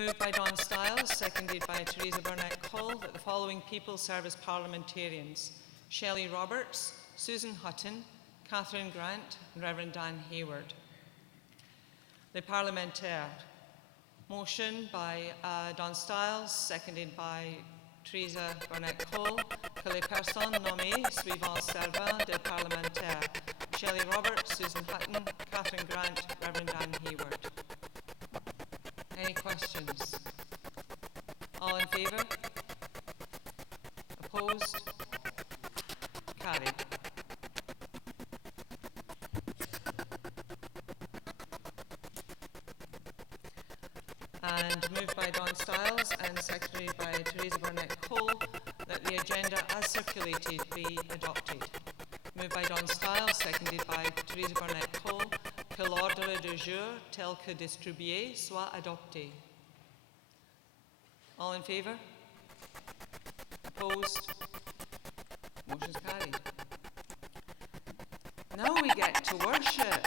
Moved by Don Stiles, seconded by Teresa Burnett-Cole, that the following people serve as parliamentarians: Shelley Roberts, Susan Hutton, Catherine Grant, and Reverend Dan Hayward. Les parlementaires. Motion by Don Stiles, seconded by Teresa Burnett-Cole, que les personnes nommées suivant servant des parlementaires: Shelley Roberts, Susan Hutton, Catherine Grant, Reverend Dan Hayward. Any questions? All in favour? Opposed? Carried. And moved by Don Stiles and seconded by Teresa Burnett-Cole, that the agenda as circulated be adopted. Moved by Don Stiles, seconded by Teresa Burnett-Cole, que l'ordre du jour tel que distribué soit adopté. All in favour? Opposed? Motion's carried. Now we get to worship.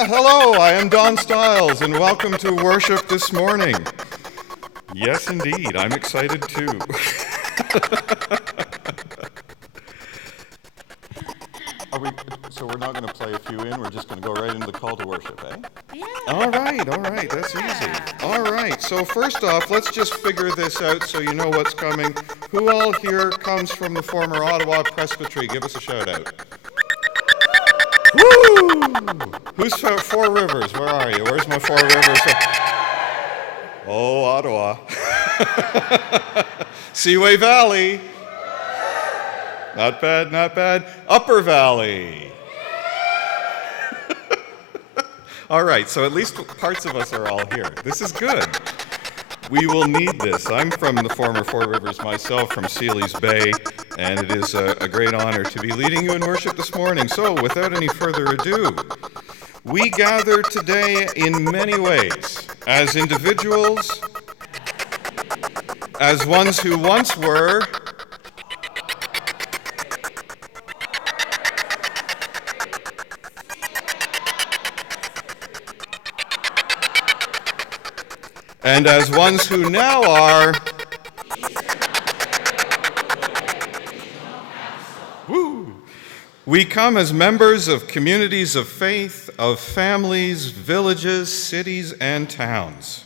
Hello, I am Don Stiles, and welcome to worship this morning. Yes, indeed, I'm excited too. So we're not going to play a few in, we're just going to go right into the call to worship, eh? Yeah. All right, that's easy. All right, so first off, let's just figure this out so you know what's coming. Who all here comes from the former Ottawa Presbytery? Give us a shout out. Woo! Who's Four Rivers? Where are you? Where's my Four Rivers? Oh, Ottawa. Seaway Valley. Not bad, not bad. Upper Valley. All right, so at least parts of us are all here. This is good. We will need this. I'm from the former Four Rivers myself, from Sealy's Bay, and it is a great honor to be leading you in worship this morning. So, without any further ado, we gather today in many ways, as individuals, as ones who once were, and as ones who now are. Woo! We come as members of communities of faith, of families, villages, cities, and towns.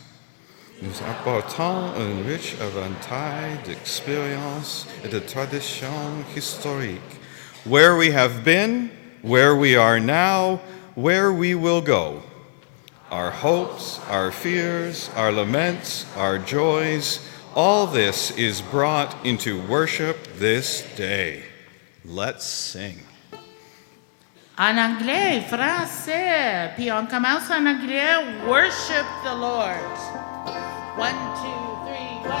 Nous apportons un riche éventail d'expériences et de traditions historiques, where we have been, where we are now, where we will go. Our hopes, our fears, our laments, our joys, all this is brought into worship this day. Let's sing. En anglais, français, puis on commence en anglais. Worship the Lord. 1, 2, 3, 1,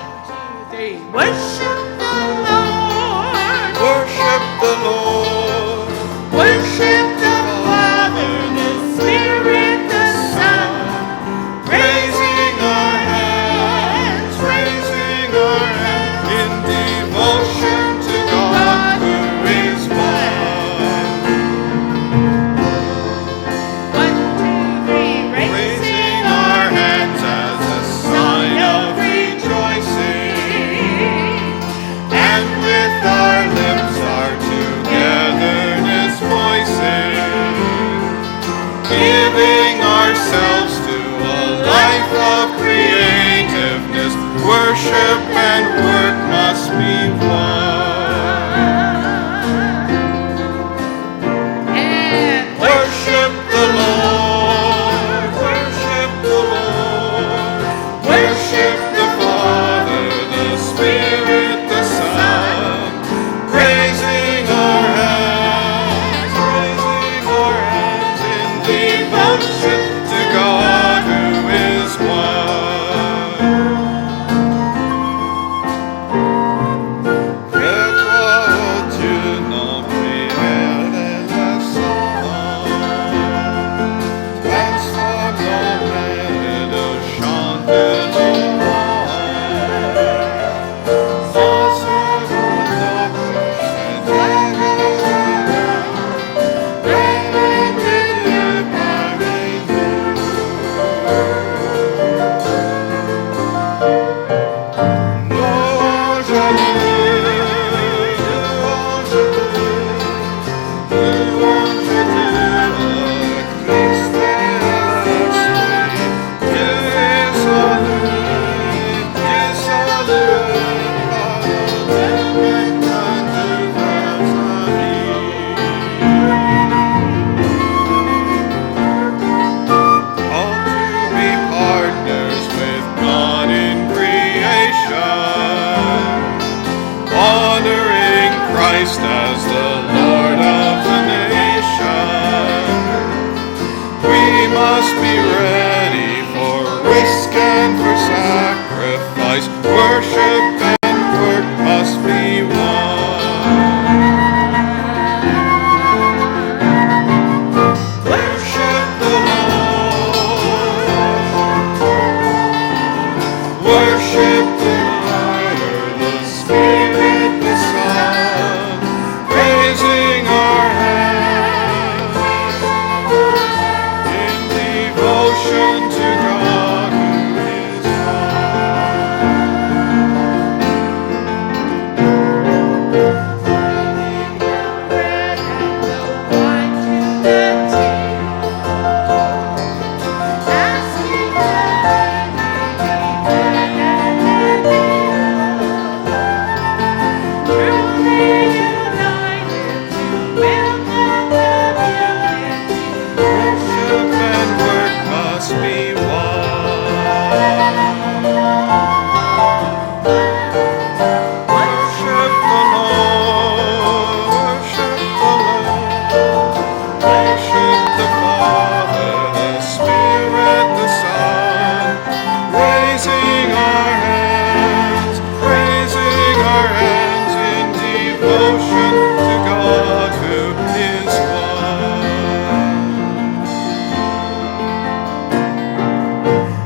2, 3. Worship the Lord. Worship the Lord. Worship the Lord. Worship and work must be one. And Worship the Lord, worship the Lord, worship the Father, the Spirit, the Son, raising our hands in devotion to God who is one. Que toi, oh Dieu, non prière et la transforme nos peines et de chant de louange. Transforme nos péchés règne de Dieu parmi nous. Louange à Dieu, louange à Dieu, louange à Dieu, Christ et l'Esprit. Dieu est salué, pardonné, maintenant toute sa vie. All to be partners with God in creation, honoring Christ as the Lord of the nation. We must be ready for risk and for sacrifice. Worship and work must be one. Worship the Lord, worship the Father, the Spirit, the Son, raising our hands in devotion to God who is bread and the wine to the table, asking that we may be fed and enabled, truly united to build the community. worship and work must be one. Worship the Lord, worship the Lord, worship the Father, the Spirit, the Son, raising our hands in devotion to God who is one.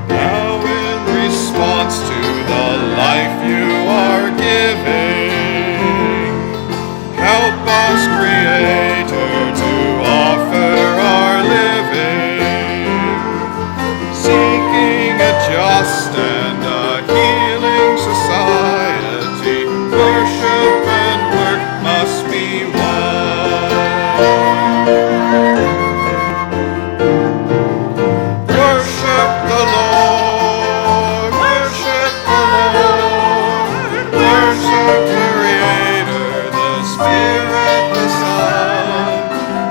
Now in response to the life you are giving, help us, Creator, to offer our living, seeking a just and a healing society. Worship and work must be one. Worship the Lord, worship the Lord, worship the Creator, the Spirit, the Son,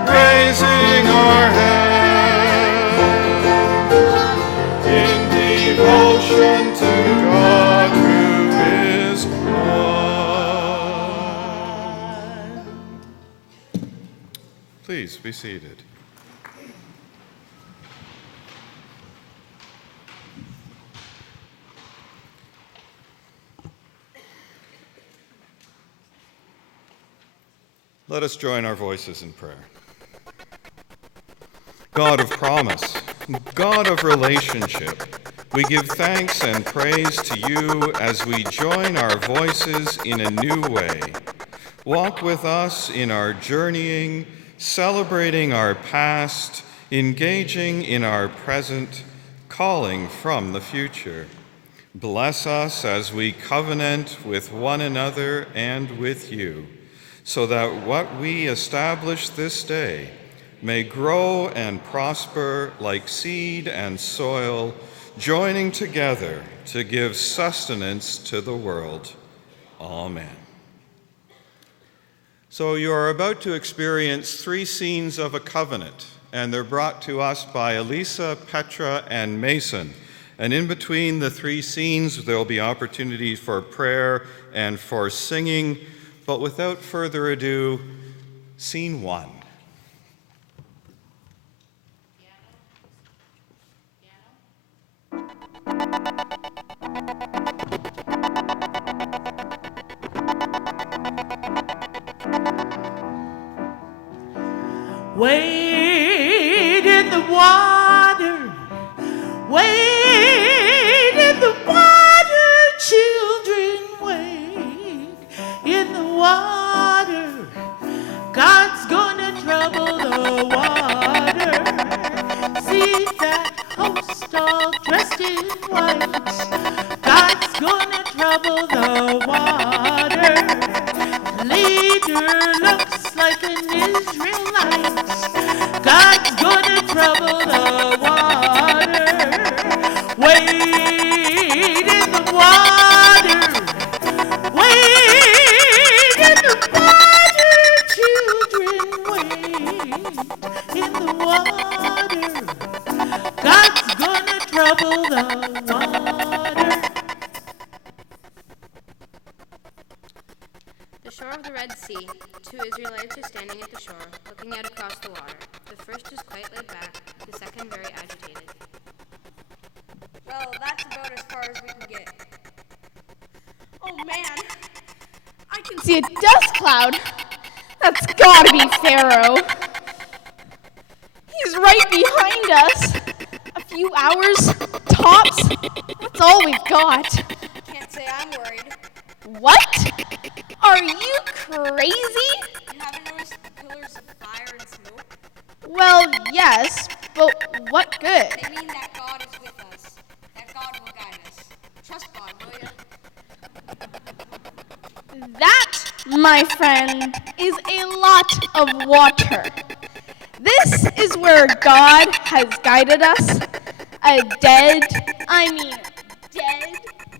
raising our hands in devotion to God who is one. Please be seated. Let us join our voices in prayer. God of promise, God of relationship, we give thanks and praise to you as we join our voices in a new way. Walk with us in our journeying, celebrating our past, engaging in our present, calling from the future. Bless us as we covenant with one another and with you, so that what we establish this day may grow and prosper like seed and soil joining together to give sustenance to the world. Amen. So you are about to experience 3 scenes of a covenant, and they're brought to us by Elisa, Petra, and Mason. And in between the 3 scenes, there'll be opportunities for prayer and for singing. But without further ado, scene 1. Wade in the water, wade in the water, children, wade in the water. God's gonna trouble the water. See that host all dressed in white. God's gonna trouble the water. Leader looks like an Israelite. God's gonna trouble the water. Wade in the water. Wade in the water, children. Wade in the water. God's gonna trouble the water. The shore of the Red Sea. 2 Israelites are standing at the shore, looking out across the water. The first is quite laid back, the second very agitated. Well, that's about as far as we can get. Oh man, I can see a dust cloud. That's gotta be Pharaoh. He's right behind us. A few hours, tops. That's all we've got. Can't say I'm worried. What? Are you crazy? You haven't noticed pillars of fire and smoke? Well, yes, but what good? They mean that God is with us. That God will guide us. Trust God, will you? That, my friend, is a lot of water. This is where God has guided us. A dead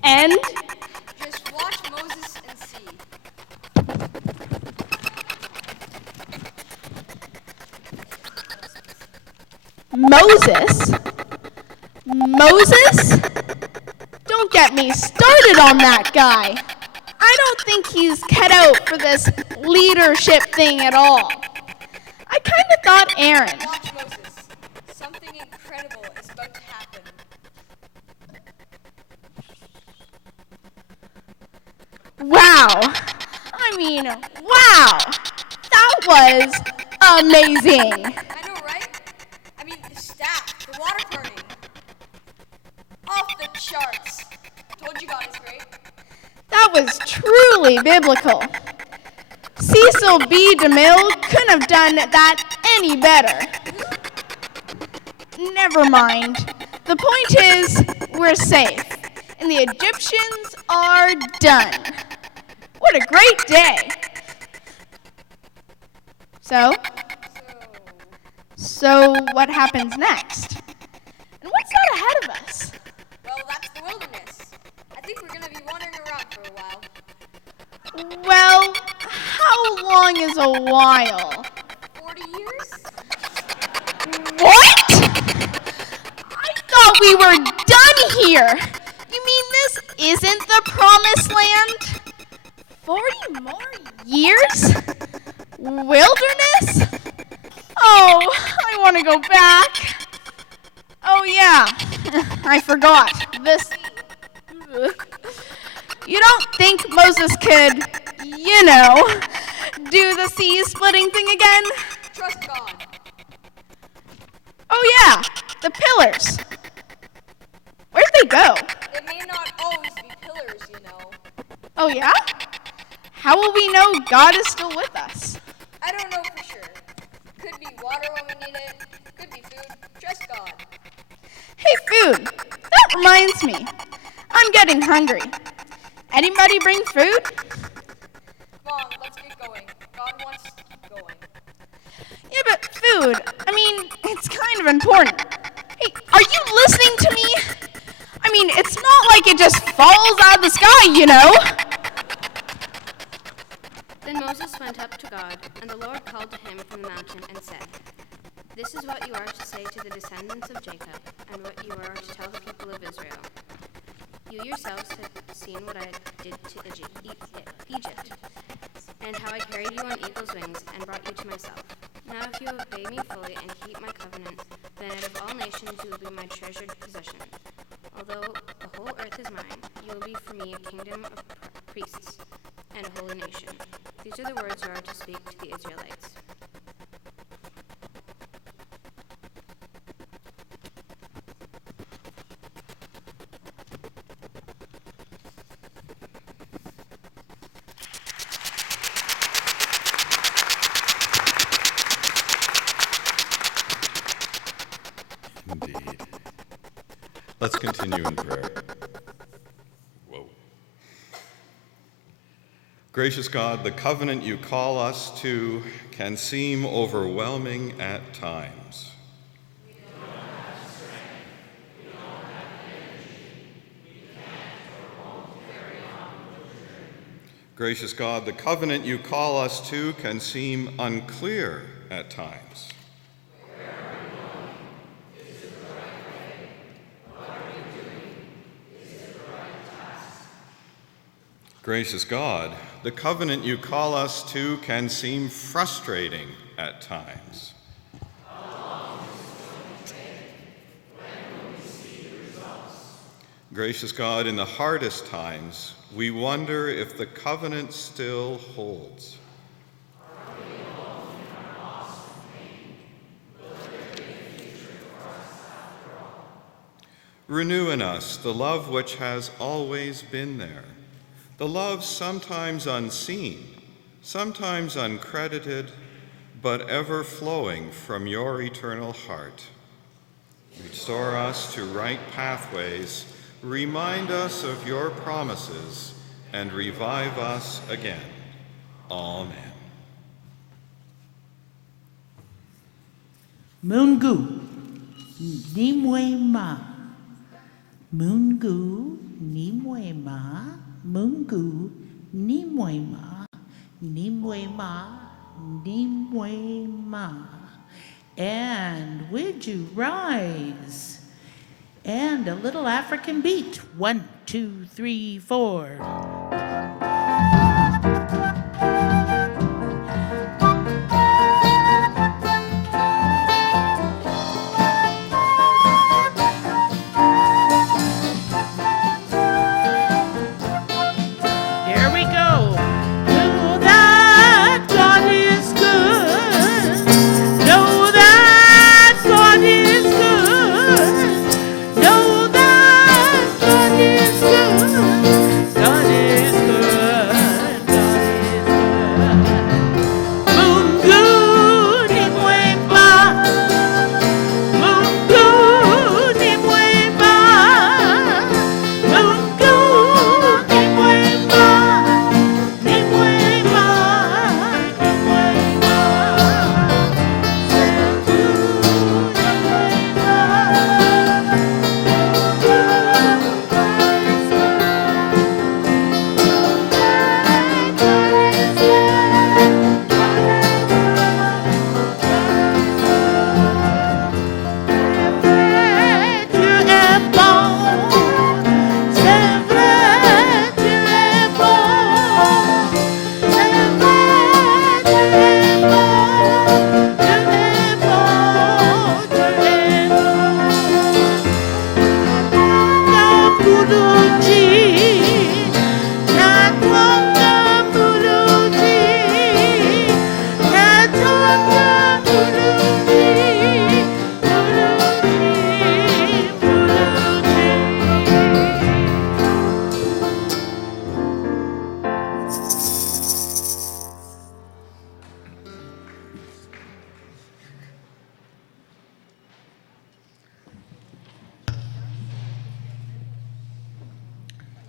end. Just watch Moses and see. Moses? Moses? Don't get me started on that guy. I don't think he's cut out for this leadership thing at all. I kind of thought Aaron. Watch Moses. Something incredible is about to happen. Wow. Wow. That was amazing. I know, right? I mean, the staff, the water burning. Off the charts. Told you God is great. That was truly biblical. Cecil B. DeMille couldn't have done that any better. Never mind. The point is, we're safe, and the Egyptians are done. What a great day. So what happens next? And what's that ahead of us? Well, that's the wilderness. I think we're going to be wandering around for a while. Well, how long is a while? 40 years? What? I thought we were done here. You mean this isn't the promised land? 40 more years? Wilderness? Oh, I want to go back. Oh yeah, I forgot. This. You don't think Moses could, do the sea splitting thing again? Trust God. Oh yeah, the pillars. Where'd they go? They may not always be pillars, Oh yeah? How will we know God is still with us? I don't know for sure. Could be water when we need it. Could be food. Trust God. Hey, food. That reminds me. I'm getting hungry. Anybody bring food? Come on, let's get going. God wants to keep going. Yeah, but food, it's kind of important. Hey, are you listening to me? like it just falls out of the sky, you know. Then Moses went up to God, and the Lord called to him from the mountain and said, "This is what you are to say to the descendants of Jacob, and what you are to tell the people of Israel. You yourselves have seen what I did to Egypt, and how I carried you on eagle's wings and brought you to myself. Now if you obey me fully and keep my covenant, then out of all nations you will be my treasured possession. Although the whole earth is mine, you will be for me a kingdom of priests and a holy nation." These are the words you are to speak to the Israelites. Indeed. Let's continue in prayer. Whoa. Gracious God, the covenant you call us to can seem overwhelming at times. We don't have strength. We don't have energy. We can't or won't carry on with the journey. Gracious God, the covenant you call us to can seem unclear at times. Where are we going? Is it the right way? What are we doing? Is it the right task? Gracious God, the covenant you call us to can seem frustrating at times. How long is it going to take? When will we see the results? Gracious God, in the hardest times, we wonder if the covenant still holds. Are we alone in our loss and pain? Will there be a future for us after all? Renew in us the love which has always been there, the love sometimes unseen, sometimes uncredited, but ever flowing from your eternal heart. Restore us to right pathways, remind us of your promises, and revive us again. Amen. Mungu ni mwema. Mungu ni mwema. Mungu ni mwema. Ni mwema. Ni mwema. And would you rise? And a little African beat. 1, 2, 3, 4. Here we go. Know that God is good. Know that God is good. Know that God is good. God is good. God is good. Mungu ni mwema. Mungu ni mwema. Mungu ni mwema. Ni mwema. Ni mwema.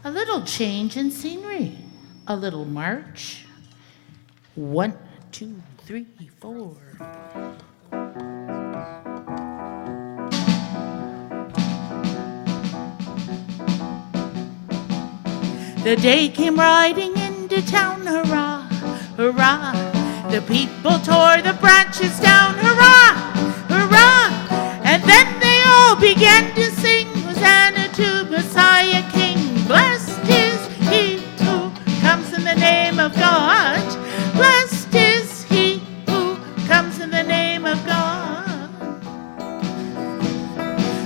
A little change in scenery, a little march. 1, 2, 3, 4. The day came riding into town, hurrah, hurrah. The people tore the branches down, hurrah, hurrah. And then they all began to sing, Hosanna to Messiah King. Blessed is he who comes in the name of God. Blessed is he who comes in the name of God.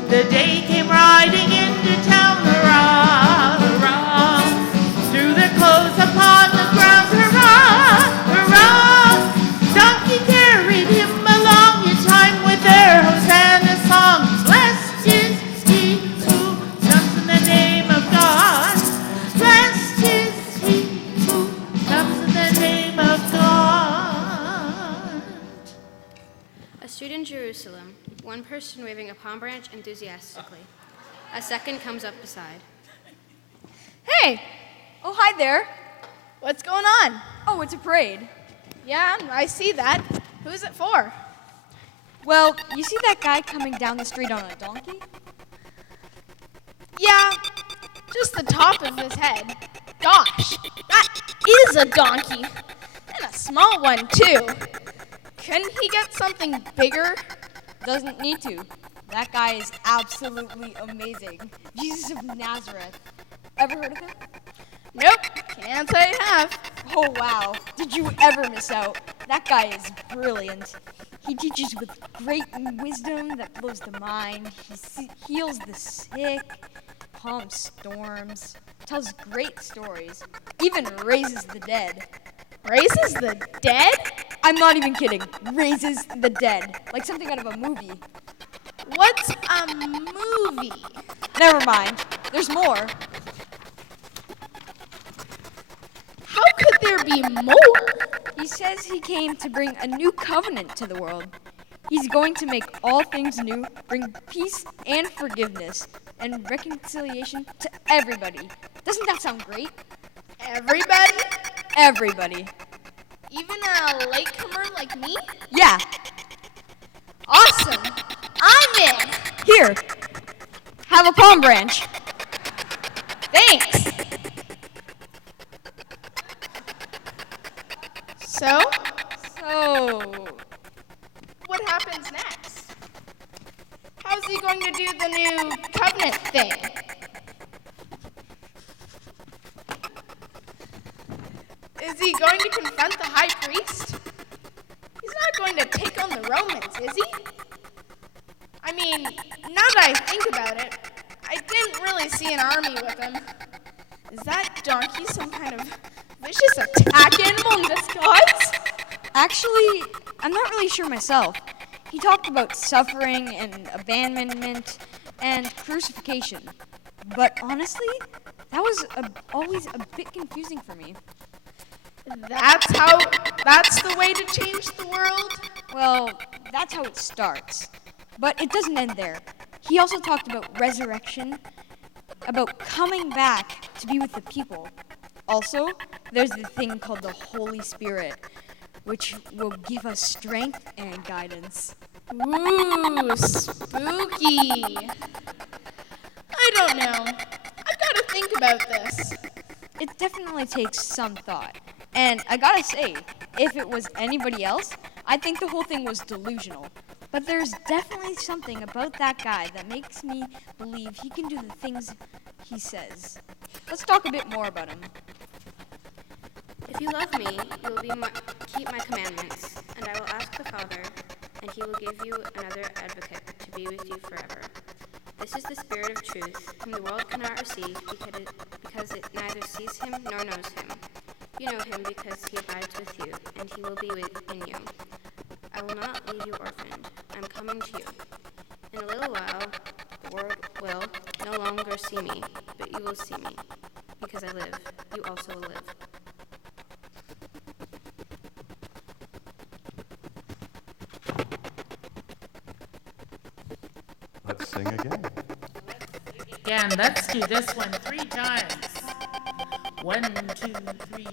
The day came riding into town, hurrah, hurrah. Threw their clothes upon the ground, hurrah, hurrah. Donkey carried him along in time with their Hosanna song. Blessed is he who comes in the name of God. Blessed is he who comes in the name of God. A street in Jerusalem, one person waving a palm branch enthusiastically. A second comes up beside. Hey! Oh, hi there. What's going on? Oh, it's a parade. Yeah, I see that. Who's it for? Well, you see that guy coming down the street on a donkey? Yeah, just the top of his head. Gosh, that is a donkey. And a small one, too. Couldn't he get something bigger? Doesn't need to. That guy is absolutely amazing. Jesus of Nazareth. Ever heard of him? Nope, can't say I have. Oh, wow. Did you ever miss out? That guy is brilliant. He teaches with great wisdom that blows the mind. He heals the sick, calms storms, tells great stories, even raises the dead. Raises the dead? I'm not even kidding. Raises the dead. Like something out of a movie. What's a movie? Never mind. There's more. How could there be more? He says he came to bring a new covenant to the world. He's going to make all things new, bring peace and forgiveness and reconciliation to everybody. Doesn't that sound great? Everybody? Everybody. Even a latecomer like me? Yeah. Awesome! I'm in! Here. Have a palm branch. Thanks! So, what happens next? How's he going to do the new covenant thing? Is he going to confront the high priest? He's not going to take on the Romans, is he? I mean, now that I think about it, I didn't really see an army with him. Is that donkey some kind of vicious attack animal in disguise? Actually, I'm not really sure myself. He talked about suffering and abandonment and crucifixion. But honestly, that was always a bit confusing for me. That's the way to change the world? Well, that's how it starts. But it doesn't end there. He also talked about resurrection, about coming back to be with the people. Also, there's the thing called the Holy Spirit, which will give us strength and guidance. Ooh, spooky. I don't know. I've got to think about this. It definitely takes some thought. And I gotta say, if it was anybody else, I'd think the whole thing was delusional. But there's definitely something about that guy that makes me believe he can do the things he says. Let's talk a bit more about him. If you love me, you will keep my commandments, and I will ask the Father, and he will give you another advocate to be with you forever. This is the Spirit of truth, whom the world cannot receive because it neither sees him nor knows him. You know him because he abides with you, and he will be in you. I will not leave you orphaned. I am coming to you. In a little while, the world will no longer see me, but you will see me. Because I live, you also will live. Let's sing again. Again, let's do this one 3 times. 1, 2, 3.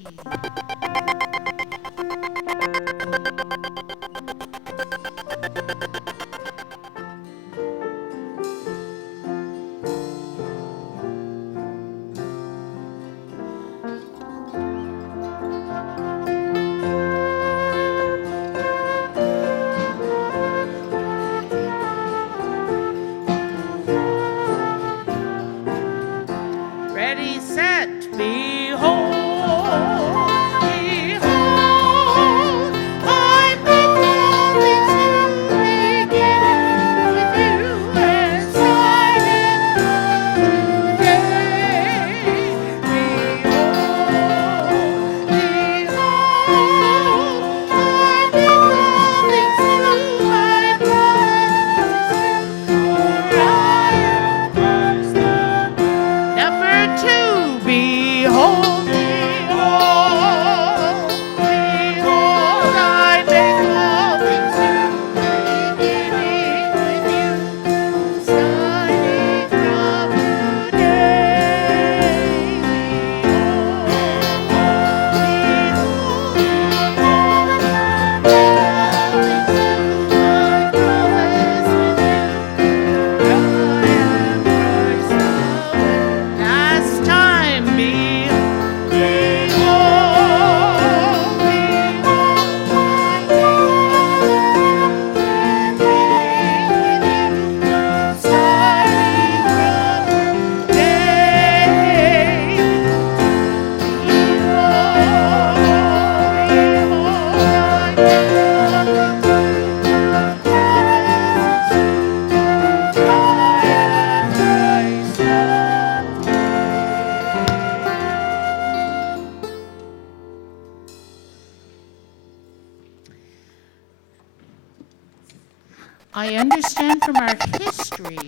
I understand from our history,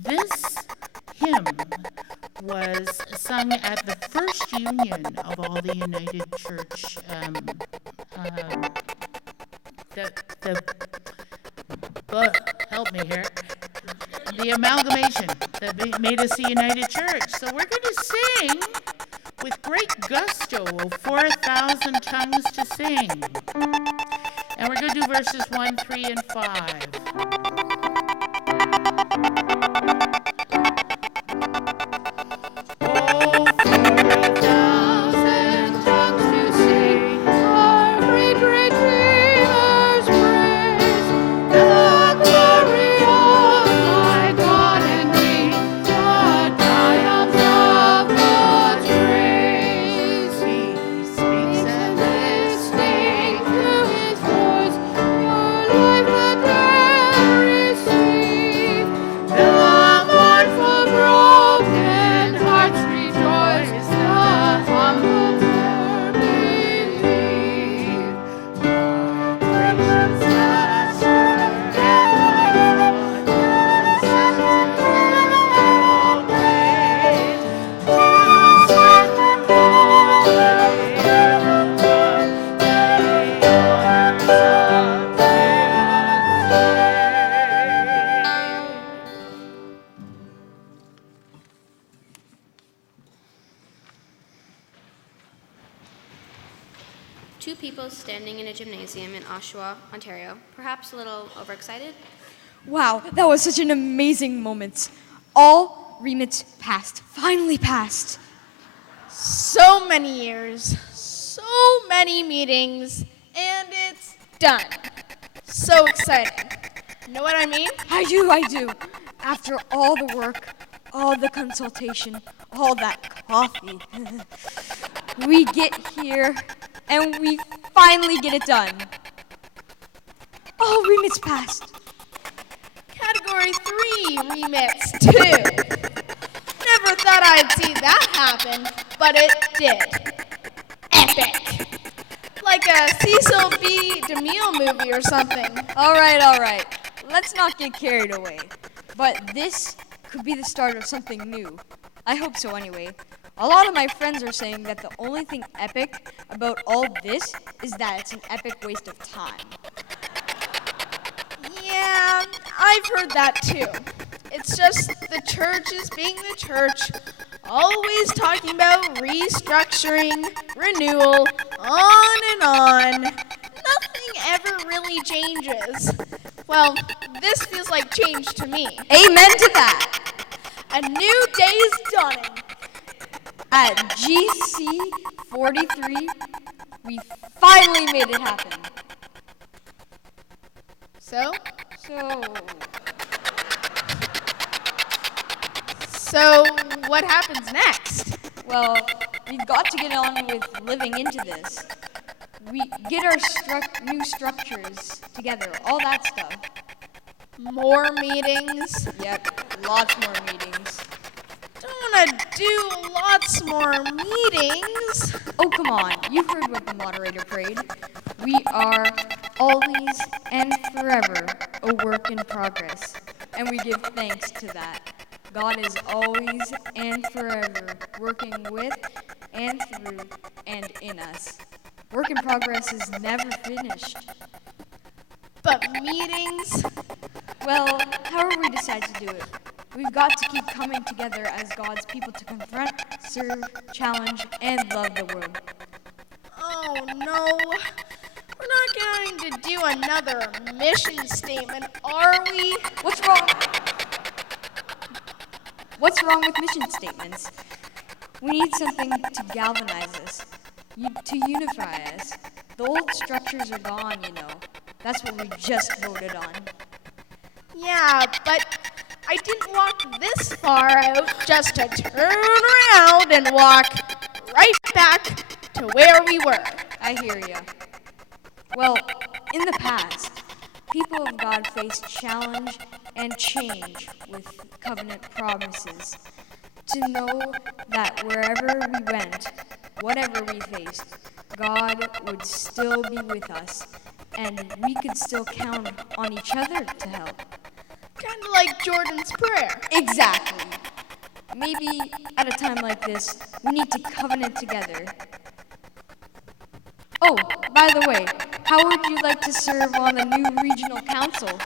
this hymn was sung at the first union of all the United Church, help me here, the amalgamation that made us a United Church. So we're going to sing with great gusto, 4,000 tongues to sing. And we're going to do verses 1, 3, and 5. Two people standing in a gymnasium in Oshawa, Ontario, perhaps a little overexcited. Wow, that was such an amazing moment. All remits passed, finally passed. So many years, so many meetings, and it's done. So exciting. Know what I mean? I do. After all the work, all the consultation, all that coffee, we get here and we finally get it done. All remits passed. Category 3 remits too. Never thought I'd see that happen, but it did. Epic. Like a Cecil B. DeMille movie or something. All right. Let's not get carried away. But this could be the start of something new. I hope so anyway. A lot of my friends are saying that the only thing epic about all this is that it's an epic waste of time. Yeah, I've heard that too. It's just the church is being the church, always talking about restructuring, renewal, on and on. Nothing ever really changes. Well, this feels like change to me. Amen to that. A new day is dawning. At GC 43, we finally made it happen. So what happens next? Well, we've got to get on with living into this. We get our new structures together, all that stuff. More meetings? Yep, lots more meetings. Don't want to do lots more meetings. Oh, come on. You heard what the moderator prayed. We are always and forever a work in progress, and we give thanks to that. God is always and forever working with and through and in us. Work in progress is never finished. But meetings? Well, however we decide to do it, we've got to keep coming together as God's people to confront, serve, challenge, and love the world. Oh no, we're not going to do another mission statement, are we? What's wrong? What's wrong with mission statements? We need something to galvanize us, to unify us. The old structures are gone, you know. That's what we just voted on. Yeah, but I didn't walk this far out just to turn around and walk right back to where we were. I hear ya. Well, in the past, people of God faced challenge and change with covenant promises. To know that wherever we went, whatever we faced, God would still be with us and we could still count on each other to help. Kind of like Jordan's prayer. Exactly. Maybe at a time like this, we need to covenant together. Oh, by the way, how would you like to serve on the new regional council?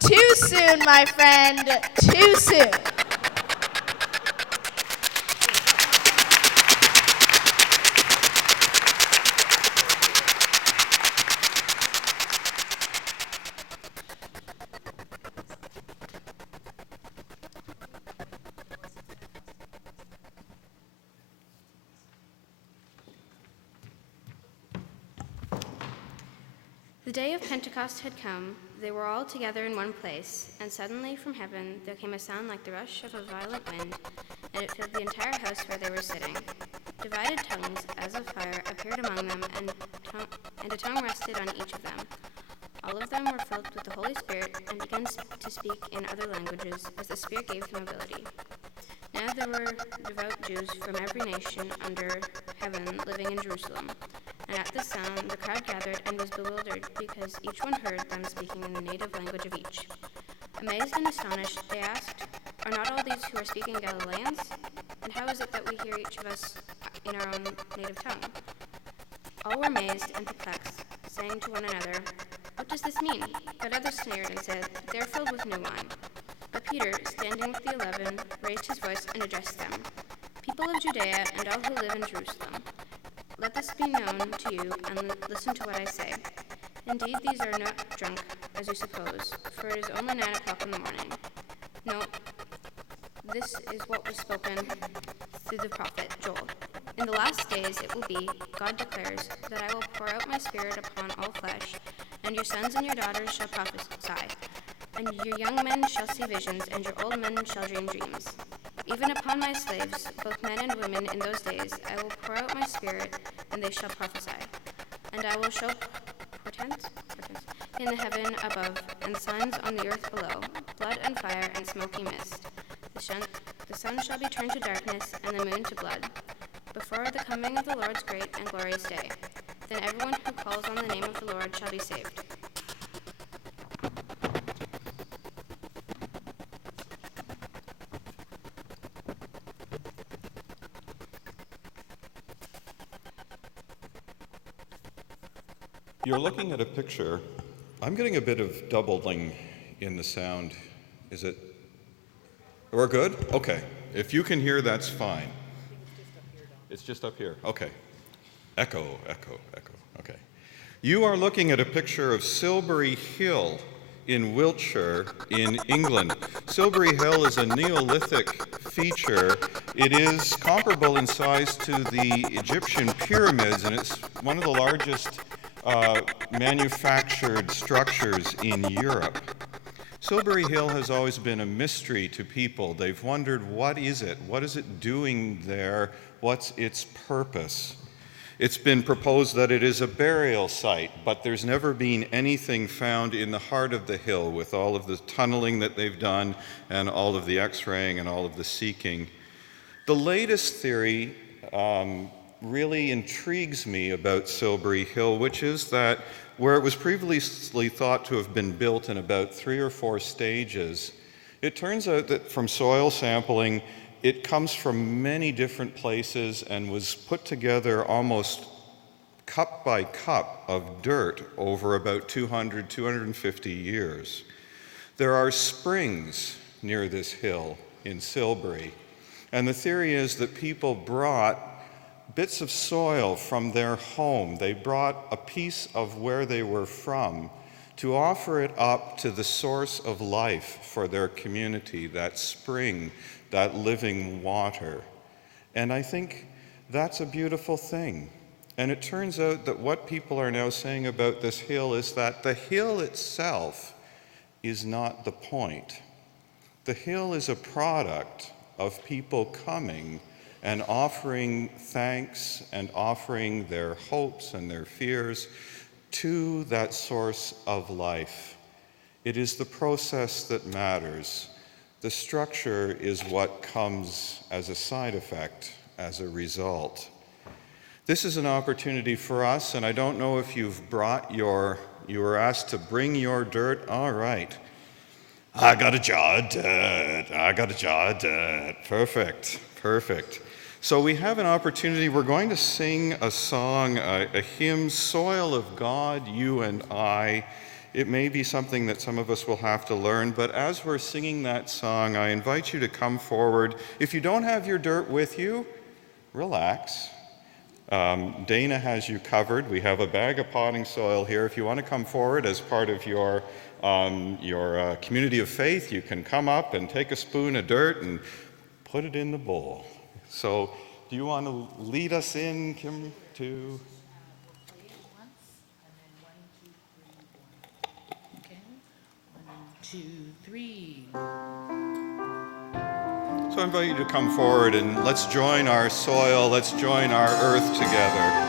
Too soon, my friend. Too soon. The day of Pentecost had come. They were all together in one place, and suddenly from heaven there came a sound like the rush of a violent wind, and it filled the entire house where they were sitting. Divided tongues, as of fire, appeared among them, and a tongue rested on each of them. All of them were filled with the Holy Spirit and began to speak in other languages as the Spirit gave them ability. Now there were devout Jews from every nation under heaven living in Jerusalem. And at this sound, the crowd gathered and was bewildered because each one heard them speaking in the native language of each. Amazed and astonished, they asked, "Are not all these who are speaking Galileans? And how is it that we hear each of us in our own native tongue?" All were amazed and perplexed, saying to one another, "What does this mean?" But others sneered and said, "They are filled with new wine." But Peter, standing with the 11, raised his voice and addressed them, "People of Judea and all who live in Jerusalem, let this be known to you, and listen to what I say. Indeed, these are not drunk, as you suppose, for it is only 9 o'clock in the morning. No, this is what was spoken through the prophet Joel. In the last days it will be, God declares, that I will pour out my Spirit upon all flesh, and your sons and your daughters shall prophesy, and your young men shall see visions, and your old men shall dream dreams. Even upon my slaves, both men and women, in those days, I will pour out my Spirit, and they shall prophesy. And I will show portents in the heaven above, and signs on the earth below, blood and fire and smoky mist. The sun shall be turned to darkness, and the moon to blood, before the coming of the Lord's great and glorious day. Then everyone who calls on the name of the Lord shall be saved." You're looking at a picture. I'm getting a bit of doubling in the sound. Is it? We're good? Okay. If you can hear, that's fine. It's just up here. Okay. Echo, echo, echo. Okay. You are looking at a picture of Silbury Hill in Wiltshire in England. Silbury Hill is a Neolithic feature. It is comparable in size to the Egyptian pyramids, and it's one of the largest manufactured structures in Europe. Silbury Hill has always been a mystery to people. They've wondered, what is it? What is it doing there? What's its purpose? It's been proposed that it is a burial site, but there's never been anything found in the heart of the hill with all of the tunneling that they've done and all of the x-raying and all of the seeking. The latest theory really intrigues me about Silbury Hill, which is that where it was previously thought to have been built in about 3 or 4 stages, it turns out that from soil sampling, it comes from many different places and was put together almost cup by cup of dirt over about 250 years. There are springs near this hill in Silbury, and the theory is that people brought bits of soil from their home. They brought a piece of where they were from to offer it up to the source of life for their community, that spring, that living water. And I think that's a beautiful thing. And it turns out that what people are now saying about this hill is that the hill itself is not the point. The hill is a product of people coming and offering thanks and offering their hopes and their fears to that source of life. It is the process that matters. The structure is what comes as a side effect, as a result. This is an opportunity for us, and I don't know if you were asked to bring your dirt. All right. I got a jar of dirt. I got a jar of dirt. Perfect. So we have an opportunity. We're going to sing a song, a hymn, Soil of God, You and I. It may be something that some of us will have to learn, but as we're singing that song, I invite you to come forward. If you don't have your dirt with you, relax. Dana has you covered. We have a bag of potting soil here. If you want to come forward as part of your community of faith, you can come up and take a spoon of dirt and put it in the bowl. So, do you want to lead us in, Kim, to... Two, three. So I invite you to come forward and let's join our soil, let's join our earth together.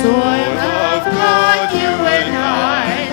Soil of God, you and I,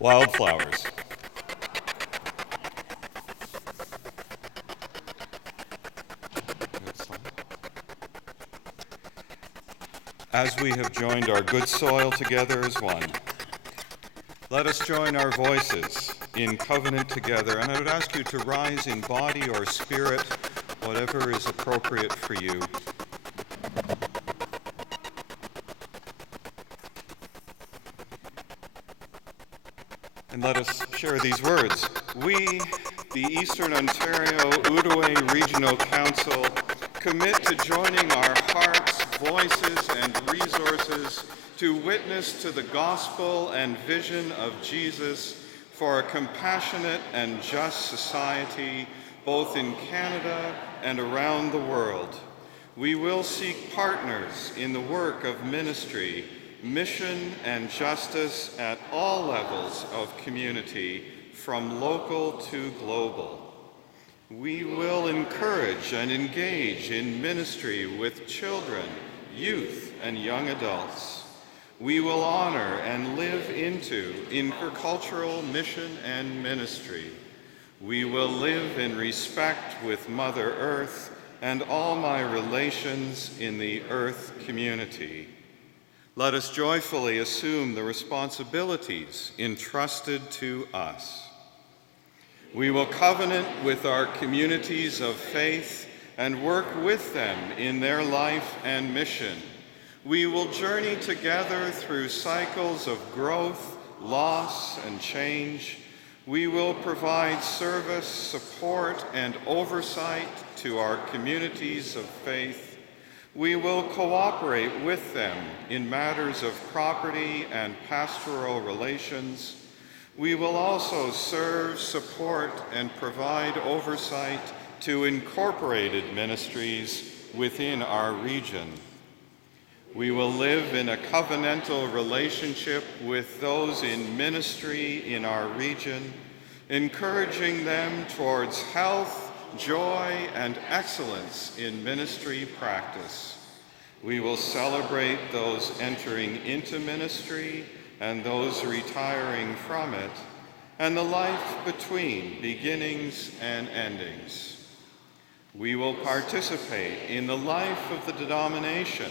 Wildflowers. As we have joined our good soil together as one, let us join our voices in covenant together, and I would ask you to rise in body or spirit, whatever is appropriate for you. And let us share these words. We, the Eastern Ontario Outaouais Regional Council, commit to joining our hearts, voices, and resources to witness to the gospel and vision of Jesus for a compassionate and just society, both in Canada and around the world. We will seek partners in the work of ministry, mission, and justice at all levels of community, from local to global. We will encourage and engage in ministry with children, youth, and young adults. We will honor and live into intercultural mission and ministry. We will live in respect with Mother Earth and all my relations in the Earth community. Let us joyfully assume the responsibilities entrusted to us. We will covenant with our communities of faith and work with them in their life and mission. We will journey together through cycles of growth, loss, and change. We will provide service, support, and oversight to our communities of faith. We will cooperate with them in matters of property and pastoral relations. We will also serve, support, and provide oversight to incorporated ministries within our region. We will live in a covenantal relationship with those in ministry in our region, encouraging them towards health, joy, and excellence in ministry practice. We will celebrate those entering into ministry and those retiring from it, and the life between beginnings and endings. We will participate in the life of the denomination,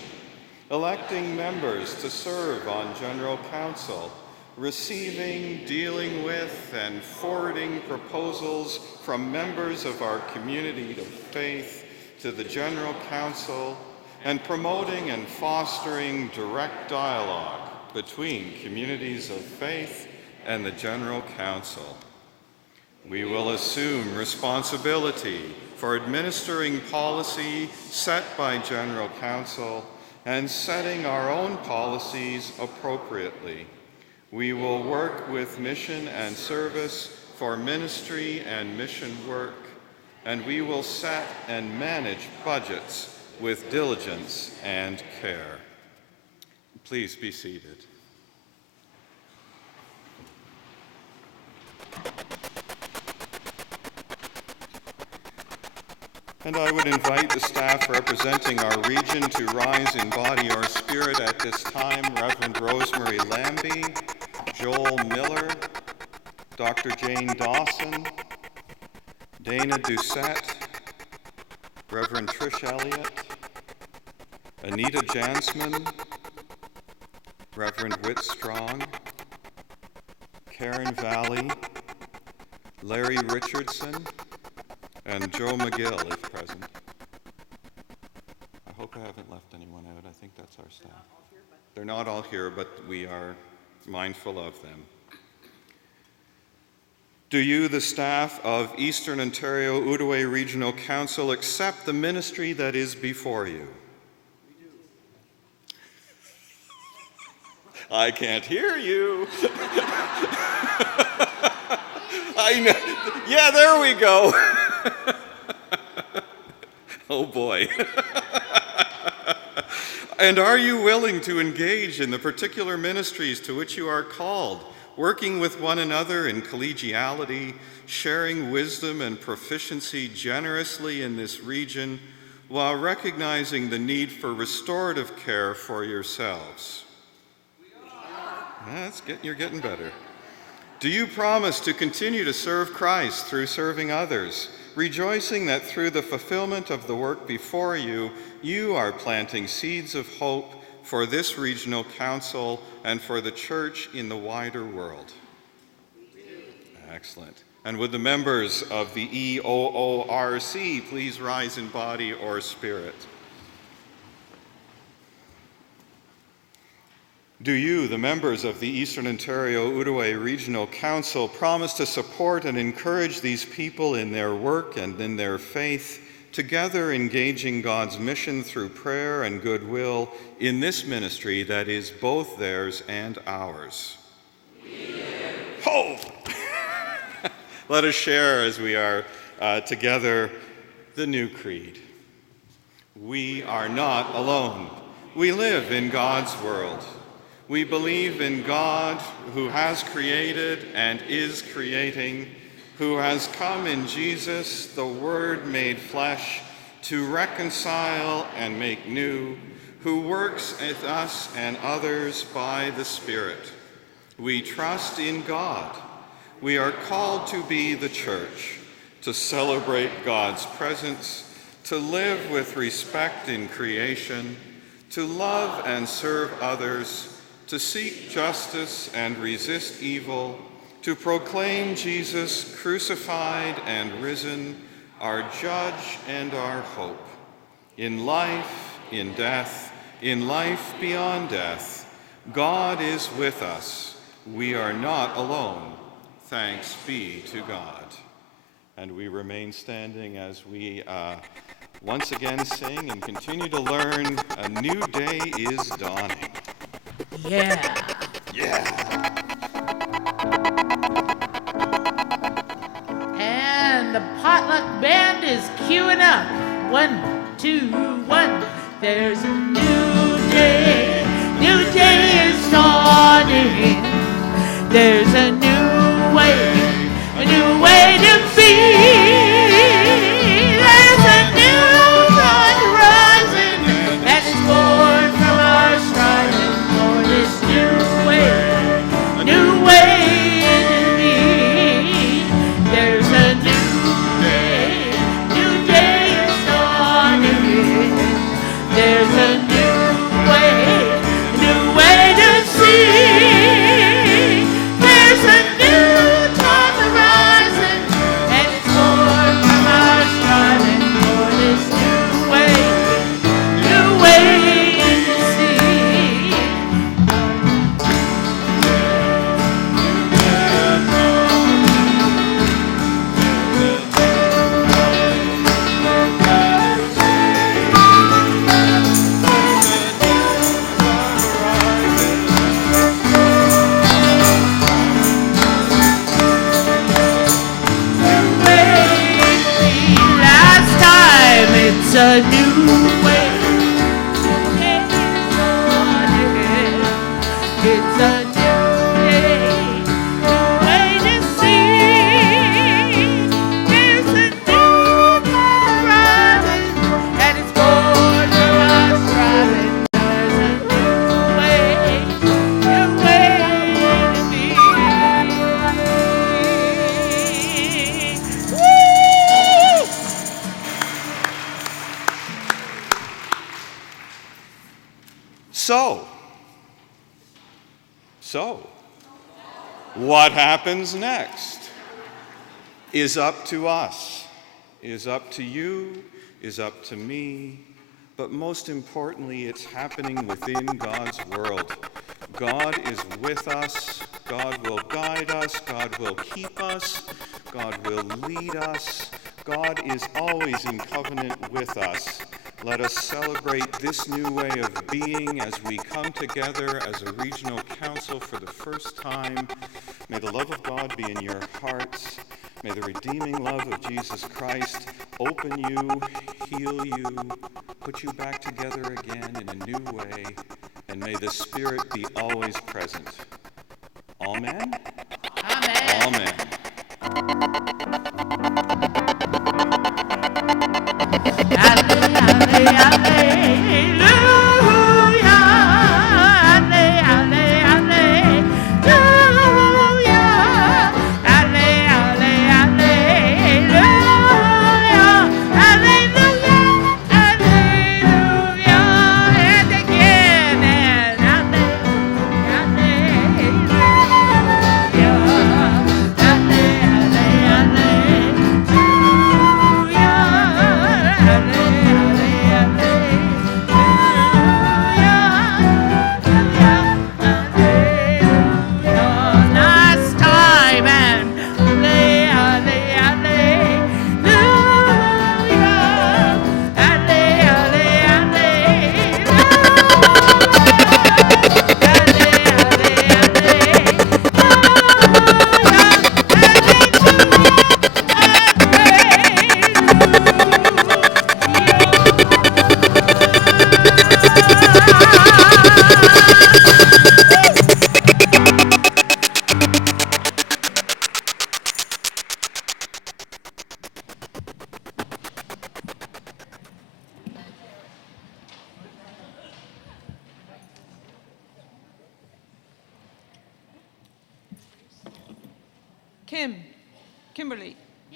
electing members to serve on General Council, receiving, dealing with, and forwarding proposals from members of our community of faith to the General Council, and promoting and fostering direct dialogue between communities of faith and the General Council. We will assume responsibility for administering policy set by General Council and setting our own policies appropriately. We will work with mission and service for ministry and mission work, and we will set and manage budgets with diligence and care. Please be seated. And I would invite the staff representing our region to rise in body or spirit at this time. Reverend Rosemary Lambie, Joel Miller, Dr. Jane Dawson, Dana Doucette, Reverend Trish Elliott, Anita Jansman, Reverend Whit Strong, Karen Valley, Larry Richardson, and Joe McGill, if present. I hope I haven't left anyone out. I think that's our staff. They're not all here, but we are mindful of them. Do you, the staff of Eastern Ontario Outaouais Regional Council, accept the ministry that is before you? We do. I can't hear you. I know. Yeah, there we go. Oh boy. And are you willing to engage in the particular ministries to which you are called, working with one another in collegiality, sharing wisdom and proficiency generously in this region, while recognizing the need for restorative care for yourselves? You're getting better. Do you promise to continue to serve Christ through serving others, rejoicing that through the fulfillment of the work before you, you are planting seeds of hope for this regional council and for the church in the wider world? Excellent. And would the members of the EOORC please rise in body or spirit? Do you, the members of the Eastern Ontario Outaouais Regional Council, promise to support and encourage these people in their work and in their faith, together engaging God's mission through prayer and goodwill in this ministry that is both theirs and ours? Ho! Let us share as we are together the new creed. We are not alone. We live in God's world. We believe in God who has created and is creating, who has come in Jesus, the Word made flesh, to reconcile and make new, who works with us and others by the Spirit. We trust in God. We are called to be the church, to celebrate God's presence, to live with respect in creation, to love and serve others, to seek justice and resist evil, to proclaim Jesus crucified and risen, our judge and our hope. In life, in death, in life beyond death, God is with us. We are not alone. Thanks be to God. And we remain standing as we once again sing and continue to learn, a new day is dawning. Yeah. Yeah. And the potluck band is queuing up. 1, 2, 1. There's a new day. There's a new way to be. There's a new dawn rising that's born from our striving for this new way to be. There's a new day is dawning. There's a new way to see. There's a new time horizon, and it's born from our striving for this new way to see. Last time it's a new way. It's a new way to see. There's a new horizon, and it's born from our striving. There's a new way to be. Woo! So, what happens next is up to us, is up to you, is up to me, but most importantly, it's happening within God's world. God is with us, God will guide us, God will keep us, God will lead us, God is always in covenant with us. Let us celebrate this new way of being as we come together as a regional council for the first time. May the love of God be in your hearts. May the redeeming love of Jesus Christ open you, heal you, put you back together again in a new way. And may the Spirit be always present. Amen? Amen. Amen.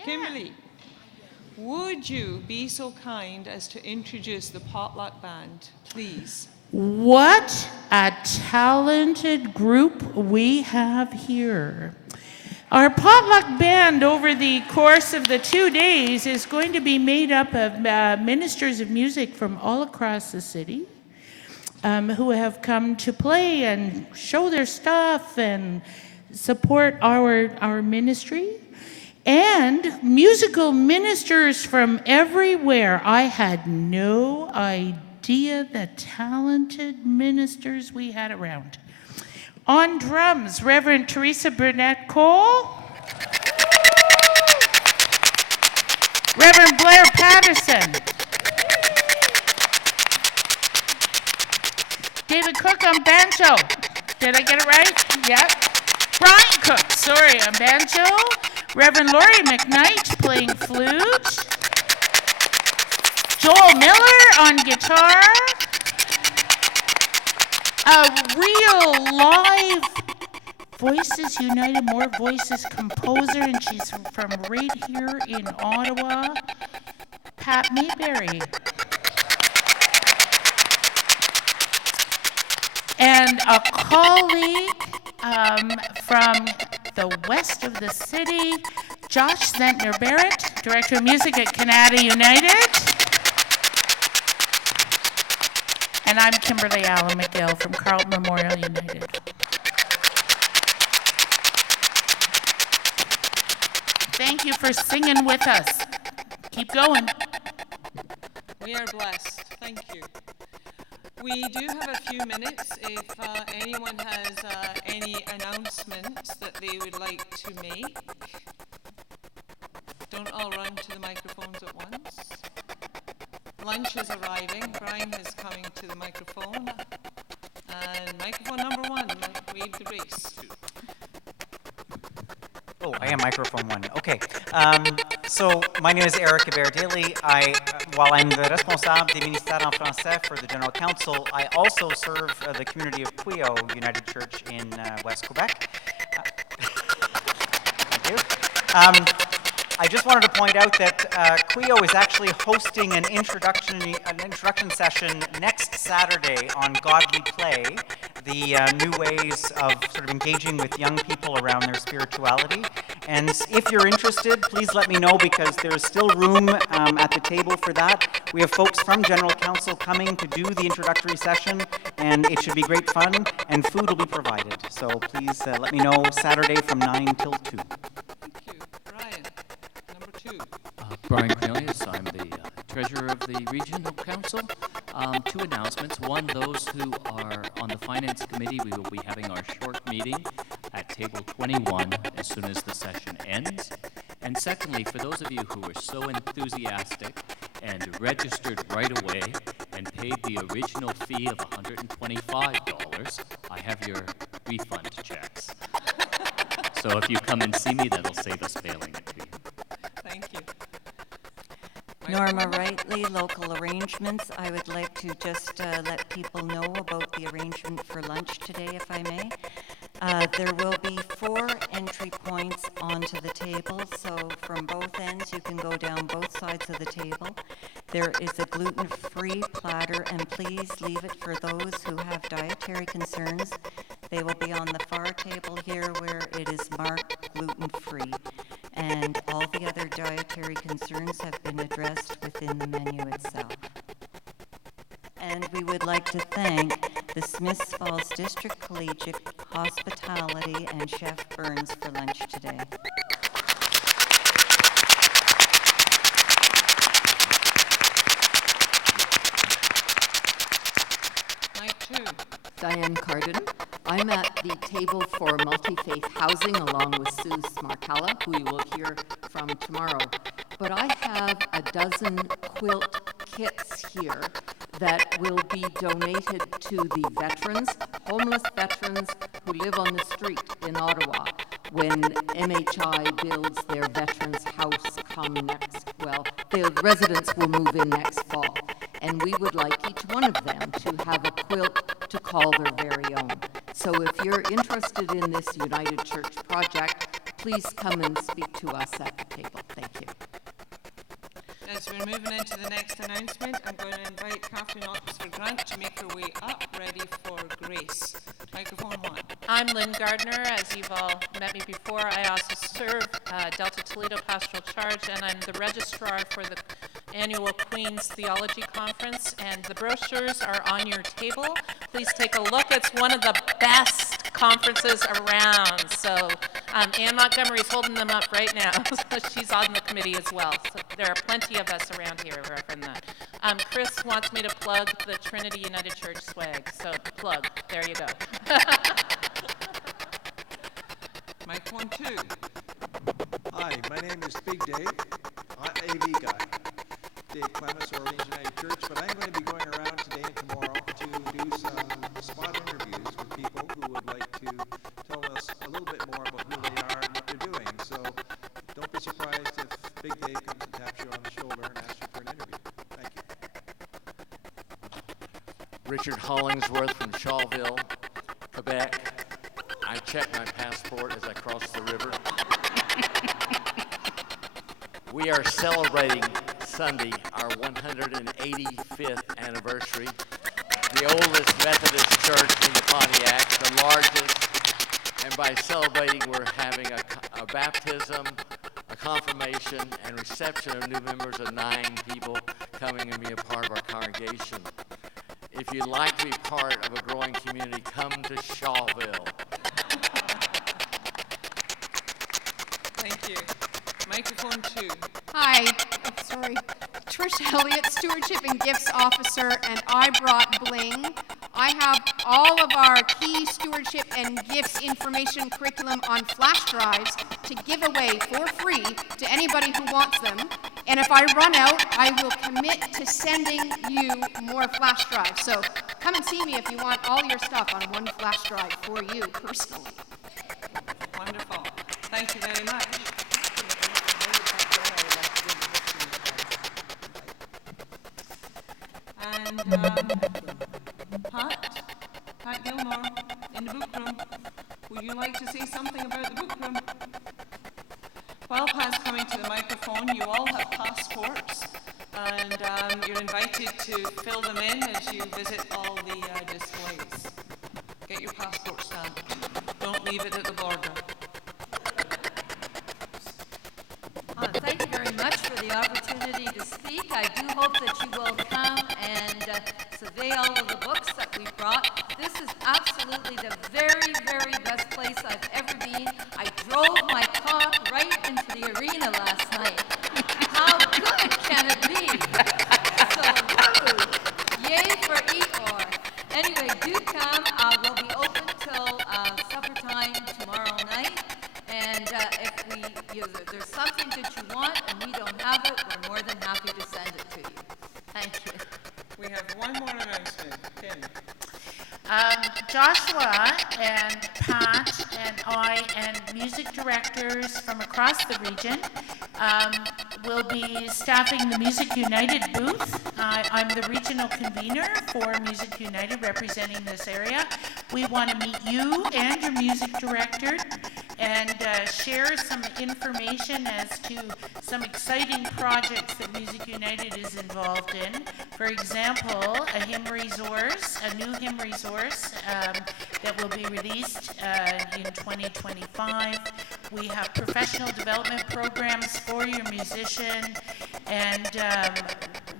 Kimberly, would you be so kind as to introduce the potluck band, please? What a talented group we have here. Our potluck band over the course of the 2 days is going to be made up of ministers of music from all across the city who have come to play and show their stuff and support our ministry. And musical ministers from everywhere. I had no idea the talented ministers we had around. On drums, Reverend Teresa Burnett Cole. Reverend Blair Patterson. David Cook on banjo. Did I get it right? Yep. Brian Cook. banjo, Reverend Laurie McKnight playing flute, Joel Miller on guitar, a real live Voices United More Voices composer, and she's from right here in Ottawa, Pat Mayberry. And a colleague from the west of the city, Josh Zentner-Barrett, Director of Music at Canada United. And I'm Kimberly Allen McGill from Carleton Memorial United. Thank you for singing with us. Keep going. We are blessed. Thank you. We do have a few minutes if anyone has any announcements that they would like to make. Don't all run to the microphones at once. Lunch is arriving. Brian is coming to the microphone. And microphone number 1, lead the race. Oh, I am microphone 1. Okay. So my name is Eric Hebert-Daly. While I'm the responsable des ministères en français for the General Council, I also serve the community of Quio United Church in West Quebec. Thank you. I just wanted to point out that Quio is actually hosting an introduction session next Saturday on Godly Play, the new ways of sort of engaging with young people around their spirituality. And if you're interested, please let me know, because there's still room at the table for that. We have folks from General Council coming to do the introductory session, and it should be great fun, and food will be provided. So please let me know Saturday from 9 till 2. Thank you. Brian, number 2. Brian Cornelius, I'm the treasurer of the Regional Council. 2 announcements. One, those who are on the Finance Committee, we will be having our short meeting at table 21 as soon as the session ends. And secondly, for those of you who were so enthusiastic and registered right away and paid the original fee of $125, I have your refund checks. So if you come and see me, that'll save us mailing it to you. Thank you. Norma Wrightley, Local Arrangements. I would like to just let people know about the arrangement for lunch today, if I may. There will be 4 entry points onto the table, so from both ends you can go down both sides of the table. There is a gluten-free platter, and please leave it for those who have dietary concerns. They will be on the far table here where it is marked gluten-free. And all the other dietary concerns have been addressed within the menu itself. And we would like to thank the Smiths Falls District Collegiate Hospitality and Chef Burns for lunch today. Mike 2. Diane Carden. I'm at the table for multi-faith housing along with Sue Smarkalla, who you will hear from tomorrow. But I have a dozen quilt kits here that will be donated to the veterans, homeless veterans who live on the street in Ottawa when MHI builds their veterans house come next, well, the residents will move in next fall. And we would like each one of them to have a quilt to call their very own. So if you're interested in this United Church project, please come and speak to us at the table. Thank you. As we're moving into the next announcement, I'm going to invite Catherine Oxford-Grant to make her way up, ready for Grace. Microphone 1. I'm Lynn Gardner. As you've all met me before, I also serve Delta Toledo Pastoral Charge, and I'm the registrar for the annual Queen's Theology Conference, and the brochures are on your table. Please take a look. It's one of the best conferences around. So Ann Montgomery's holding them up right now. She's on the committee as well. So there are plenty of us around here repping that. Chris wants me to plug the Trinity United Church swag. So plug. There you go. Microphone 2. Hi, my name is Big Dave. I'm AV guy. Dave Clements, Orleans United Church, but I'm going to be going around today and tomorrow to do some spot interviews with people who would like to tell us a little bit more about who they are and what they're Big Dave comes and taps you on the shoulder and asks you for an interview. Thank you. Richard Hollingsworth from Shawville, Quebec. I check my passport as I cross the river. We are celebrating Sunday our 185th anniversary. The oldest Methodist church in the Pontiac, the largest. And by celebrating, we're having a baptism, a confirmation, and reception of new members of 9 people coming and be a part of our congregation. If you'd like to be part of a growing community, come to Shawville. Thank you. Microphone 2. Hi, sorry. Trish Elliott, Stewardship and Gifts Officer, and I brought bling. I have all of our key stewardship and gifts information curriculum on flash drives to give away for free to anybody who wants them. And if I run out, I will commit to sending you more flash drives. So come and see me if you want all your stuff on one flash drive for you personally. Wonderful. Thank you very much. And Pat Gilmore in the book room. Would you like to say something about the book room? While Pat's coming to the microphone, you all have passports, and you're invited to fill them in as you visit all the displays. Get your passport stamped. Don't leave it at the border. Thank you very much for the opportunity to speak. I do hope that you will come and survey all of the books that we brought. This is absolutely the very, very best place I've ever been. I drove my car right into the arena last night. How good can it be? So, woo! Yay for EOORC. Anyway, do come. We'll be open till supper time tomorrow night. And if there's something that you want and we don't have it, we're more than happy to send it to you. Thank you. We have one more announcement. Kim. Joshua and Pat and I and music directors from across the region will be staffing the Music United booth. I'm the regional convener for Music United representing this area. We want to meet you and your music director and share some information as to some exciting projects that Music United is involved in. For example, a hymn resource, a new hymn resource that will be released in 2025. We have professional development programs for your musician, and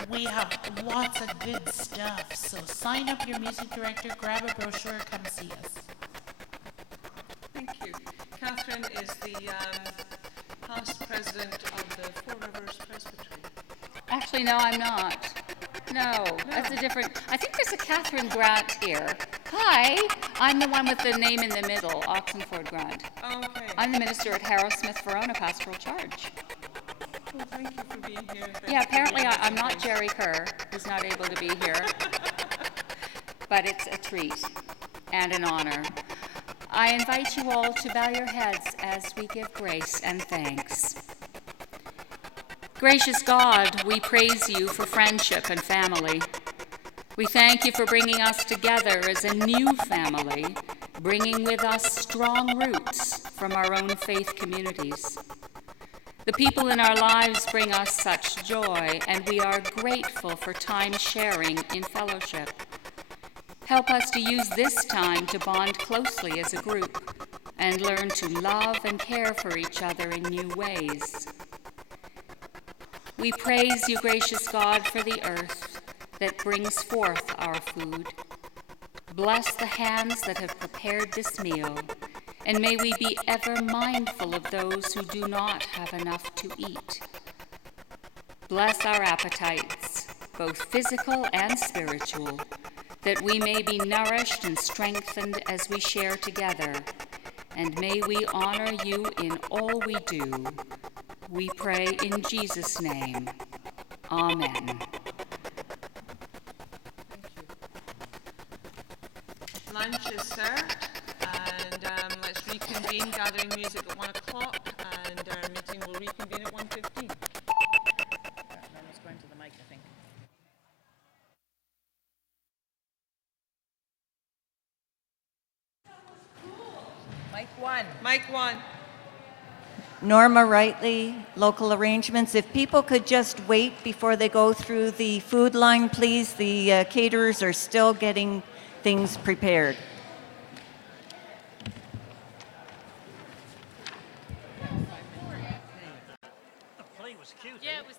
we have lots of good stuff. So sign up your music director, grab a brochure, come see us. Thank you. Catherine is the past president of the Four Rivers Presbytery. Actually, no, I'm not. No, that's a different. I think there's a Catherine Grant here. Hi, I'm the one with the name in the middle, Oxenford Grant. Oh, okay. I'm the minister at Harrowsmith Verona Pastoral Charge. Well, thank you for being here. Yeah, apparently I'm not Jerry Kerr, who's not able to be here. But it's a treat and an honor. I invite you all to bow your heads as we give grace and thanks. Gracious God, we praise you for friendship and family. We thank you for bringing us together as a new family, bringing with us strong roots from our own faith communities. The people in our lives bring us such joy, and we are grateful for time sharing in fellowship. Help us to use this time to bond closely as a group and learn to love and care for each other in new ways. We praise you, gracious God, for the earth that brings forth our food. Bless the hands that have prepared this meal, and may we be ever mindful of those who do not have enough to eat. Bless our appetites, both physical and spiritual, that we may be nourished and strengthened as we share together, and may we honor you in all we do. We pray in Jesus' name. Amen. Lunch is served, and let's reconvene, gathering music at 1 o'clock, and our meeting will reconvene at 1:15. Mic 1. Norma Rightly, local arrangements. If people could just wait before they go through the food line, please. The caterers are still getting things prepared. The play was cute. Yeah, it was.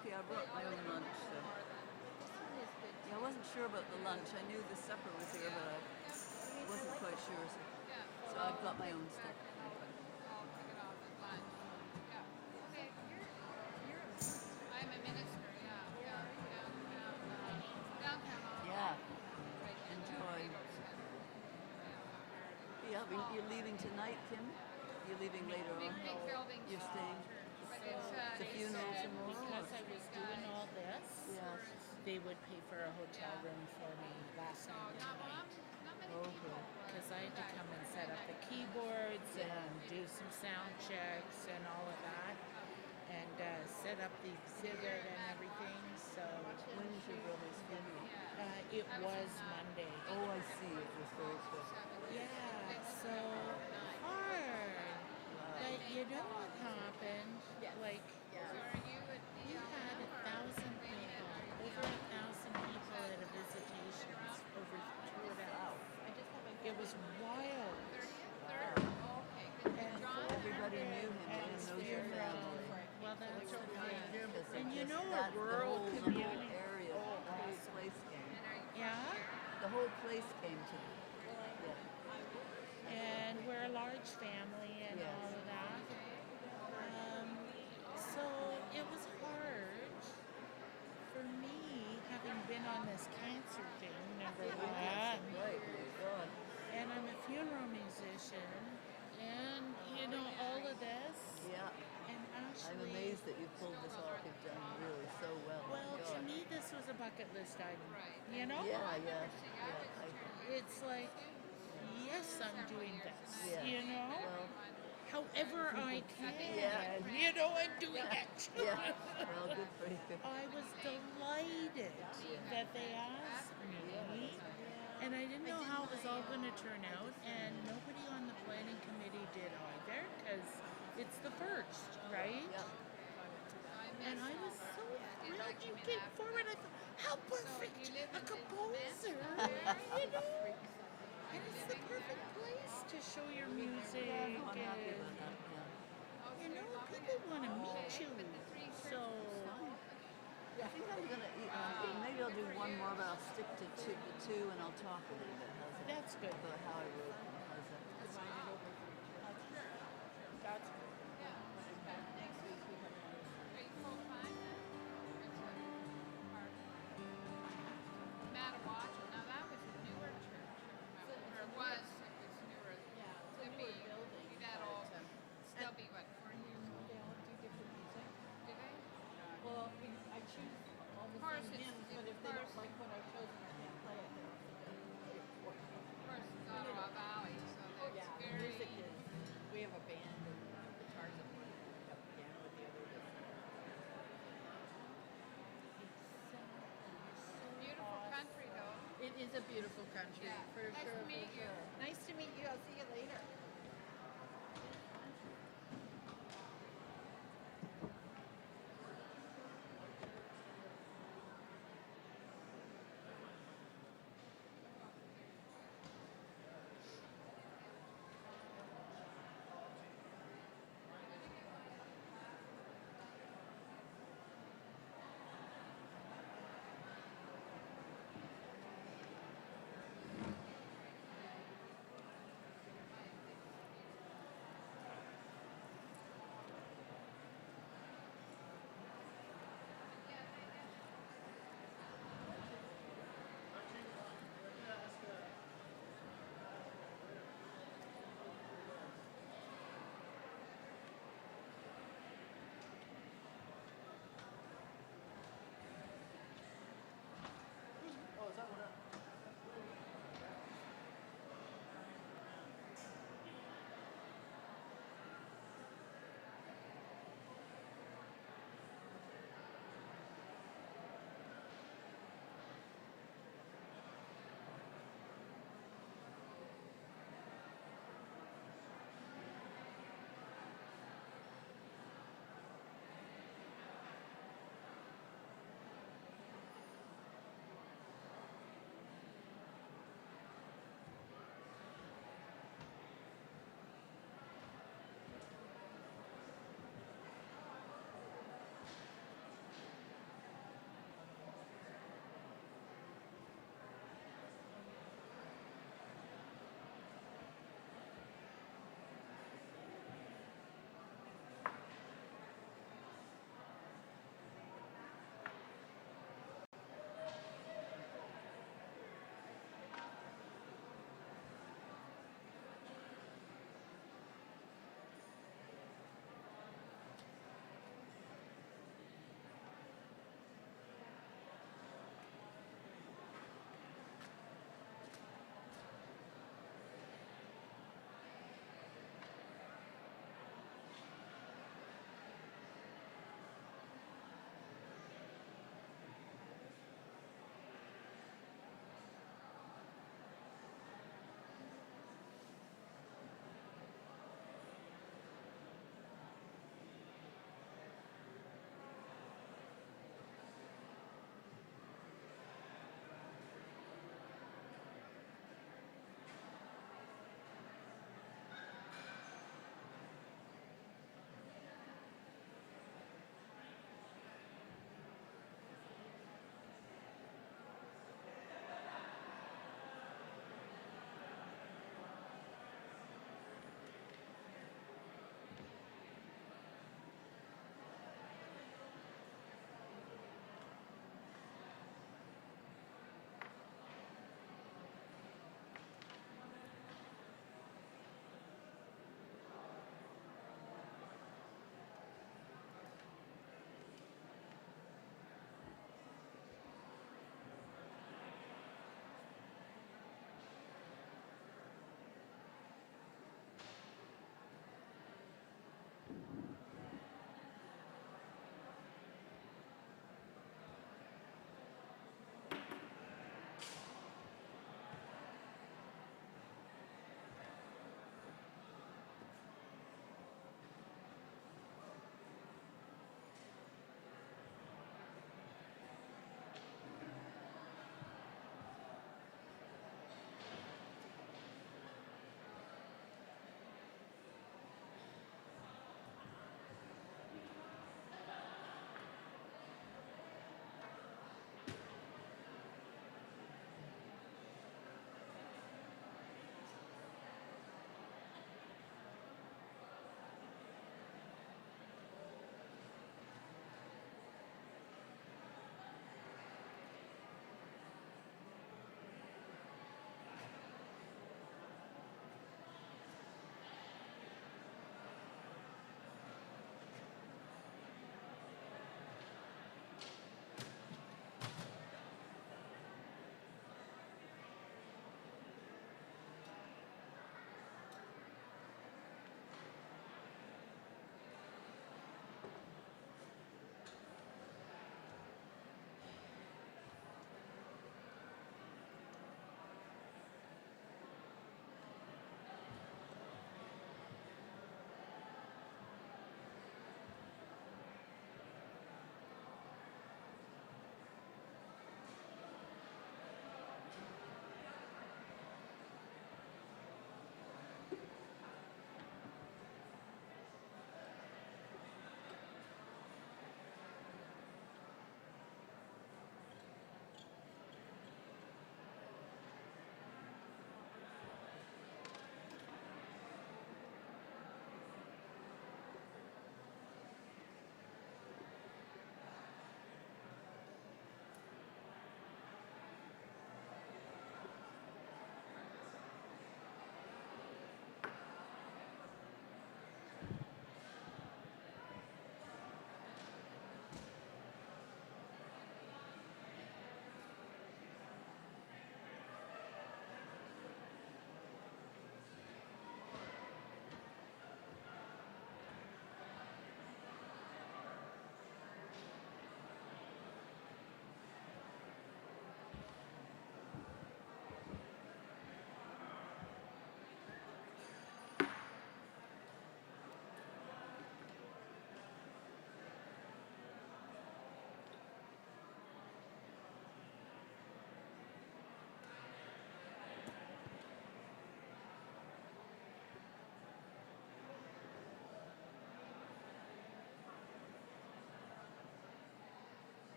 Okay, I brought my own lunch, so. Yeah, I wasn't sure about the lunch. I knew the supper was here, but I wasn't quite sure, so I've got my own stuff. Yeah. Enjoy. Yeah, you're leaving tonight, Kim? You're leaving later on? You're staying? The funeral tomorrow? Because I was doing all this, Yes. they would pay for a hotel room for me last night and night. Okay. Because I had to come and set up the keyboards and do some sound checks and all of that. set up the exhibit and everything. So When is your brother's funeral? it was Monday. Oh, I see. It was very quick. Yeah, so hard. But you know what happened? Like, we had 1,000 people, over 1,000 people at a visitations over 2.5. It was wild. And Everybody knew him at and his knows your funeral. family. Well, that's the thing. Because And you know, that, a rural the whole community. area, the whole place came. Yeah? The whole place came to them. And we're a large family and Yes. all of that. So it was hard for me, having been on this cancer thing, number one. Right, my God. And I'm a funeral musician, and you know all of this. Yeah. And actually, I'm amazed that you pulled this off. You've done really so well. well, My to God. me, this was a bucket list item. You know? Yeah. It's like, yes, I'm doing this. Yeah. You know? Well, however I can. Yeah. You know, I'm doing it. Yeah. Well, good for you. I was delighted that they asked me, and I didn't know how it was all going to turn out, and nobody on the planning committee did either, because it's the first, right? And I was so thrilled you came forward. I thought, how perfect, a composer, you know? And it's the perfect place to show your music. I'm happy about And, that. you know, people want to meet you. So, I think I'm gonna maybe I'll do one more, but I'll stick to the two, and I'll talk a little bit. How's that? That's good. About how I wrote them. How's that? That's Matawacha, now that was a newer church, or it was newer. Could be, that'll still be what, 4 years old? They all do different music. Do they? Well, I choose all the same hymns, but if they don't like what I've chosen, I can't play it. Of course, it's Ottawa Valley, so that's Yeah, the very. music is, we have a band and guitars at one, and we have piano at the other. Beautiful country, though. It is a beautiful country, Yeah. for Nice sure. to meet you. Nice to meet you. I'll see you later.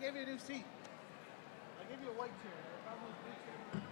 gave you a new seat. I gave you a white chair. I found those blue chairs.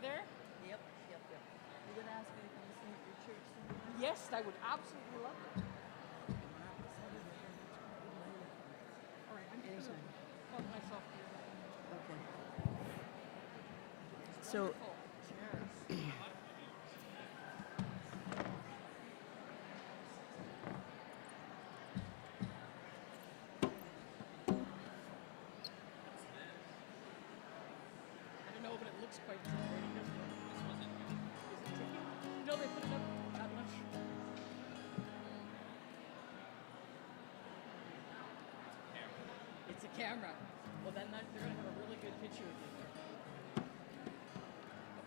There? Yep. You're going to ask me to come sing at your church soon? Yes, I would absolutely love it. All right, I'm just going to plug myself here. Okay. So, I don't know, but it looks quite intimidating, doesn't it? This wasn't good. Is it ticking? No, they put it up that much. It's a camera. Well, then they're going to have a really good picture of you there.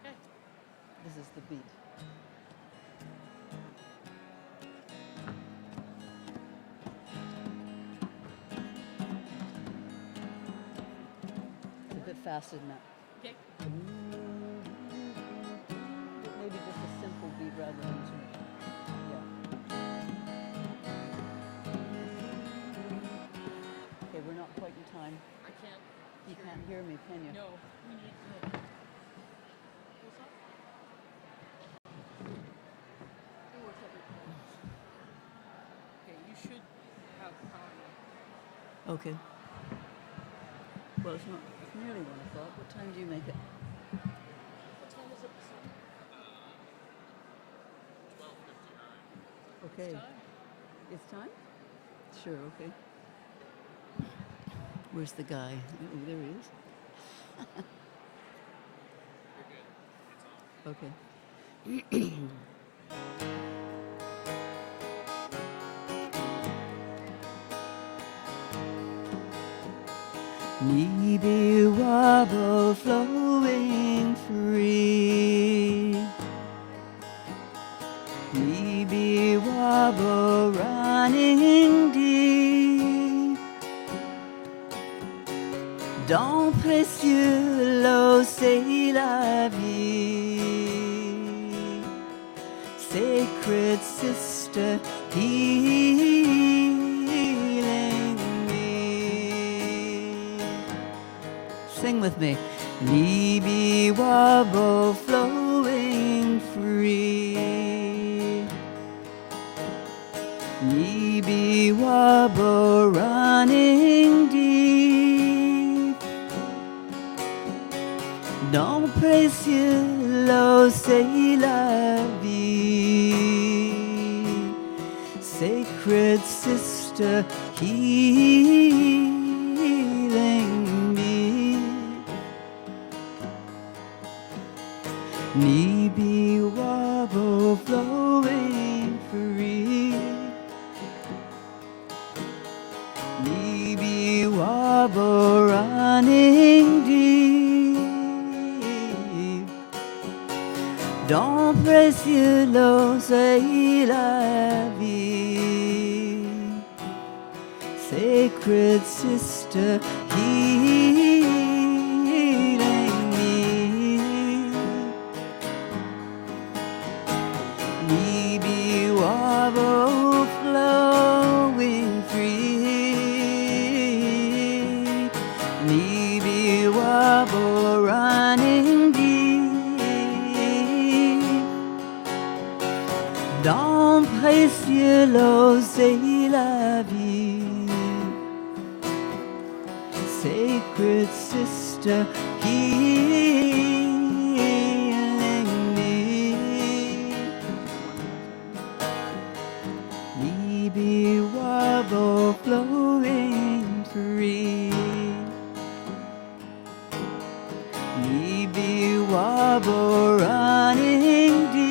Okay. This is the beat. It's a bit faster than that. Okay. Maybe just a simple beat rather than too much. Yeah. hear me, can you? No, we need to. Okay, you should have power. Okay. Well, it's nearly 1 o'clock. What time do you make it? What time is it? 12:59. Okay. It's time? Sure, okay. Where's the guy? Oh, there he is. Okay. Nibi wobble flowing free. Nibi wobble running deep. Don't press you low, say la vie. Sacred sister, healing me. Sing with me. Nibi wobble flowing free. Nibi wobble running deep. Don't praise you low, say la vie. Sacred sister, healing me. Nibi wobble flowing free. Nibi wobble running deep. Don't press you low, say la vie. Sacred sister, healing me. Nibi wobble flowing free. Nibi wobble running deep. Don't press you low, say la vie. Sacred sister, healing me. Nibi wobble flowing free. Nibi wobble running deep.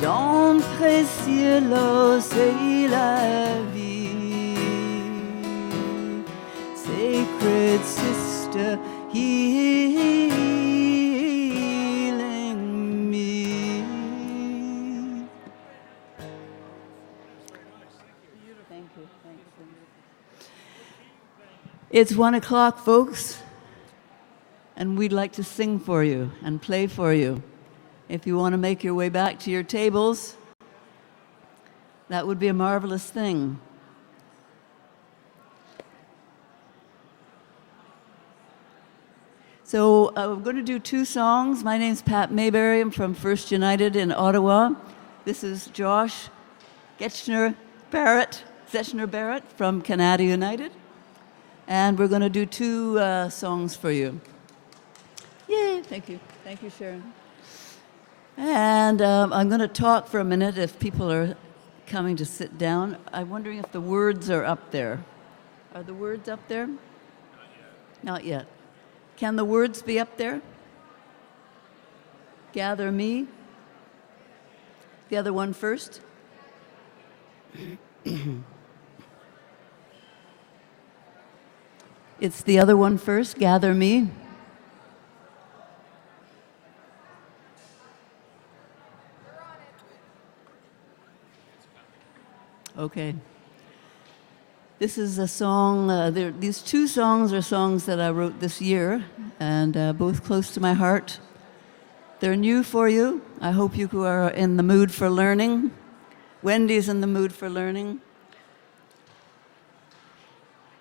Don't press your low, say la vie. Sacred sister, healing me. Thank you. Thanks. It's 1 o'clock, folks, and we'd like to sing for you and play for you. If you want to make your way back to your tables, that would be a marvelous thing. So we're going to do 2 songs. My name's Pat Mayberry. I'm from First United in Ottawa. This is Josh Getchner Barrett from Canada United. And we're going to do 2 songs for you. Yay, thank you. Thank you, Sharon. And I'm going to talk for a minute if people are coming to sit down. I'm wondering if the words are up there. Are the words up there? Not yet. Can the words be up there? Gather me. The other one first. It's the other one first. Gather me. Okay. This is a song, these 2 songs are songs that I wrote this year, and both close to my heart. They're new for you. I hope you are in the mood for learning. Wendy's in the mood for learning.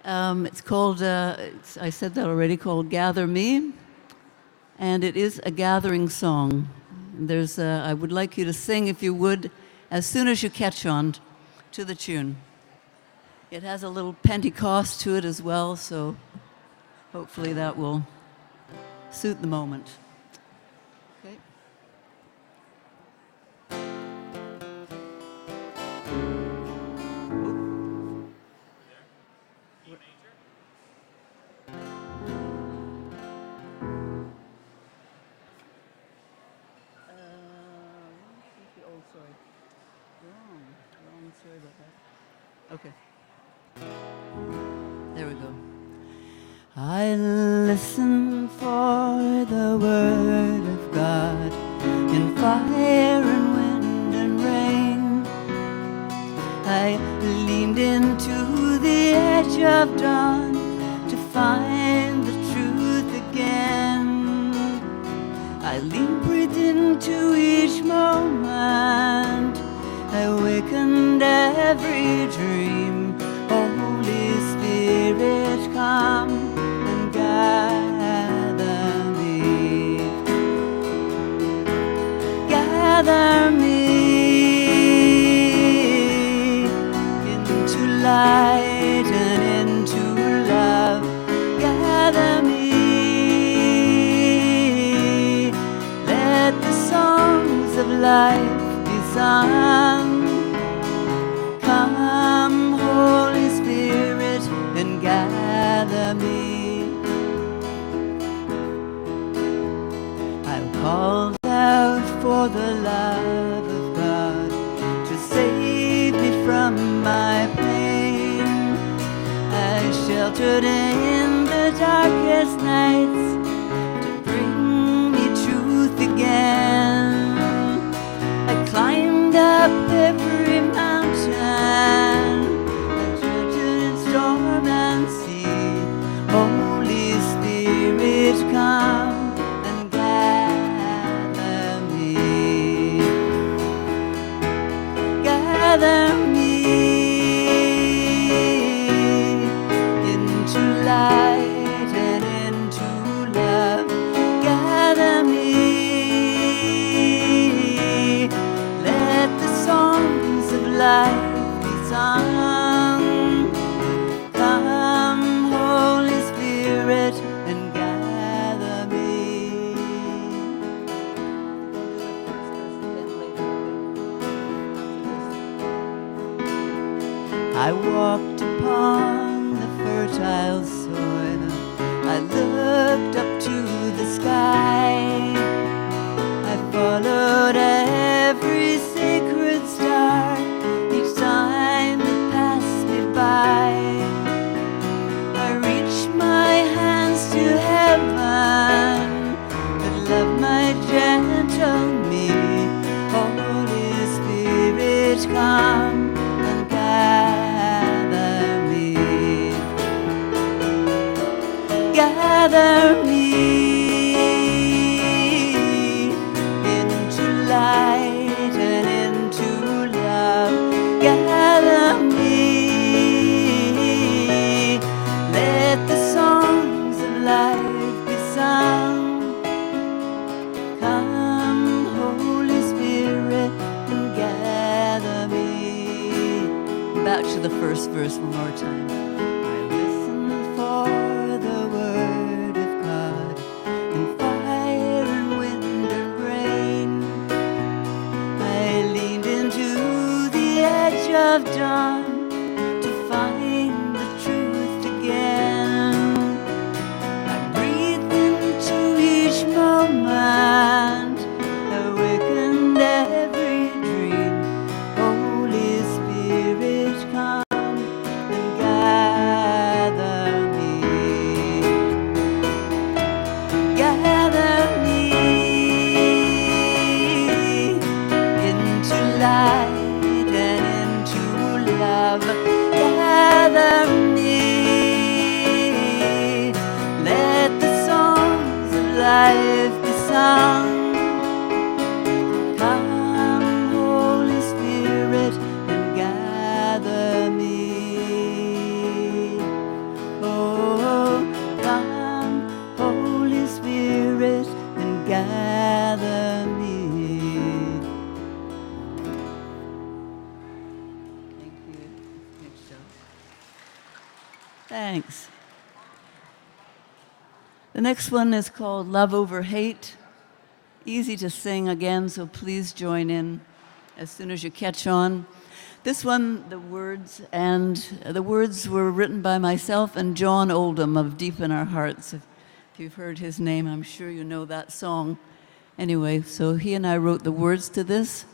It's called, I said that already, called Gather Me. And it is a gathering song. There's, I would like you to sing, if you would, as soon as you catch on to the tune. It has a little Pentecost to it as well, so hopefully that will suit the moment. Okay. Oh, sorry. Wrong, sorry about that. Okay. There we go. I listen for the word of God in fire and wind and rain. I leaned into the edge of dawn to find the truth again. I breathed into each moment. I awakened every dream. Holy Spirit, come and gather me. Gather me into light and into love. Gather me. Let the songs of life be sung. Come, Holy Spirit, and gather me. I've called out for the love of God to save me from my pain. I sheltered in the darkest nights to bring me truth again. I climbed up every mountain, I trudged in storm and sea. Holy Spirit, come and gather me. Gather me into light and into love. Gather me. Let the songs of life be sung. Come, Holy Spirit, and gather me. I walked upon the fertile soil. I looked up to the sky. I followed every sacred star each time it passed me by. I reached my hands to heaven, but love might gentle me. Holy Spirit, come and gather me. Gather me into light and into love. Gather me. Let the songs of life be sung. Come, Holy Spirit, and gather me. Back to the first verse one more time. I listen for the word of God in fire and wind and rain. I leaned into the edge of dawn to find the truth again. I breathed into each moment, awakened every dream. Holy Spirit, come and gather me. Gather me into light and into love. Thanks. The next one is called Love Over Hate. Easy to sing again, so please join in as soon as you catch on. This one, the words were written by myself and John Oldham of Deep in Our Hearts. If you've heard his name, I'm sure you know that song. Anyway, so he and I wrote the words to this.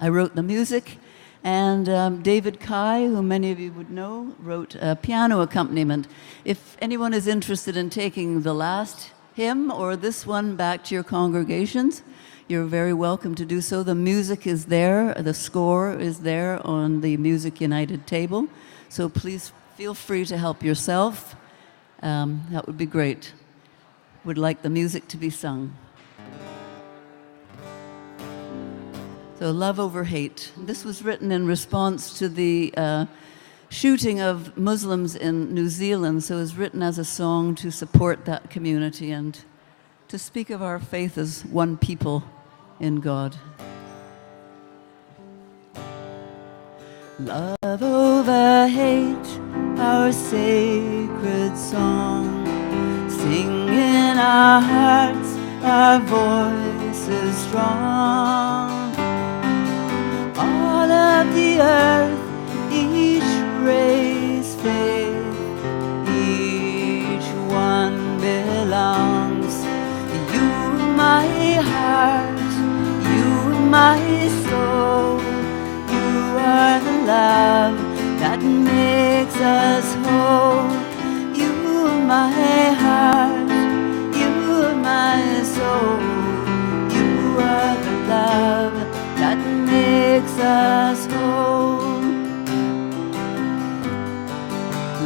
I wrote the music, and David Kai, who many of you would know, wrote a piano accompaniment. If anyone is interested in taking the last hymn or this one back to your congregations, you're very welcome to do so. The music is there, the score is there on the Music United table, so please feel free to help yourself. That would be great. Would like the music to be sung. So, Love Over Hate. This was written in response to the shooting of Muslims in New Zealand, so it was written as a song to support that community and to speak of our faith as one people in God. Love over hate, our sacred song. Sing in our hearts, our voices strong. All of the earth, each race, faith, each one belongs. You, my heart, you, my soul, you are the love that makes us whole. You, my heart, you, my soul, you are the love that makes us whole.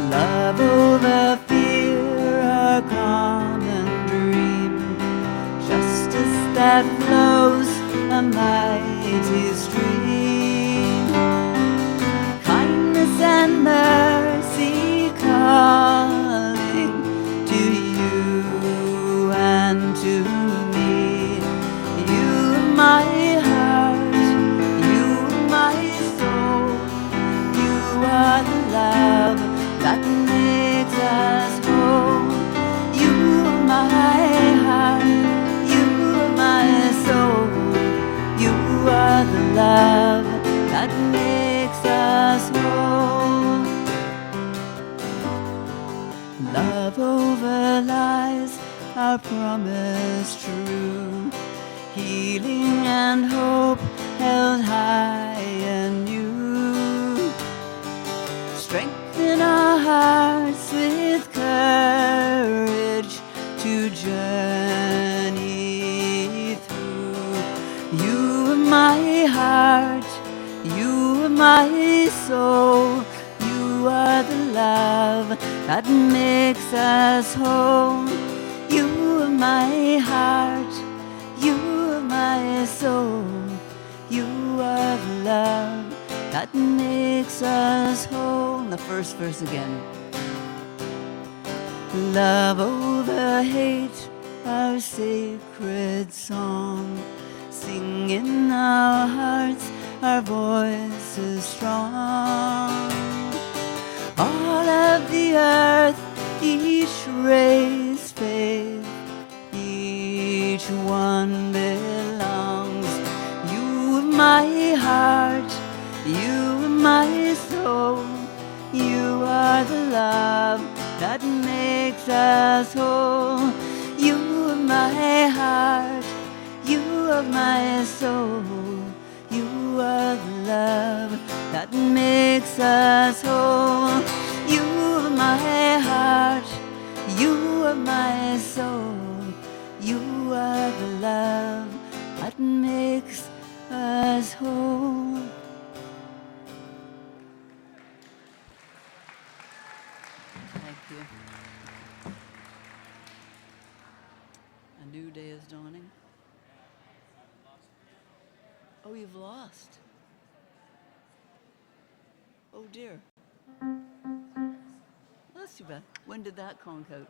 Love over fear, our common dream. Justice that flows a mighty stream. Kindness and mercy calling to you and to me. You, my heart, you, my soul, you are the love that makes us whole. You, my heart, you, my soul, you are the love that makes us whole. Love over lies, our promise true. Healing and hope held high in you. Strengthen our hearts with courage to journey through. You, my heart, you, my soul, you are the love that makes us whole. You, my heart, you, my soul, you are the love that makes us whole. The first verse again. Love over hate, our sacred song. Sing in our hearts, our voices strong. All of the earth, each race, faith, each one belongs. You, my heart, you, my soul, you are the love that makes us whole. You, my heart, you are my soul, you are the love that makes us whole. You, my heart, you are my soul, you are the love that makes us whole. Thank you. A new day is dawning. Oh, you've lost. Oh dear. That's too bad. When did that conk out?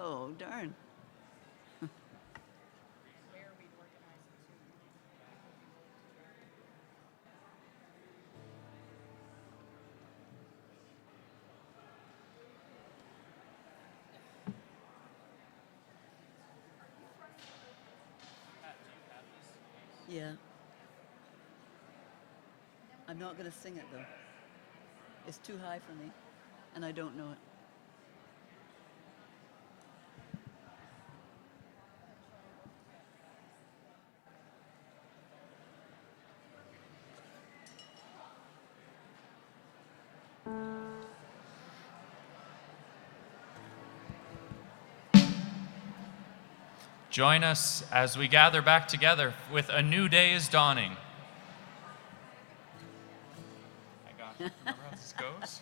Oh, darn. Yeah. I'm not going to sing it, though. It's too high for me, and I don't know it. Join us as we gather back together with A New Day is Dawning. Remember how this goes?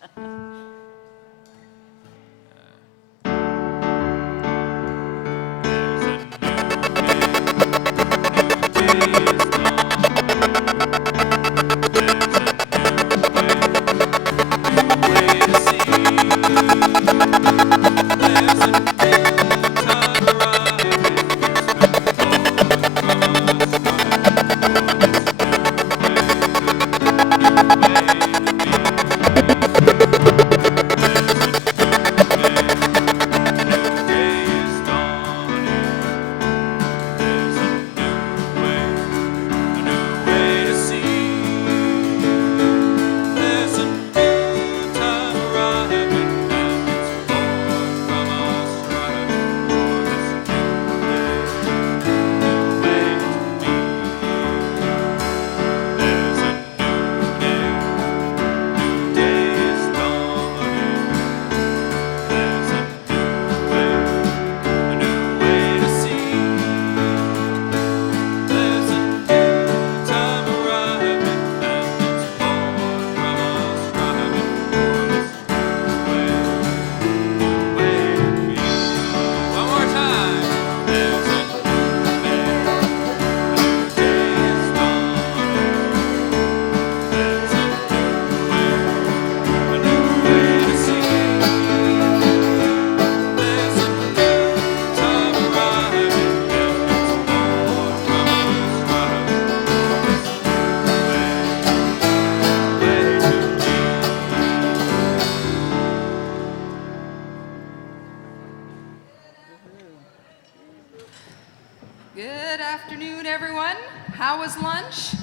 Good afternoon, everyone. How was lunch?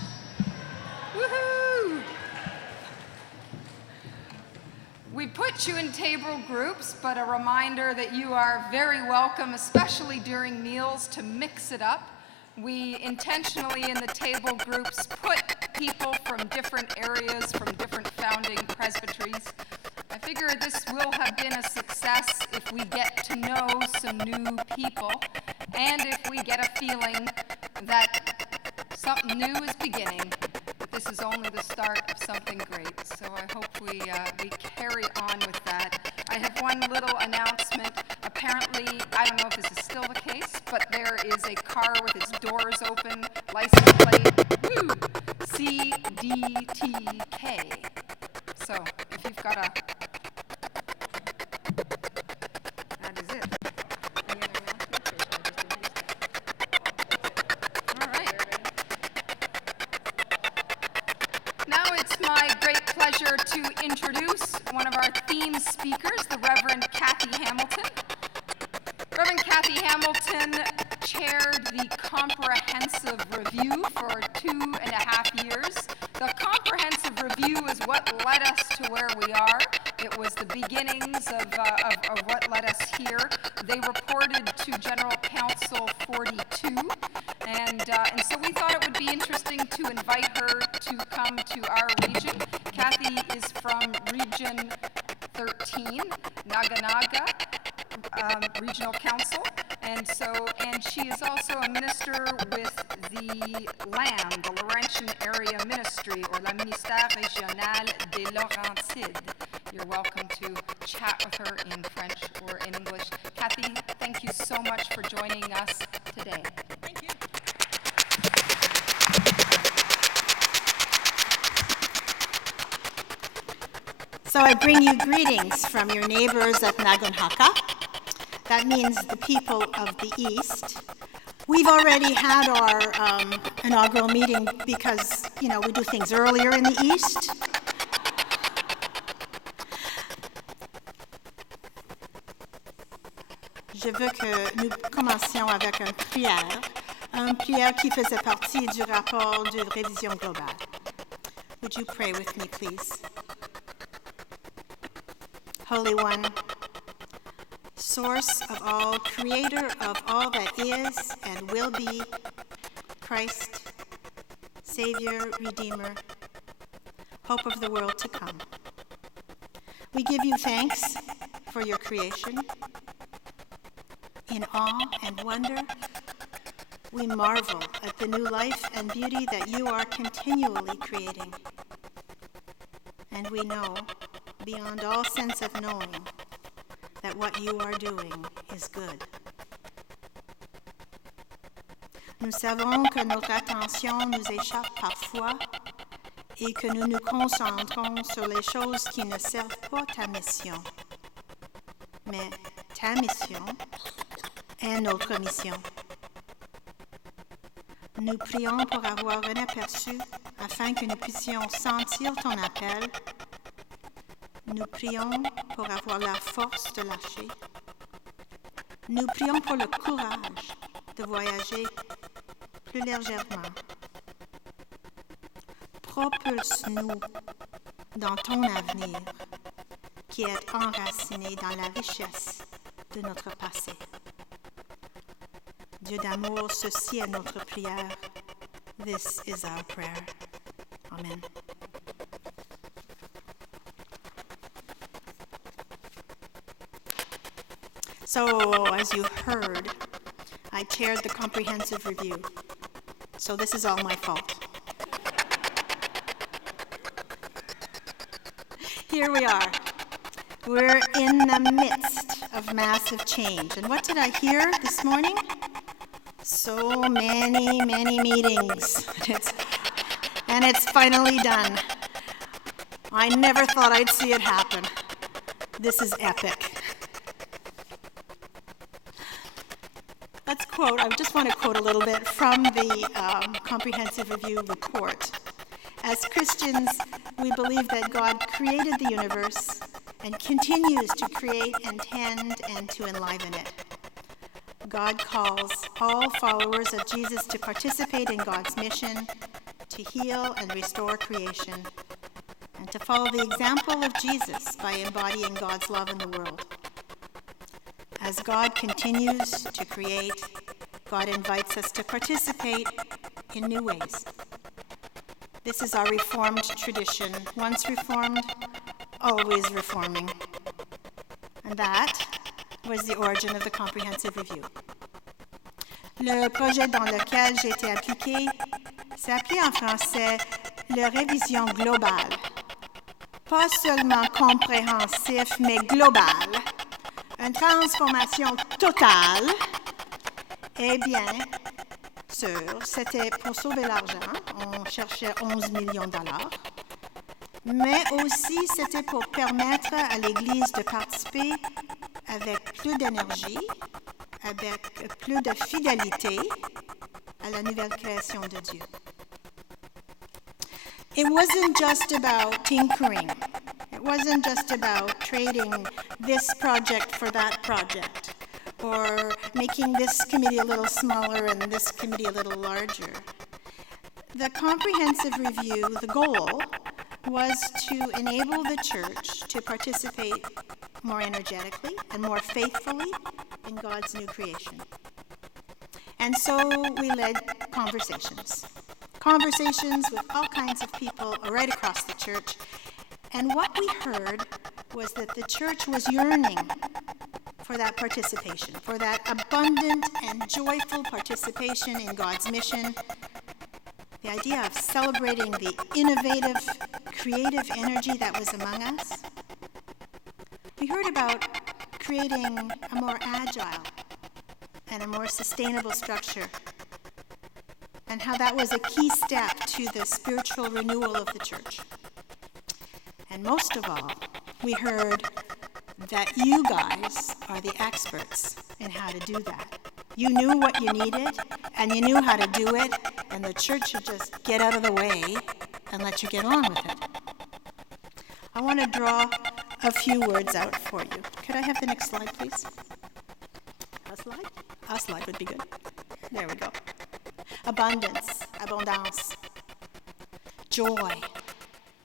Woohoo! We put you in table groups, but a reminder that you are very welcome, especially during meals, to mix it up. We intentionally, in the table groups, put people from different areas, from different founding presbyteries. I figure this will have been a success if we get to know some new people, and if we get a feeling that something new is beginning, that this is only the start of something great. So I hope we carry on with that. I have one little announcement. Apparently, I don't know if this is still the case, but there is a car with its doors open, license plate, CDTK. So if you've got a... That is it. Any other announcements? All right. Now it's my great pleasure to introduce one of our theme speakers, the Reverend Kathy Hamilton. Reverend Kathy Hamilton chaired the Comprehensive Review for 2.5 years. The Comprehensive Review is what led us to where we are. It was the beginnings of what led us here. They reported to General Counsel 42, and so we thought it would be interesting to invite her to come to our region. Kathy is from Region 13, Naga Regional Council, and she is also a minister with the LAM, the Laurentian Area Ministry, or la Ministère Régional des Laurentides. You're welcome to chat with her in French or in English. Kathy, thank you so much for joining us today. Thank you. So I bring you greetings from your neighbors at Nagunhaka. That means the people of the East. We've already had our inaugural meeting because, we do things earlier in the East. Je veux que nous commencions avec une prière. Une prière qui faisait partie du rapport de révision globale. Would you pray with me, please? Holy One, source of all, creator of all that is and will be, Christ, Savior, Redeemer, hope of the world to come. We give you thanks for your creation. In awe and wonder, we marvel at the new life and beauty that you are continually creating. And we know, beyond all sense of knowing, that what you are doing is good. Nous savons que notre attention nous échappe parfois et que nous nous concentrons sur les choses qui ne servent pas ta mission. Mais ta mission est notre mission. Nous prions pour avoir un aperçu afin que nous puissions sentir ton appel. Nous prions pour avoir la force de lâcher. Nous prions pour le courage de voyager plus légèrement. Propulse-nous dans ton avenir qui est enraciné dans la richesse de notre passé. Dieu d'amour, ceci est notre prière. This is our prayer. Amen. So, as you heard, I chaired the comprehensive review. So this is all my fault. Here we are. We're in the midst of massive change. And what did I hear this morning? So many meetings. And it's finally done. I never thought I'd see it happen. This is epic. Let's quote, I just want to quote a little bit from the Comprehensive Review report. As Christians, we believe that God created the universe and continues to create and tend and to enliven it. God calls all followers of Jesus to participate in God's mission, to heal and restore creation, and to follow the example of Jesus by embodying God's love in the world. As God continues to create, God invites us to participate in new ways. This is our Reformed tradition. Once reformed, always reforming. And that was the origin of the Comprehensive Review. Le projet dans lequel j'ai été impliquée s'appelait en français la révision globale. Pas seulement compréhensif, mais globale. Une transformation totale. Eh bien, sûr, c'était pour sauver l'argent. On cherchait 11 millions de dollars. Mais aussi, c'était pour permettre à l'Église de participer avec plus d'énergie, avec plus de fidélité à la nouvelle création de Dieu. It wasn't just about tinkering. It wasn't just about trading this project for that project, or making this committee a little smaller and this committee a little larger. The comprehensive review, the goal, was to enable the church to participate more energetically and more faithfully in God's new creation. And so we led conversations with all kinds of people right across the church. And what we heard was that the church was yearning for that participation, for that abundant and joyful participation in God's mission. The idea of celebrating the innovative, creative energy that was among us. We heard about creating a more agile and a more sustainable structure, and how that was a key step to the spiritual renewal of the church. And most of all, we heard that you guys are the experts in how to do that. You knew what you needed, and you knew how to do it, and the church should just get out of the way and let you get on with it. I want to draw a few words out for you. Could I have the next slide, please? A slide? A slide would be good. There we go. abundance, abondance, joy,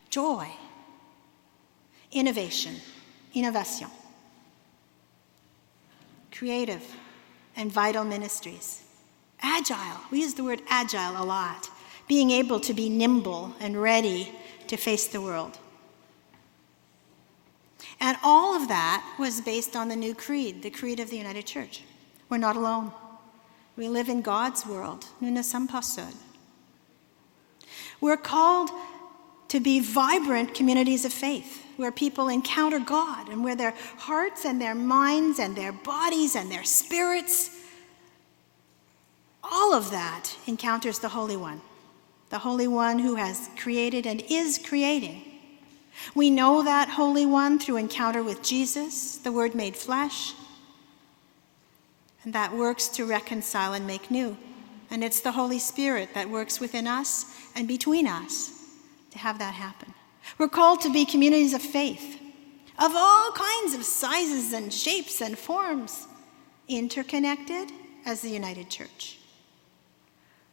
joy, innovation, innovation, creative and vital ministries, agile. We use the word agile a lot, being able to be nimble and ready to face the world. And all of that was based on the new creed, the creed of the United Church. We're not alone. We live in God's world. Nous ne sommes pas seuls. We're called to be vibrant communities of faith, where people encounter God and where their hearts and their minds and their bodies and their spirits, all of that encounters the Holy One who has created and is creating. We know that Holy One through encounter with Jesus, the Word made flesh, and that works to reconcile and make new. And it's the Holy Spirit that works within us and between us to have that happen. We're called to be communities of faith, of all kinds of sizes and shapes and forms, interconnected as the United Church.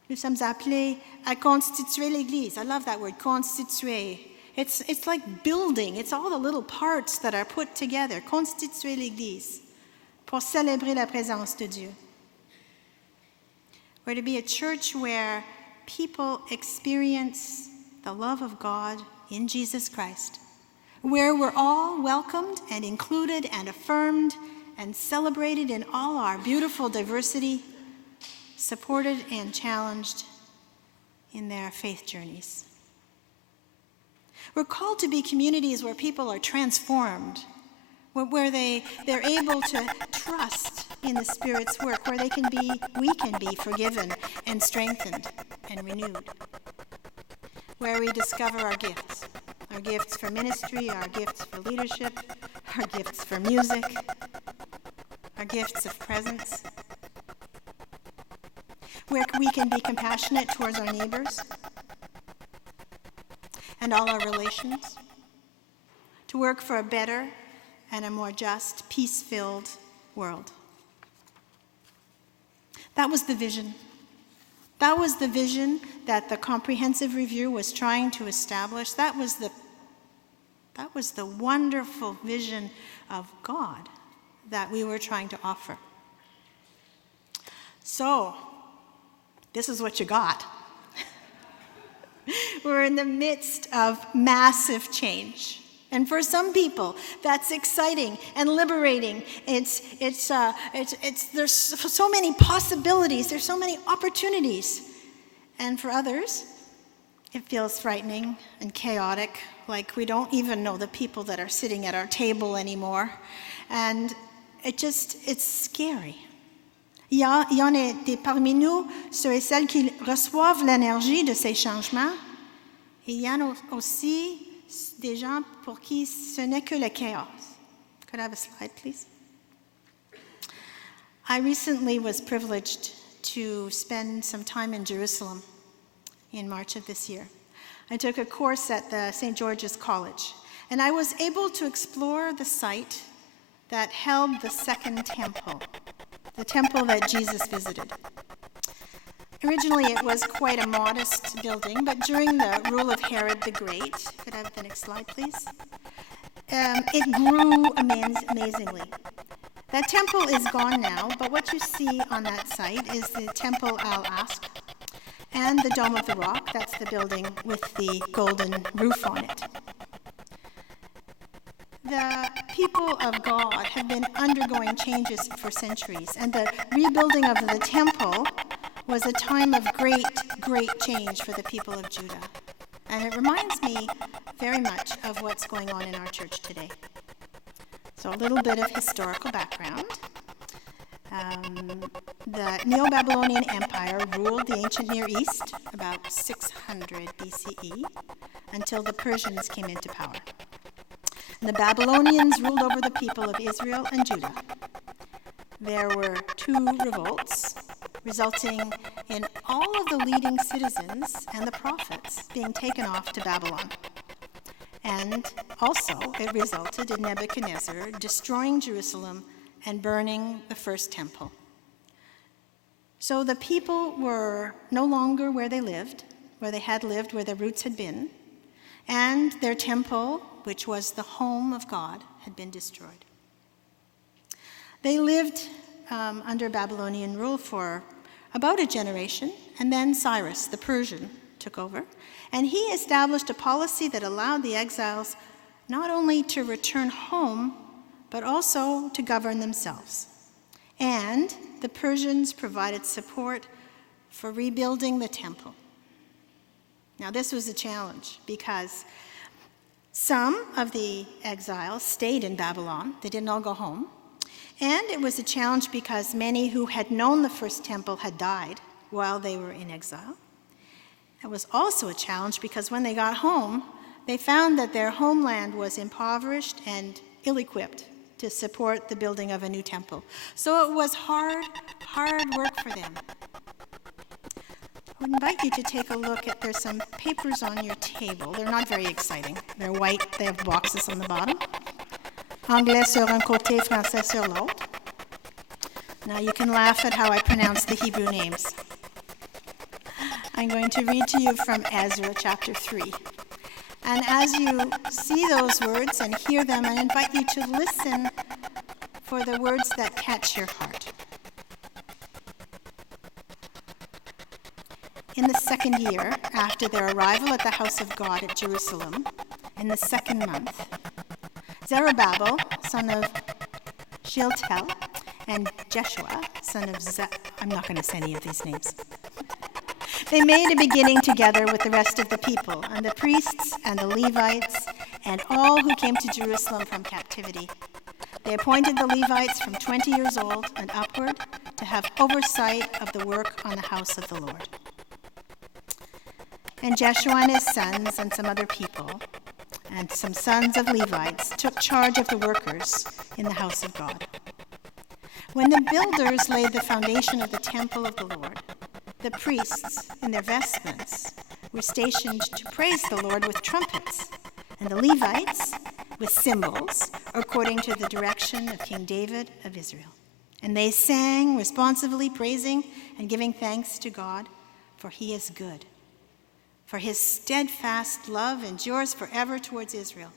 Nous sommes appelés à constituer l'Église. I love that word, constituer. It's like building. It's all the little parts that are put together. Constituer l'Église pour célébrer la présence de Dieu. We're to be a church where people experience the love of God in Jesus Christ, where we're all welcomed and included and affirmed and celebrated in all our beautiful diversity, supported and challenged in their faith journeys. We're called to be communities where people are transformed, where they're able to trust in the Spirit's work, where we can be forgiven and strengthened and renewed, where we discover our gifts for ministry, our gifts for leadership, our gifts for music, our gifts of presence, where we can be compassionate towards our neighbors and all our relations, to work for a better and a more just, peace-filled world. That was the vision. That was the vision that the comprehensive review was trying to establish. That was the wonderful vision of God that we were trying to offer. So, this is what you got. We're in the midst of massive change. And for some people, that's exciting and liberating. There's so many possibilities. There's so many opportunities. And for others, it feels frightening and chaotic, like we don't even know the people that are sitting at our table anymore. And it's scary. Il y en a parmi nous, ceux et celles qui reçoivent l'énergie de ces changements. Et il y en a aussi des gens pour qui ce n'est que le chaos. Could I have a slide, please? I recently was privileged to spend some time in Jerusalem in March of this year. I took a course at the St. George's College, and I was able to explore the site that held the second temple, the temple that Jesus visited. Originally, it was quite a modest building, but during the rule of Herod the Great, could I have the next slide, please? It grew amazingly. That temple is gone now, but what you see on that site is the Temple Al-Aqsa and the Dome of the Rock. That's the building with the golden roof on it. The people of God have been undergoing changes for centuries, and the rebuilding of the temple was a time of great change for the people of Judah. And it reminds me very much of what's going on in our church today. So a little bit of historical background. The Neo-Babylonian Empire ruled the ancient Near East about 600 BCE until the Persians came into power. And the Babylonians ruled over the people of Israel and Judah. There were 2 revolts, resulting in all of the leading citizens and the prophets being taken off to Babylon. And also, it resulted in Nebuchadnezzar destroying Jerusalem and burning the first temple. So the people were no longer where they lived, where they had lived, where their roots had been, and their temple, which was the home of God, had been destroyed. They lived under Babylonian rule for about a generation, and then Cyrus, the Persian, took over, and he established a policy that allowed the exiles not only to return home, but also to govern themselves. And the Persians provided support for rebuilding the temple. Now, this was a challenge because some of the exiles stayed in Babylon. They didn't all go home. And it was a challenge because many who had known the first temple had died while they were in exile. It was also a challenge because when they got home, they found that their homeland was impoverished and ill-equipped to support the building of a new temple. So it was hard work for them. I would invite you to take a look at, there's some papers on your table. They're not very exciting. They're white, they have boxes on the bottom. Anglais sur un côté, français sur l'autre. Now you can laugh at how I pronounce the Hebrew names. I'm going to read to you from Ezra chapter 3. And as you see those words and hear them, I invite you to listen for the words that catch your heart. In the second year after their arrival at the house of God at Jerusalem, in the second month, Zerubbabel, son of Shealtiel, and Jeshua, son of I'm not going to say any of these names. They made a beginning together with the rest of the people, and the priests and the Levites, and all who came to Jerusalem from captivity. They appointed the Levites from 20 years old and upward to have oversight of the work on the house of the Lord. And Jeshua and his sons and some other people, and some sons of Levites, took charge of the workers in the house of God. When the builders laid the foundation of the temple of the Lord, the priests, in their vestments, were stationed to praise the Lord with trumpets, and the Levites with cymbals, according to the direction of King David of Israel. And they sang responsively, praising and giving thanks to God, for he is good. For his steadfast love endures forever towards Israel.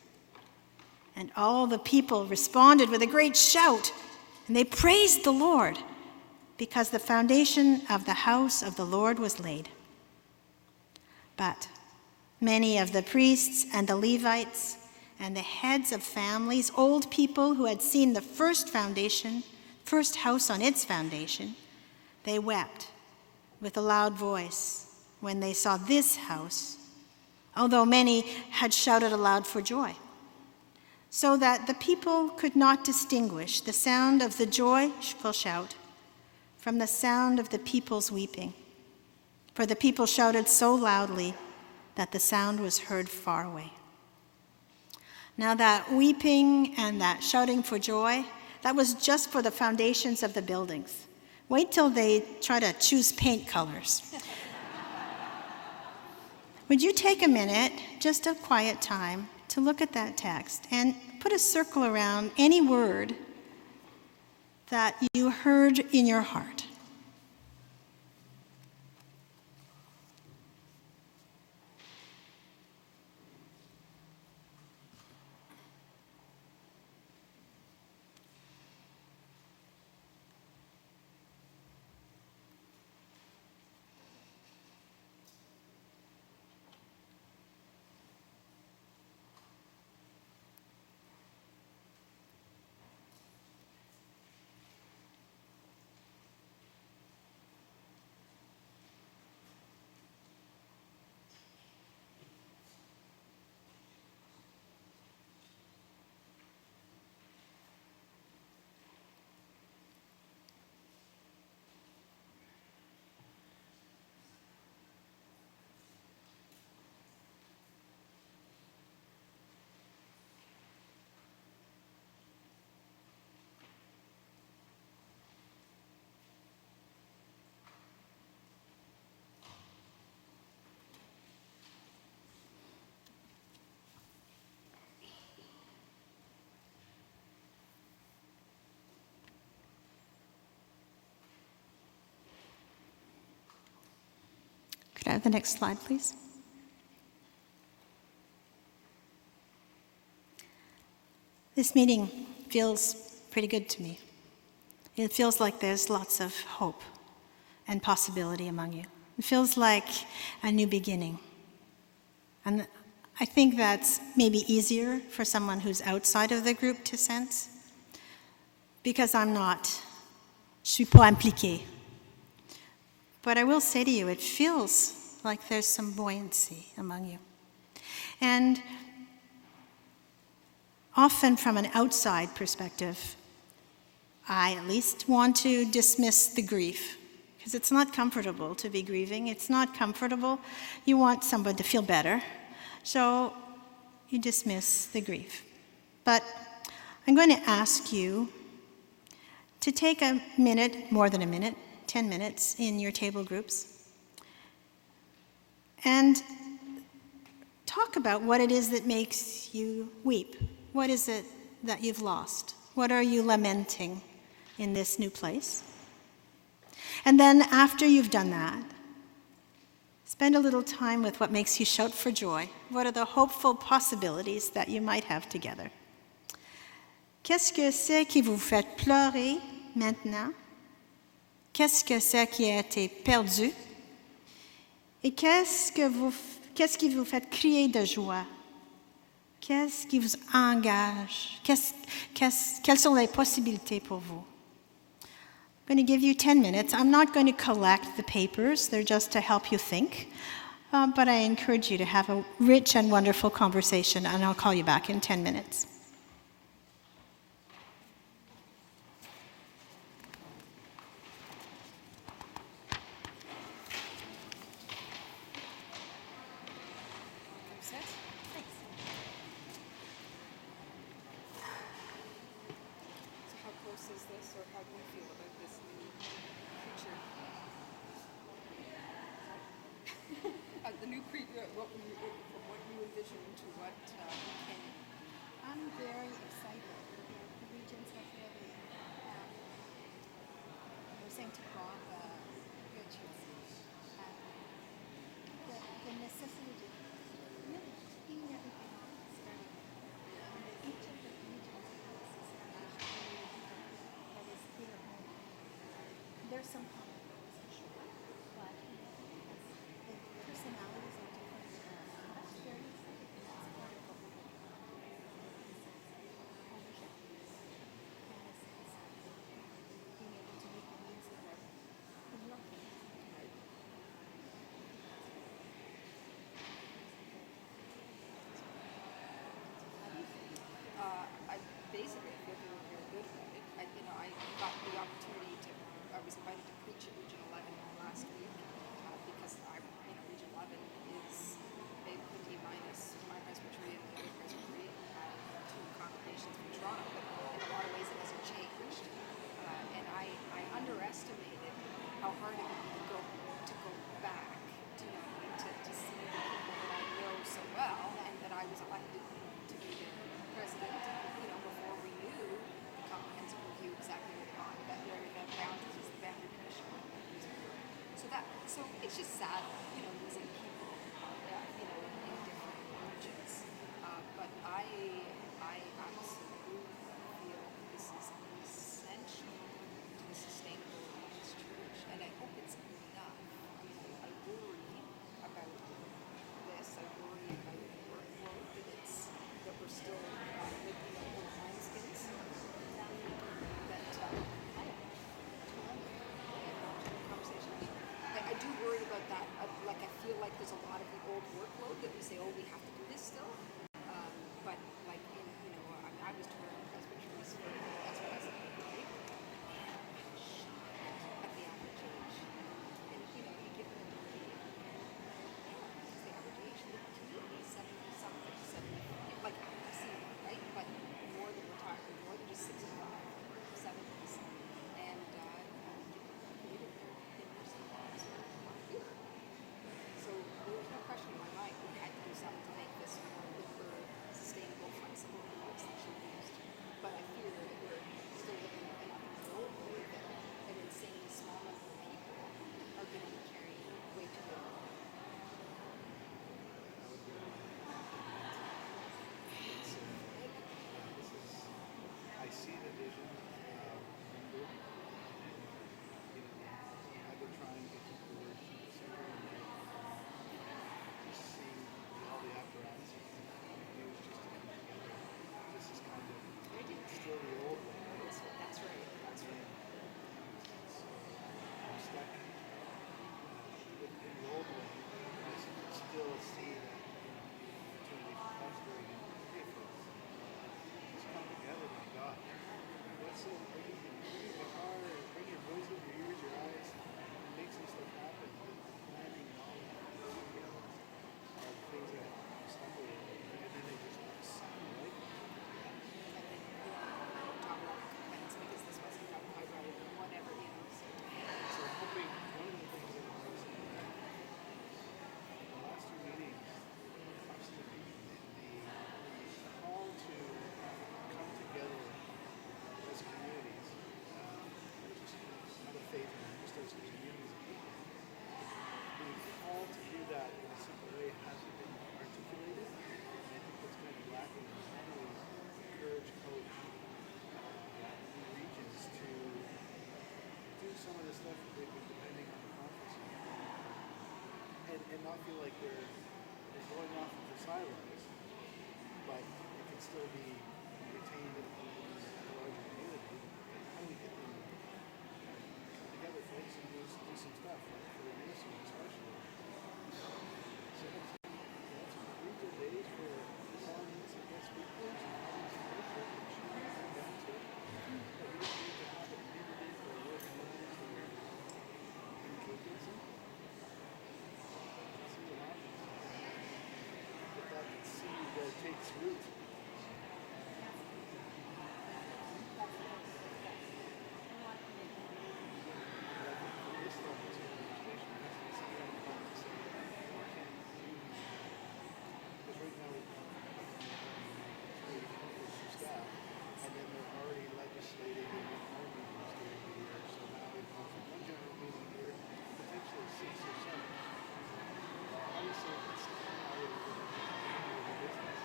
And all the people responded with a great shout, and they praised the Lord, because the foundation of the house of the Lord was laid. But many of the priests and the Levites and the heads of families, old people who had seen the first house on its foundation, they wept with a loud voice when they saw this house, although many had shouted aloud for joy, so that the people could not distinguish the sound of the joyful shout from the sound of the people's weeping. For the people shouted so loudly that the sound was heard far away. Now that weeping and that shouting for joy, that was just for the foundations of the buildings. Wait till they try to choose paint colors. Would you take a minute, just a quiet time, to look at that text and put a circle around any word that you heard in your heart? The next slide, please. This meeting feels pretty good to me. It feels like there's lots of hope and possibility among you. It feels like a new beginning. And I think that's maybe easier for someone who's outside of the group to sense, because je suis pas impliquée. But I will say to you, it feels like there's some buoyancy among you. And often from an outside perspective, I at least want to dismiss the grief, because it's not comfortable to be grieving. It's not comfortable. You want someone to feel better, so you dismiss the grief. But I'm going to ask you to take a minute, more than a minute, 10 minutes in your table groups, and talk about what it is that makes you weep. What is it that you've lost? What are you lamenting in this new place? And then after you've done that, spend a little time with what makes you shout for joy. What are the hopeful possibilities that you might have together? Qu'est-ce que c'est qui vous fait pleurer maintenant? Qu'est-ce que c'est qui a été perdu? Et qu'est-ce qui vous fait crier de joie? Qu'est-ce qui vous engage? Quelles sont les possibilités pour vous? I'm going to give you 10 minutes. I'm not going to collect the papers. They're just to help you think. But I encourage you to have a rich and wonderful conversation, and I'll call you back in 10 minutes. The new from what you envisioned to what became. I'm very excited. The regions have really, we're saying to Bob, the necessity to really clean everything up and start each of the regions has that is their own. There's some commonalities, for sure, but the personalities are different. That's very exciting. That's part of feel like they're going off into silos, but it can still be retained in the larger community. How do we get them come together, folks, and do some stuff, right? For the municipal especially. So that's regional days for calling in some guest speakers and having some worship and sharing some downstairs. But we don't need to have a community or organized or communicating something. See what happens. If that seed takes root. And then they're already legislating in their own meetings during the year. So now they've gone from one general meeting here, potentially 6 or 7. Obviously, it's how it is in the business.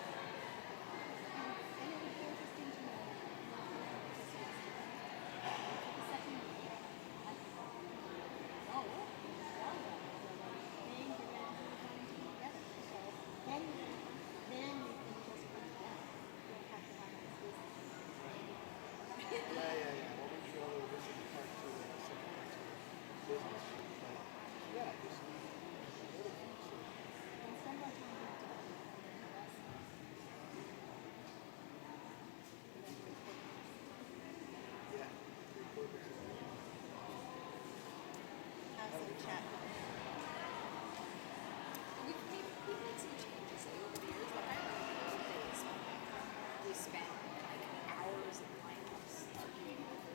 And it would be interesting to know the second meeting. No, then you're going to do the one together. So then you can just put it down. You don't have to have it as business. Yeah. We'll make sure all of this is part to the second part to the business. But yeah, just little things. So. And spend more time with it. Yeah. Have some chat. We've made some changes over the years. Like I remember the old days when we spent like hours in lineups arguing over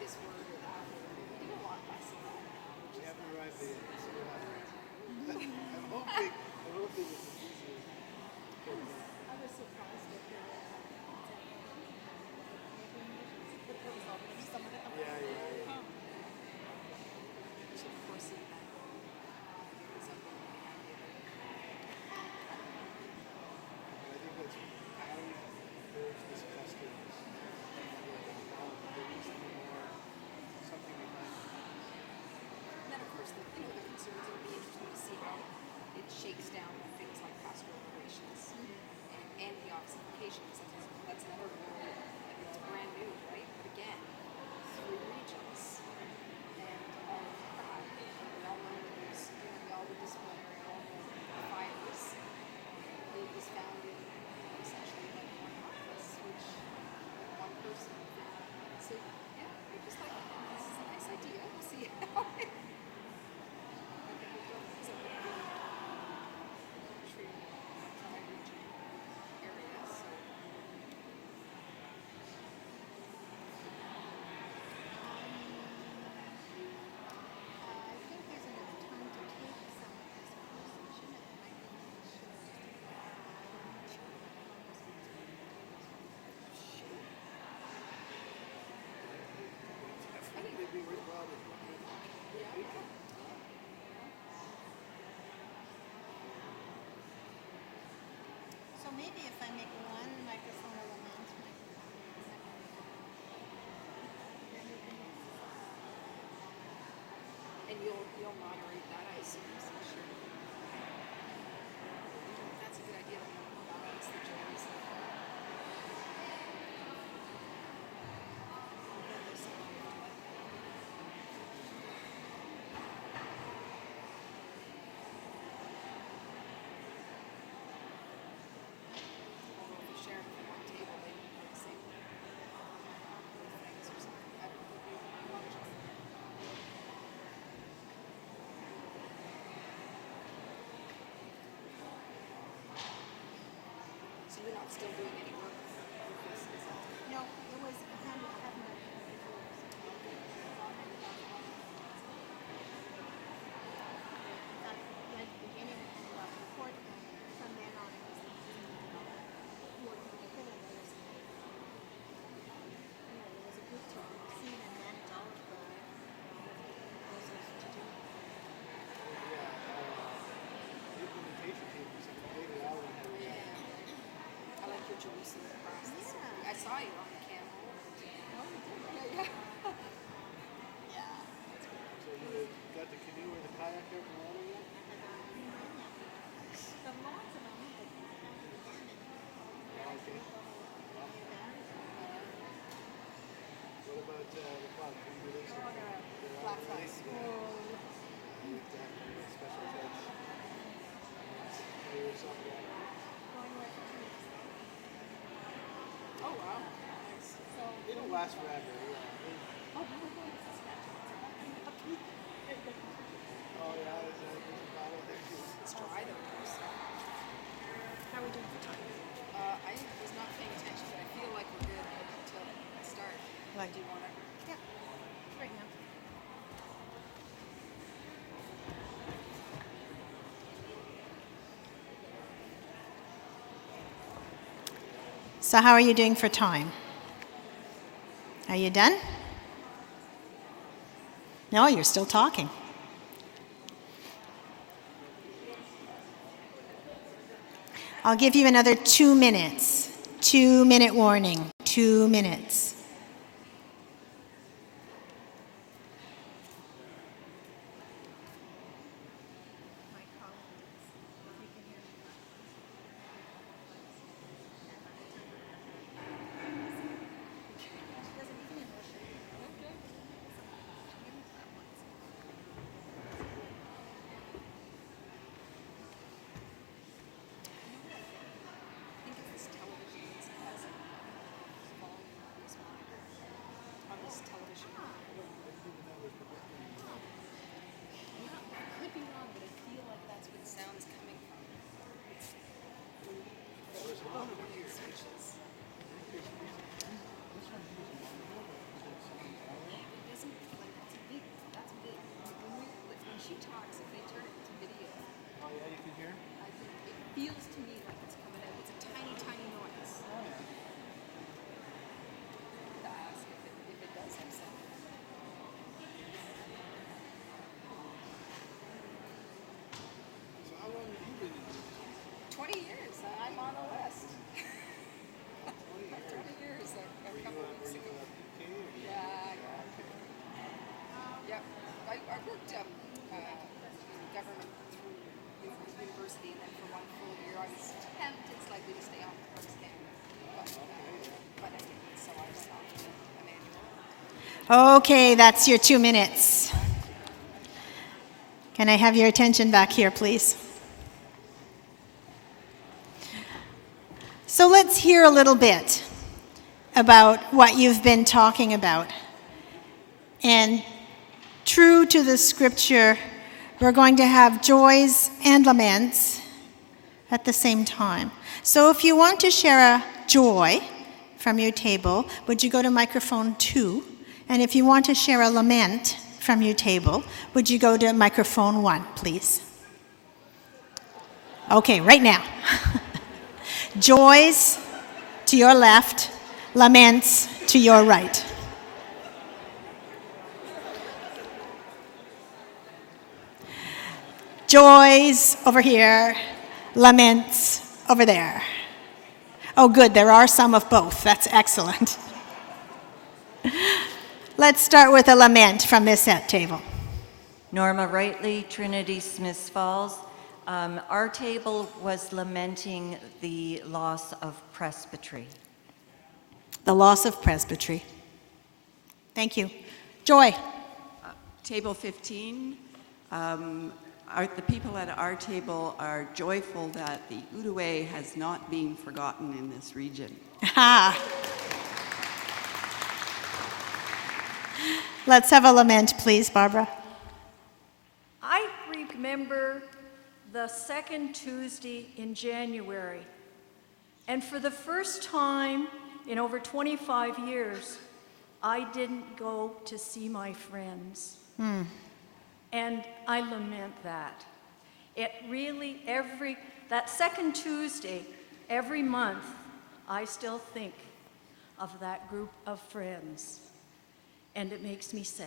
this word or that word. We do a lot less of that now. We haven't arrived there yet. So we'll have I'm hoping it's as easy as I was surprised that there were Yeah. Just of course in that something we have here. I think that's how we encourage this custom. There needs to be more something behind it. And then of course the concerns, it'll be interesting to see how it shakes down with things like pastoral relations and the office of vocation, because that's another role that it's brand new, right? But again, 3 regions and all of that. We all know that there's all the disciplinary, all the fires. It was founded essentially like one office, which one person. So yeah, we're just like, this is a nice idea. We'll see how it. I think we've done something really true tri-region area. So. I think there's enough time to take some of this conversation, and then I think we should I think they'd be worthwhile to So maybe if I make one microphone a lament microphone, and the second then we can. And you'll moderate that, I assume, so sure. That's a good idea. Balance the joys. Although if you share them at one table, they don't do the same things or something. I don't know. So you're not still doing any work with this? Is that No, it was I haven't done it before. In fact, at the beginning, I handed out the report, and from then on, it was working with coordinators. Anyway, it was a group to oversee and manage all of the proposals to do. The implementation team is like a big hour. I like your Jerusalem cross. Yeah. I saw you on the camel. Oh, you did? Yeah. Yeah. So you got the canoe or the kayak there from all of you? Oh, wow. Nice. So, It'll last forever, yeah. oh, we were going to Saskatchewan. Oh, yeah, there's a bottle there too. It's dry though. How are we doing for time? I was not paying attention, but I feel like we're good until the start. Like- Do you want to? Yeah. Right now. So how are you doing for time? Are you done? No, you're still talking. I'll give you another 2 minutes. 2-minute warning. 2 minutes. Feels to me like it's coming out. It's a tiny, tiny noise. To ask if it does have sound. So how long have you been in this? 20 years. I'm on the list. 20 years. A couple of weeks ago. Yeah. Yep. I worked in government through university, and then for one full year I was tempted slightly to stay on the Parks Canada, but I didn't, so I went off to Emmanuel. Okay, that's your 2 minutes. Can I have your attention back here, please? So let's hear a little bit about what you've been talking about. And true to the scripture, we're going to have joys and laments at the same time. So if you want to share a joy from your table, would you go to microphone 2? And if you want to share a lament from your table, would you go to microphone 1, please? Okay, right now. Joys to your left, laments to your right. Joys over here, laments over there. Oh, good, there are some of both. That's excellent. Let's start with a lament from this set table. Norma Rightly, Trinity Smiths Falls. Our table was lamenting the loss of presbytery. The loss of presbytery. Thank you. Joy. Table 15. The people at our table are joyful that the Outaouais has not been forgotten in this region. Ah. Let's have a lament, please, Barbara. I remember the second Tuesday in January, and for the first time in over 25 years, I didn't go to see my friends. And I lament that. It really, that second Tuesday, every month, I still think of that group of friends, and it makes me sad.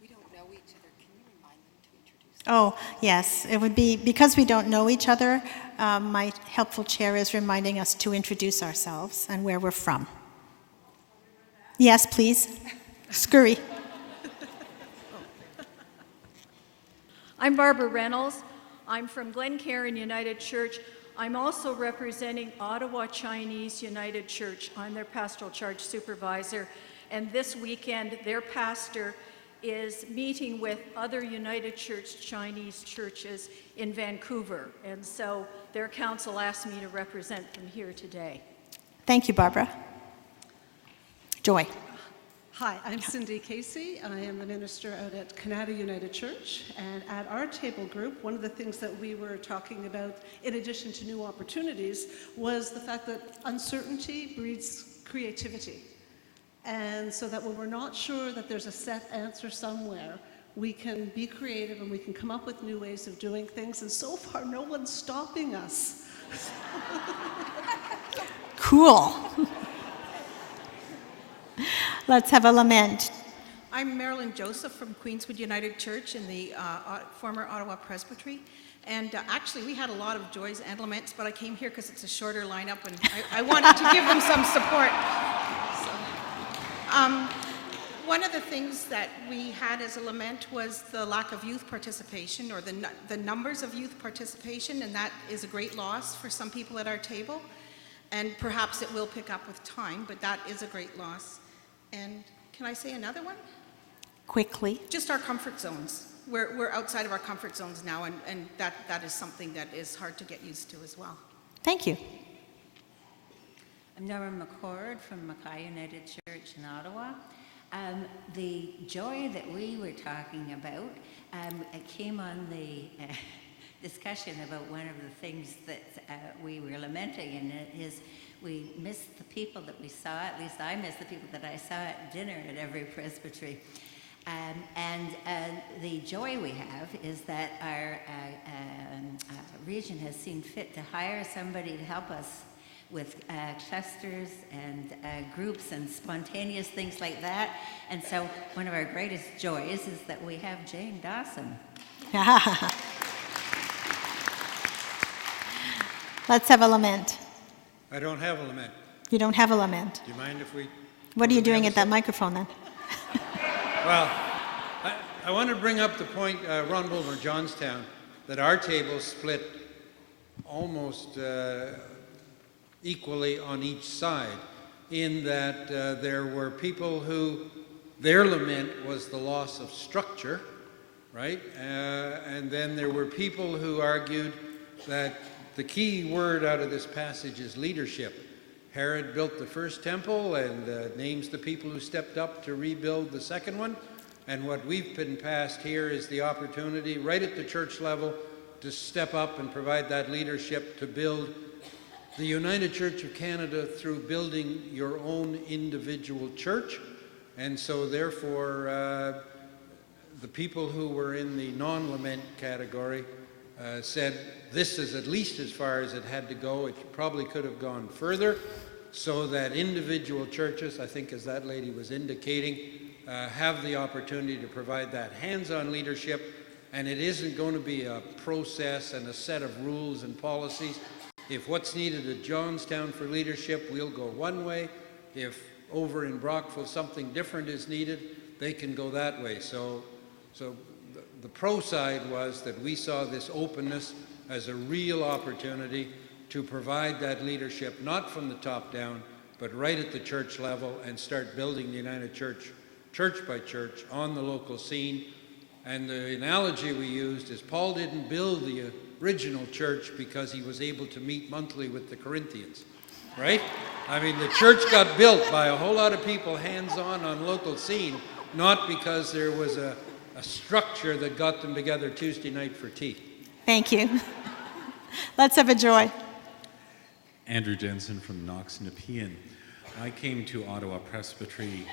We don't know each other. Can you remind them to introduce Oh, yes. It would be, because we don't know each other, my helpful chair is reminding us to introduce ourselves and where we're from. Yes, please. Scurry. I'm Barbara Reynolds. I'm from Glencairn United Church. I'm also representing Ottawa Chinese United Church. I'm their pastoral charge supervisor. And this weekend, their pastor is meeting with other United Church Chinese churches in Vancouver. And so their council asked me to represent them here today. Thank you, Barbara. Joy. Hi, I'm Cindy Casey. I am the minister out at Canada United Church. And at our table group, one of the things that we were talking about, in addition to new opportunities, was the fact that uncertainty breeds creativity. And so that when we're not sure that there's a set answer somewhere, we can be creative and we can come up with new ways of doing things. And so far, no one's stopping us. Cool. Let's have a lament. I'm Marilyn Joseph from Queenswood United Church in the former Ottawa Presbytery. And actually, we had a lot of joys and laments, but I came here because it's a shorter lineup, and I wanted to give them some support. One of the things that we had as a lament was the lack of youth participation, or the numbers of youth participation, and that is a great loss for some people at our table. And perhaps it will pick up with time, but that is a great loss. And can I say another one? Quickly. Just our comfort zones. We're outside of our comfort zones now, and that is something that is hard to get used to as well. Thank you. I'm Norma McCord from Mackay United Church in Ottawa. The joy that we were talking about, it came on the discussion about one of the things that we were lamenting, and it is we miss the people that we saw, at least I miss the people that I saw at dinner at every presbytery. And the joy we have is that our region has seen fit to hire somebody to help us with clusters and groups and spontaneous things like that. And so one of our greatest joys is that we have Jane Dawson. Let's have a lament. I don't have a lament. You don't have a lament. Do you mind if we... What are you doing at that microphone then? Well, I want to bring up the point, Ron Bulmer, Johnstown, that our table split almost equally on each side, in that there were people who, their lament was the loss of structure, right? And then there were people who argued that the key word out of this passage is leadership. Herod built the first temple and names the people who stepped up to rebuild the second one. And what we've been passed here is the opportunity, right at the church level, to step up and provide that leadership to build the United Church of Canada through building your own individual church. And so therefore, the people who were in the non-lament category said this is at least as far as it had to go. It probably could have gone further, so that individual churches, I think as that lady was indicating, have the opportunity to provide that hands-on leadership. And it isn't going to be a process and a set of rules and policies. If what's needed at Johnstown for leadership, we'll go one way. If over in Brockville something different is needed, they can go that way. So the pro side was that we saw this openness as a real opportunity to provide that leadership, not from the top down, but right at the church level, and start building the United Church, church by church, on the local scene. And the analogy we used is Paul didn't build the original church because he was able to meet monthly with the Corinthians, right? I mean, the church got built by a whole lot of people hands-on on local scene, not because there was a structure that got them together Tuesday night for tea. Thank you. Let's have a joy. Andrew Jensen from Knox Nepean. I came to Ottawa Presbytery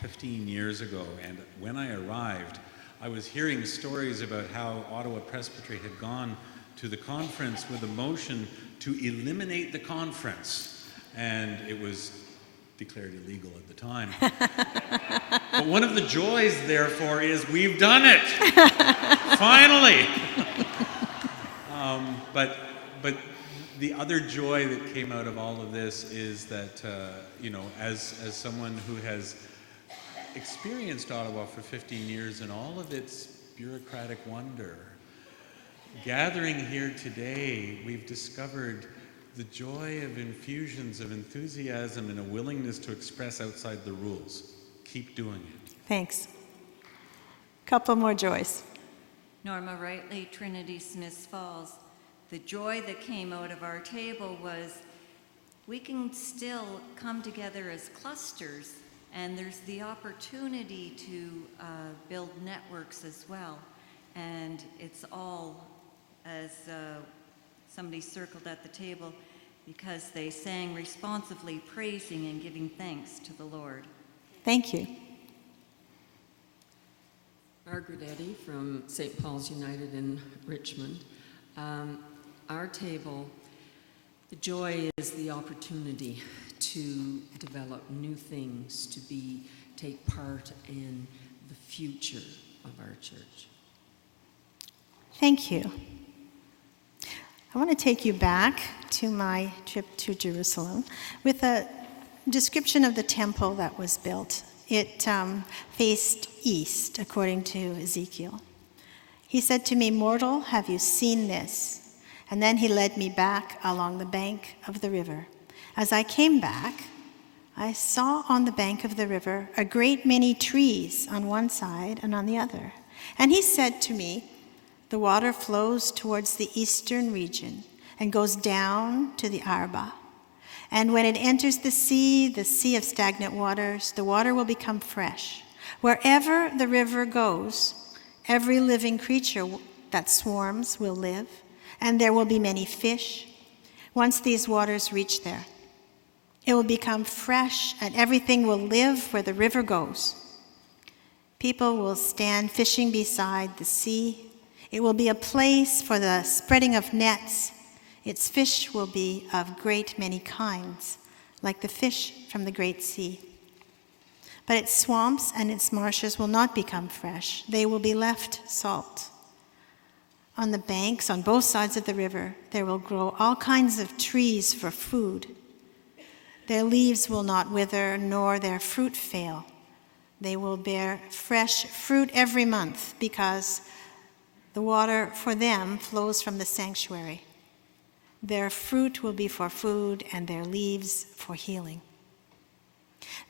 15 years ago, and when I arrived, I was hearing stories about how Ottawa Presbytery had gone to the conference with a motion to eliminate the conference, and it was declared illegal at the time. But one of the joys, therefore, is we've done it! Finally! But the other joy that came out of all of this is that, you know, as someone who has experienced Ottawa for 15 years and all of its bureaucratic wonder, gathering here today, we've discovered the joy of infusions of enthusiasm and a willingness to express outside the rules. keep doing it. Thanks. Couple more joys. Norma Rightly, Trinity Smiths Falls. The joy that came out of our table was we can still come together as clusters, and there's the opportunity to build networks as well. And it's all, as somebody circled at the table, because they sang responsively, praising and giving thanks to the Lord. Thank you. Margaret Eddy from St. Paul's United in Richmond. Our table, the joy is the opportunity to develop new things, to take part in the future of our church. Thank you. I want to take you back to my trip to Jerusalem with a description of the temple that was built. It faced east, according to Ezekiel. He said to me, "Mortal, have you seen this?" And then he led me back along the bank of the river. As I came back, I saw on the bank of the river a great many trees on one side and on the other. And he said to me, "The water flows towards the eastern region and goes down to the Arba. And when it enters the sea of stagnant waters, the water will become fresh. Wherever the river goes, every living creature that swarms will live, and there will be many fish. Once these waters reach there, it will become fresh, and everything will live where the river goes. People will stand fishing beside the sea. It will be a place for the spreading of nets. Its fish will be of great many kinds, like the fish from the great sea. But its swamps and its marshes will not become fresh. They will be left salt. On the banks, on both sides of the river, there will grow all kinds of trees for food. Their leaves will not wither, nor their fruit fail. They will bear fresh fruit every month, because the water for them flows from the sanctuary. Their fruit will be for food, and their leaves for healing."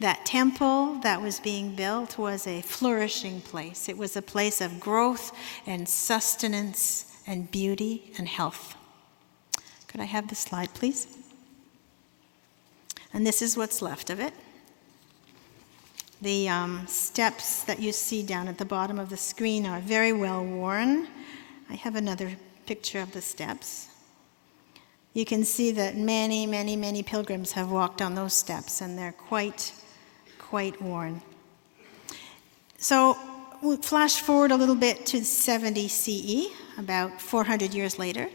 That temple that was being built was a flourishing place. It was a place of growth and sustenance and beauty and health. Could I have the slide, please? And this is what's left of it. The steps that you see down at the bottom of the screen are very well worn. I have another picture of the steps. You can see that many, many, many pilgrims have walked on those steps, and they're quite worn. So we'll flash forward a little bit to 70 CE, about 400 years later,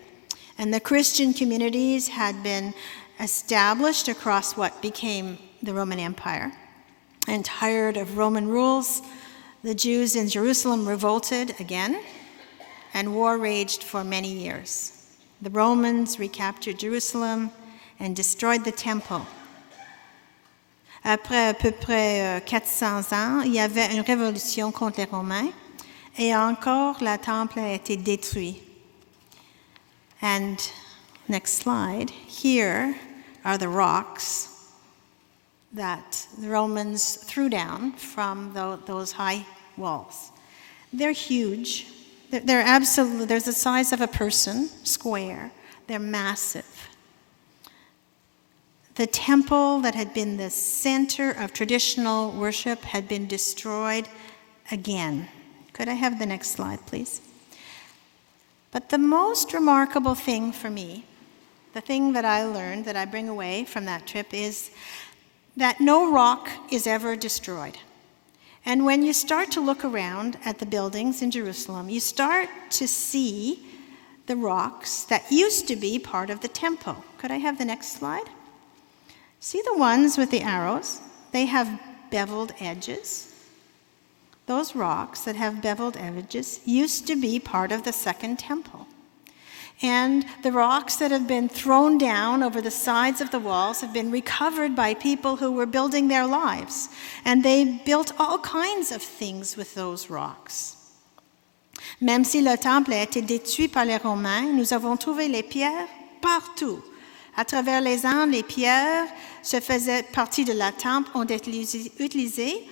and the Christian communities had been established across what became the Roman Empire. And tired of Roman rules, the Jews in Jerusalem revolted again, and war raged for many years. The Romans recaptured Jerusalem and destroyed the temple. Après à peu près 400 ans, il y avait une révolution contre les Romains, et encore le temple a été détruit. And next slide, here are the rocks that the Romans threw down from those high walls. They're huge. They're absolutely, there's the size of a person, square. They're massive. The temple that had been the center of traditional worship had been destroyed again. Could I have the next slide, please? But the most remarkable thing for me, the thing that I learned, that I bring away from that trip, is that no rock is ever destroyed. And when you start to look around at the buildings in Jerusalem, you start to see the rocks that used to be part of the temple. Could I have the next slide? See the ones with the arrows? They have beveled edges. Those rocks that have beveled edges used to be part of the second temple. And the rocks that have been thrown down over the sides of the walls have been recovered by people who were building their lives. And they built all kinds of things with those rocks. Même si le temple a été détruit par les Romains, nous avons trouvé les pierres partout. À travers les ans, les pierres se faisaient partie de la temple, ont été utilisées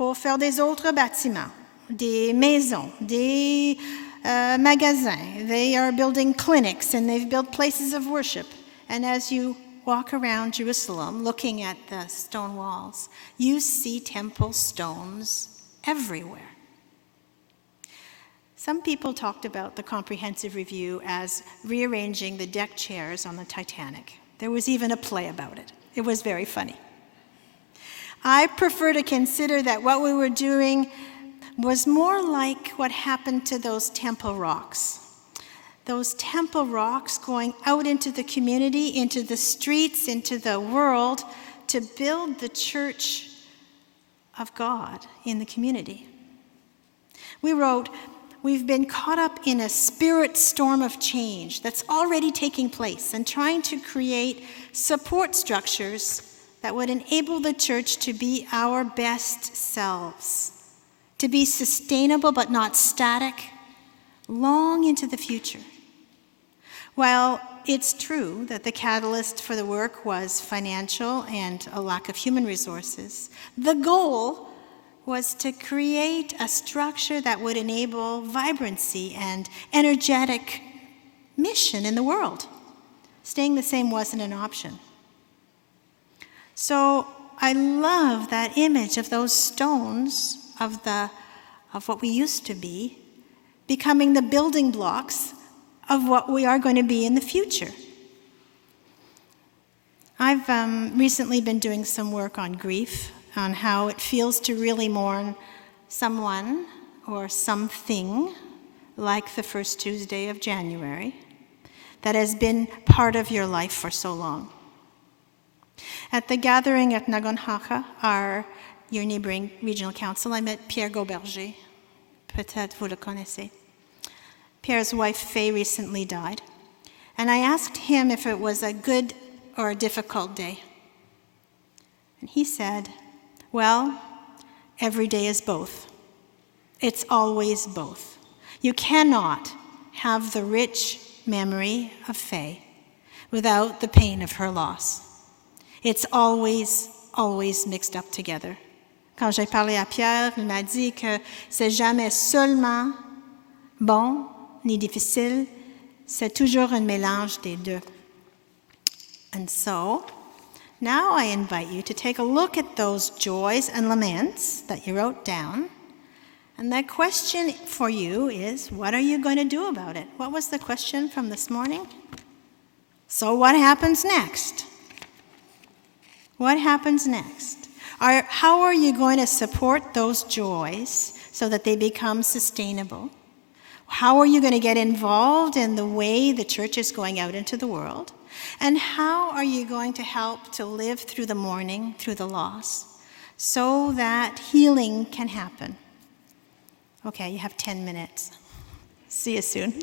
pour faire des autres bâtiments, des maisons, des magasins. They are building clinics and they've built places of worship. And as you walk around Jerusalem looking at the stone walls, you see temple stones everywhere. Some people talked about the comprehensive review as rearranging the deck chairs on the Titanic. There was even a play about it. It was very funny. I prefer to consider that what we were doing was more like what happened to those temple rocks. Those temple rocks going out into the community, into the streets, into the world to build the church of God in the community. We wrote, we've been caught up in a spirit storm of change that's already taking place and trying to create support structures that would enable the church to be our best selves, to be sustainable but not static, long into the future. While it's true that the catalyst for the work was financial and a lack of human resources, the goal was to create a structure that would enable vibrancy and energetic mission in the world. Staying the same wasn't an option. So I love that image of those stones of what we used to be becoming the building blocks of what we are going to be in the future. I've recently been doing some work on grief, on how it feels to really mourn someone or something like the first Tuesday of January that has been part of your life for so long. At the gathering at Nagonhaka, your neighboring regional council, I met Pierre Gauberger. Peut-être vous le connaissez. Pierre's wife, Faye, recently died. And I asked him if it was a good or a difficult day. And he said, well, every day is both. It's always both. You cannot have the rich memory of Faye without the pain of her loss. It's always, always mixed up together. Quand j'ai parlé à Pierre, il m'a dit que c'est jamais seulement bon ni difficile, c'est toujours un mélange des deux. And so, now I invite you to take a look at those joys and laments that you wrote down. And that question for you is, what are you going to do about it? What was the question from this morning? So what happens next? What happens next? How are you going to support those joys so that they become sustainable? How are you going to get involved in the way the church is going out into the world? And how are you going to help to live through the mourning, through the loss, so that healing can happen? Okay, you have 10 minutes. See you soon.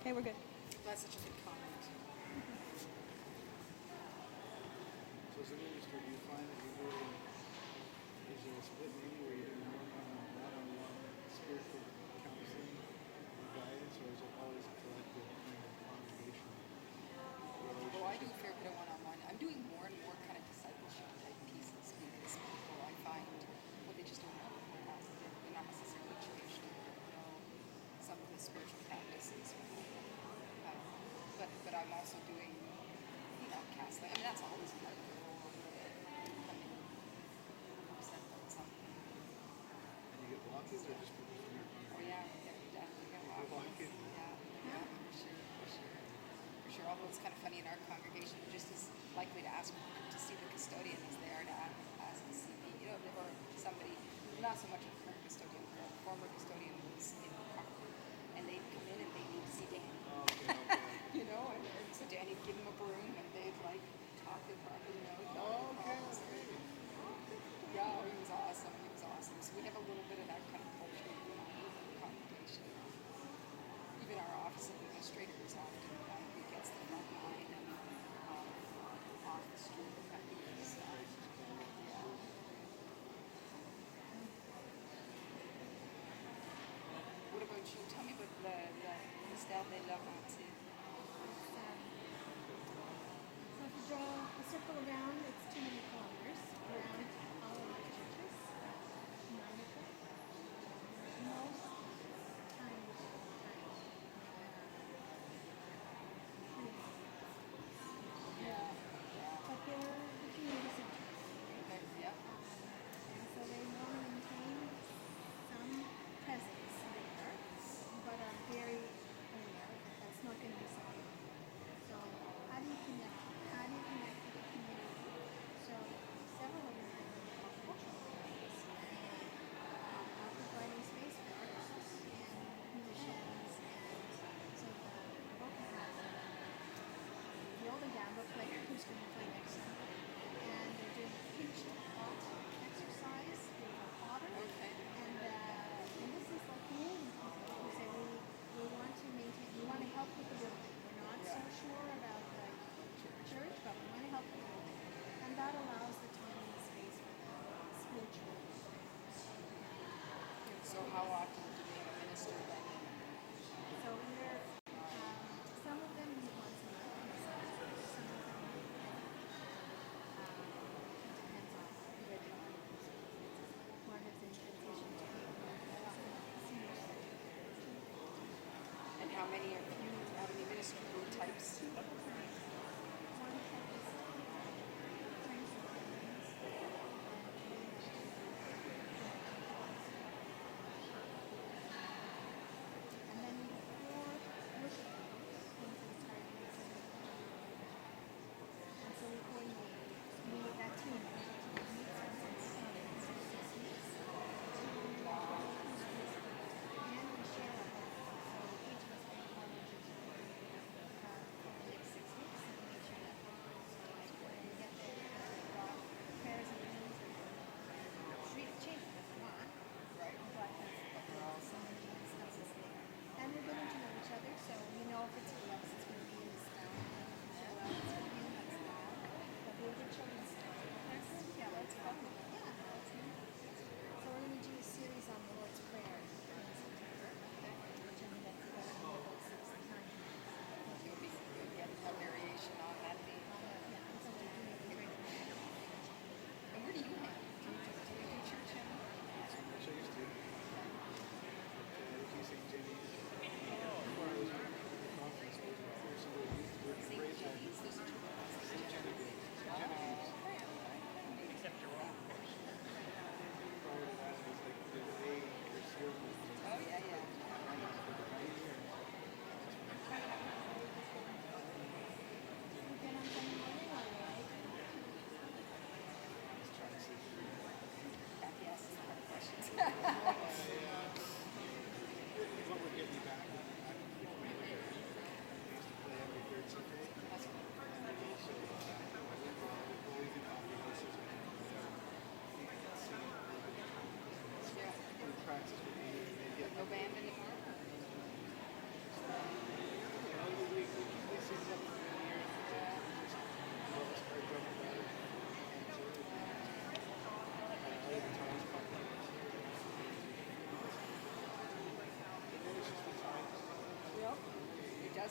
Okay, we're good. That's such a good comment. So as a minister, do you find that you're doing, is there a split maybe where you're doing more one-on-one spiritual counseling and guidance, or is it always a collective kind of congregational relationship? Well, I do a fair bit of one-on-one. I'm doing more and more kind of discipleship type pieces because people I find what they just don't know. They're not necessarily changed. They don't know some of the spiritual practices. But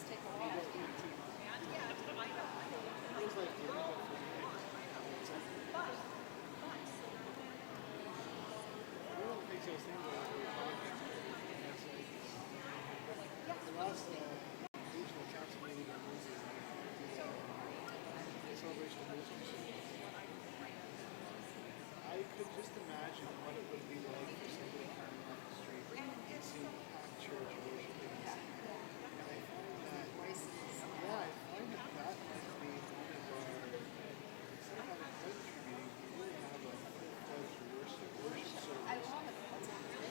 take a while. I could just imagine what it would be like for somebody coming off the street and seeing a packed church worshiping. And I find that, yeah, I find that that might be one of our, instead of having pleasantry meetings, we really have a full-fledged worship service.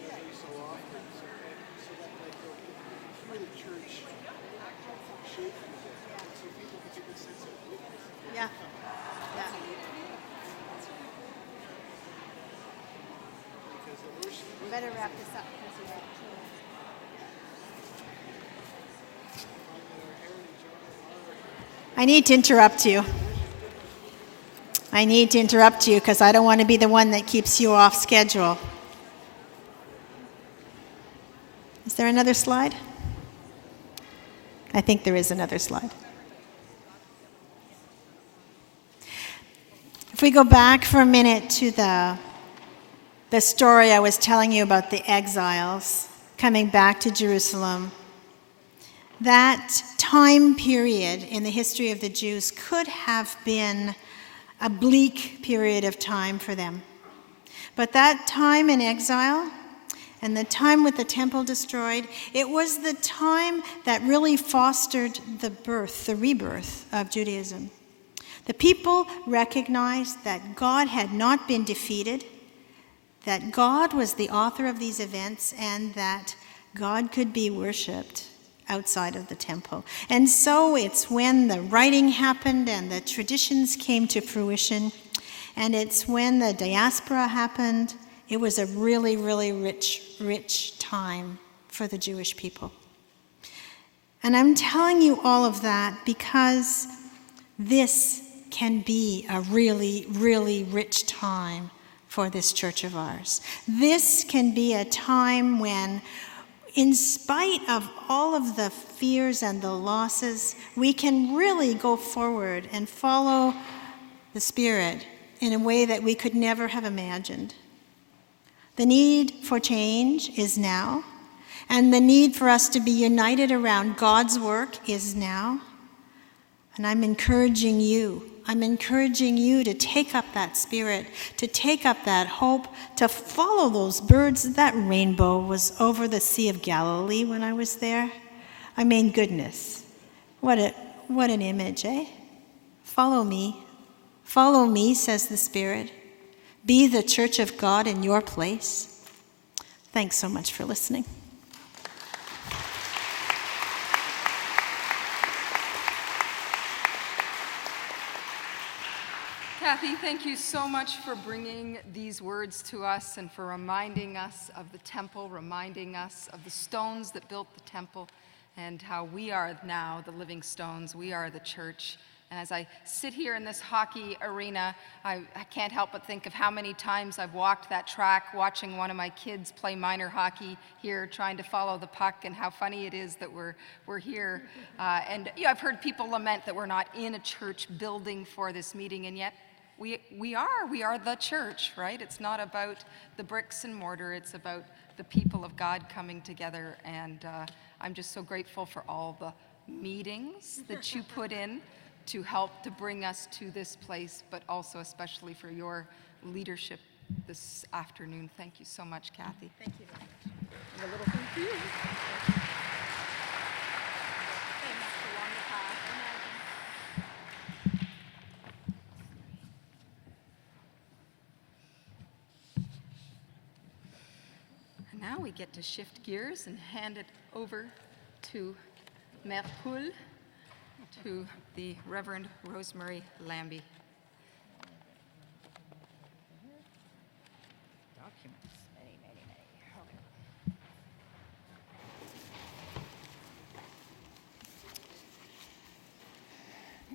Every so often, so that like you hear the church shaking a bit, so people can get a sense of witness. Yeah. Yeah. Better wrap this up. I need to interrupt you. I need to interrupt you because I don't want to be the one that keeps you off schedule. Is there another slide? I think there is another slide. If we go back for a minute to the story I was telling you about the exiles coming back to Jerusalem, that time period in the history of the Jews could have been a bleak period of time for them. But that time in exile and the time with the temple destroyed, it was the time that really fostered the rebirth of Judaism. The people recognized that God had not been defeated, that God was the author of these events, and that God could be worshipped outside of the temple. And so it's when the writing happened and the traditions came to fruition, and it's when the diaspora happened. It was a really, really rich time for the Jewish people. And I'm telling you all of that because this can be a really, really rich time for this church of ours. This can be a time when, in spite of all of the fears and the losses, we can really go forward and follow the Spirit in a way that we could never have imagined. The need for change is now, and the need for us to be united around God's work is now. And I'm encouraging you to take up that spirit, to take up that hope, to follow those birds. That rainbow was over the Sea of Galilee when I was there. I mean, goodness, what an image, eh? Follow me, says the Spirit. Be the church of God in your place. Thanks so much for listening. Kathy, thank you so much for bringing these words to us and for reminding us of the temple, reminding us of the stones that built the temple and how we are now the living stones. We are the church. And as I sit here in this hockey arena, I can't help but think of how many times I've walked that track watching one of my kids play minor hockey here, trying to follow the puck, and how funny it is that we're here. And I've heard people lament that we're not in a church building for this meeting, and yet we are the church, right? It's not about the bricks and mortar, it's about the people of God coming together. And I'm just so grateful for all the meetings that you put in to help to bring us to this place, but also especially for your leadership this afternoon. Thank you so much, Kathy. Thank you very much. And a little thing for you. And now we get to shift gears and hand it over to Mère Poule, to the Reverend Rosemary Lambie.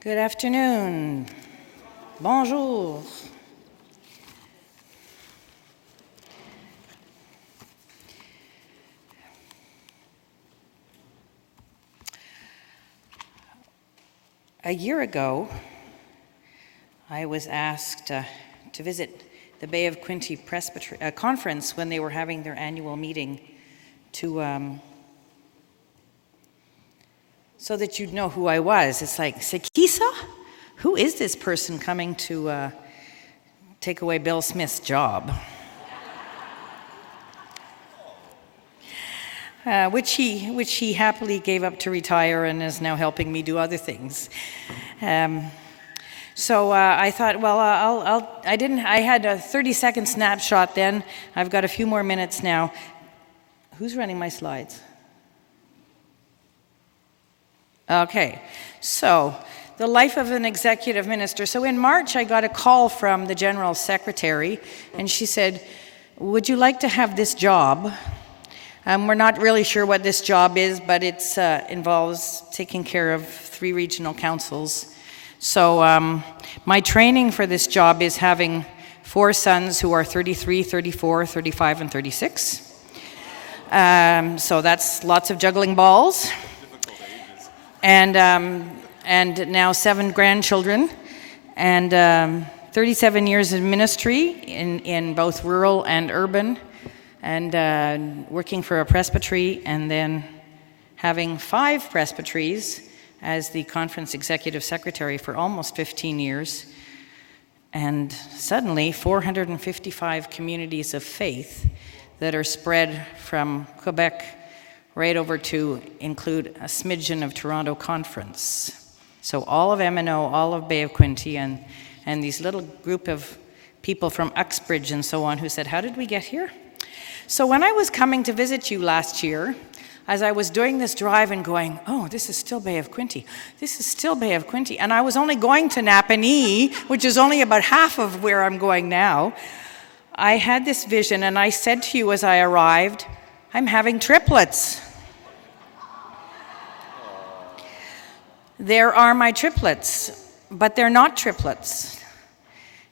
Good afternoon. Bonjour. A year ago, I was asked to visit the Bay of Quinte Presbytery conference when they were having their annual meeting to so that you'd know who I was. It's like, Sekisa? Who is this person coming to take away Bill Smith's job? Which he happily gave up to retire and is now helping me do other things. So I thought, well, I had a 30-second snapshot then. I've got a few more minutes now. Who's running my slides? Okay, so the life of an executive minister. So in March, I got a call from the general secretary, and she said, would you like to have this job? We're not really sure what this job is, but it involves taking care of 3 regional councils. So my training for this job is having 4 sons who are 33, 34, 35, and 36. So that's lots of juggling balls. And now 7 grandchildren, and 37 years in ministry in both rural and urban, and working for a presbytery, and then having 5 presbyteries as the conference executive secretary for almost 15 years, and suddenly 455 communities of faith that are spread from Quebec right over to include a smidgen of Toronto Conference. So all of MNO, all of Bay of Quinte, and these little group of people from Uxbridge and so on who said, how did we get here? So when I was coming to visit you last year, as I was doing this drive and going, oh, this is still Bay of Quinte, this is still Bay of Quinte, and I was only going to Napanee, which is only about half of where I'm going now, I had this vision, and I said to you as I arrived, I'm having triplets. There are my triplets, but they're not triplets.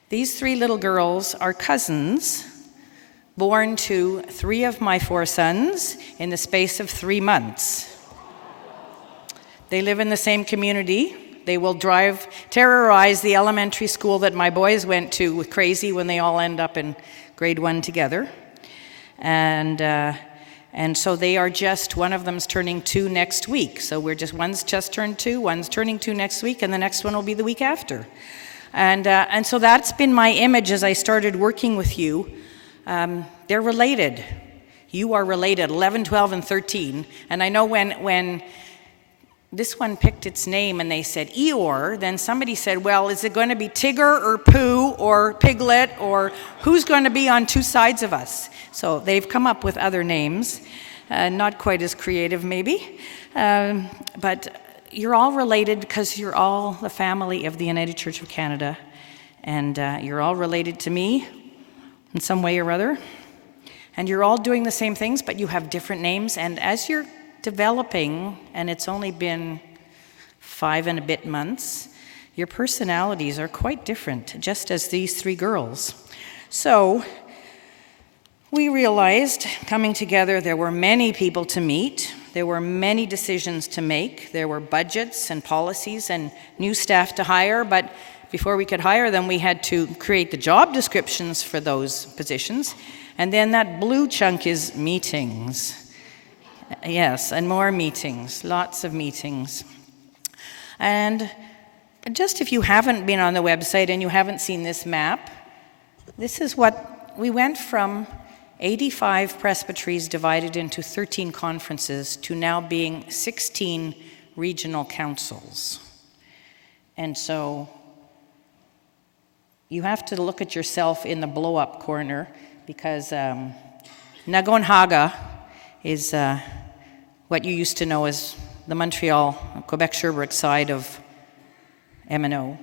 These 3 little girls are cousins, born to 3 of my 4 sons in the space of 3 months. They live in the same community. They will terrorize the elementary school that my boys went to with crazy when they all end up in grade 1 together. And so they are just, one of them's turning 2 next week. So one's just turned 2, one's turning 2 next week, and the next one will be the week after. And so that's been my image as I started working with you. They're related. You are related, 11, 12, and 13. And I know when this one picked its name and they said Eeyore, then somebody said, well, is it going to be Tigger or Pooh or Piglet, or who's going to be on 2 sides of us? So they've come up with other names, not quite as creative maybe, but you're all related because you're all the family of the United Church of Canada, and you're all related to me in some way or other, and you're all doing the same things, but you have different names, and as you're developing, and it's only been 5 and a bit months, your personalities are quite different, just as these 3 girls. So we realized, coming together, there were many people to meet, there were many decisions to make, there were budgets and policies and new staff to hire, but before we could hire them, we had to create the job descriptions for those positions, and then that blue chunk is meetings. Yes, and more meetings, lots of meetings. And just if you haven't been on the website and you haven't seen this map, this is what we went from 85 presbyteries divided into 13 conferences to now being 16 regional councils. And so you have to look at yourself in the blow-up corner, because Nagonhaga is what you used to know as the Montreal, Quebec, Sherbrooke side of MNO.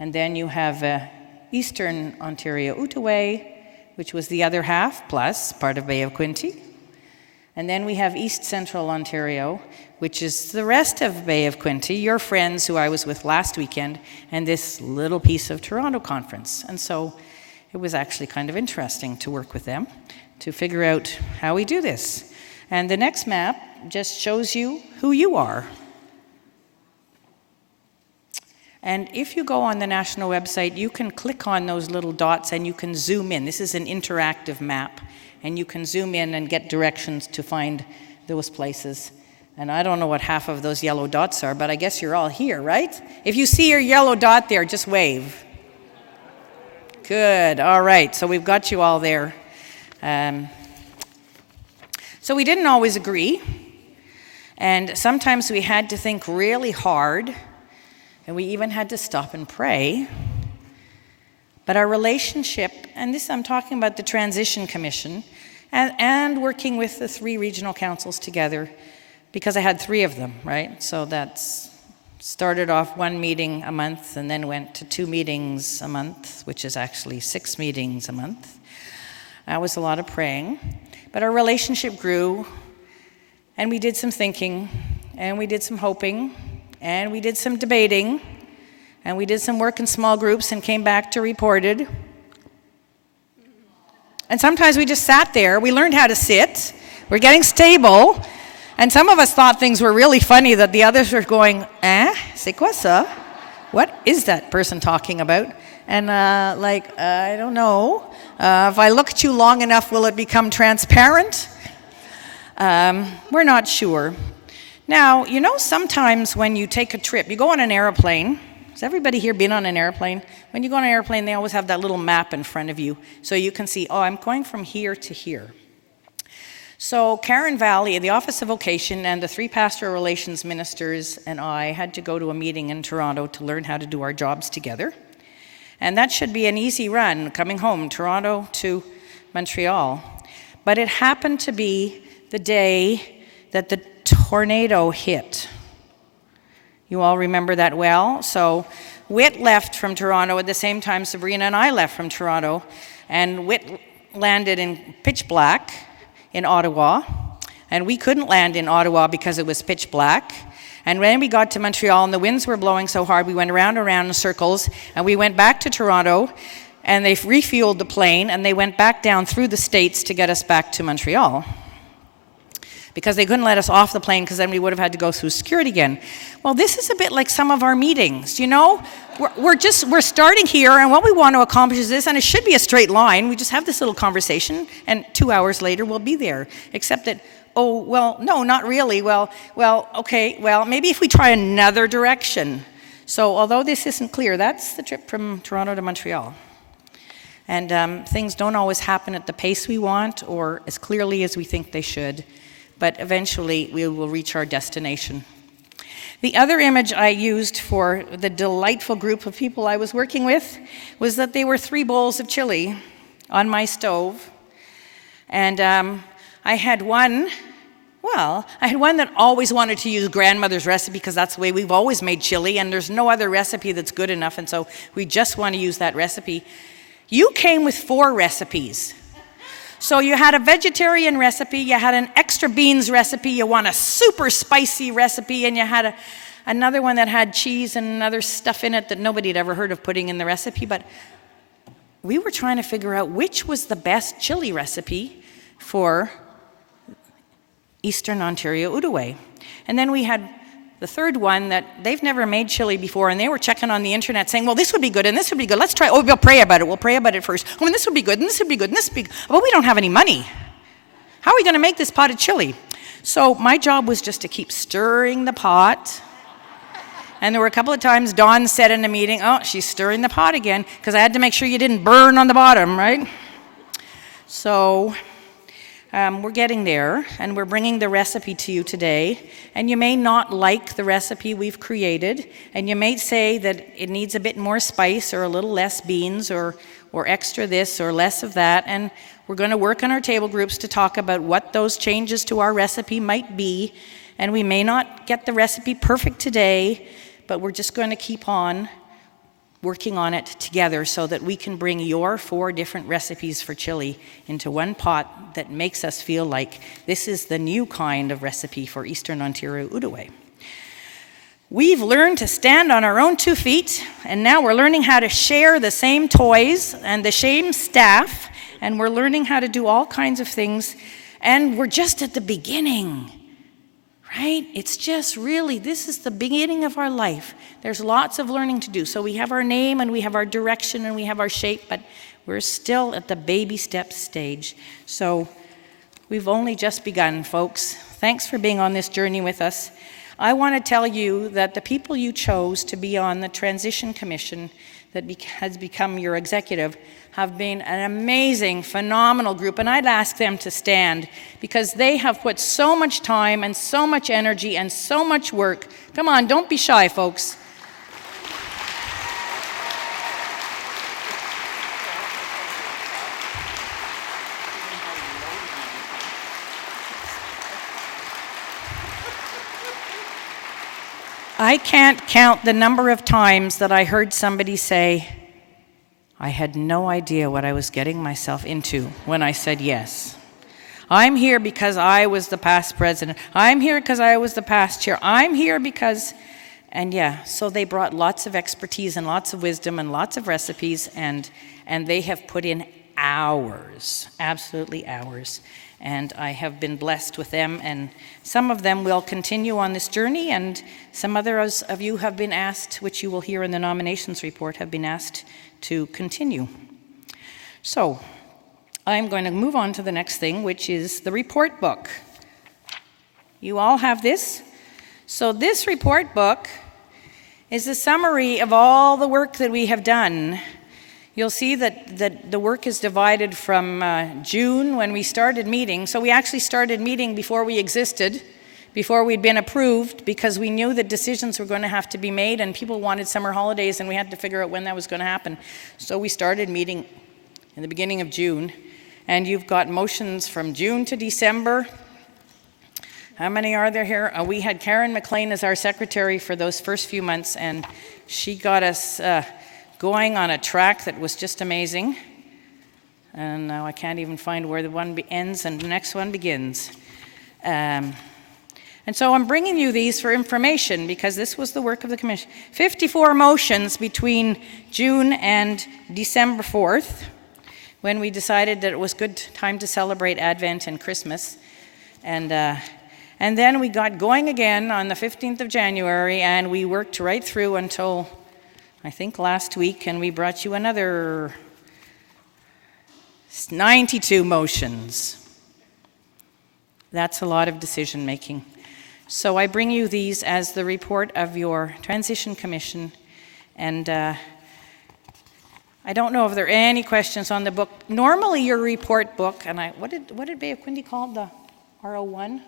And then you have Eastern Ontario, Outaouais, which was the other half, plus part of Bay of Quinte. And then we have East Central Ontario, which is the rest of Bay of Quinte, your friends who I was with last weekend, and this little piece of Toronto Conference. And so it was actually kind of interesting to work with them to figure out how we do this. And the next map just shows you who you are. And if you go on the national website, you can click on those little dots and you can zoom in. This is an interactive map, and you can zoom in and get directions to find those places. And I don't know what half of those yellow dots are, but I guess you're all here, right? If you see your yellow dot there, just wave. Good, all right, so we've got you all there. So we didn't always agree, and sometimes we had to think really hard, and we even had to stop and pray. But our relationship, and this I'm talking about the Transition Commission, and working with the 3 regional councils together, because I had 3 of them, right? So that's started off 1 meeting a month and then went to 2 meetings a month, which is actually 6 meetings a month. That was a lot of praying. But our relationship grew, and we did some thinking, and we did some hoping, and we did some debating, and we did some work in small groups and came back to reported. And sometimes we just sat there. We learned how to sit. We're getting stable. And some of us thought things were really funny that the others were going, c'est quoi ça? What is that person talking about? And I don't know. If I look at you long enough, will it become transparent? We're not sure. Now, you know, sometimes when you take a trip, you go on an airplane. Has everybody here been on an airplane? When you go on an airplane, they always have that little map in front of you, so you can see, oh, I'm going from here to here. So Karen Valley, the Office of Vocation, and the 3 pastoral relations ministers and I had to go to a meeting in Toronto to learn how to do our jobs together. And that should be an easy run, coming home, Toronto to Montreal. But it happened to be the day that the tornado hit. You all remember that well? So Whit left from Toronto at the same time Sabrina and I left from Toronto. And Whit landed in pitch black in Ottawa, and we couldn't land in Ottawa because it was pitch black. And when we got to Montreal and the winds were blowing so hard, we went around and around in circles, and we went back to Toronto, and they refueled the plane, and they went back down through the States to get us back to Montreal, because they couldn't let us off the plane, because then we would have had to go through security again. Well, this is a bit like some of our meetings, you know? We're starting here, and what we want to accomplish is this, and it should be a straight line. We just have this little conversation, and 2 hours later we'll be there. Except that, oh, well, no, not really. Well, okay, well, maybe if we try another direction. So although this isn't clear, that's the trip from Toronto to Montreal. And things don't always happen at the pace we want or as clearly as we think they should, but eventually we will reach our destination. The other image I used for the delightful group of people I was working with was that they were 3 bowls of chili on my stove. And I had one that always wanted to use grandmother's recipe because that's the way we've always made chili, and there's no other recipe that's good enough, and so we just want to use that recipe. You came with 4 recipes. So you had a vegetarian recipe, you had an extra beans recipe, you want a super spicy recipe, and you had another one that had cheese and other stuff in it that nobody had ever heard of putting in the recipe. But we were trying to figure out which was the best chili recipe for Eastern Ontario Outaouais. And then we had the third one that they've never made chili before, and they were checking on the internet saying, well, this would be good, and this would be good. Let's try, oh, we'll pray about it first. Oh, and this would be good, and this would be good, and this would be good. But we don't have any money. How are we going to make this pot of chili? So my job was just to keep stirring the pot. And there were a couple of times Dawn said in a meeting, oh, she's stirring the pot again, because I had to make sure you didn't burn on the bottom, right? So we're getting there, and we're bringing the recipe to you today. And you may not like the recipe we've created, and you may say that it needs a bit more spice or a little less beans or extra this or less of that. And we're going to work on our table groups to talk about what those changes to our recipe might be. And we may not get the recipe perfect today, but we're just going to keep on working on it together so that we can bring your 4 different recipes for chili into one pot that makes us feel like this is the new kind of recipe for Eastern Ontario Outaouais. We've learned to stand on our own 2 feet, and now we're learning how to share the same toys and the same staff, and we're learning how to do all kinds of things, and we're just at the beginning, right? It's just really, this is the beginning of our life. There's lots of learning to do. So we have our name and we have our direction and we have our shape, but we're still at the baby steps stage. So we've only just begun, folks. Thanks for being on this journey with us. I want to tell you that the people you chose to be on the Transition Commission that has become your executive have been an amazing, phenomenal group, and I'd ask them to stand because they have put so much time and so much energy and so much work. Come on, don't be shy, folks. I can't count the number of times that I heard somebody say, I had no idea what I was getting myself into when I said yes. I'm here because I was the past president. I'm here because I was the past chair. I'm here because, and yeah, so they brought lots of expertise and lots of wisdom and lots of recipes, and they have put in hours, absolutely hours. And I have been blessed with them, and some of them will continue on this journey, and some others of you have been asked, which you will hear in the nominations report, have been asked to continue. So I'm going to move on to the next thing, which is the report book. You all have this? So this report book is a summary of all the work that we have done. You'll see that the work is divided from June when we started meeting. So we actually started meeting before we existed, before we'd been approved, because we knew that decisions were going to have to be made and people wanted summer holidays and we had to figure out when that was going to happen. So we started meeting in the beginning of June. And you've got motions from June to December. How many are there here? We had Karen McLean as our secretary for those first few months, and she got us going on a track that was just amazing. And now I can't even find where the one ends and the next one begins. And so I'm bringing you these for information because this was the work of the commission. 54 motions between June and December 4th when we decided that it was good time to celebrate Advent and Christmas. And then we got going again on the 15th of January, and we worked right through until I think last week, and we brought you another 92 motions. That's a lot of decision making. So I bring you these as the report of your Transition Commission, and I don't know if there are any questions on the book. Normally your report book, and what did Bay of Quinte call it? The RO1?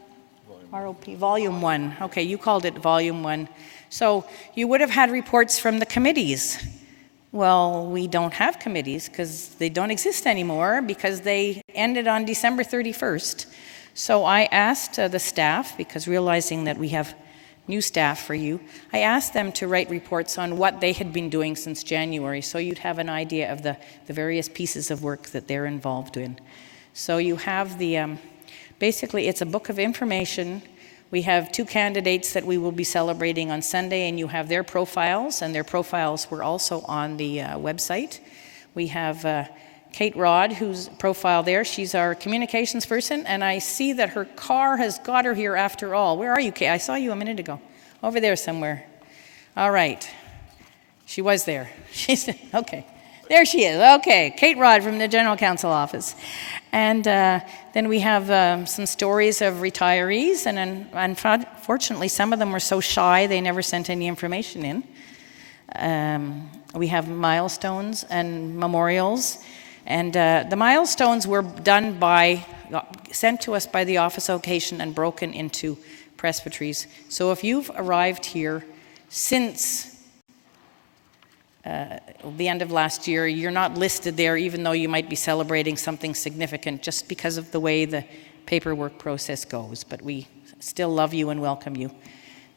ROP, Volume 1. Okay, you called it Volume 1. So you would have had reports from the committees. Well, we don't have committees because they don't exist anymore because they ended on December 31st. So I asked the staff, because realizing that we have new staff for you, I asked them to write reports on what they had been doing since January, so you'd have an idea of the various pieces of work that they're involved in. So you have the, basically it's a book of information. We have 2 candidates that we will be celebrating on Sunday, and you have their profiles, and their profiles were also on the website. We have Kate Rod, whose profile there. She's our communications person, and I see that her car has got her here after all. Where are you, Kate? I saw you a minute ago. Over there somewhere. All right. She was there. She's okay. There she is. Okay. Kate Rod from the General Counsel Office. And then we have some stories of retirees, and unfortunately some of them were so shy they never sent any information in. We have milestones and memorials. And the milestones were sent to us by the Office of Vocation and broken into presbyteries. So if you've arrived here since the end of last year, you're not listed there, even though you might be celebrating something significant, just because of the way the paperwork process goes. But we still love you and welcome you.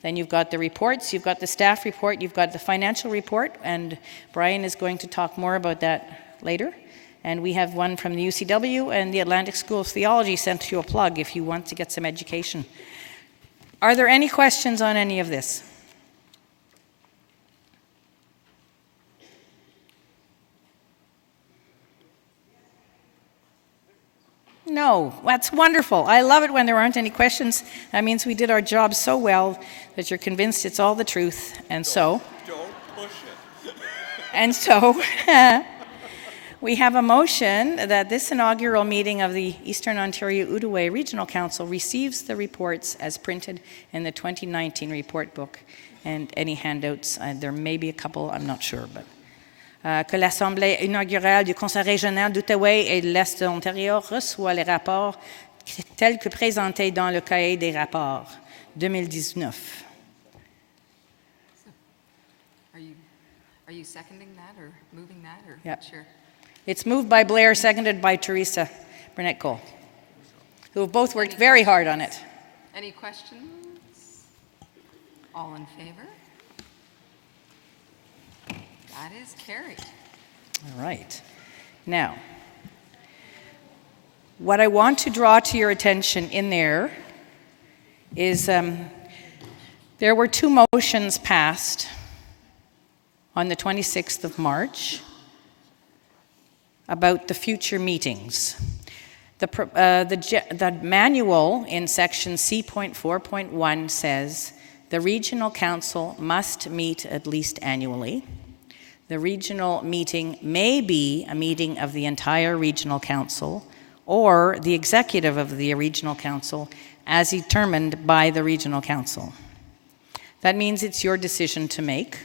Then you've got the reports, you've got the staff report, you've got the financial report, and Brian is going to talk more about that later. And we have one from the UCW and the Atlantic School of Theology sent you a plug if you want to get some education. Are there any questions on any of this? No, that's wonderful. I love it when there aren't any questions. That means we did our job so well that you're convinced it's all the truth. And so, Don't push it. and so, we have a motion that this inaugural meeting of the Eastern Ontario Outaouais Regional Council receives the reports as printed in the 2019 report book. And any handouts, there may be a couple, I'm not sure, but que l'Assemblée inaugurale du Conseil régional d'Outaouais et de l'Est de l'Ontario reçoit les rapports tels que présentés dans le cahier des rapports 2019. Are you seconding that or moving that or Yep. sure? It's moved by Blair, seconded by Teresa Burnett-Cole, who have both worked very hard on it. Any questions? All in favor? That is carried. All right. Now, what I want to draw to your attention in there is there were two motions passed on the 26th of March about the future meetings. The manual in section C.4.1 says the regional council must meet at least annually. The regional meeting may be a meeting of the entire regional council or the executive of the regional council as determined by the regional council. That means it's your decision to make.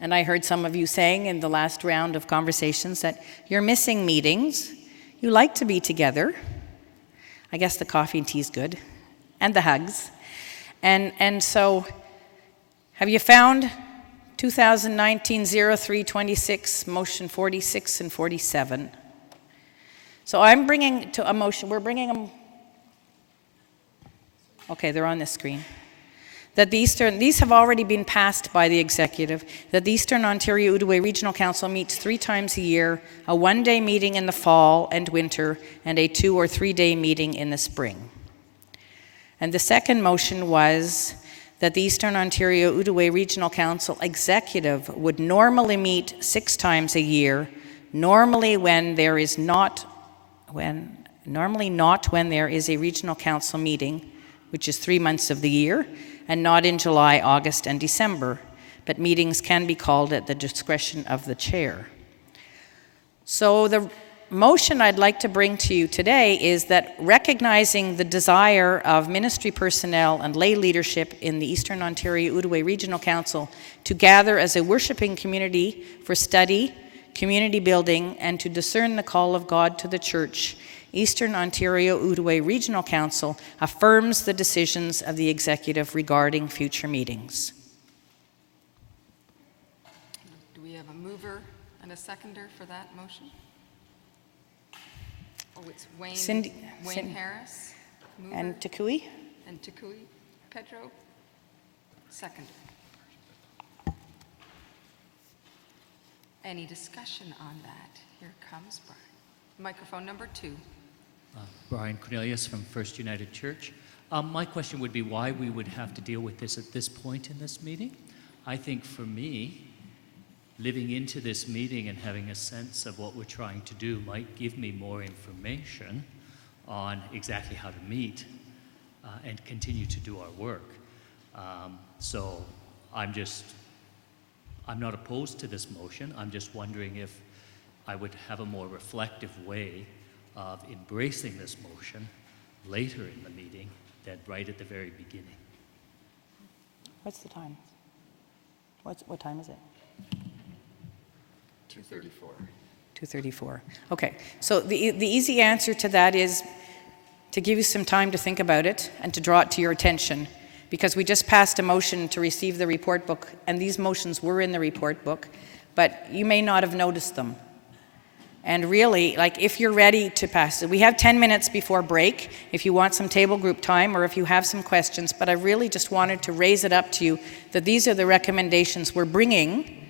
And I heard some of you saying in the last round of conversations that you're missing meetings. You like to be together. I guess the coffee and tea is good, and the hugs. And so, have you found 2019-03-26, motion 46 and 47? So I'm bringing to a motion, we're bringing them, okay, they're on the screen. That these have already been passed by the executive, that the Eastern Ontario Outaouais Regional Council meets 3 times a year, a 1-day meeting in the fall and winter, and a 2- or 3-day meeting in the spring. And the second motion was that the Eastern Ontario Outaouais Regional Council executive would normally meet 6 times a year, normally not when there is a regional council meeting, which is 3 months of the year, and not in July, August, and December, but meetings can be called at the discretion of the chair. So the motion I'd like to bring to you today is that recognizing the desire of ministry personnel and lay leadership in the Eastern Ontario Outaouais Regional Council to gather as a worshiping community for study, community building, and to discern the call of God to the church, Eastern Ontario Outaouais Regional Council affirms the decisions of the executive regarding future meetings. Do we have a mover and a seconder for that motion? Oh, it's Wayne Harris. Mover. And Takui. And Takui. Pedro. Seconder. Any discussion on that? Here comes Brian. Microphone number 2. Brian Cornelius from First United Church. My question would be why we would have to deal with this at this point in this meeting. I think for me, living into this meeting and having a sense of what we're trying to do might give me more information on exactly how to meet and continue to do our work. So I'm not opposed to this motion. I'm just wondering if I would have a more reflective way of embracing this motion later in the meeting than right at the very beginning. What's the time? What time is it? 2:34. 2:34. Okay, so the easy answer to that is to give you some time to think about it and to draw it to your attention, because we just passed a motion to receive the report book, and these motions were in the report book, but you may not have noticed them. And really, like, if you're ready to pass it, we have 10 minutes before break if you want some table group time or if you have some questions, but I really just wanted to raise it up to you that these are the recommendations we're bringing.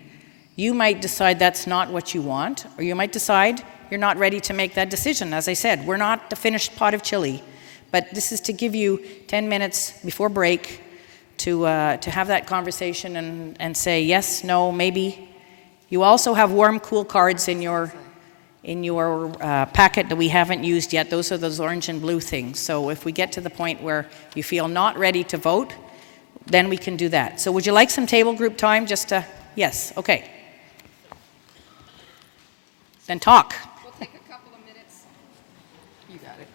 You might decide that's not what you want, or you might decide you're not ready to make that decision. As I said, we're not the finished pot of chili, but this is to give you 10 minutes before break to have that conversation and say yes, no, maybe. You also have warm, cool cards in your in your packet that we haven't used yet. Those are those orange and blue things. So if we get to the point where you feel not ready to vote, then we can do that. So would you like some table group time just to, yes, okay. Then talk. We'll take a couple of minutes. You got it.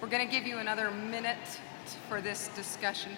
We're going to give you another minute for this discussion.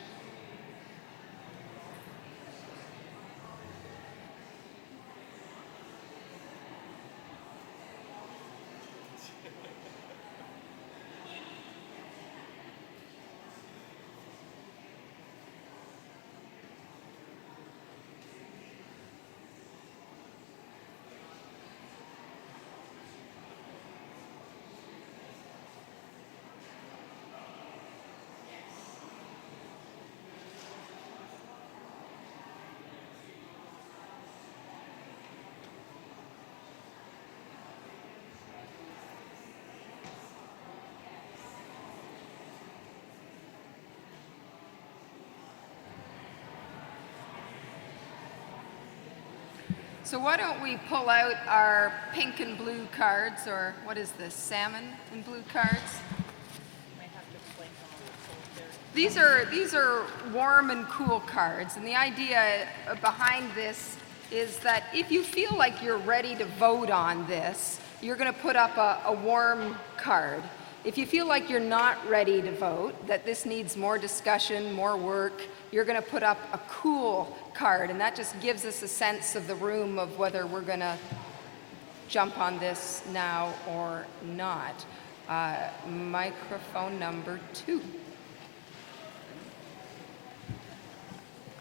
So why don't we pull out our pink and blue cards, or what is this, salmon and blue cards? These are warm and cool cards, and the idea behind this is that if you feel like you're ready to vote on this, you're going to put up a warm card. If you feel like you're not ready to vote, that this needs more discussion, more work, you're going to put up a cool card, and that just gives us a sense of the room of whether we're going to jump on this now or not. Microphone number 2.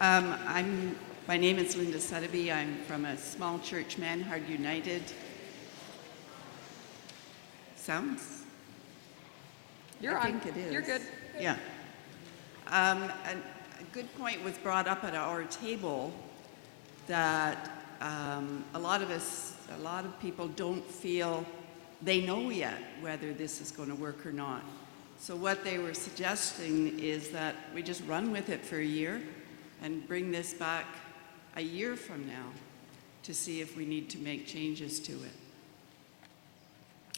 My name is Linda Sutterby. I'm from a small church, Manhard United. Sounds? You're I on. think it is. You're good. Yeah. A good point was brought up at our table that a lot of people don't feel they know yet whether this is going to work or not. So what they were suggesting is that we just run with it for a year and bring this back a year from now to see if we need to make changes to it.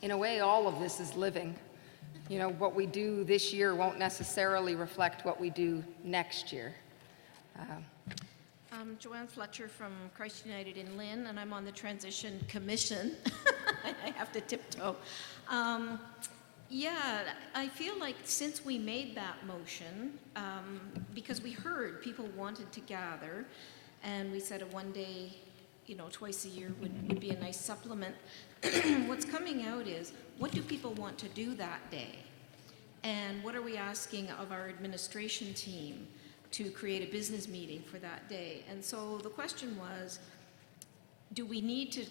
In a way, all of this is living. You know, what we do this year won't necessarily reflect what we do next year. I'm Joanne Fletcher from Christ United in Lynn, and I'm on the Transition Commission. I have to tiptoe. Yeah, I feel like since we made that motion, because we heard people wanted to gather, and we said a one day, twice a year would be a nice supplement. What's coming out is, what do people want to do that day? And what are we asking of our administration team to create a business meeting for that day? And so the question was, do we need to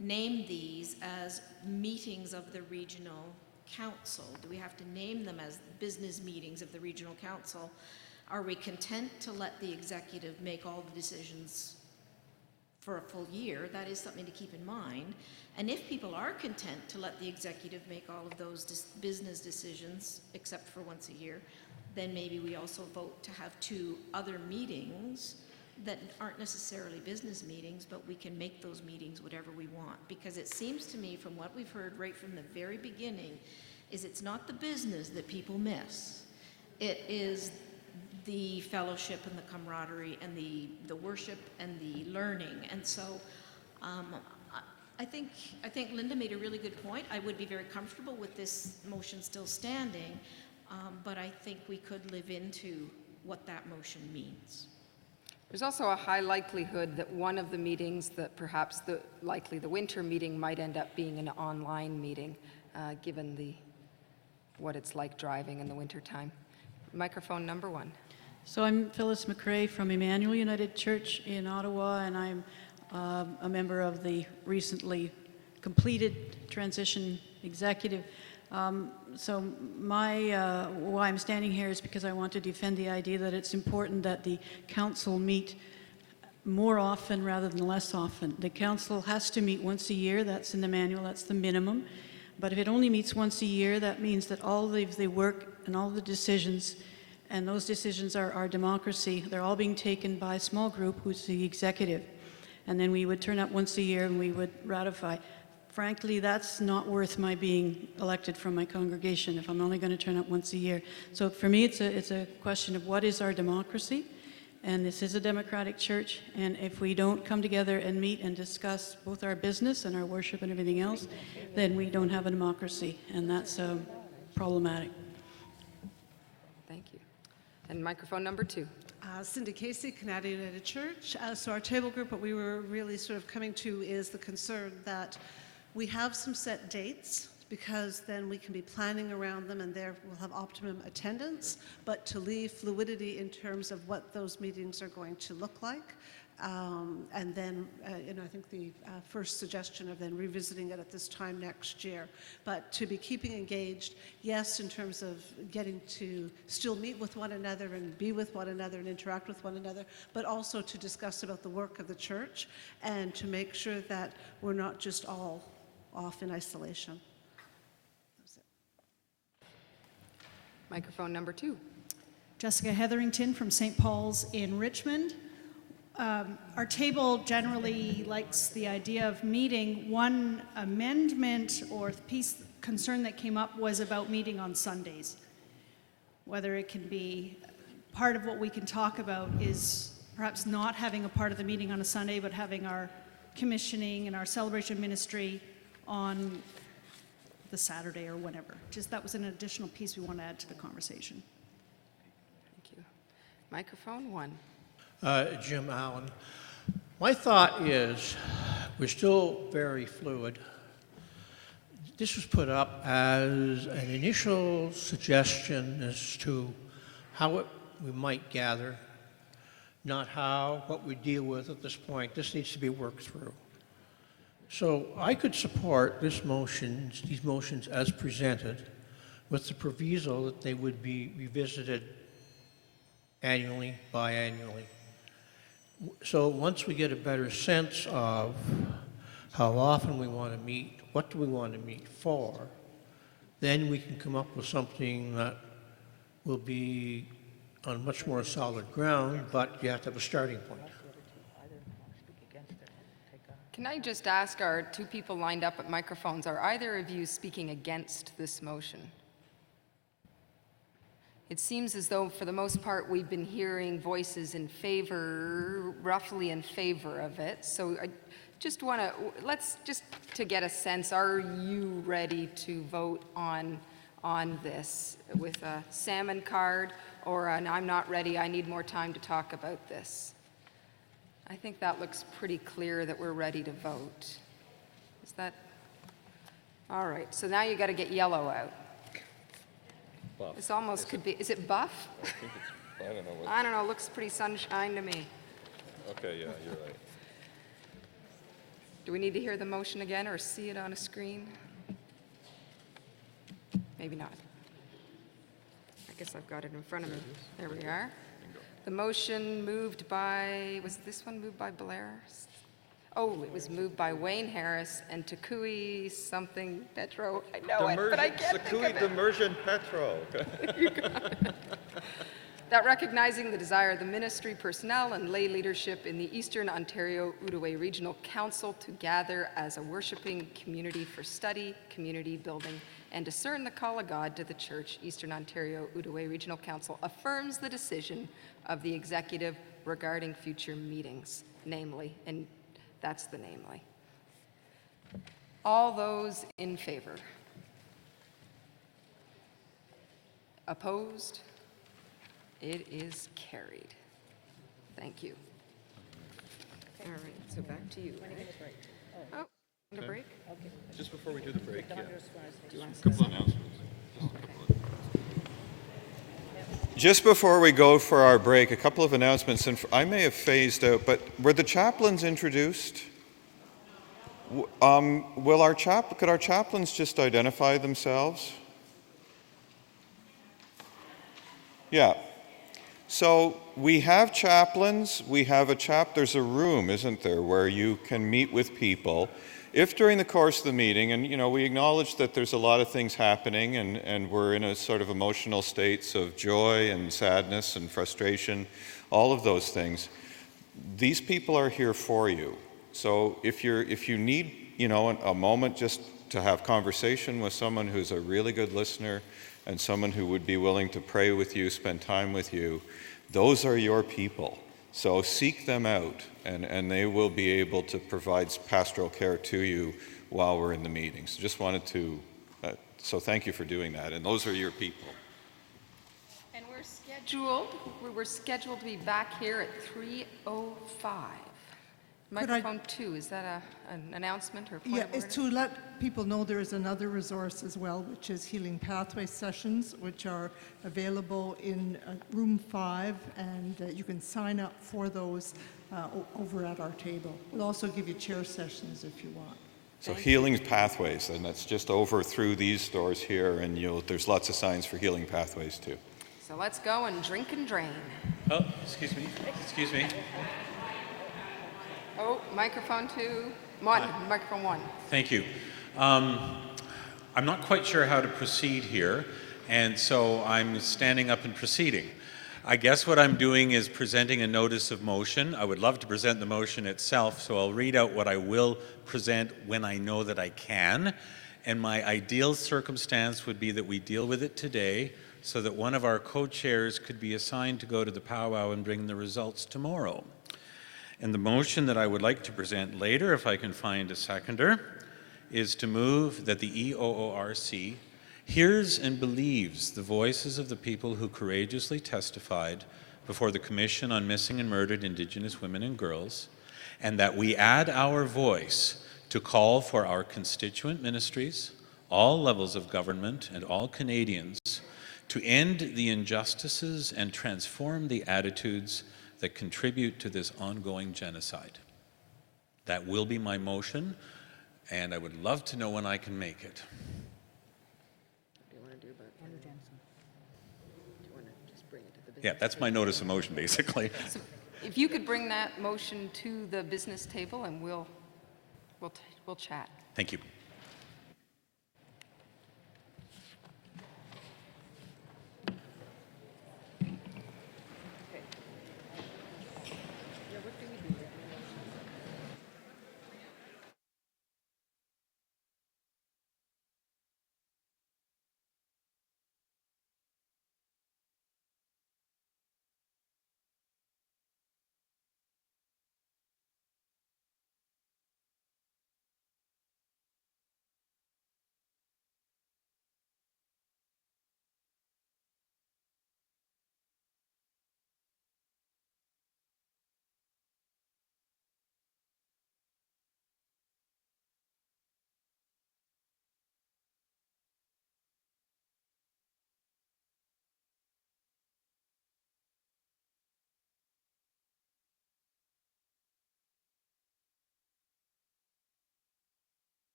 name these as meetings of the regional council? Do we have to name them as business meetings of the regional council? Are we content to let the executive make all the decisions for a full year? That is something to keep in mind. And if people are content to let the executive make all of those business decisions, except for once a year, then maybe we also vote to have 2 other meetings that aren't necessarily business meetings, but we can make those meetings whatever we want. Because it seems to me, from what we've heard right from the very beginning, is it's not the business that people miss. It is the fellowship and the camaraderie and the worship and the learning. And so I think Linda made a really good point. I would be very comfortable with this motion still standing, but I think we could live into what that motion means. There's also a high likelihood that one of the meetings, that perhaps the winter meeting, might end up being an online meeting, given what it's like driving in the wintertime. Microphone number 1. So I'm Phyllis McRae from Emmanuel United Church in Ottawa, and I'm a member of the recently completed transition executive. So why I'm standing here is because I want to defend the idea that it's important that the council meet more often rather than less often. The council has to meet once a year. That's in the manual. That's the minimum. But if it only meets once a year, that means that all of the work and all the decisions, and those decisions are our democracy, they're all being taken by a small group who's the executive. And then we would turn up once a year and we would ratify. Frankly, that's not worth my being elected from my congregation if I'm only going to turn up once a year. So for me, it's a question of what is our democracy? And this is a democratic church, and if we don't come together and meet and discuss both our business and our worship and everything else, then we don't have a democracy, and that's problematic. Thank you. And microphone number 2. Cindy Casey, Canadian United Church. So our table group, what we were really sort of coming to is the concern that we have some set dates, because then we can be planning around them and there we'll have optimum attendance, but to leave fluidity in terms of what those meetings are going to look like. And then, I think the first suggestion of then revisiting it at this time next year. But to be keeping engaged, yes, in terms of getting to still meet with one another and be with one another and interact with one another, but also to discuss about the work of the church and to make sure that we're not just all off in isolation. Microphone number 2. Jessica Hetherington from St. Paul's in Richmond. Our table generally likes the idea of meeting. One amendment or concern that came up was about meeting on Sundays. Whether it can be part of what we can talk about is perhaps not having a part of the meeting on a Sunday, but having our commissioning and our celebration ministry on the Saturday or whenever. Just that was an additional piece we want to add to the conversation. Thank you. Microphone 1. Jim Allen. My thought is we're still very fluid. This was put up as an initial suggestion as to how we might gather, not what we deal with at this point. This needs to be worked through. So I could support these motions as presented, with the proviso that they would be revisited annually, biannually. So once we get a better sense of how often we want to meet, what do we want to meet for, then we can come up with something that will be on much more solid ground, but you have to have a starting point. Can I just ask our two people lined up at microphones, are either of you speaking against this motion? It seems as though, for the most part, we've been hearing voices in favor, roughly in favor of it. So I just want to, let's just to get a sense, are you ready to vote on this with a salmon card or an I'm not ready, I need more time to talk about this? I think that looks pretty clear that we're ready to vote. Is that? All right, so now you got to get yellow out. Buff. This almost could be, is it buff? I think it's, I don't know. I don't know, looks pretty sunshine to me. Okay, yeah, you're right. Do we need to hear the motion again or see it on a screen? Maybe not. I guess I've got it in front of me. There we are. The motion moved by, was this one moved by Blair? Oh, it was moved by Wayne Harris and Takui something Petro. I know it, but I can't think of it. Immersion Petro. You got it. That recognizing the desire of the ministry, personnel, and lay leadership in the Eastern Ontario Outaouais Regional Council to gather as a worshiping community for study, community building, and discern the call of God to the Church, Eastern Ontario Outaouais Regional Council affirms the decision of the executive regarding future meetings, namely, and that's the namely. All those in favor? Opposed? It is carried. Thank you. All right, so back to you. Oh, want a break? Just before we do the break, yeah. Do you want to A couple announcements. Just before we go for our break, a couple of announcements, and I may have phased out, but were the chaplains introduced? Could our chaplains just identify themselves? Yeah. So we have chaplains, we have there's a room, isn't there, where you can meet with people. If during the course of the meeting, and we acknowledge that there's a lot of things happening and we're in a sort of emotional states of joy and sadness and frustration, all of those things, these people are here for you. So if you need, a moment just to have conversation with someone who's a really good listener and someone who would be willing to pray with you, spend time with you, those are your people. So seek them out, and they will be able to provide pastoral care to you while we're in the meetings. Just wanted to, so thank you for doing that, and those are your people. And we're scheduled to be back here at 3:05. Microphone 2, is that an announcement or point Yeah, of it's order? to let people know there is another resource as well, which is Healing Pathway Sessions, which are available in room 5, and you can sign up for those over at our table. We'll also give you chair sessions if you want. So Healing Pathways, and that's just over through these doors here, and there's lots of signs for Healing Pathways too. So let's go and drink and drain. Oh, excuse me. Oh, microphone 2, microphone 1. Thank you. I'm not quite sure how to proceed here, and so I'm standing up and proceeding. I guess what I'm doing is presenting a notice of motion. I would love to present the motion itself, so I'll read out what I will present when I know that I can. And my ideal circumstance would be that we deal with it today so that one of our co-chairs could be assigned to go to the powwow and bring the results tomorrow. And the motion that I would like to present later, if I can find a seconder, is to move that the EOORC hears and believes the voices of the people who courageously testified before the Commission on Missing and Murdered Indigenous Women and Girls, and that we add our voice to call for our constituent ministries, all levels of government, and all Canadians to end the injustices and transform the attitudes that contribute to this ongoing genocide. That will be my motion, and I would love to know when I can make it. What do you want to do about Andrew Jensen? Do you want to just bring it to the business? Yeah, that's my notice of motion, basically. If you could bring that motion to the business table and we'll chat. Thank you.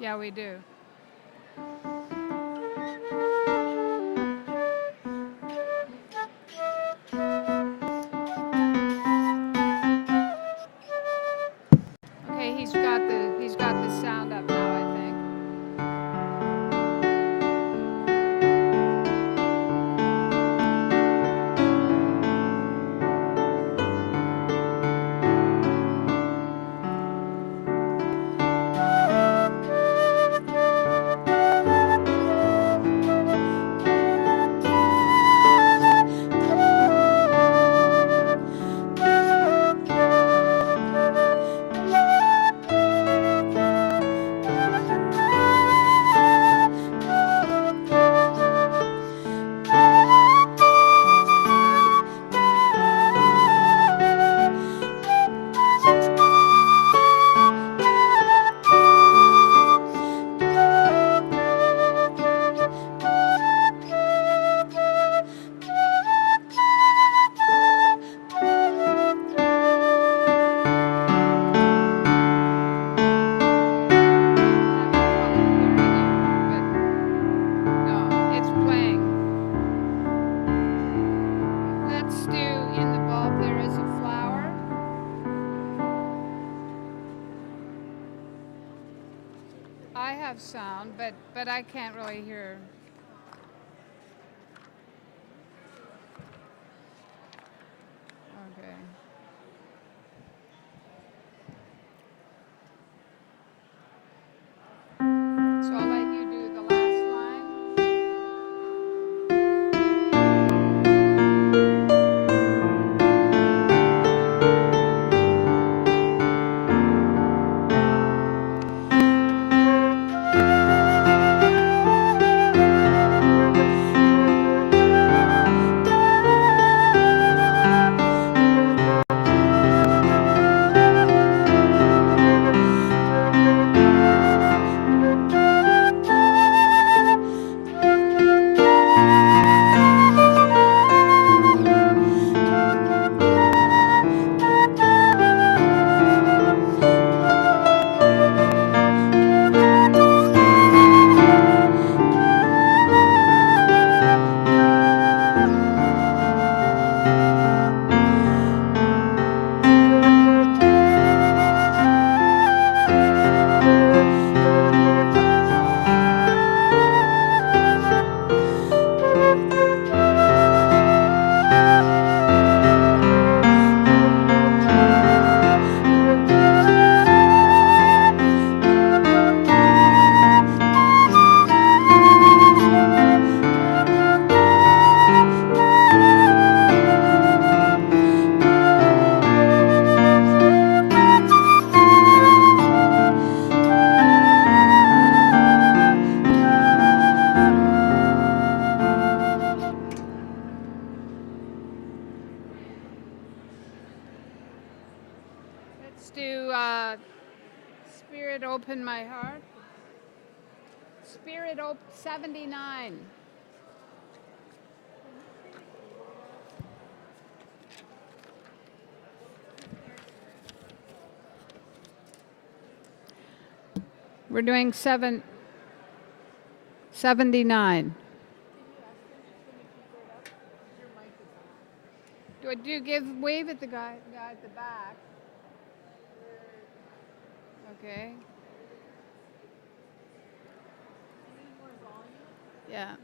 Yeah, we do. Okay, he's got the sound up now, I think. It's playing. Let's do In the Bulb There Is a Flower. I have sound, but I can't really hear. Okay. So I'll let you do the last line. Let's do Spirit Open My Heart. Spirit Open 79. We're doing 79. Do you wave at the guy at the back? Okay. Yeah.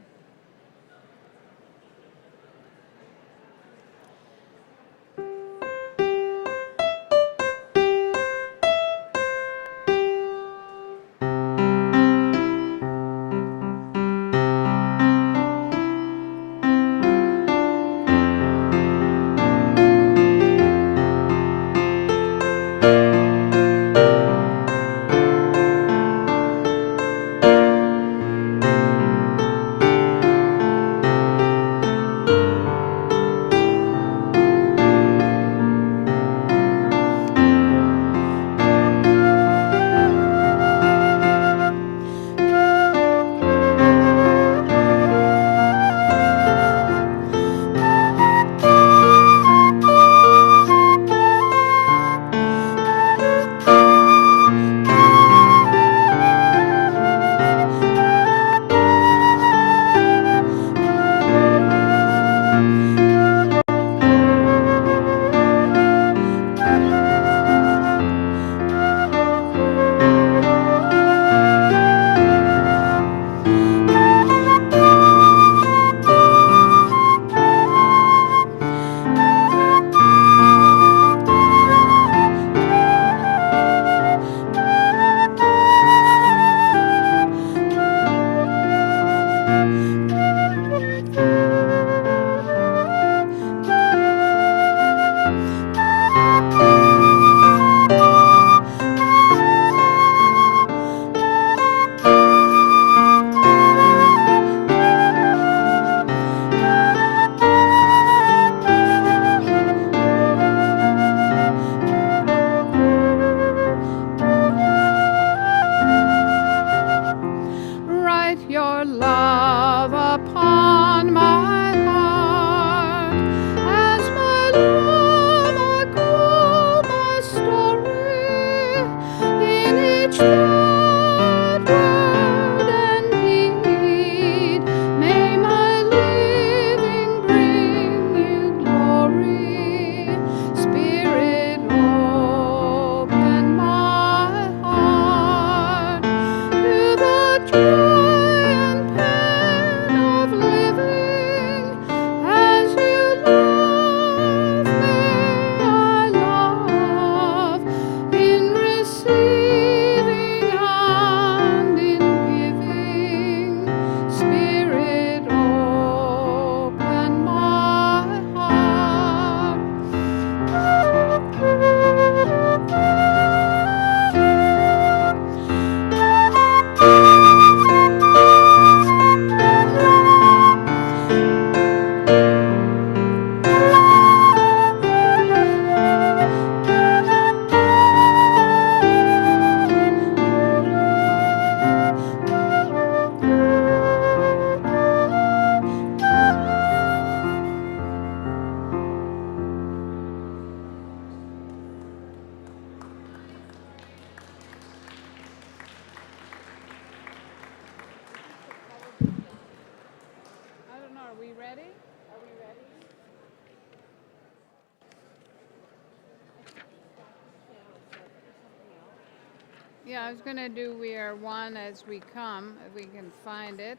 Yeah, I was going to do We Are One as We Come, if we can find it.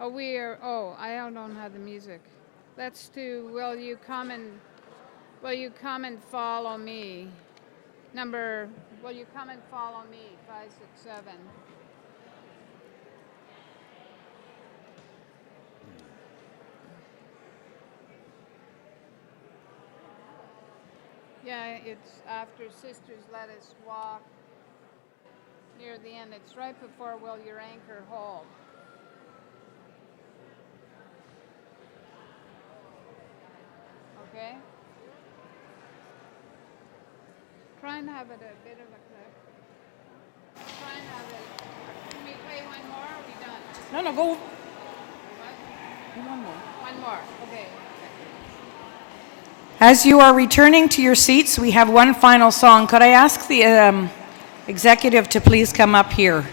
Oh, I don't have the music. Let's do Will You Come and Follow Me? Will You Come and Follow Me? 5, 6, 7. Yeah, it's after Sisters Let Us Walk. Near the end, it's right before Will Your Anchor Hold. Okay? Try and have it a bit of a clip. Try and have it. Can we play one more? Or are we done? No, go. What? One more. One more. Okay. As you are returning to your seats, we have one final song. Could I ask the executive to please come up here?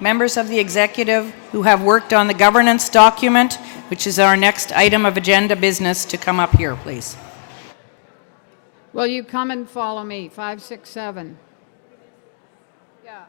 Members of the executive who have worked on the governance document, which is our next item of agenda business, to come up here, please. Will you come and follow me? 5, 6, 7. Yeah.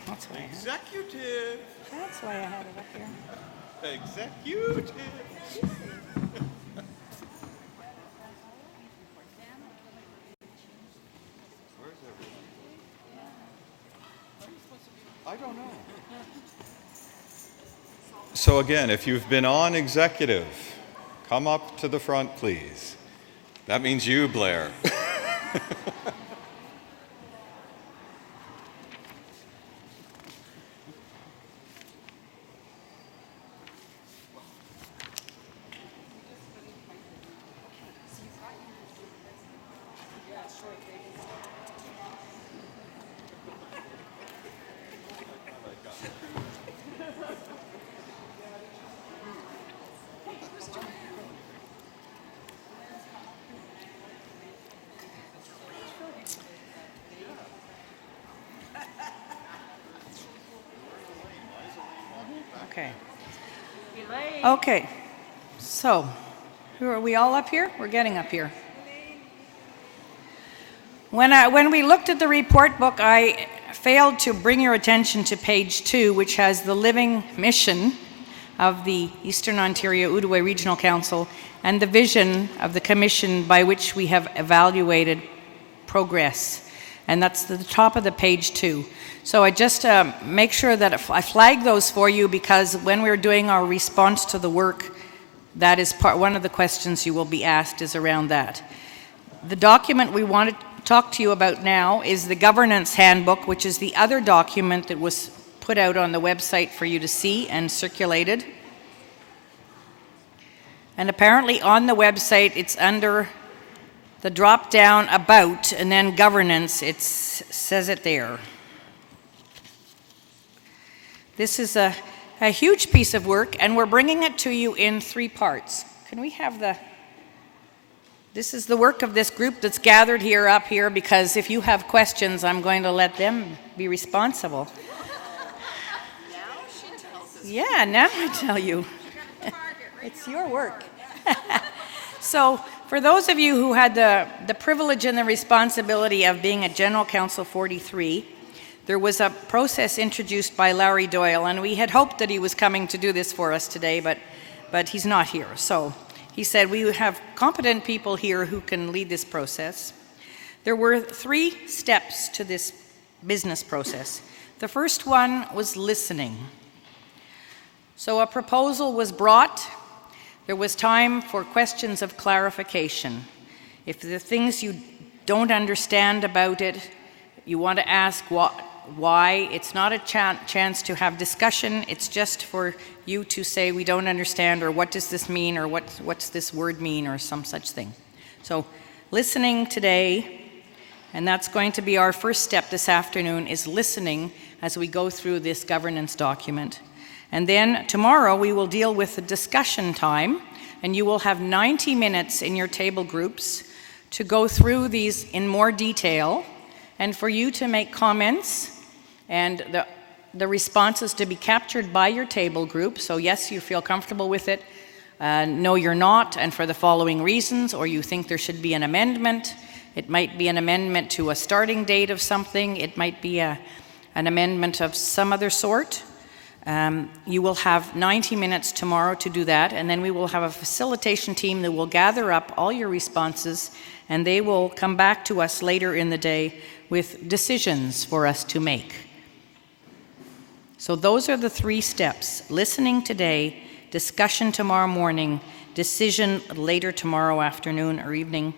That's why I had it. Executive. That's why I had it up here. Executive. Where's everyone? I don't know. So again, if you've been on executive, come up to the front, please. That means you, Blair. Okay. Okay. So, are we all up here? We're getting up here. When we looked at the report book, I failed to bring your attention to page 2, which has the living mission of the Eastern Ontario Outaouais Regional Council and the vision of the commission by which we have evaluated progress. And that's the top of the page 2. So I just make sure that I flag those for you, because when we're doing our response to the work, that is one of the questions you will be asked is around that. The document we want to talk to you about now is the governance handbook, which is the other document that was put out on the website for you to see and circulated. And apparently on the website, it's under the drop down about and then governance. It says it there. This is a huge piece of work, and we're bringing it to you in 3 parts. Can we have the This is the work of this group that's gathered here up here, because if you have questions, I'm going to let them be responsible. Yeah, now I tell you. It's your work. So, for those of you who had the privilege and the responsibility of being at General Council 43, there was a process introduced by Larry Doyle, and we had hoped that he was coming to do this for us today, but he's not here. So, he said, we have competent people here who can lead this process. There were 3 steps to this business process. The first one was listening. So a proposal was brought. There was time for questions of clarification. If there are things you don't understand about it, you want to ask why. It's not a chance to have discussion. It's just for you to say, we don't understand, or what does this mean, or what's this word mean, or some such thing. So listening today, and that's going to be our first step this afternoon, is listening as we go through this governance document. And then tomorrow we will deal with the discussion time, and you will have 90 minutes in your table groups to go through these in more detail, and for you to make comments, and the responses to be captured by your table group. So yes, you feel comfortable with it. No, you're not, and for the following reasons, or you think there should be an amendment. It might be an amendment to a starting date of something. It might be an amendment of some other sort. You will have 90 minutes tomorrow to do that, and then we will have a facilitation team that will gather up all your responses, and they will come back to us later in the day with decisions for us to make. So those are the 3 steps: listening today, discussion tomorrow morning, decision later tomorrow afternoon or evening,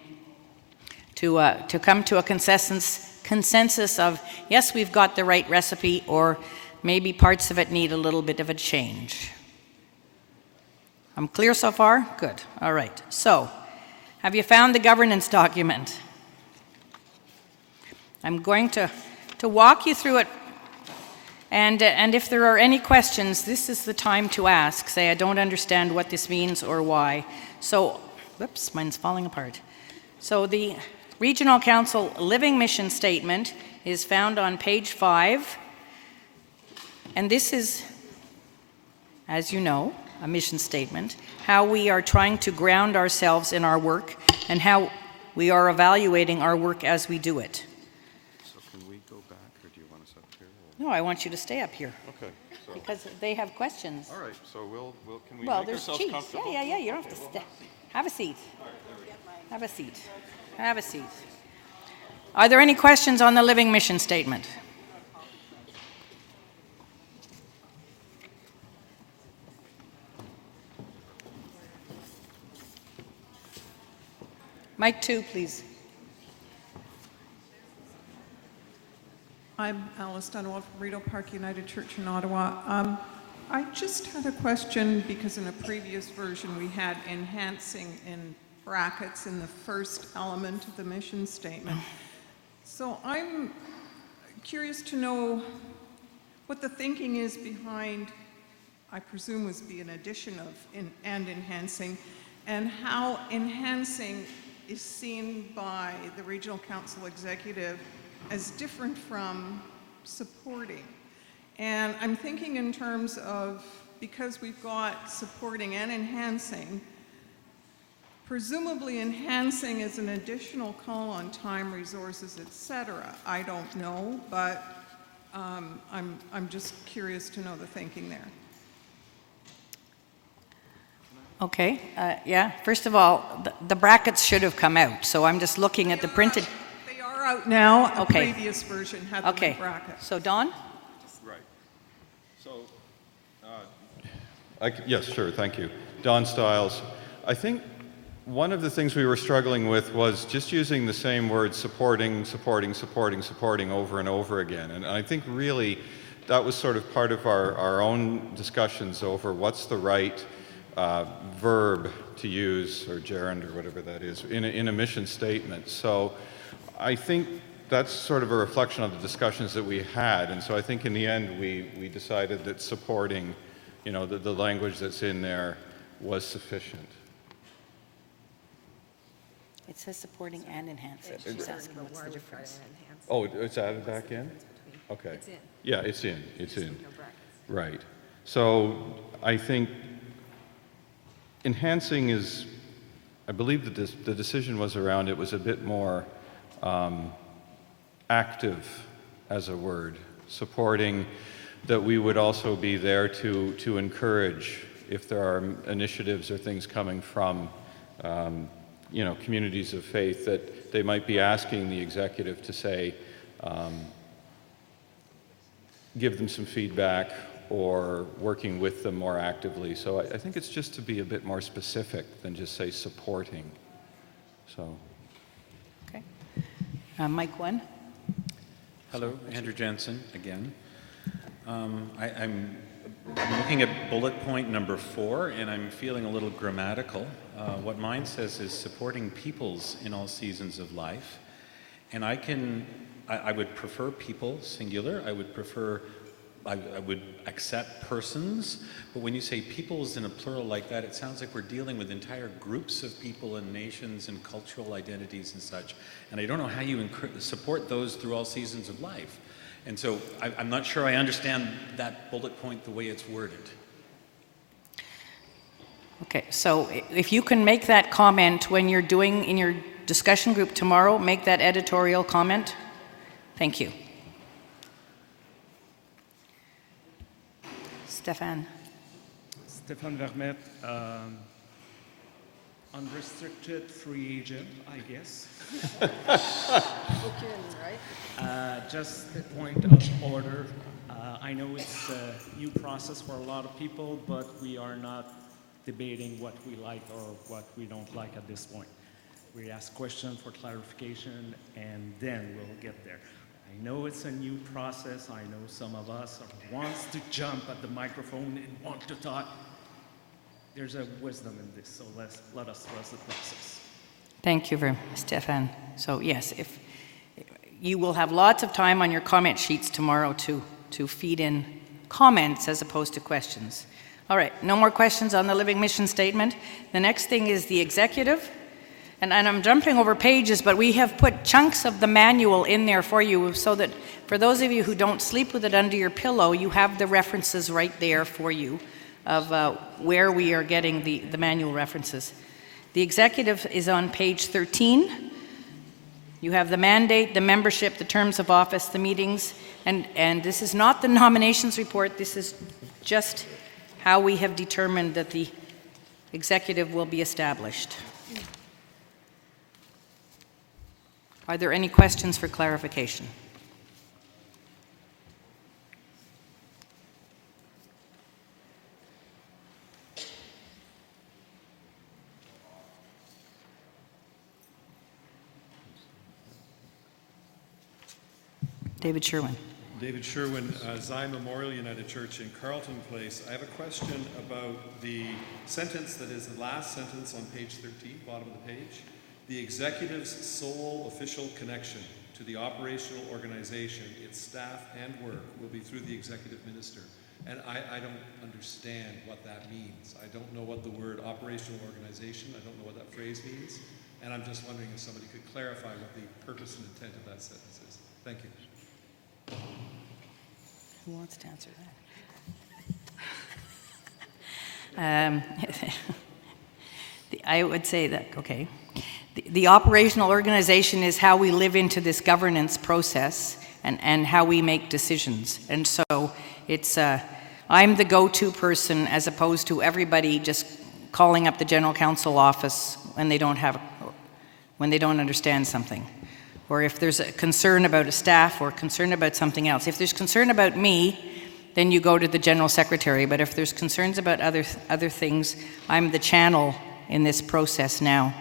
to come to a consensus of, yes, we've got the right recipe, or maybe parts of it need a little bit of a change. I'm clear so far? Good. All right. So, have you found the governance document? I'm going to walk you through it, and if there are any questions, this is the time to ask. Say, I don't understand what this means or why. So, whoops, mine's falling apart. So the Regional Council Living Mission Statement is found on page 5. And this is, as you know, a mission statement, how we are trying to ground ourselves in our work and how we are evaluating our work as we do it. So can we go back, or do you want us up here? No, I want you to stay up here. Okay. So. Because they have questions. All right, so can we well, make there's ourselves cheese. comfortable? Yeah, you don't have to stay. Have a seat. Have a seat. Have a seat. Are there any questions on the Living Mission Statement? Mic 2, please. I'm Alice Dunwell from Rideau Park United Church in Ottawa. I just had a question because in a previous version we had enhancing in brackets in the first element of the mission statement. So I'm curious to know what the thinking is behind, I presume was be an addition of and enhancing, and how enhancing is seen by the Regional Council Executive as different from supporting. And I'm thinking in terms of, because we've got supporting and enhancing, presumably enhancing is an additional call on time, resources, etc. I don't know, but I'm just curious to know the thinking there. Okay, yeah. First of all, the brackets should have come out, so I'm just looking at the printed. They are out now. Okay. A previous version had them in brackets. So Don? Right. So, yes, sure, thank you. Don Stiles. I think one of the things we were struggling with was just using the same word supporting over and over again. And I think really that was sort of part of our own discussions over what's the right verb to use, or gerund, or whatever that is, in a mission statement. So I think that's sort of a reflection of the discussions that we had. And so I think in the end we decided that supporting, the language that's in there was sufficient. It says supporting and enhancing. She's asking what's the difference. Oh, it's added back in? Okay. It's in. Yeah, it's in, it's in. No brackets. Right. So I think enhancing is, I believe that the decision was around, it was a bit more active as a word, supporting that we would also be there to encourage if there are initiatives or things coming from communities of faith, that they might be asking the executive to say, give them some feedback or working with them more actively. So I think it's just to be a bit more specific than just say supporting. So. Okay. Mike 1. Hello, Andrew Jensen again. I'm looking at bullet point number 4, and I'm feeling a little grammatical. What mine says is supporting peoples in all seasons of life. And I would prefer people, singular. I would accept persons. But when you say peoples in a plural like that, it sounds like we're dealing with entire groups of people and nations and cultural identities and such. And I don't know how you support those through all seasons of life. And so I'm not sure I understand that bullet point the way it's worded. Okay, so if you can make that comment when you're doing in your discussion group tomorrow, make that editorial comment. Thank you. Stefan. Stefan Vermet, unrestricted free agent, I guess. Just a point of order. I know it's a new process for a lot of people, but we are not debating what we like or what we don't like at this point. We ask questions for clarification, and then we'll get there. I know it's a new process. I know some of us wants to jump at the microphone and want to talk. There's a wisdom in this, so let us trust the process. Thank you very much, Stefan. So yes, if you will have lots of time on your comment sheets tomorrow to feed in comments as opposed to questions. All right, no more questions on the living mission statement. The next thing is the executive. And I'm jumping over pages, but we have put chunks of the manual in there for you so that for those of you who don't sleep with it under your pillow, you have the references right there for you of where we are getting the manual references. The executive is on page 13. You have the mandate, the membership, the terms of office, the meetings, and this is not the nominations report. This is just how we have determined that the executive will be established. Are there any questions for clarification? David Sherwin. David Sherwin, Zion Memorial United Church in Carleton Place. I have a question about the sentence that is the last sentence on page 13, bottom of the page. The executive's sole official connection to the operational organization, its staff and work, will be through the executive minister. And I don't understand what that means. I don't know what the word operational organization, I don't know what that phrase means. And I'm just wondering if somebody could clarify what the purpose and intent of that sentence is. Thank you. Who wants to answer that? I would say that, okay. The operational organization is how we live into this governance process and how we make decisions. And so it's, I'm the go-to person as opposed to everybody just calling up the general counsel office when they don't understand something. Or if there's a concern about a staff or concern about something else. If there's concern about me, then you go to the general secretary. But if there's concerns about other things, I'm the channel in this process now.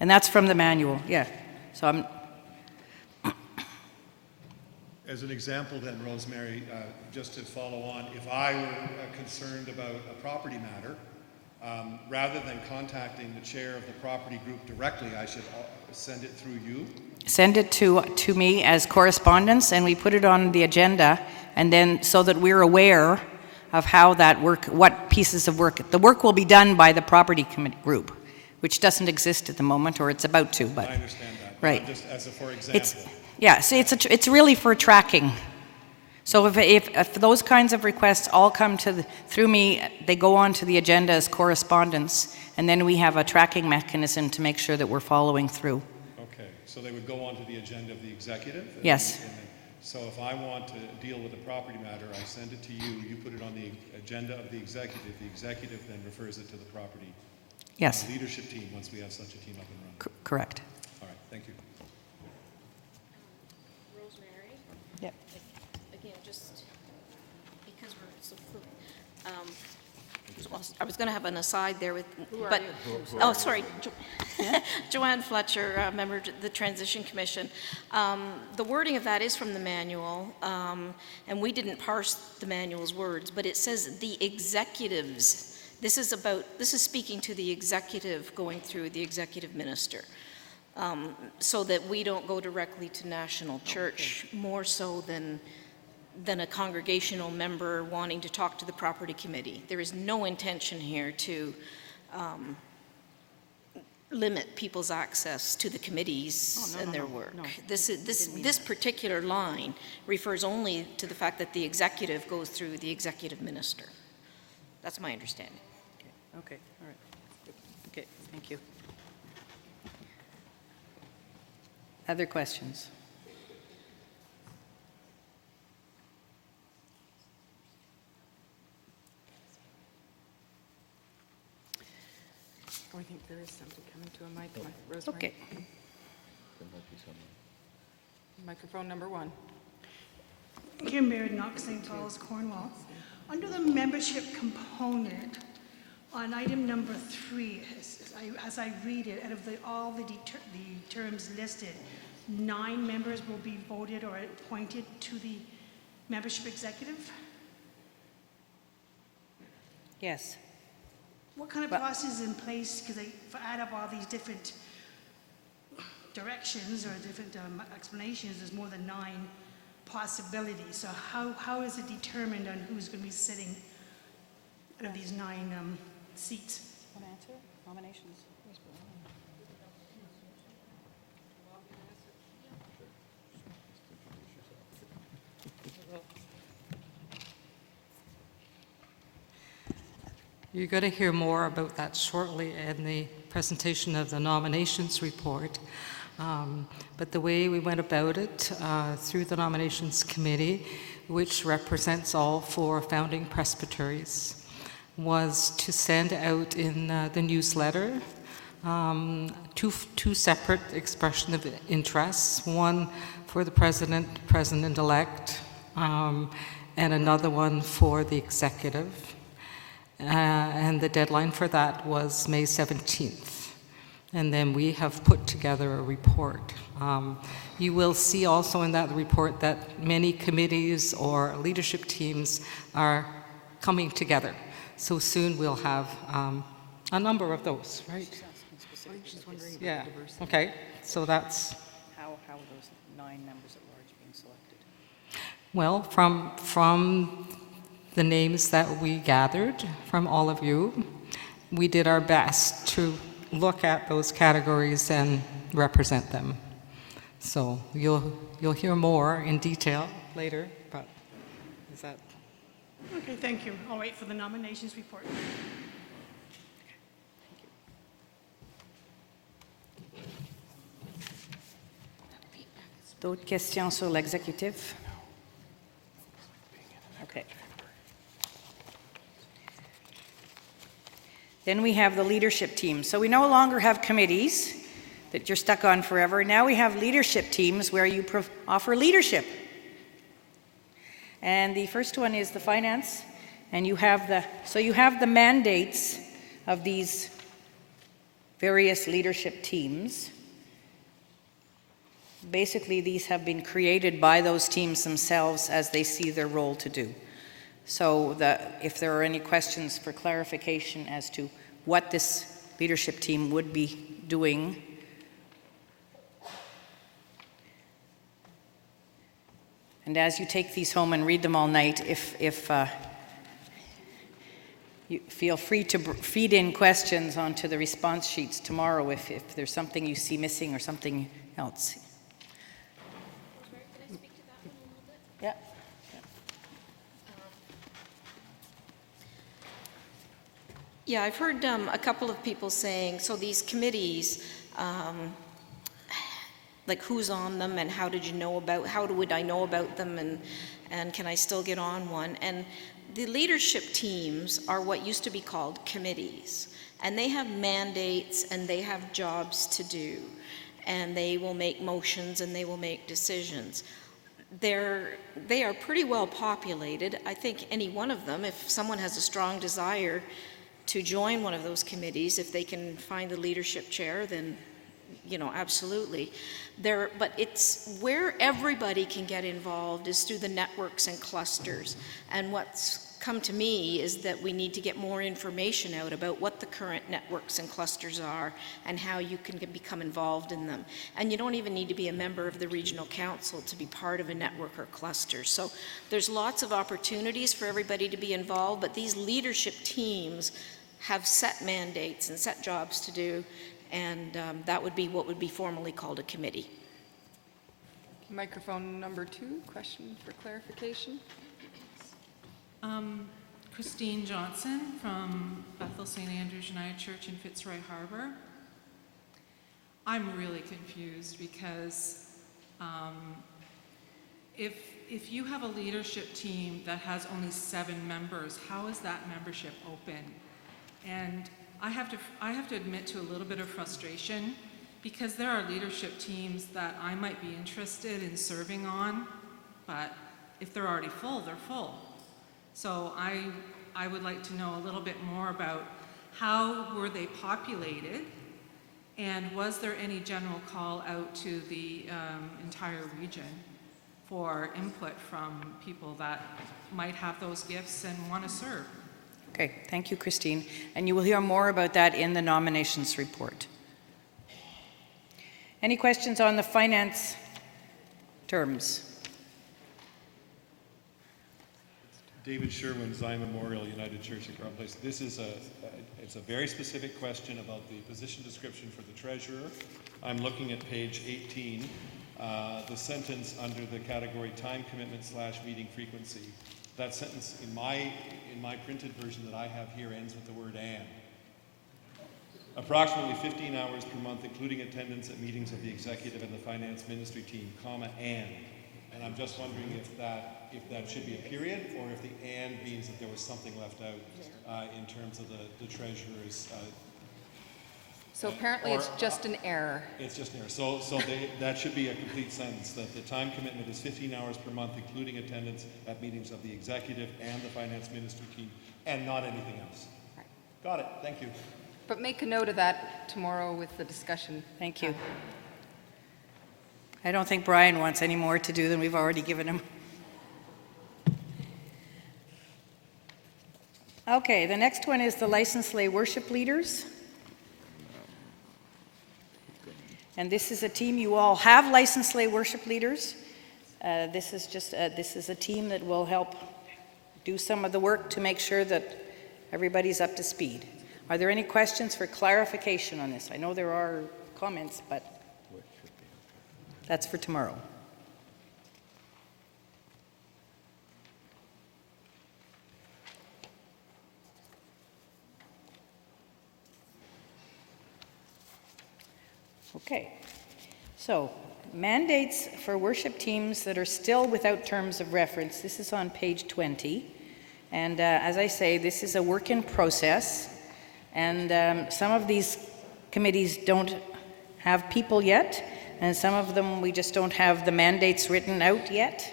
And that's from the manual, yeah. So I'm. As an example then, Rosemary, just to follow on, if I were concerned about a property matter, rather than contacting the chair of the property group directly, I should send it through you? Send it to me as correspondence, and we put it on the agenda, and then so that we're aware of how that work, what pieces of work. The work will be done by the property committee group, which doesn't exist at the moment, or it's about to, but. I understand that. Right. Just as a for example. It's really for tracking. So if those kinds of requests all come through me, they go onto the agenda as correspondence, and then we have a tracking mechanism to make sure that we're following through. Okay, so they would go onto the agenda of the executive? Yes. So if I want to deal with a property matter, I send it to you, you put it on the agenda of the executive then refers it to the property Yes. leadership team once we have such a team up and running. Correct. All right, thank you. Rosemary? Yep. Again, just because we're so fluid. I was going to have an aside there with, but, oh, sorry. Joanne Fletcher, member of the Transition Commission. The wording of that is from the manual, and we didn't parse the manual's words, but it says the executives. This is speaking to the executive going through the executive minister, so that we don't go directly to national church, more so than a congregational member wanting to talk to the property committee. There is no intention here to limit people's access to the committees and their work. No. This particular line refers only to the fact that the executive goes through the executive minister. That's my understanding. Okay, all right. Okay, thank you. Other questions? Oh, I think there is somebody coming to a mic, Rosemary. Okay. Microphone number 1. Kim Baird, Knox, St. Paul's, Cornwall. Under the membership component, on item number 3, as I read it, out of all the terms listed, 9 members will be voted or appointed to the membership executive? Yes. What kind of process is in place, because I add up all these different directions or different explanations, there's more than 9 possibilities. So how is it determined on who's going to be sitting out of these 9 seats? Want to answer? Nominations. You're going to hear more about that shortly in the presentation of the nominations report. But the way we went about it through the nominations committee, which represents all 4 founding presbyteries, was to send out in the newsletter two separate expression of interests, one for the president-elect, and another one for the executive. And the deadline for that was May 17th. And then we have put together a report. You will see also in that report that many committees or leadership teams are coming together. So soon we'll have a number of those, right? She's wondering about Yeah, diversity. okay, so that's... How are those 9 members at large being selected? Well, from the names that we gathered from all of you, we did our best to look at those categories and represent them. So you'll hear more in detail later, but is that... Okay, thank you. I'll wait for the nominations report. D'autres questions sur l'exécutif? Okay. Then we have the leadership team. So we no longer have committees that you're stuck on forever. Now we have leadership teams where you offer leadership. And the first one is the finance, and you have the mandates of these various leadership teams. Basically, these have been created by those teams themselves as they see their role to do. So if there are any questions for clarification as to what this leadership team would be doing, and as you take these home and read them all night, if you feel free to feed in questions onto the response sheets tomorrow if there's something you see missing or something else. Yeah. Yeah, I've heard a couple of people saying, so these committees, like who's on them and how would I know about them and can I still get on one? And the leadership teams are what used to be called committees. And they have mandates and they have jobs to do. And they will make motions and they will make decisions. They are pretty well populated. I think any one of them, if someone has a strong desire to join one of those committees, if they can find a leadership chair, then, absolutely. But it's where everybody can get involved is through the networks and clusters. And what's come to me is that we need to get more information out about what the current networks and clusters are and how you can become involved in them. And you don't even need to be a member of the regional council to be part of a network or cluster. So there's lots of opportunities for everybody to be involved, but these leadership teams have set mandates and set jobs to do, and that would be what would be formally called a committee. Microphone number 2, question for clarification. Christine Johnson from Bethel St. Andrews United Church in Fitzroy Harbor. I'm really confused because if you have a leadership team that has only 7 members, how is that membership open? And I have to admit to a little bit of frustration because there are leadership teams that I might be interested in serving on, but if they're already full, they're full. So I would like to know a little bit more about how were they populated, and was there any general call out to the entire region for input from people that might have those gifts and want to serve? Okay, thank you, Christine. And you will hear more about that in the nominations report. Any questions on the finance terms? David Sherwin, Zion Memorial United Church in Carleton Place. This is it's a very specific question about the position description for the treasurer. I'm looking at page 18, the sentence under the category time commitment / meeting frequency. That sentence in my printed version that I have here ends with the word "and." Approximately 15 hours per month, including attendance at meetings of the executive and the finance ministry team, comma, and. And I'm just wondering if that should be a period, or if the "and" means that there was something left out in terms of the treasurer's. So apparently it's just an error. It's just an error. So that should be a complete sentence, that the time commitment is 15 hours per month, including attendance at meetings of the executive and the finance ministry team, and not anything else. Right. Got it. Thank you. But make a note of that tomorrow with the discussion. Thank you. I don't think Brian wants any more to do than we've already given him. Okay, the next one is the licensed lay worship leaders. And this is a team, you all have licensed lay worship leaders. This is a team that will help do some of the work to make sure that everybody's up to speed. Are there any questions for clarification on this? I know there are comments, but that's for tomorrow. Okay, so mandates for worship teams that are still without terms of reference. This is on page 20. And as I say, this is a work in process. And some of these committees don't have people yet. And some of them, we just don't have the mandates written out yet.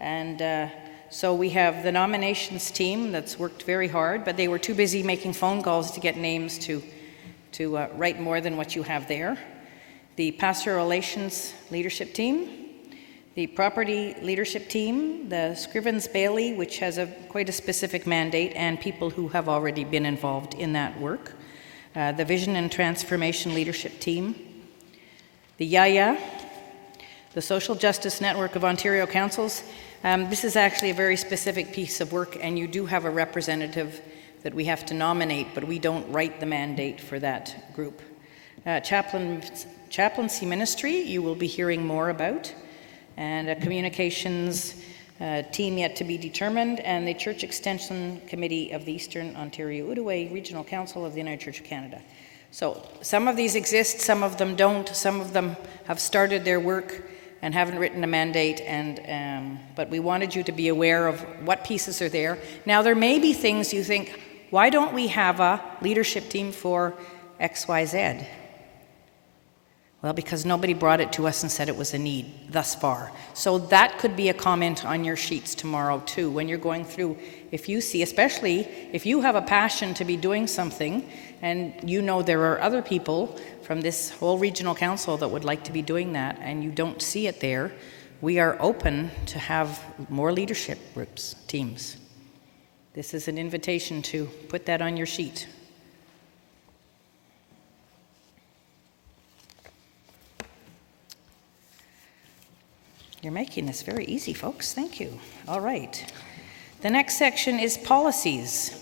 And so we have the nominations team that's worked very hard, but they were too busy making phone calls to get names to write more than what you have there. The pastoral relations leadership team, the property leadership team, the Scrivens Bailey, which has quite a specific mandate, and people who have already been involved in that work, the vision and transformation leadership team, the YAYA, the Social Justice Network of Ontario Councils. This is actually a very specific piece of work, and you do have a representative that we have to nominate, but we don't write the mandate for that group. Chaplaincy ministry, you will be hearing more about, and a communications team yet to be determined, and the Church Extension Committee of the Eastern Ontario Outaouais Regional Council of the United Church of Canada. So some of these exist, some of them don't, some of them have started their work and haven't written a mandate, but we wanted you to be aware of what pieces are there. Now there may be things you think, why don't we have a leadership team for XYZ? Well, because nobody brought it to us and said it was a need thus far. So that could be a comment on your sheets tomorrow too, when you're going through. If you see, especially if you have a passion to be doing something and you know there are other people from this whole regional council that would like to be doing that and you don't see it there, we are open to have more leadership groups, teams. This is an invitation to put that on your sheet. You're making this very easy, folks. Thank you. All right. The next section is policies.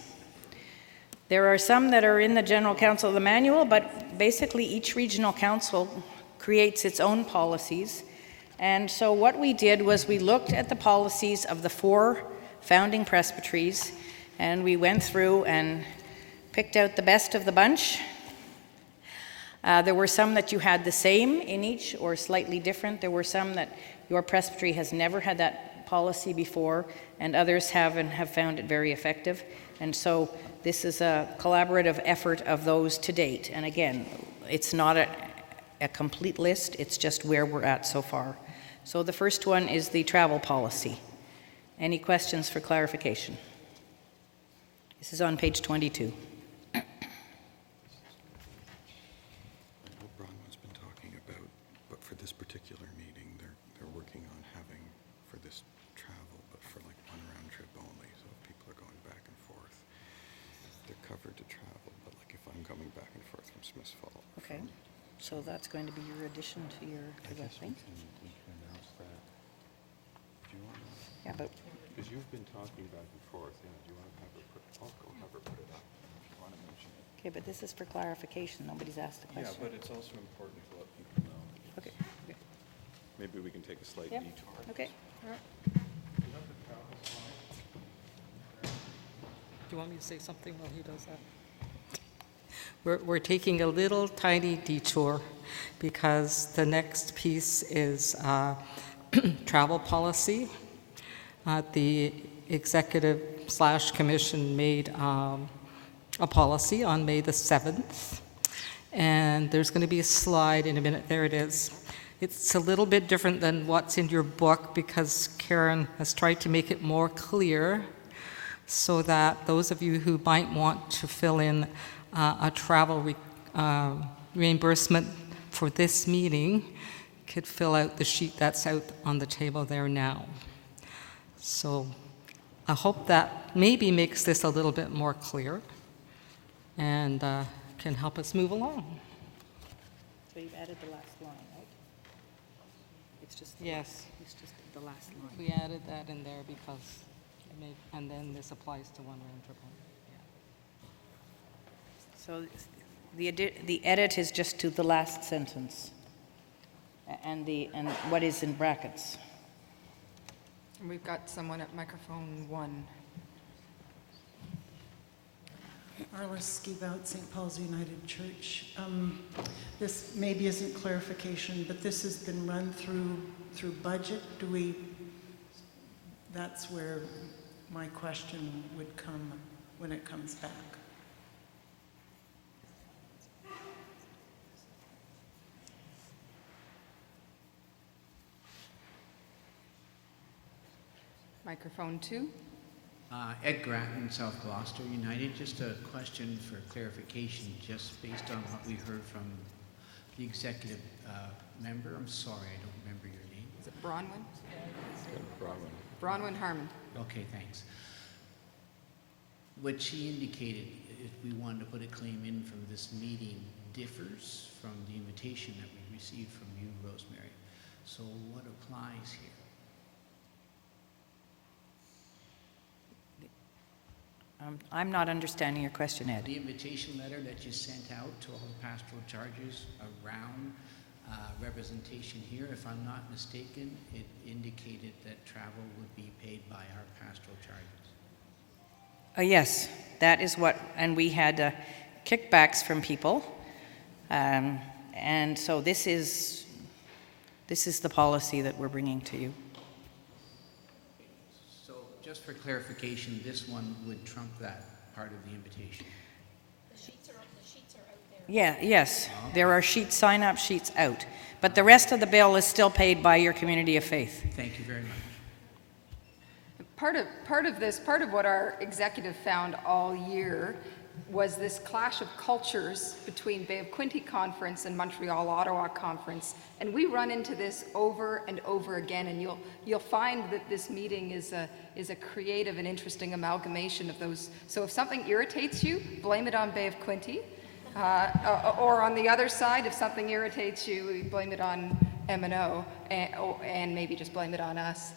There are some that are in the General Council of the Manual, but basically each regional council creates its own policies. And so what we did was we looked at the policies of the 4 founding presbyteries, and we went through and picked out the best of the bunch. There were some that you had the same in each or slightly different. There were some that your presbytery has never had that policy before, and others have and have found it very effective. And so this is a collaborative effort of those to date. And again, it's not a complete list, it's just where we're at so far. So the first one is the travel policy. Any questions for clarification? This is on page 22. Okay, so that's going to be your addition to your thing? We can announce that. Do you want to? Yeah, but... Because you've been talking back and forth, do you want to have her put, I'll go have her put it up if you want to mention it. Okay, but this is for clarification, nobody's asked a question. Yeah, but it's also important to let people know. Okay. Maybe we can take a slight detour. Okay. Do you want me to say something while he does that? We're taking a little tiny detour because the next piece is travel policy. The executive/commission made a policy on May the 7th, and there's going to be a slide in a minute. There it is. It's a little bit different than what's in your book because Karen has tried to make it more clear so that those of you who might want to fill in a travel reimbursement for this meeting could fill out the sheet that's out on the table there now. So I hope that maybe makes this a little bit more clear and can help us move along. So you've added the last line, right? It's just yes. It's just the last line. We added that in there because, and then this applies to one round trip. So the edit is just to the last sentence and what is in brackets. And we've got someone at microphone 1. Arla Skibout, St. Paul's United Church. This maybe isn't clarification, but this has been run through budget. That's where my question would come when it comes back. Microphone 2. Ed Grattan, South Gloucester United. Just a question for clarification, just based on what we heard from the executive member. I'm sorry, I don't remember your name. Is it Bronwyn? Bronwyn. Bronwyn Harmon. Okay, thanks. What she indicated, if we wanted to put a claim in from this meeting, differs from the invitation that we received from you, Rosemary. So what applies here? I'm not understanding your question, Ed. The invitation letter that you sent out to all the pastoral charges around representation here, if I'm not mistaken, it indicated that travel would be paid by our pastoral charges. Yes, that is what, and we had kickbacks from people. And so this is the policy that we're bringing to you. So just for clarification, this one would trump that part of the invitation? The sheets are out there. Yeah, yes, there are sign-up sheets out. But the rest of the bill is still paid by your community of faith. Thank you very much. Part of what our executive found all year was this clash of cultures between Bay of Quinte Conference and Montreal Ottawa Conference, and we run into this over and over again. And you'll find that this meeting is a creative and interesting amalgamation of those. So if something irritates you, blame it on Bay of Quinte, or on the other side, if something irritates you, blame it on M&O, and maybe just blame it on us.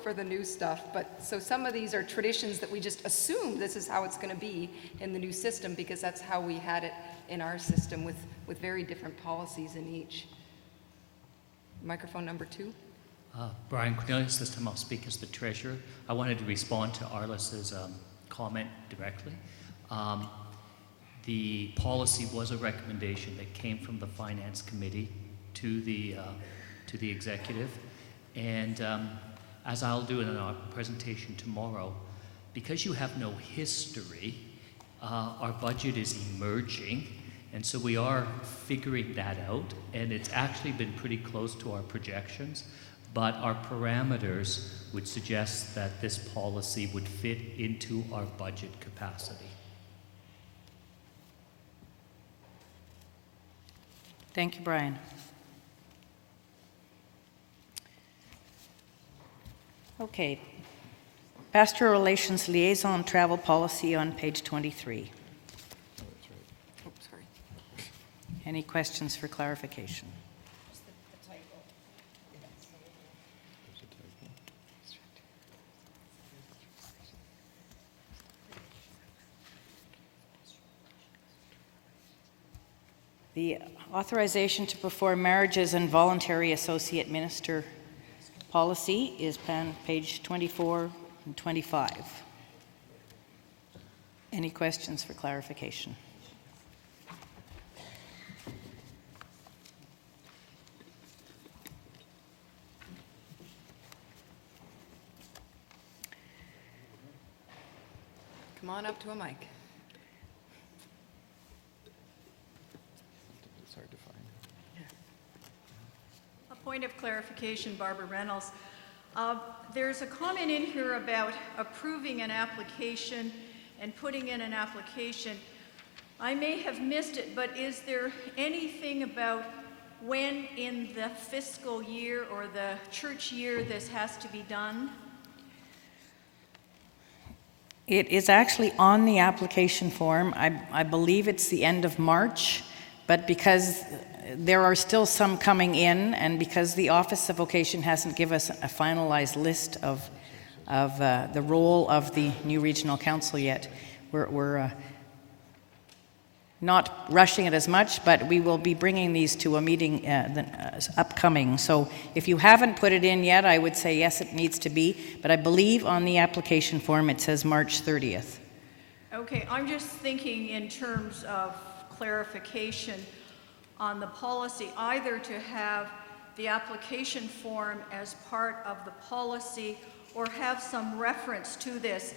For the new stuff. But so some of these are traditions that we just assume this is how it's going to be in the new system, because that's how we had it in our system with very different policies in each. Microphone number 2. Brian Cornelius, this time I'll speak as the treasurer. I wanted to respond to Arliss's comment directly. The policy was a recommendation that came from the Finance Committee to the executive, and as I'll do in our presentation tomorrow, because you have no history, our budget is emerging, and so we are figuring that out, and it's actually been pretty close to our projections, but our parameters would suggest that this policy would fit into our budget capacity. Thank you, Brian. Okay. Pastoral Relations Liaison Travel Policy on page 23. Oh, sorry. Any questions for clarification? The authorization to perform marriages and voluntary associate minister policy is page 24 and 25. Any questions for clarification? Come on up to a mic. It's hard to find. A point of clarification, Barbara Reynolds. There's a comment in here about approving an application and putting in an application. I may have missed it, but is there anything about when in the fiscal year or the church year this has to be done? It is actually on the application form. I believe it's the end of March, but because there are still some coming in, and because the Office of Vocation hasn't given us a finalized list of the role of the new regional council yet, we're not rushing it as much, but we will be bringing these to a meeting upcoming. So if you haven't put it in yet, I would say yes, it needs to be, but I believe on the application form it says March 30th. Okay, I'm just thinking in terms of clarification on the policy, either to have the application form as part of the policy or have some reference to this.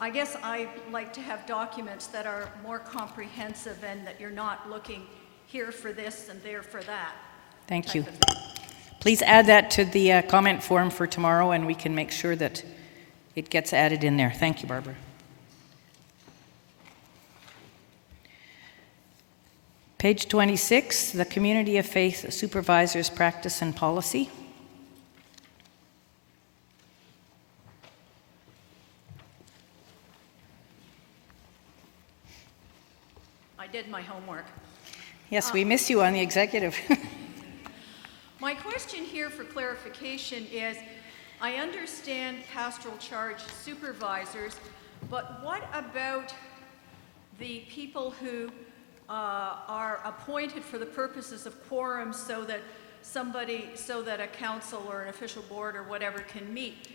I guess I like to have documents that are more comprehensive and that you're not looking here for this and there for that. Thank you. Please add that to the comment form for tomorrow, and we can make sure that it gets added in there. Thank you, Barbara. Page 26, the Community of Faith Supervisors Practice and Policy. I did my homework. Yes, we miss you on the executive. My question here for clarification is, I understand pastoral charge supervisors, but what about the people who are appointed for the purposes of quorum so that a council or an official board or whatever can meet?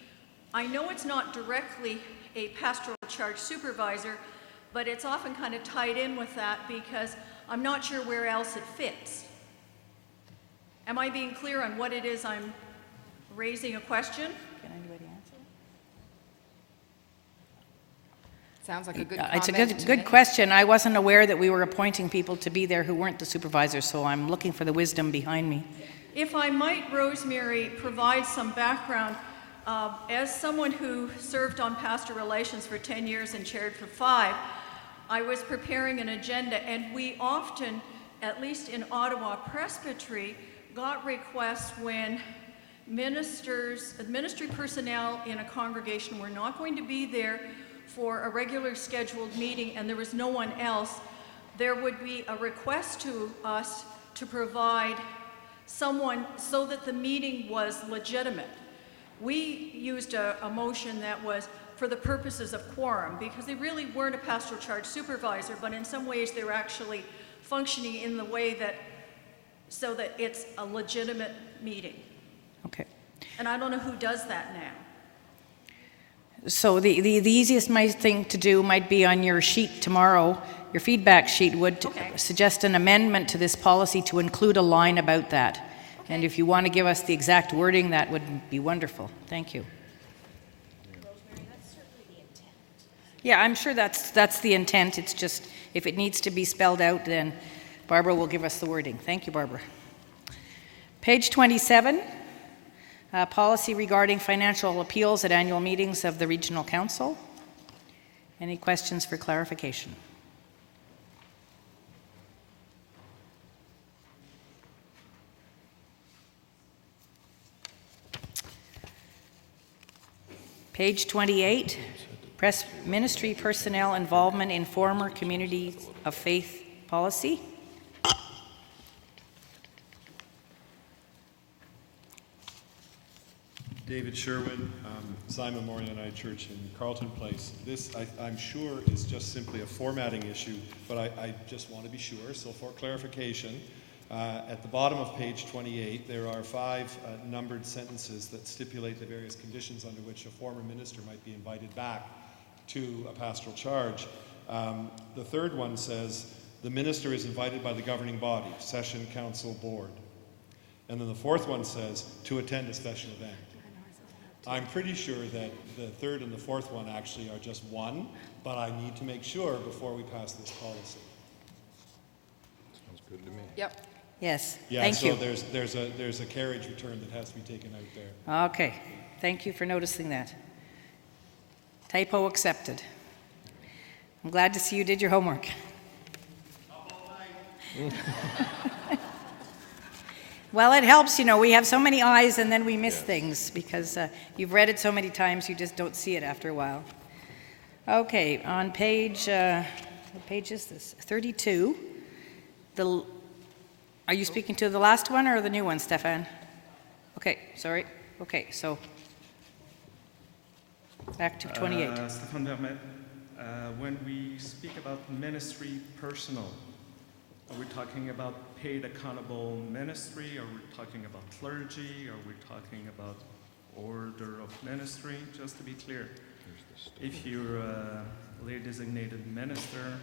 I know it's not directly a pastoral charge supervisor, but it's often kind of tied in with that because I'm not sure where else it fits. Am I being clear on what it is I'm raising a question? Can anybody answer? Sounds like a good It's a comment to good make. question. I wasn't aware that we were appointing people to be there who weren't the supervisors, so I'm looking for the wisdom behind me. If I might, Rosemary, provide some background, as someone who served on pastoral relations for 10 years and chaired for 5, I was preparing an agenda, and we often, at least in Ottawa Presbytery, got requests when ministry personnel in a congregation were not going to be there for a regular scheduled meeting and there was no one else. There would be a request to us to provide someone so that the meeting was legitimate. We used a motion that was for the purposes of quorum because they really weren't a pastoral charge supervisor, but in some ways they were actually functioning in the way that so that it's a legitimate meeting. Okay. And I don't know who does that now. So the easiest thing to do might be on your sheet tomorrow, your feedback sheet would suggest an amendment to this policy to include a line about that. Okay. And if you want to give us the exact wording, that would be wonderful. Thank you. Rosemary, that's certainly the intent. Yeah, I'm sure that's the intent. It's just, if it needs to be spelled out, then Barbara will give us the wording. Thank you, Barbara. Page 27, policy regarding financial appeals at annual meetings of the Regional Council. Any questions for clarification? Page 28, ministry personnel involvement in former community of faith policy. David Sherwin, Zion Memorial United Church in Carleton Place. This, I'm sure, is just simply a formatting issue, but I just want to be sure. So for clarification, at the bottom of page 28, there are 5 numbered sentences that stipulate the various conditions under which a former minister might be invited back to a pastoral charge. The third one says, the minister is invited by the governing body, session, council, board. And then the fourth one says, to attend a special event. I'm pretty sure that the third and the fourth one actually are just one, but I need to make sure before we pass this policy. Sounds good to me. Yep. Yes, Yeah, thank you. so there's a carriage return that has to be taken out there. Okay, thank you for noticing that. Typo accepted. I'm glad to see you did your homework. Well, it helps, you know, we have so many eyes and then we miss things because you've read it so many times you just don't see it after a while. Okay, on page, what page is this? 32. Are you speaking to the last one or the new one, Stefan? Okay, sorry. Okay, so back to 28. Stefan Vermet, when we speak about ministry personnel, are we talking about paid accountable ministry? Are we talking about clergy? Are we talking about order of ministry? Just to be clear, if you're a lay designated minister,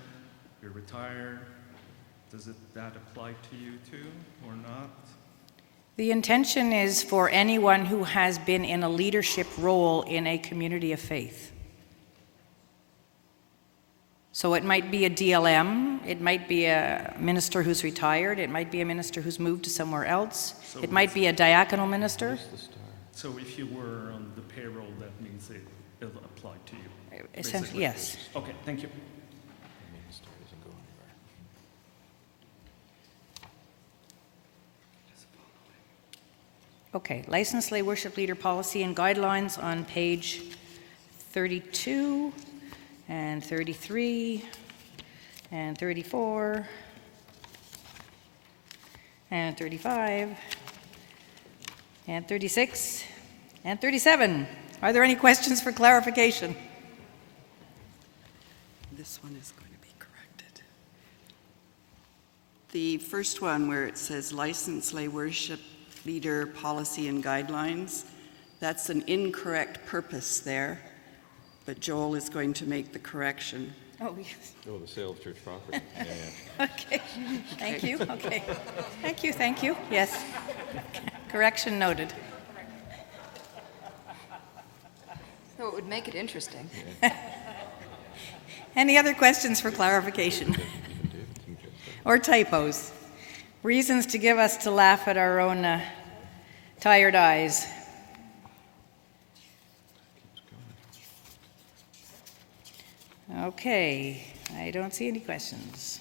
you're retired, does that apply to you too or not? The intention is for anyone who has been in a leadership role in a community of faith. So it might be a DLM, it might be a minister who's retired, it might be a minister who's moved to somewhere else, it might be a diaconal minister. So if you were on the payroll, that means it'll apply to you? Essentially, yes. Okay, thank you. Okay, licensed lay worship leader policy and guidelines on page 32 and 33 and 34 and 35 and 36 And 37. Are there any questions for clarification? This one is going to be corrected. The first one where it says licensed lay worship leader policy and guidelines, that's an incorrect purpose there, but Joel is going to make the correction. Oh, yes. Oh, the sale of church property. Yeah. Okay. Thank you. Okay. Thank you. Yes. Correction noted. So it would make it interesting. Any other questions for clarification? Or typos? Reasons to give us to laugh at our own tired eyes. Okay, I don't see any questions.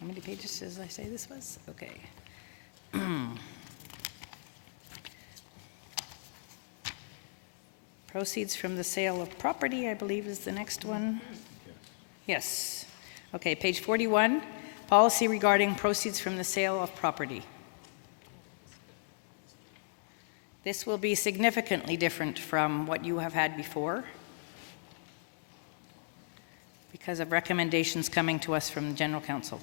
How many pages did I say this was? Okay. Proceeds from the sale of property, I believe, is the next one. Yes. Okay, page 41, policy regarding proceeds from the sale of property. This will be significantly different from what you have had before because of recommendations coming to us from the General Council.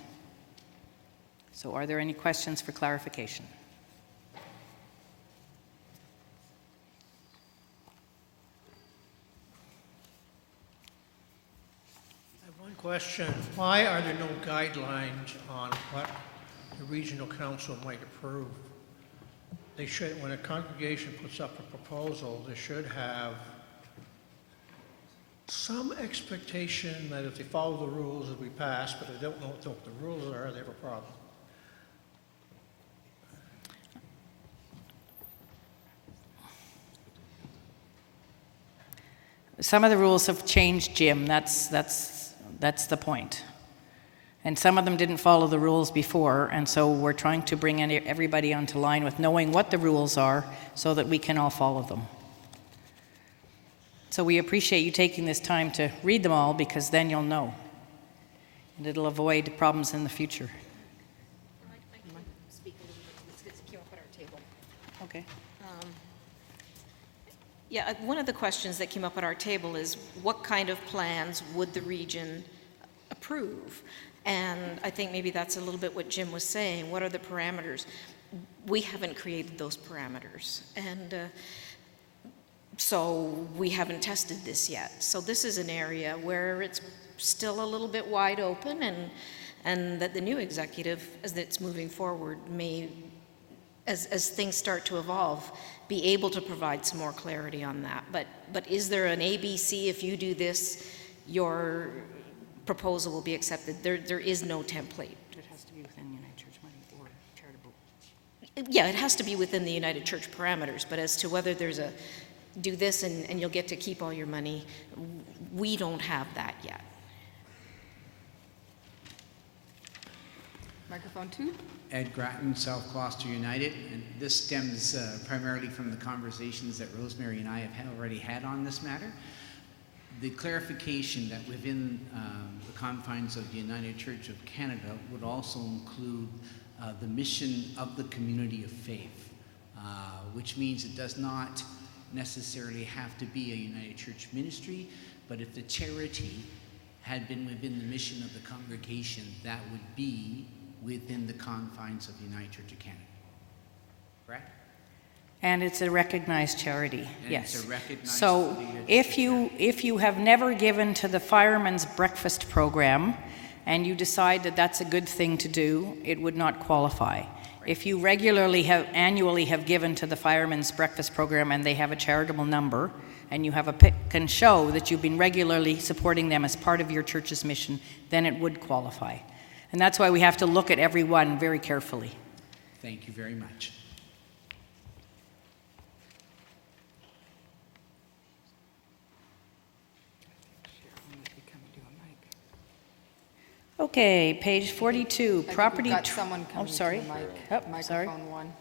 So are there any questions for clarification? Question, why are there no guidelines on what the regional council might approve? They should, when a congregation puts up a proposal, they should have some expectation that if they follow the rules, it'll be passed, but they don't know what the rules are, they have a problem. Some of the rules have changed, Jim. That's the point. And some of them didn't follow the rules before, and so we're trying to bring everybody onto line with knowing what the rules are so that we can all follow them. So we appreciate you taking this time to read them all, because then you'll know. And it'll avoid problems in the future. I can speak a little bit. This came up at our table. Okay. Yeah, one of the questions that came up at our table is what kind of plans would the region approve? And I think maybe that's a little bit what Jim was saying. What are the parameters? We haven't created those parameters. And so we haven't tested this yet. So this is an area where it's still a little bit wide open, and that the new executive, as it's moving forward, may, as things start to evolve, be able to provide some more clarity on that. But is there an ABC? If you do this, your proposal will be accepted. There is no template. It has to be within United Church money or charitable. Yeah, it has to be within the United Church parameters, but as to whether there's a do this and you'll get to keep all your money, we don't have that yet. Microphone 2. Ed Grattan, South Gloucester United, and this stems primarily from the conversations that Rosemary and I have already had on this matter. The clarification that within the confines of the United Church of Canada would also include the mission of the community of faith, which means it does not necessarily have to be a United Church ministry, but if the charity had been within the mission of the congregation, that would be within the confines of the United Church of Canada. Correct? And it's a recognized charity, And yes. it's a recognized So if you have never given to the Fireman's Breakfast Program and you decide that that's a good thing to do, it would not qualify. If you regularly annually have given to the Fireman's Breakfast Program and they have a charitable number, and you have can show that you've been regularly supporting them as part of your church's mission, then it would qualify. And that's why we have to look at every one very carefully. Thank you very much. Okay, page 42, I property. think we've got someone Oh, coming sorry. to the mic. Oh, sorry. Microphone 1.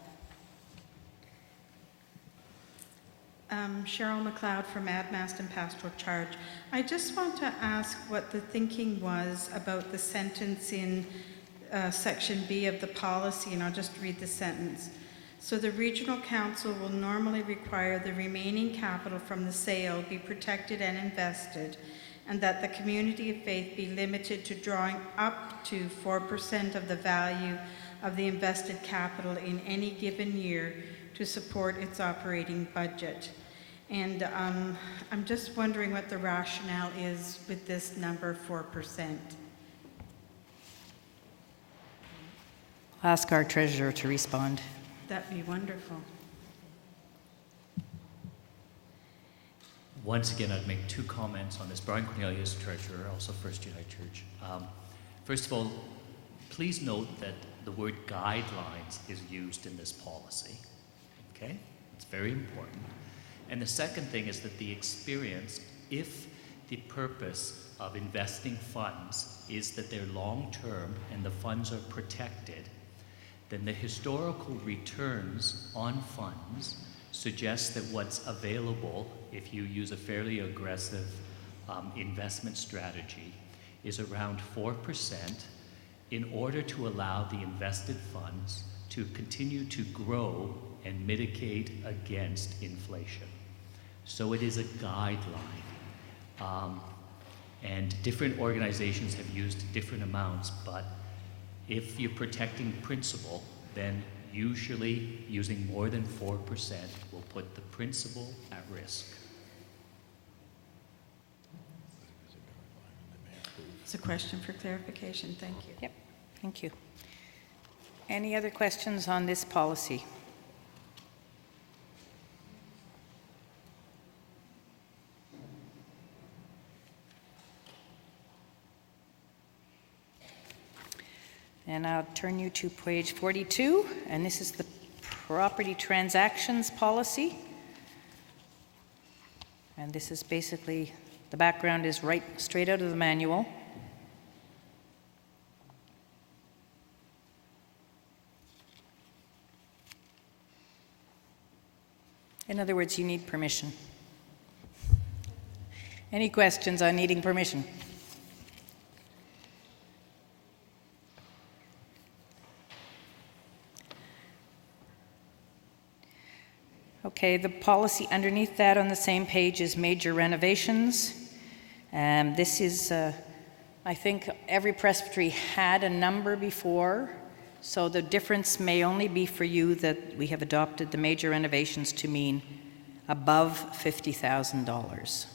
Cheryl McLeod from AdMast and Pastoral Charge. I just want to ask what the thinking was about the sentence in section B of the policy, and I'll just read the sentence. So the regional council will normally require the remaining capital from the sale be protected and invested, and that the community of faith be limited to drawing up to 4% of the value of the invested capital in any given year to support its operating budget. And I'm just wondering what the rationale is with this number, 4%. I'll ask our treasurer to respond. That'd be wonderful. Once again, I'd make two comments on this. Brian Cornelius, treasurer, also First United Church. First of all, please note that the word guidelines is used in this policy. Okay? It's very important. And the second thing is that the experience, if the purpose of investing funds is that they're long-term and the funds are protected, then the historical returns on funds suggest that what's available, if you use a fairly aggressive investment strategy, is around 4% in order to allow the invested funds to continue to grow and mitigate against inflation. So it is a guideline. And different organizations have used different amounts, but if you're protecting principal, then usually using more than 4% will put the principal at risk. It's a question for clarification. Thank you. Yep, thank you. Any other questions on this policy? And I'll turn you to page 42, and this is the property transactions policy. And this is basically, the background is right straight out of the manual. In other words, you need permission. Any questions on needing permission? Okay, the policy underneath that on the same page is major renovations. This is, I think every presbytery had a number before, so the difference may only be for you that we have adopted the major renovations to mean above $50,000.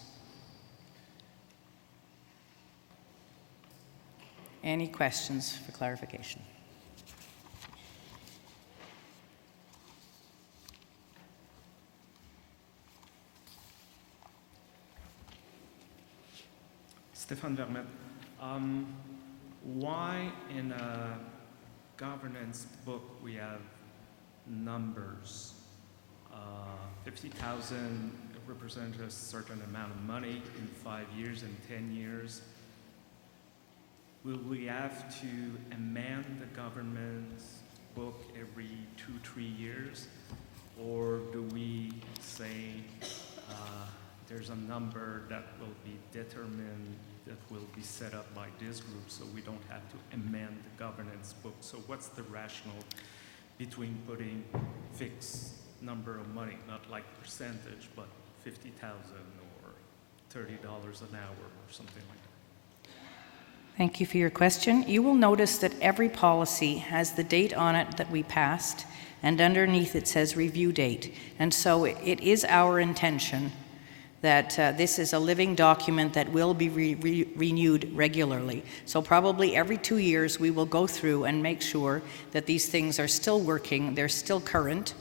Any questions for clarification? Stéphane Vermette. Why in a governance book we have numbers? 50,000 represents a certain amount of money in 5 years and 10 years. Will we have to amend the governance book every 2-3 years? Or do we say there's a number that will be determined, that will be set up by this group, so we don't have to amend the governance book? So what's the rationale between putting fixed number of money, not like percentage, but 50,000 or $30 an hour or something like that? Thank you for your question. You will notice that every policy has the date on it that we passed, and underneath it says review date. And so it is our intention that this is a living document that will be renewed regularly. So probably every 2 years we will go through and make sure that these things are still working, they're still current.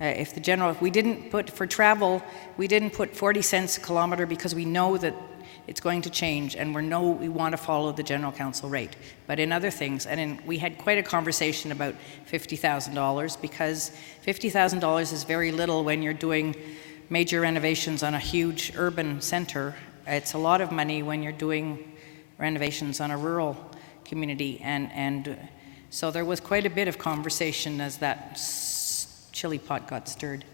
If we didn't put, for travel, we didn't put 40 cents a kilometer because we know that it's going to change and we want to follow the general council rate. But in other things, we had quite a conversation about $50,000 because $50,000 is very little when you're doing major renovations on a huge urban center. It's a lot of money when you're doing renovations on a rural community. And so there was quite a bit of conversation as that chili pot got stirred.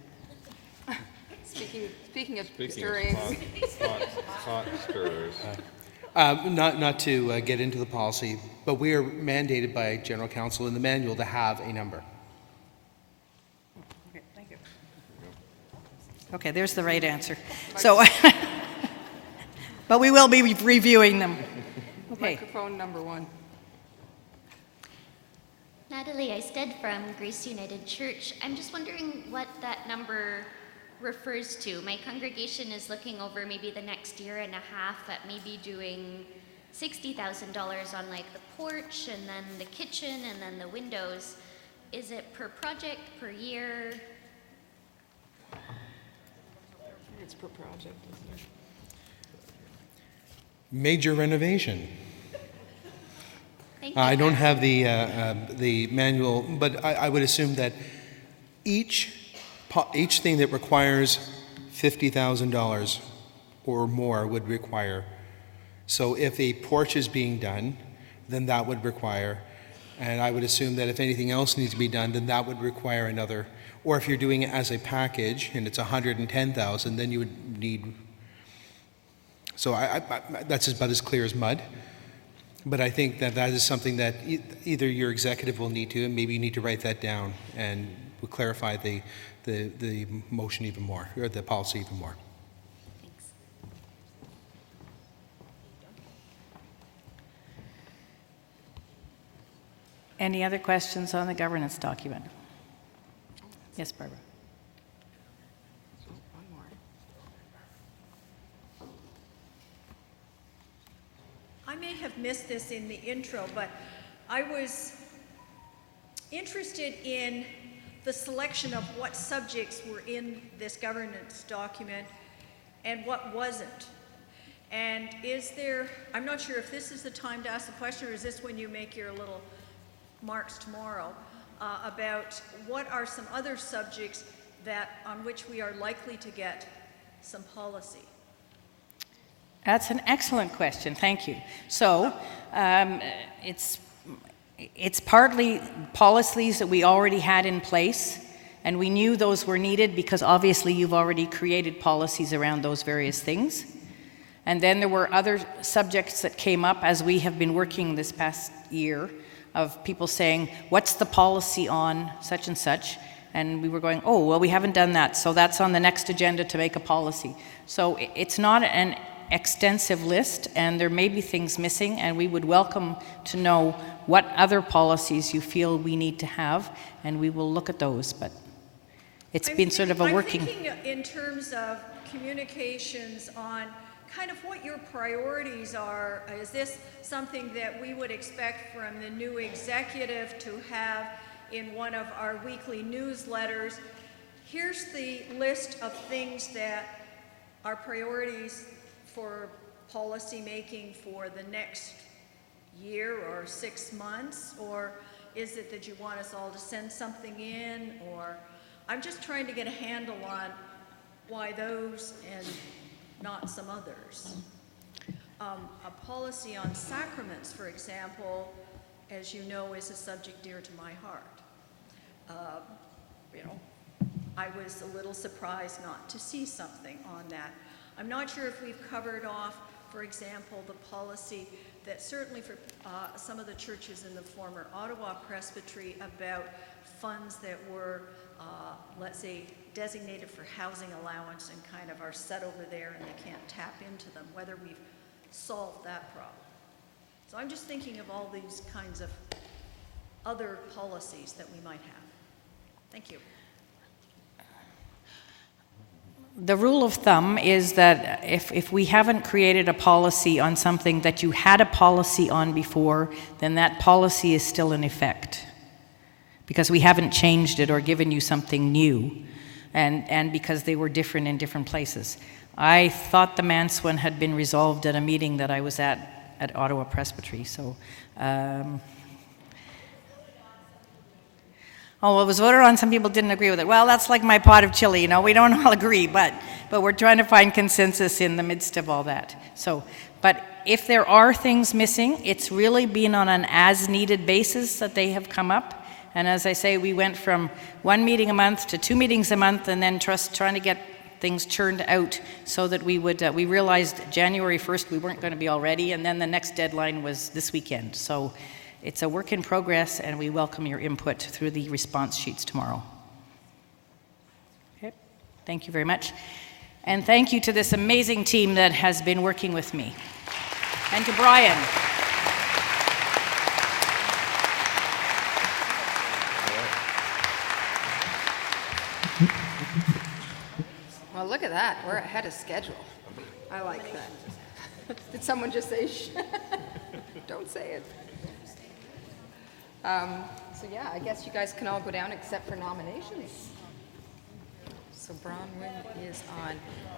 Speaking of stirring. Hot stirrers. Not to get into the policy, but we are mandated by General Council in the manual to have a number. Okay, there's the right answer. So, but we will be reviewing them. Okay. Microphone number 1. Natalie Eisted from Grace United Church. I'm just wondering what that number refers to. My congregation is looking over maybe the next year and a half at maybe doing $60,000 on like the porch and then the kitchen and then the windows. Is it per project, per year? It's per project, isn't it? Major renovation. Thank you. I don't have the manual, but I would assume that each thing that requires $50,000 or more would require. So if a porch is being done, then that would require. And I would assume that if anything else needs to be done, then that would require another. Or if you're doing it as a package and it's $110,000, then you would need. So that's about as clear as mud. But I think that that is something that either your executive will need to, and maybe you need to write that down, and we'll clarify the motion even more, or the policy even more. Thanks. Any other questions on the governance document? Yes, Barbara. I may have missed this in the intro, but I was interested in the selection of what subjects were in this governance document and what wasn't. And is there, I'm not sure if this is the time to ask the question, or is this when you make your little marks tomorrow, about what are some other subjects that on which we are likely to get some policy? That's an excellent question. Thank you. So it's partly policies that we already had in place, and we knew those were needed because obviously you've already created policies around those various things. And then there were other subjects that came up as we have been working this past year of people saying, what's the policy on such and such? And we were going, oh, well, we haven't done that, so that's on the next agenda to make a policy. So it's not an extensive list, and there may be things missing, and we would welcome to know what other policies you feel we need to have, and we will look at those. But it's been sort of a working. I'm thinking in terms of communications on kind of what your priorities are. Is this something that we would expect from the new executive to have in one of our weekly newsletters? Here's the list of things that are priorities for policy making for the next year or 6 months? Or is it that you want us all to send something in? Or I'm just trying to get a handle on why those and not some others. A policy on sacraments, for example, as you know, is a subject dear to my heart. I was a little surprised not to see something on that. I'm not sure if we've covered off, for example, the policy that certainly for some of the churches in the former Ottawa Presbytery about funds that were, let's say, designated for housing allowance and kind of are set over there and they can't tap into them, whether we've solved that problem. So I'm just thinking of all these kinds of other policies that we might have. Thank you. The rule of thumb is that if we haven't created a policy on something that you had a policy on before, then that policy is still in effect because we haven't changed it or given you something new, and because they were different in different places. I thought the Manse one had been resolved at a meeting that I was at Ottawa Presbytery, so oh, it was voted on, some people didn't agree with it. Well, that's like my pot of chili, we don't all agree, but we're trying to find consensus in the midst of all that. So, but if there are things missing, it's really been on an as-needed basis that they have come up. And as I say, we went from 1 meeting a month to 2 meetings a month, and then trying to get things churned out so that we would, we realized January 1st we weren't going to be all ready, and then the next deadline was this weekend. So it's a work in progress, and we welcome your input through the response sheets tomorrow. Okay. Thank you very much. And thank you to this amazing team that has been working with me. And to Brian. Well, look at that. We're ahead of schedule. I like that. Did someone just say shh? Don't say it. So yeah, I guess you guys can all go down except for nominations. So Bronwyn is on.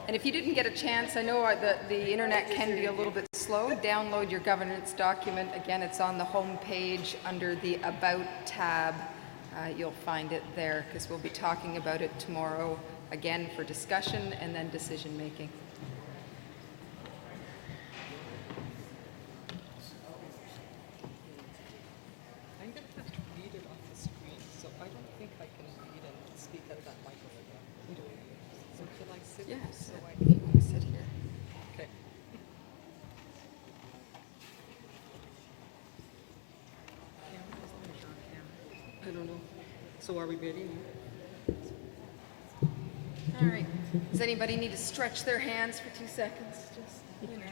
And if you didn't get a chance, I know the internet can be a little bit slow. Download your governance document. Again, it's on the home page under the About tab. You'll find it there because we'll be talking about it tomorrow again for discussion and then decision making. I'm going to have to read it off the screen, so I don't think I can read and speak at that microphone. So can I sit? Yeah, so if you want to sit here. Okay. I don't know. So are we ready now? All right. Does anybody need to stretch their hands for 2 seconds? Just, you know.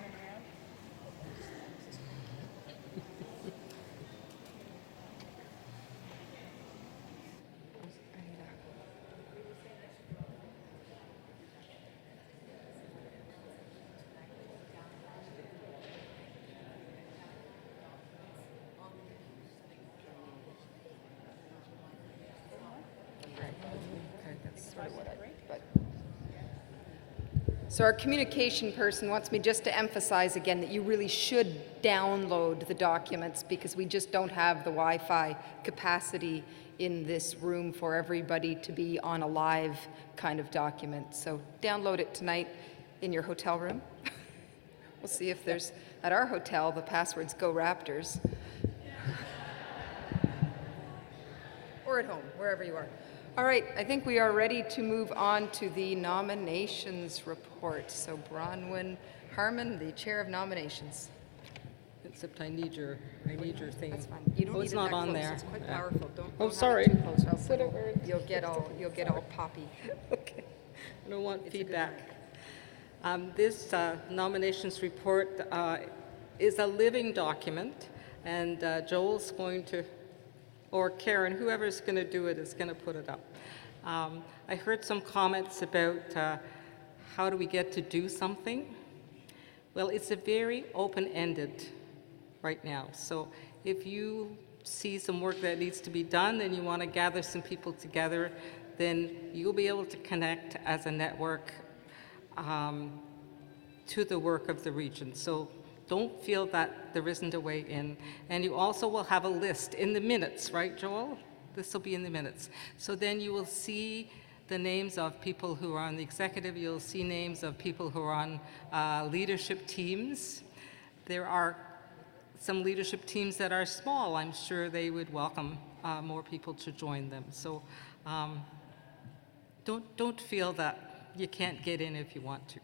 So our communication person wants me just to emphasize again that you really should download the documents because we just don't have the Wi-Fi capacity in this room for everybody to be on a live kind of document. So download it tonight in your hotel room. We'll see if there's, at our hotel, the password's Go Raptors. Or at home, wherever you are. All right, I think we are ready to move on to the nominations report. So Bronwyn Harmon, the chair of nominations. Except I need your thing. That's fine. You don't Oh, need it's it not that on close. there. It's quite powerful. Don't Oh, have it sorry. too close, or else you'll get all poppy. I don't want feedback. This nominations report is a living document, and Joel's going to, or Karen, whoever's going to do it is going to put it up. I heard some comments about how do we get to do something. Well, it's a very open-ended right now. So if you see some work that needs to be done and you want to gather some people together, then you'll be able to connect as a network to the work of the region. So don't feel that there isn't a way in. And you also will have a list in the minutes, right, Joel? This will be in the minutes. So then you will see the names of people who are on the executive. You'll see names of people who are on leadership teams. There are some leadership teams that are small. I'm sure they would welcome more people to join them. So don't feel that you can't get in if you want to.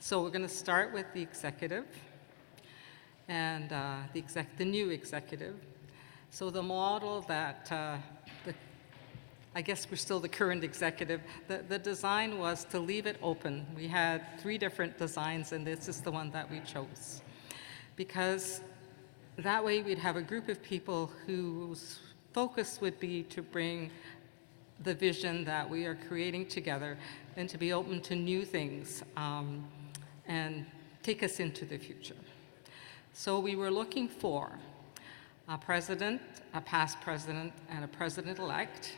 So we're going to start with the executive and the new executive. So the model that, I guess we're still the current executive, the design was to leave it open. We had 3 different designs, and this is the one that we chose. Because that way we'd have a group of people whose focus would be to bring the vision that we are creating together and to be open to new things and take us into the future. So we were looking for a president, a past president, and a president-elect.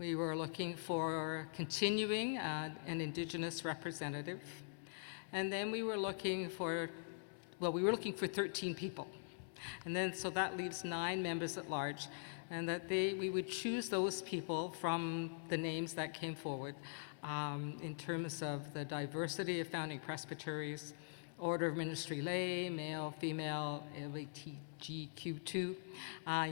We were looking for continuing an Indigenous representative. And then we were looking for, well, we were looking for 13 people. And then, so that leaves 9 members at large. And that we would choose those people from the names that came forward in terms of the diversity of founding presbyteries, order of ministry lay, male, female, LGBTQ2,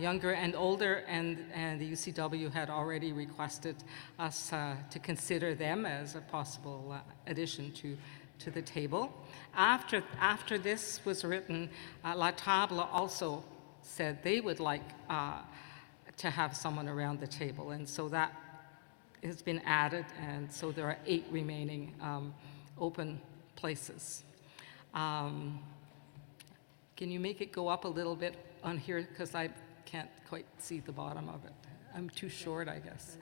younger and older, and the UCW had already requested us to consider them as a possible addition to the table. After this was written, La Table also said they would like to have someone around the table, and so that has been added, and so there are 8 remaining open places. Can you make it go up a little bit on here, because I can't quite see the bottom of it. I'm too short, I guess.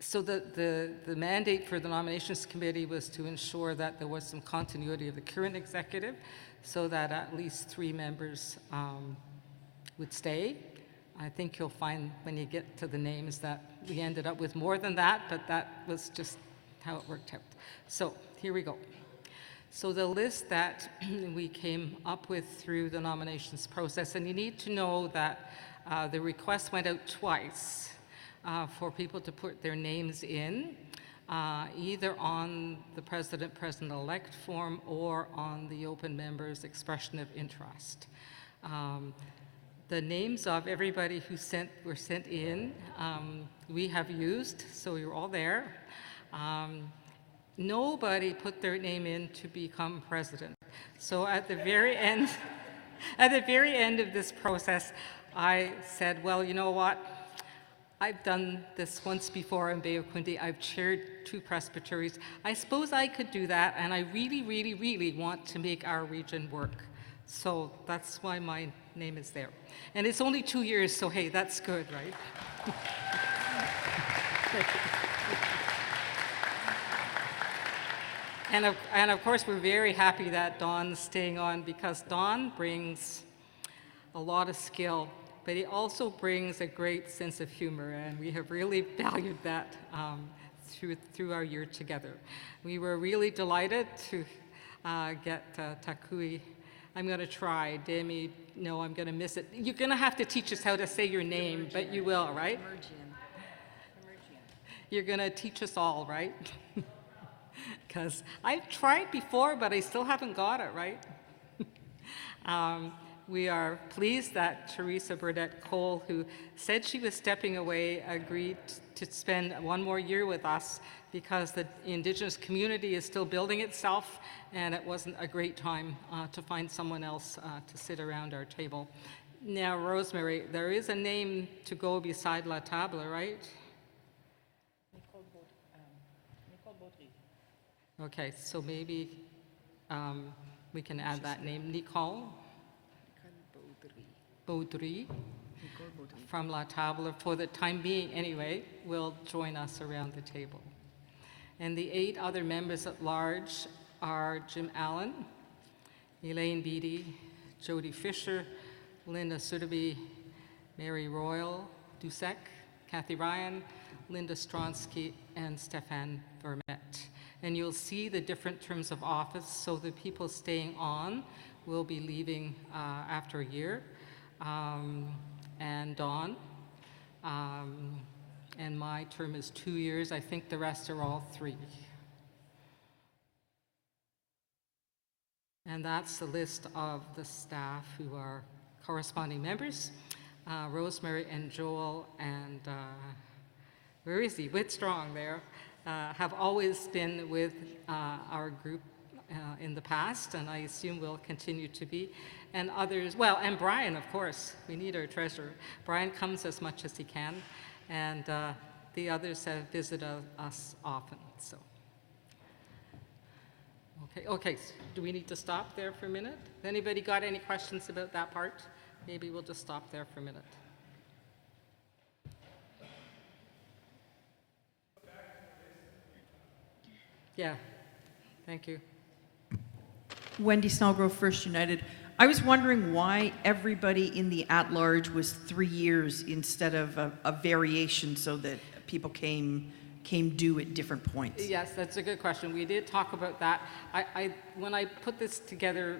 So the mandate for the nominations committee was to ensure that there was some continuity of the current executive, so that at least 3 members would stay. I think you'll find when you get to the names that we ended up with more than that, but that was just how it worked out. So here we go. So the list that we came up with through the nominations process, and you need to know that the request went out twice for people to put their names in, either on the President-President-elect form or on the open members' expression of interest. The names of everybody who were sent in, we have used, so you're all there. Nobody put their name in to become president. So at the very end, of this process, I said, well, you know what? I've done this once before in Bay of Quinte. I've chaired 2 presbyteries. I suppose I could do that, and I really, really, really want to make our region work. So that's why my name is there. And it's only 2 years, so hey, that's good, right? And of course, we're very happy that Don's staying on, because Don brings a lot of skill, but he also brings a great sense of humor, and we have really valued that through our year together. We were really delighted to get Takui. I'm going to try. Demi, no, I'm going to miss it. You're going to have to teach us how to say your name, but you will, right? You're going to teach us all, right? Because I've tried before, but I still haven't got it, right? We are pleased that Teresa Burdett Cole, who said she was stepping away, agreed to spend 1 more year with us, because the Indigenous community is still building itself, and it wasn't a great time to find someone else to sit around our table. Now, Rosemary, there is a name to go beside La Table, right? Okay, so maybe we can add that name, Nicole Baudry from La Table, for the time being anyway, will join us around the table. And the 8 other members at large are Jim Allen, Elaine Beattie, Jody Fisher, Linda Sudaby, Mary Royal, Dusek, Kathy Ryan, Linda Stronsky, and Stefan Vermette. And you'll see the different terms of office, so the people staying on will be leaving after a year. And Dawn. And my term is 2 years. I think the rest are all 3. And that's the list of the staff who are corresponding members. Rosemary and Joel and, where is he? Whitstrong there, have always been with our group in the past, and I assume will continue to be. And others, well, and Brian, of course, we need our treasurer. Brian comes as much as he can, and the others have visited us often, so. Okay, so do we need to stop there for a minute? Anybody got any questions about that part? Maybe we'll just stop there for a minute. Yeah, thank you. Wendy Snellgrove, First United. I was wondering why everybody in the at-large was 3 years instead of a variation, so that people came due at different points. Yes, that's a good question. We did talk about that. When I put this together,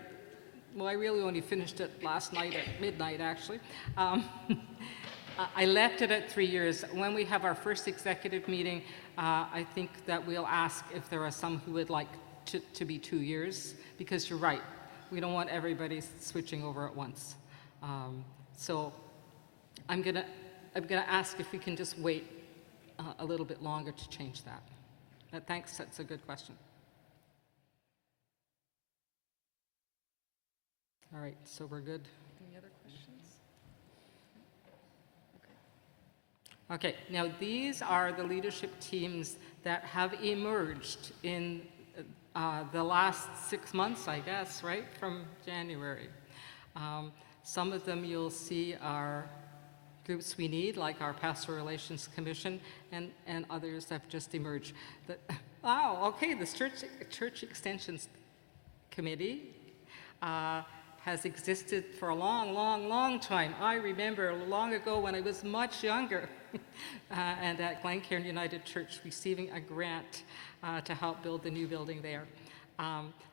well, I really only finished it last night at midnight, actually. I left it at 3 years. When we have our first executive meeting, I think that we'll ask if there are some who would like to be 2 years, because you're right. We don't want everybody switching over at once. So I'm gonna ask if we can just wait a little bit longer to change that. Thanks, that's a good question. All right, so we're good. Any other questions? Okay, now these are the leadership teams that have emerged in the last 6 months, I guess, right, from January. Some of them you'll see are groups we need, like our Pastoral Relations Commission, and others have just emerged. This Church Extensions Committee has existed for a long, long, long time. I remember long ago when I was much younger and at Glencairn United Church receiving a grant to help build the new building there.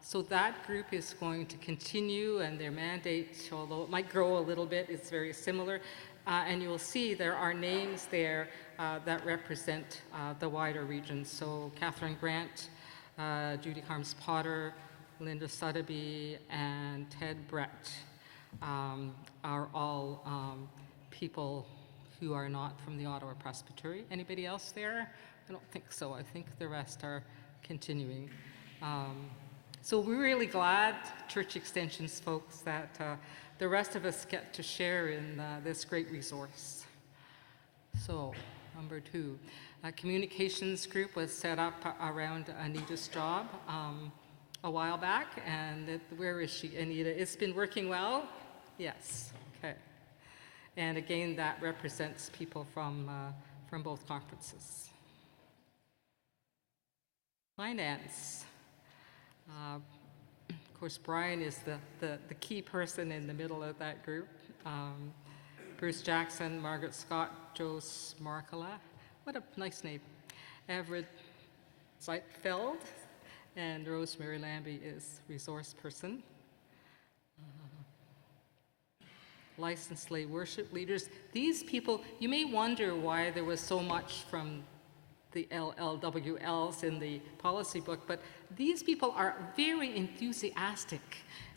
So that group is going to continue, and their mandate, although it might grow a little bit, is very similar. And you'll see there are names there that represent the wider region. So Catherine Grant, Judy Harms-Potter, Linda Sotheby, and Ted Brett are all people who are not from the Ottawa Presbytery. Anybody else there? I don't think so. I think the rest are continuing. So we're really glad, Church Extensions folks, that the rest of us get to share in this great resource. So, number 2, a communications group was set up around Anita's job a while back, and where is she, Anita? It's been working well? Yes, okay. And again, that represents people from both conferences. Finance. Of course, Brian is the key person in the middle of that group. Bruce Jackson, Margaret Scott, Joe Smarkala, what a nice name. Everett Zeitfeld, and Rosemary Lambie is resource person. Licensed lay worship leaders. These people, you may wonder why there was so much from the LLWLs in the policy book, but these people are very enthusiastic,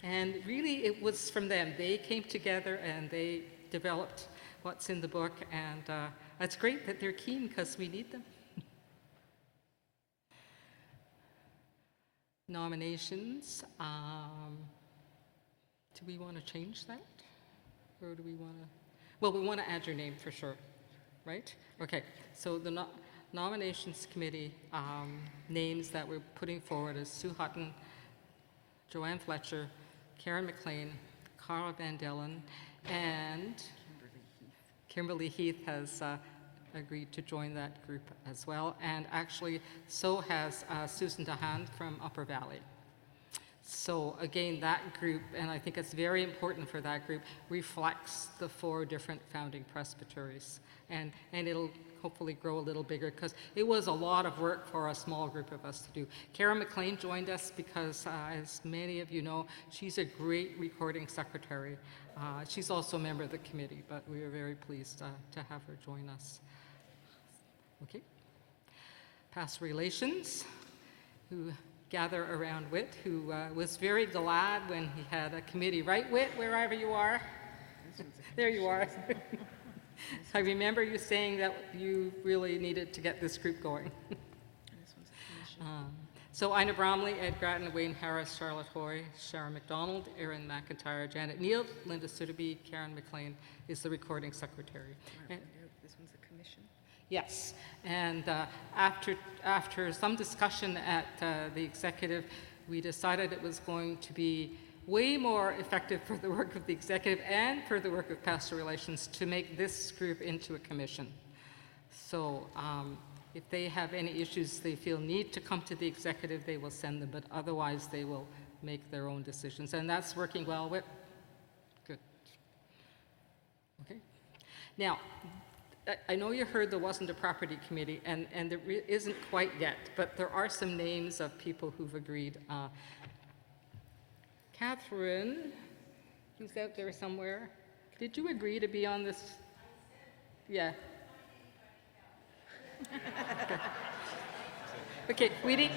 and really it was from them. They came together and they developed what's in the book, and it's great that they're keen because we need them. Nominations. Do we want to change that? Or do we want to? Well, we want to add your name for sure, right? Okay, so the Nominations Committee names that we're putting forward is Sue Hutton, Joanne Fletcher, Karen McLean, Carla Van Dellen, and Kimberly Heath has agreed to join that group as well, and actually so has Susan DeHaan from Upper Valley. So again, that group, and I think it's very important for that group, reflects the 4 different founding presbyteries, and it'll hopefully grow a little bigger because it was a lot of work for a small group of us to do. Karen McLean joined us because, as many of you know, she's a great recording secretary. She's also a member of the committee, but we are very pleased to have her join us. Okay. Pastoral Relations, who gather around Whit, who was very glad when he had a committee, right, Whit, wherever you are? There you are. I remember you saying that you really needed to get this group going. So Ina Bromley, Ed Grattan, Wayne Harris, Charlotte Hoy, Sharon McDonald, Erin McIntyre, Janet Neal, Linda Sotheby, Karen McLean is the recording secretary. This one's a commission. Yes, and after some discussion at the executive, we decided it was going to be way more effective for the work of the executive and for the work of pastoral relations to make this group into a commission. So if they have any issues they feel need to come to the executive, they will send them, but otherwise they will make their own decisions, and that's working well with. Good. Okay. Now, I know you heard there wasn't a property committee, and there isn't quite yet, but there are some names of people who've agreed. Catherine, who's out there somewhere, did you agree to be on this? Yeah. Okay, we need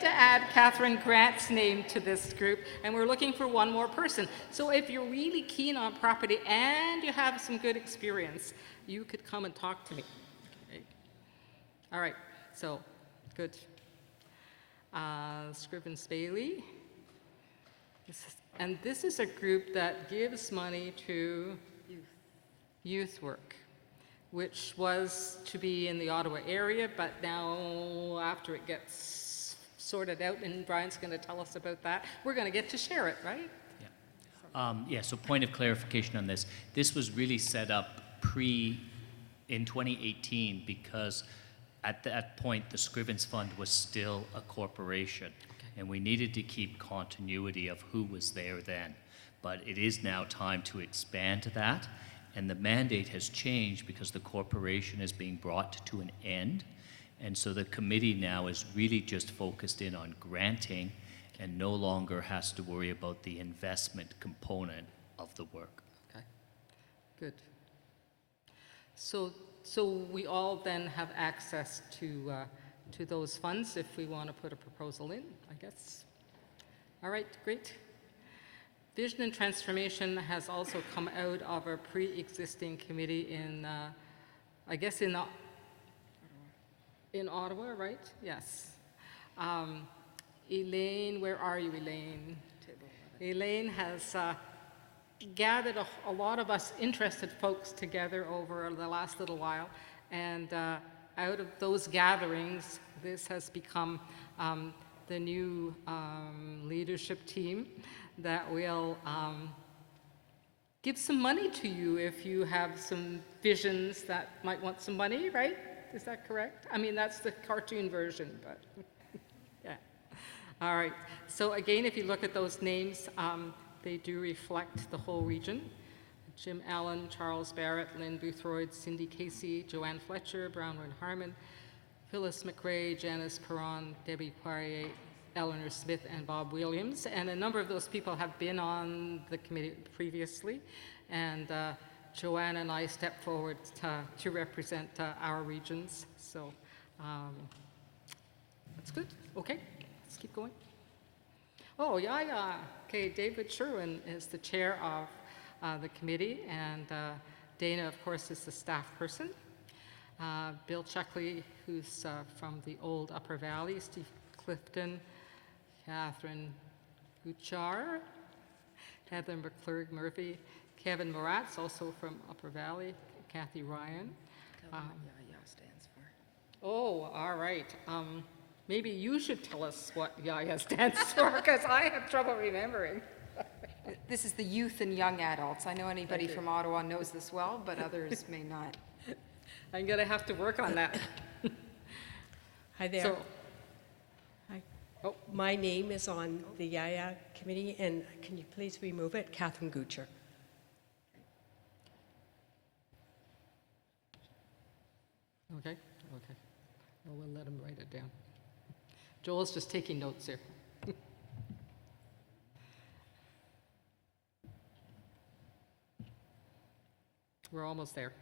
to add Catherine Grant's name to this group, and we're looking for one more person. So if you're really keen on property and you have some good experience, you could come and talk to me. Okay. All right, so good. Scrivens Bailey. And this is a group that gives money to youth work. which was to be in the Ottawa area, but now after it gets sorted out, and Brian's going to tell us about that, we're going to get to share it, right? Yeah, so point of clarification on this. This was really set up in 2018 because at that point the Scrivens Fund was still a corporation, and we needed to keep continuity of who was there then. But it is now time to expand that, and the mandate has changed because the corporation is being brought to an end, and so the committee now is really just focused in on granting and no longer has to worry about the investment component of the work. Okay, good. So we all then have access to those funds if we want to put a proposal in, I guess. All right, great. Vision and Transformation has also come out of a pre-existing committee in, I guess in Ottawa, right? Yes. Elaine, where are you, Elaine? Elaine has gathered a lot of us interested folks together over the last little while, and out of those gatherings, this has become the new leadership team that will give some money to you if you have some visions that might want some money, right? Is that correct? I mean, that's the cartoon version, but yeah. All right, so again, if you look at those names, they do reflect the whole region. Jim Allen, Charles Barrett, Lynn Boothroyd, Cindy Casey, Joanne Fletcher, Brownwood Harmon, Phyllis McRae, Janice Perron, Debbie Poirier, Eleanor Smith, and Bob Williams. And a number of those people have been on the committee previously, and Joanne and I stepped forward to represent our regions. So that's good. Okay. Let's keep going. Oh, yeah. Okay, David Sherwin is the chair of the committee, and Dana, of course, is the staff person. Bill Chuckley, who's from the old Upper Valley, Steve Clifton, Catherine Guchar, Heather McClurg Murphy, Kevin Moratz, also from Upper Valley, Kathy Ryan. Stands for. Oh, all right. Maybe you should tell us what YAYA stands for, because I have trouble remembering. This is the Youth and Young Adults. I know anybody from Ottawa knows this well, but others may not. I'm going to have to work on that. Hi there. So, Hi. Oh, my name is on the YAYA committee, and can you please remove it? Catherine Gucher. okay. Well, we'll let him write it down. Joel's just taking notes here. We're almost there.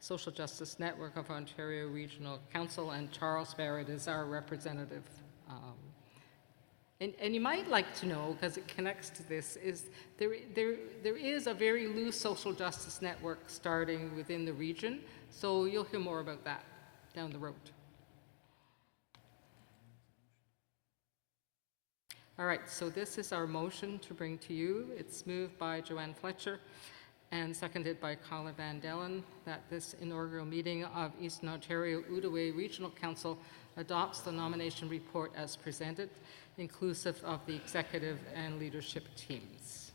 Social Justice Network of Ontario Regional Council, and Charles Barrett is our representative. And you might like to know, because it connects to this, is there is a very loose social justice network starting within the region, so you'll hear more about that down the road. All right, so this is our motion to bring to you. It's moved by Joanne Fletcher and seconded by Colin Van Dellen, that this inaugural meeting of Eastern Ontario Outaouais Regional Council adopts the nomination report as presented, inclusive of the executive and leadership teams.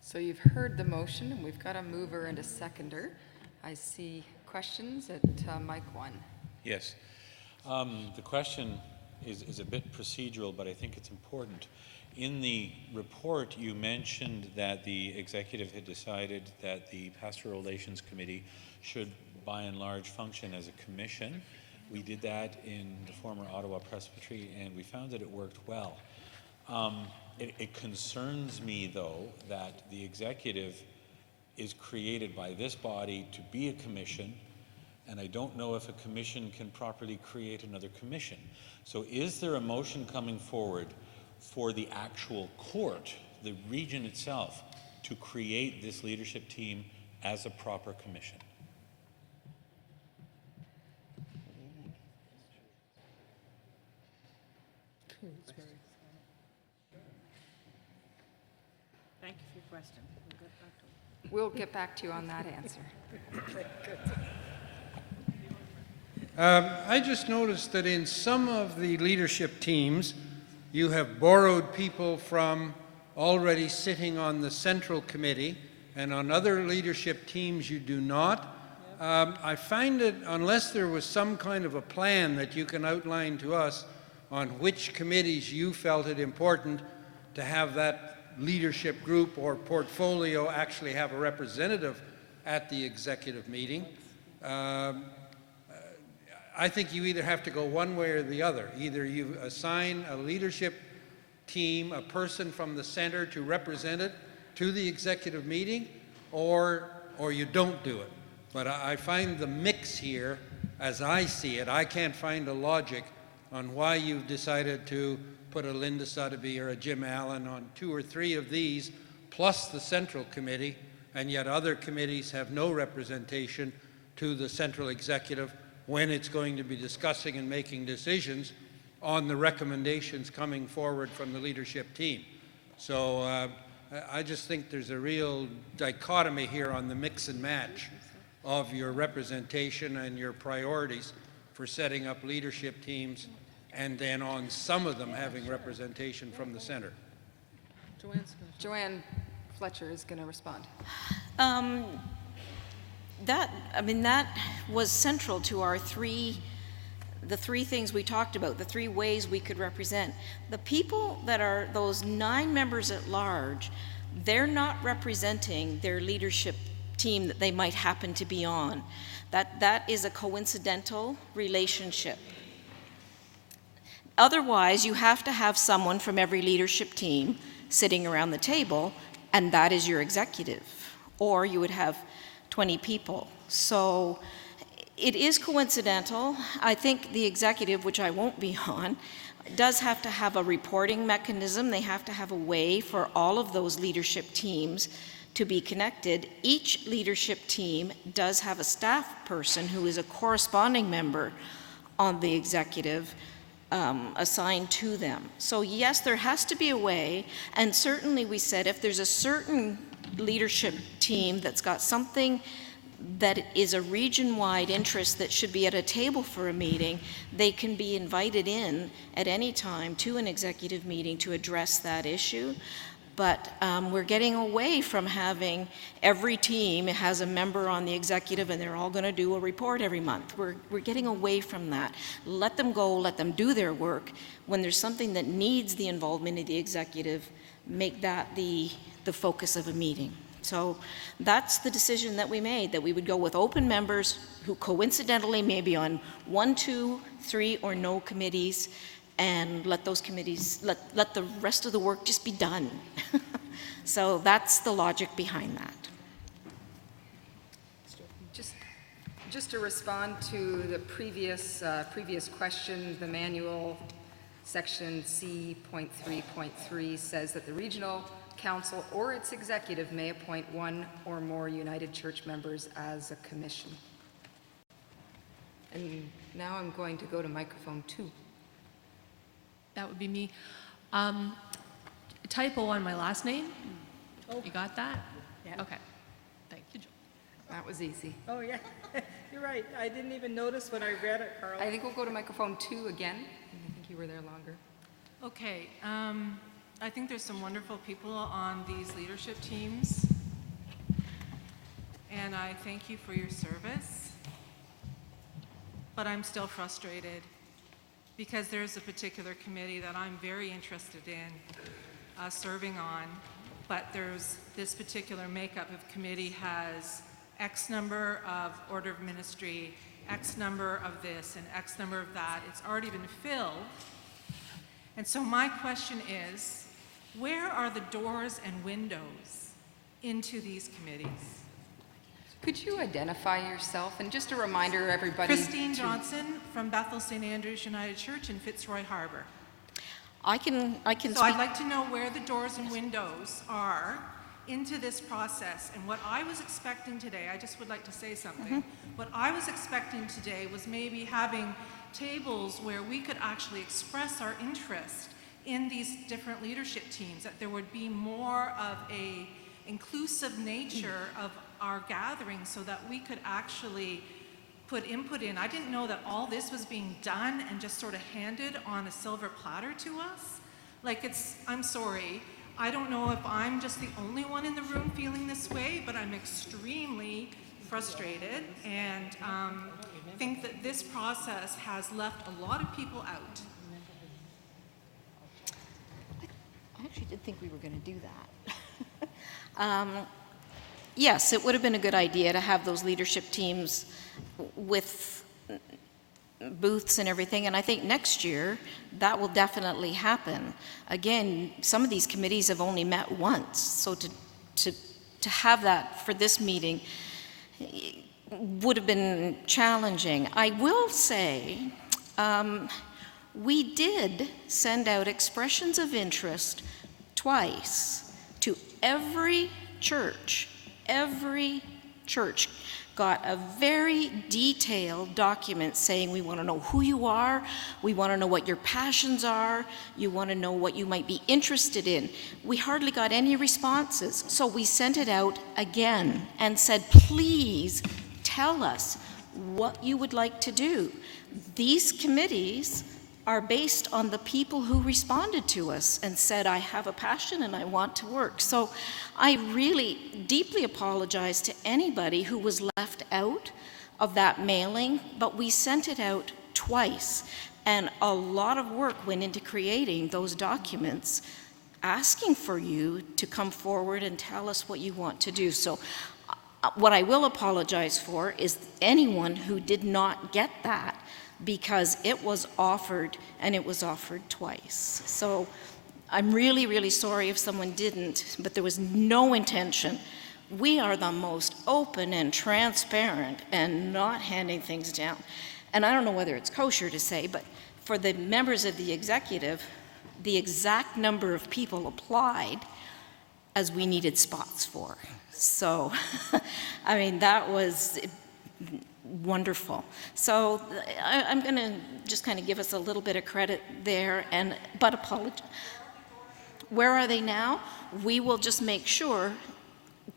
So you've heard the motion, and we've got a mover and a seconder. I see questions at mic 1. Yes. The question is a bit procedural, but I think it's important. In the report, you mentioned that the executive had decided that the Pastoral Relations Committee should, by and large, function as a commission. We did that in the former Ottawa Presbytery, and we found that it worked well. It concerns me, though, that the executive is created by this body to be a commission, and I don't know if a commission can properly create another commission. So is there a motion coming forward for the actual court, the region itself, to create this leadership team as a proper commission? Thank you. question. We'll get back to you on that answer. I just noticed that in some of the leadership teams, you have borrowed people from already sitting on the central committee, and on other leadership teams you do not. I find it, unless there was some kind of a plan that you can outline to us on which committees you felt it important to have that leadership group or portfolio actually have a representative at the executive meeting. I think you either have to go one way or the other. Either you assign a leadership team, a person from the center to represent it to the executive meeting, or you don't do it. But I find the mix here, as I see it, I can't find a logic on why you've decided to put a Linda Sotheby or a Jim Allen on 2 or 3 of these, plus the central committee, and yet other committees have no representation to the central executive when it's going to be discussing and making decisions on the recommendations coming forward from the leadership team. So I just think there's a real dichotomy here on the mix and match of your representation and your priorities for setting up leadership teams, and then on some of them having representation from the center. Joanne Fletcher is going to respond. That was central to our the three things we talked about, the 3 ways we could represent. The people that are those 9 members at large, they're not representing their leadership team that they might happen to be on. That is a coincidental relationship. Otherwise, you have to have someone from every leadership team sitting around the table, and that is your executive. Or you would have 20 people. So it is coincidental. I think the executive, which I won't be on, does have to have a reporting mechanism. They have to have a way for all of those leadership teams to be connected. Each leadership team does have a staff person who is a corresponding member on the executive assigned to them. So yes, there has to be a way, and certainly we said if there's a certain leadership team that's got something that is a region-wide interest that should be at a table for a meeting, they can be invited in at any time to an executive meeting to address that issue. But we're getting away from having every team has a member on the executive and they're all going to do a report every month. We're getting away from that. Let them go, let them do their work. When there's something that needs the involvement of the executive, make that the focus of a meeting. So that's the decision that we made, that we would go with open members who coincidentally may be on 1, 2, 3, or no committees, and let those committees, let the rest of the work just be done. So that's the logic behind that. Just to respond to the previous question, the manual section C.3.3 says that the regional council or its executive may appoint 1 or more United Church members as a commission. And now I'm going to go to microphone 2. That would be me. Typo on my last name. Oh. You got that? Yeah. Okay. Thank you, Joel. That was easy. Oh, yeah. You're right. I didn't even notice when I read it, Carl. I think we'll go to microphone 2 again. I think you were there longer. Okay. I think there's some wonderful people on these leadership teams. And I thank you for your service. But I'm still frustrated because there's a particular committee that I'm very interested in serving on, but there's this particular makeup of committee has X number of order of ministry, X number of this, and X number of that. It's already been filled. And so my question is, where are the doors and windows into these committees? Could you identify yourself? And just a reminder, everybody. Christine Johnson from Bethel St. Andrew's United Church in Fitzroy Harbor. I can So I'd like to know where the doors and windows are into this process. And what I was expecting today, I just would like to say something. What I was expecting today was maybe having tables where we could actually express our interest in these different leadership teams, that there would be more of a inclusive nature of our gathering so that we could actually put input in. I didn't know that all this was being done and just sort of handed on a silver platter to us. Like, I'm sorry, I don't know if I'm just the only one in the room feeling this way, but I'm extremely frustrated and think that this process has left a lot of people out. I actually did think we were going to do that. Yes, it would have been a good idea to have those leadership teams with booths and everything, and I think next year that will definitely happen. Again, some of these committees have only met once, so to have that for this meeting would have been challenging. I will say, we did send out expressions of interest twice to every church. Every church got a very detailed document saying, we want to know who you are, we want to know what your passions are, you want to know what you might be interested in. We hardly got any responses, so we sent it out again and said, please tell us what you would like to do. These committees are based on the people who responded to us and said, I have a passion and I want to work. So I really deeply apologize to anybody who was left out of that mailing, but we sent it out twice. And a lot of work went into creating those documents, asking for you to come forward and tell us what you want to do. So what I will apologize for is anyone who did not get that, because it was offered, and it was offered twice. So I'm really, really sorry if someone didn't, but there was no intention. We are the most open and transparent and not handing things down. And I don't know whether it's kosher to say, but for the members of the executive, the exact number of people applied as we needed spots for. So, I mean, that was wonderful. So I'm going to just kind of give us a little bit of credit there, but apologize. Where are they now? We will just make sure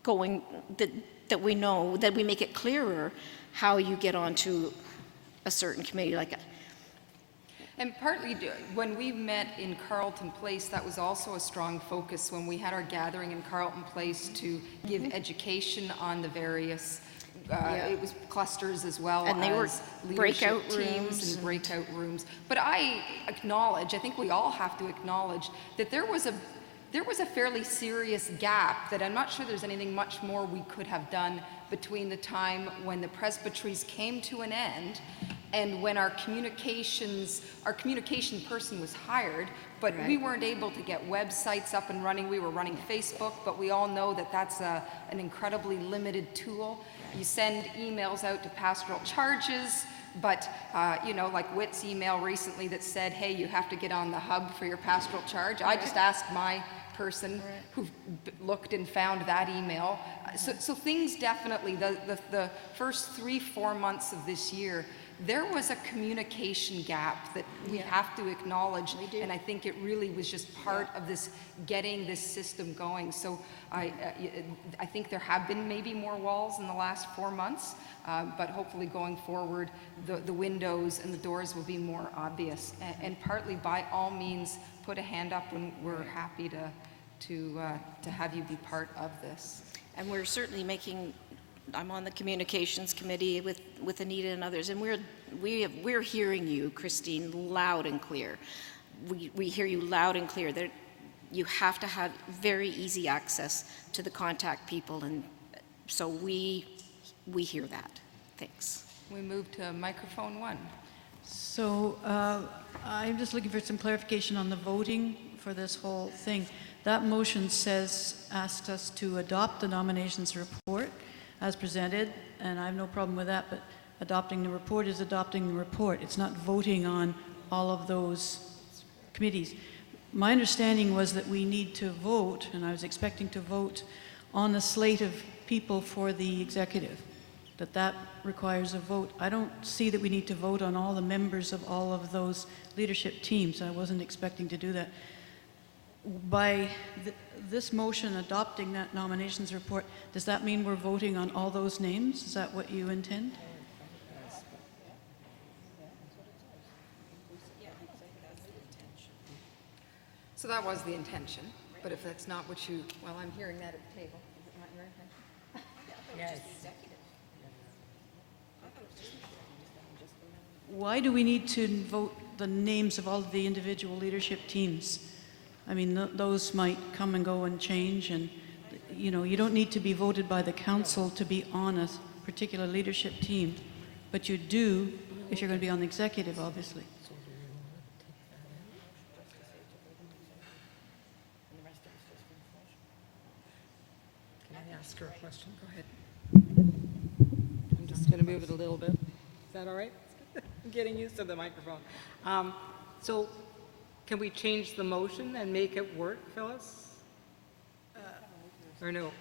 that we know, that we make it clearer how you get onto a certain committee like that. And partly, when we met in Carleton Place, that was also a strong focus when we had our gathering in Carleton Place to give education on the various it was clusters as well, and they were breakout teams and breakout rooms. But I think we all have to acknowledge that there was a fairly serious gap, that I'm not sure there's anything much more we could have done between the time when the presbyteries came to an end and when our communication person was hired, but we weren't able to get websites up and running. We were running Facebook, but we all know that that's an incredibly limited tool. You send emails out to pastoral charges, but like Whit's email recently that said, hey, you have to get on the hub for your pastoral charge. I just asked my person who looked and found that email. So things definitely, the first 3-4 months of this year, there was a communication gap that we have to acknowledge, and I think it really was just part of this getting this system going. So I think there have been maybe more walls in the last 4 months, but hopefully going forward, the windows and the doors will be more obvious. And partly, by all means, put a hand up, and we're happy to have you be part of this. And we're certainly I'm on the communications committee with Anita and others, and we're hearing you, Christine, loud and clear. We hear you loud and clear. That you have to have very easy access to the contact people, and so we hear that. Thanks. We move to microphone 1. So I'm just looking for some clarification on the voting for this whole thing. That motion asks us to adopt the nominations report as presented, and I have no problem with that, but adopting the report is adopting the report. It's not voting on all of those committees. My understanding was that we need to vote, and I was expecting to vote on the slate of people for the executive, that requires a vote. I don't see that we need to vote on all the members of all of those leadership teams. I wasn't expecting to do that. By this motion adopting that nominations report, does that mean we're voting on all those names? Is that what you intend? So that was the intention, but if that's not what you, well, I'm hearing that at the table. Is it not your intention? Yes. Why do we need to vote the names of all of the individual leadership teams? I mean, those might come and go and change, and you know, you don't need to be voted by the council to be on a particular leadership team, but you do if you're going to be on the executive, obviously. Can I ask her a question? Go ahead. I'm just going to move it a little bit. Is that all right? I'm getting used to the microphone. So can we change the motion and make it work, Phyllis? Or no?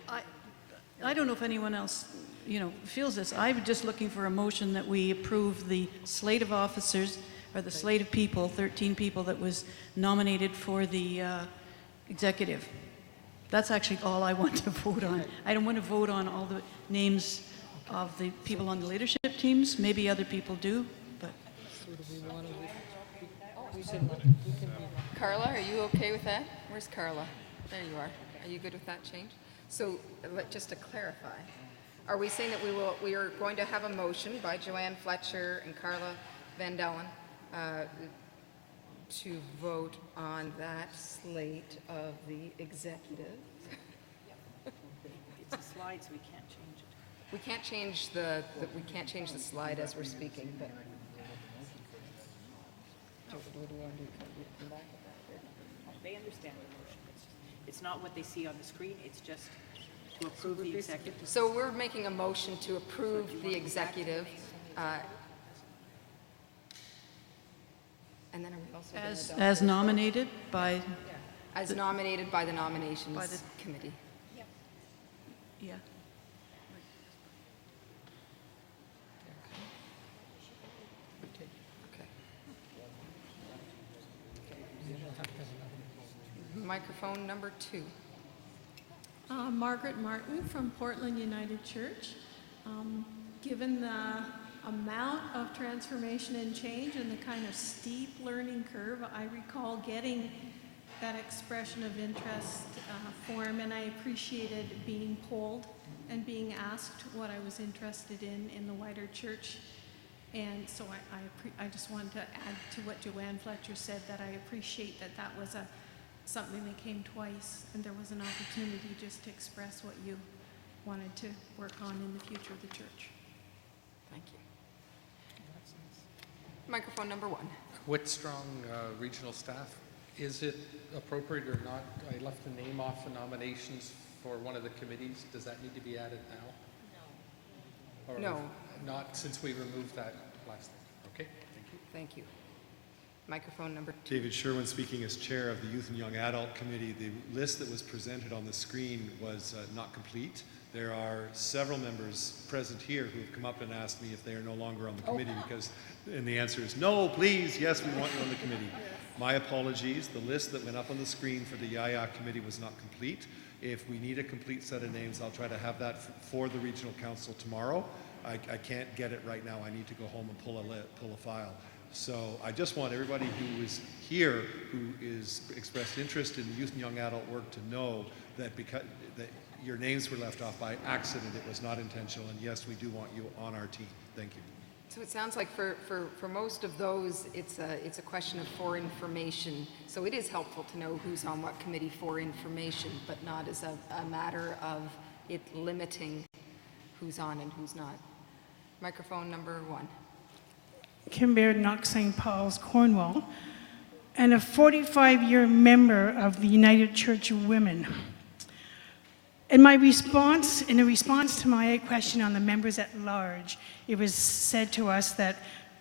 I don't know if anyone else, you know, feels this. I'm just looking for a motion that we approve the slate of officers, or the slate of people, 13 people that was nominated for the executive. That's actually all I want to vote on. I don't want to vote on all the names of the people on the leadership teams. Maybe other people do, but. Carla, are you okay with that? Where's Carla? There you are. Are you good with that change? So, just to clarify, are we saying that we are going to have a motion by Joanne Fletcher and Carla Van Dellen to vote on that slate of the executive? It's a slide, so we can't change it. We can't change the slide as we're speaking, but. They understand the motion. It's not what they see on the screen, it's just to approve the executive. So we're making a motion to approve the executive. And then are we also going to adopt As nominated by. As nominated by the nominations committee. Yeah. Microphone number 2. Margaret Martin from Portland United Church. Given the amount of transformation and change and the kind of steep learning curve, I recall getting that expression of interest form, and I appreciated being polled and being asked what I was interested in the wider church. And so I just wanted to add to what Joanne Fletcher said, that I appreciate that that was something that came twice, and there was an opportunity just to express what you wanted to work on in the future of the church. Thank you. Microphone number 1. Whitstrong regional staff. Is it appropriate or not? I left the name off for nominations for one of the committees. Does that need to be added now? Or No. Not since we removed that last thing. Okay, thank you. Thank you. Microphone number 2. David Sherwin speaking as chair of the Youth and Young Adult Committee. The list that was presented on the screen was not complete. There are several members present here who have come up and asked me if they are no longer on the committee and the answer is no, please, yes, we want you on the committee. My apologies. The list that went up on the screen for the YIA committee was not complete. If we need a complete set of names, I'll try to have that for the regional council tomorrow. I can't get it right now. I need to go home and pull a file. So I just want everybody who is here, who is expressed interest in the youth and young adult work, to know that because your names were left off by accident, it was not intentional, and yes, we do want you on our team. Thank you. So it sounds like for most of those, it's a question of for information. So it is helpful to know who's on what committee for information, but not as a matter of it limiting who's on and who's not. Microphone number 1. Kim Baird, Knox St. Paul's, Cornwall, and a 45-year member of the United Church of Women. In response to my question on the members at large, it was said to us that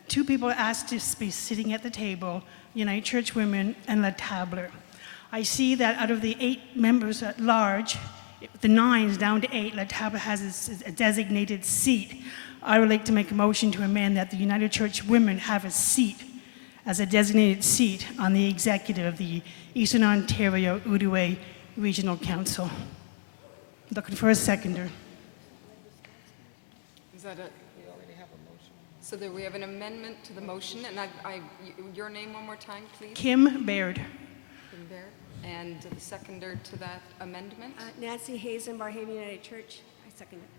2 people asked to be sitting at the table, United Church Women and La Table. I see that out of the 8 members at large, the 9's down to 8, La Table has a designated seat. I would like to make a motion to amend that the United Church Women have a seat as a designated seat on the executive of the Eastern Ontario Outaouais Regional Council. Looking for a seconder. Is that it? We already have a motion. So there we have an amendment to the motion, and your name one more time, please? Kim Baird. Kim Baird. And the seconder to that amendment? Nancy Hazen, Barhaven United Church. I second it.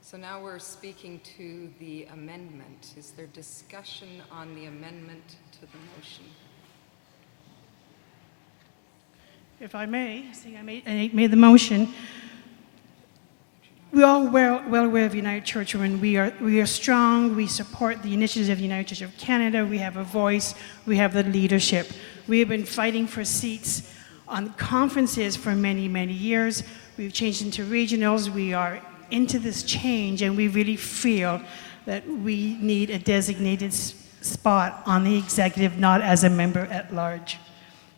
So now we're speaking to the amendment. Is there discussion on the amendment to the motion? If I may, seeing I made the motion, we're all well aware of United Church Women. We are strong. We support the initiatives of United Church of Canada. We have a voice. We have the leadership. We have been fighting for seats on conferences for many, many years. We've changed into regionals. We are into this change, and we really feel that we need a designated spot on the executive, not as a member at large.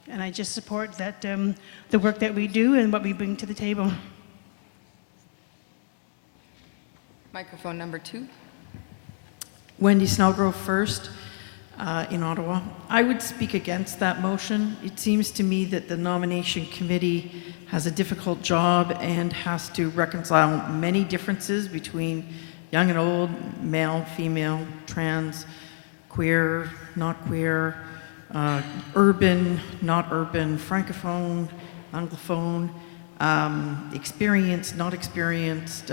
And I just support that the work that we do and what we bring to the table. Microphone number 2. Wendy Snellgrove first in Ottawa. I would speak against that motion. It seems to me that the nomination committee has a difficult job and has to reconcile many differences between young and old, male, female, trans, queer, not queer, urban, not urban, francophone, anglophone, experienced, not experienced,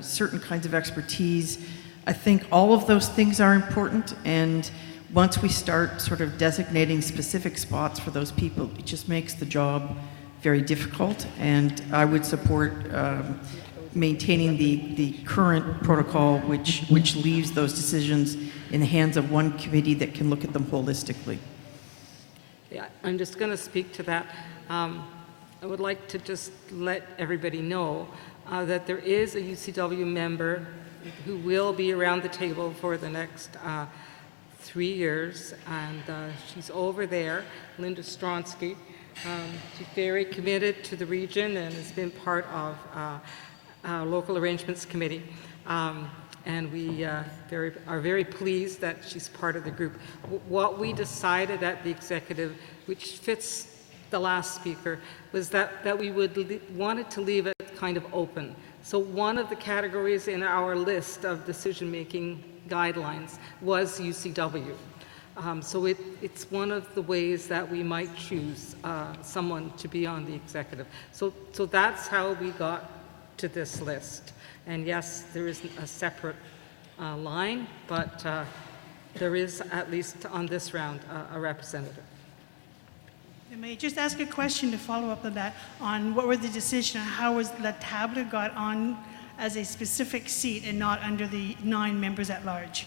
certain kinds of expertise. I think all of those things are important, and once we start sort of designating specific spots for those people, it just makes the job very difficult, and I would support maintaining the current protocol, which leaves those decisions in the hands of one committee that can look at them holistically. Yeah, I'm just going to speak to that. I would like to just let everybody know that there is a UCW member who will be around the table for the next 3 years, and she's over there, Linda Stronsky. She's very committed to the region and has been part of our local arrangements committee. And we are very pleased that she's part of the group. What we decided at the executive, which fits the last speaker, was that we wanted to leave it kind of open. So one of the categories in our list of decision-making guidelines was UCW. So it's one of the ways that we might choose someone to be on the executive. So that's how we got to this list. And yes, there isn't a separate line, but there is, at least on this round, a representative. May I just ask a question to follow up on that, on what were the decision, how was La Table got on as a specific seat and not under the 9 members at large?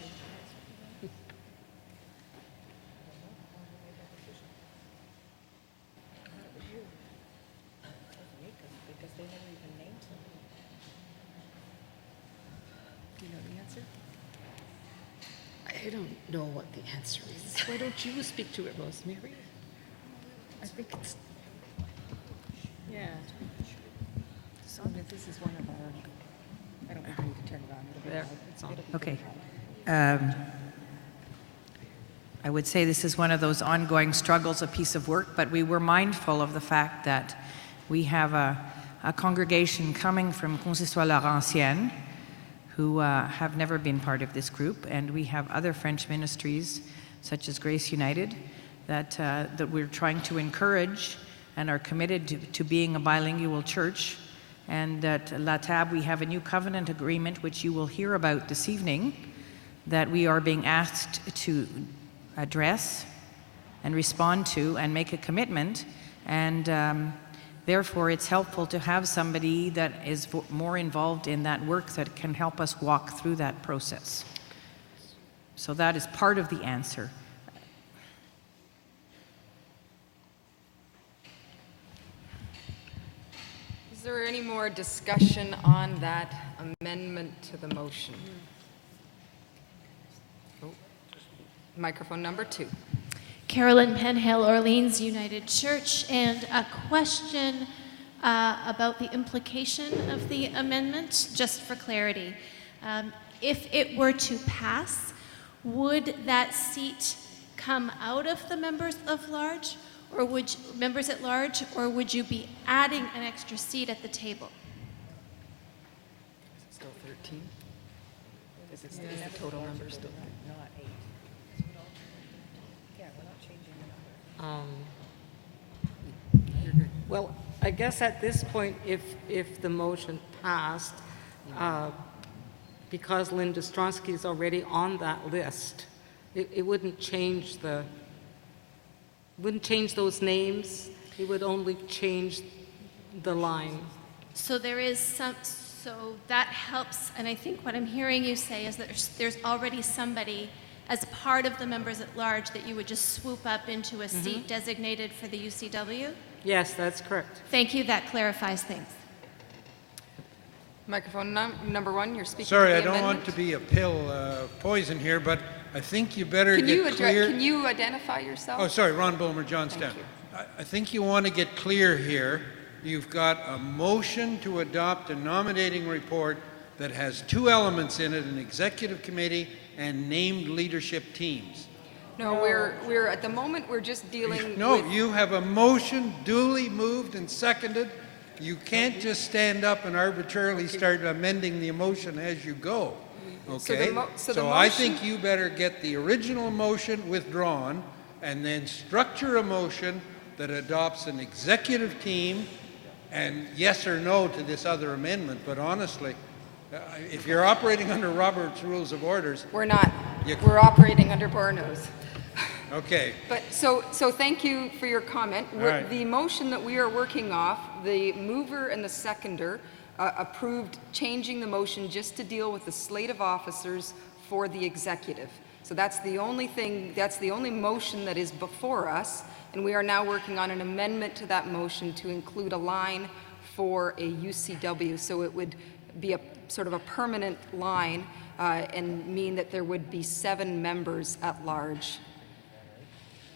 I don't know what the answer is. Why don't you speak to it, Rosemary? I think it's... Yeah. So this is one of our... I don't think we need to turn it on. It'll be There, loud. it's on. It'll be Okay. loud. I would say this is one of those ongoing struggles, a piece of work, but we were mindful of the fact that we have a congregation coming from Consistoire Laurentienne who have never been part of this group, and we have other French ministries, such as Grace United, that we're trying to encourage and are committed to being a bilingual church. And at La Table, we have a new covenant agreement, which you will hear about this evening, that we are being asked to address and respond to and make a commitment. And therefore, it's helpful to have somebody that is more involved in that work that can help us walk through that process. So that is part of the answer. Is there any more discussion on that amendment to the motion? Oh. Microphone number 2. Carolyn Penhale, Orleans United Church, and a question about the implication of the amendment, just for clarity. If it were to pass, would that seat come out of the members of large, or members at large, or would you be adding an extra seat at the table? Still 13? Is the total number still? Not 8. Yeah, we're not changing the number. Well, I guess at this point, if the motion passed, because Linda Stronsky is already on that list, it wouldn't change those names. It would only change the line. So there is so that helps, and I think what I'm hearing you say is that there's already somebody as part of the members at large that you would just swoop up into a seat designated for the UCW? Yes, that's correct. Thank you, that clarifies things. Microphone number one, you're speaking Sorry, to the I don't amendment. want to be a pill poison here, but I think you better Can get clear. Can you identify yourself? Oh, sorry, Ron Bulmer, Johnstown. I think you want to get clear here. You've got a motion to adopt a nominating report that has two elements in it, an executive committee and named leadership teams. No, we're at the moment, we're just dealing No, with... you have a motion duly moved and seconded. You can't just stand up and arbitrarily start amending the motion as you go. Okay? So I think you better get the original motion withdrawn and then structure a motion that adopts an executive team and yes or no to this other amendment. But honestly, if you're operating under Robert's Rules of Orders... We're not. We're operating under Borno's. Okay. But so thank you for your comment. Right. The motion that we are working off, the mover and the seconder approved changing the motion just to deal with the slate of officers for the executive. So that's the only thing, that's the only motion that is before us, and we are now working on an amendment to that motion to include a line for a UCW. So it would be a sort of a permanent line and mean that there would be 7 members at large.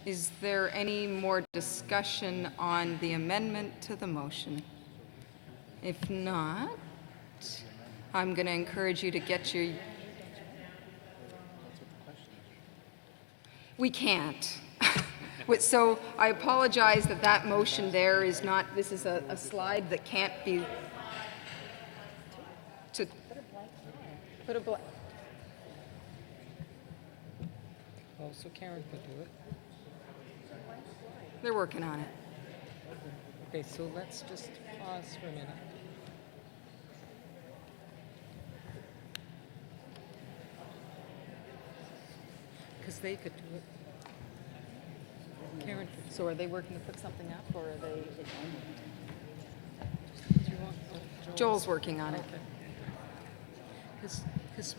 Is there any more discussion on the amendment to the motion? If not, I'm going to encourage you to get your... We can't. So I apologize that that motion there is not, this is a slide that can't be... To put a blank... Oh, so Karen could do it. They're working on it. Okay, so let's just pause for a minute. Because they could do it. Karen could. So are they working to put something up, or are they... Do you want Joel's working on it. Because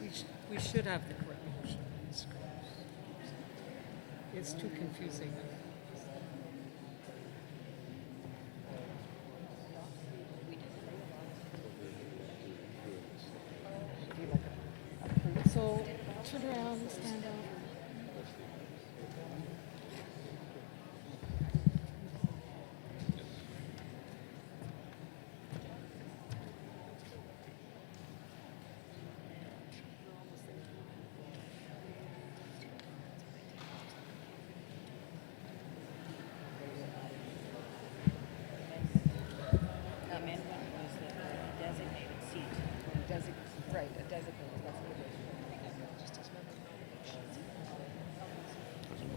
we should have the correct motion on the screen. It's too confusing. So turn around, stand over.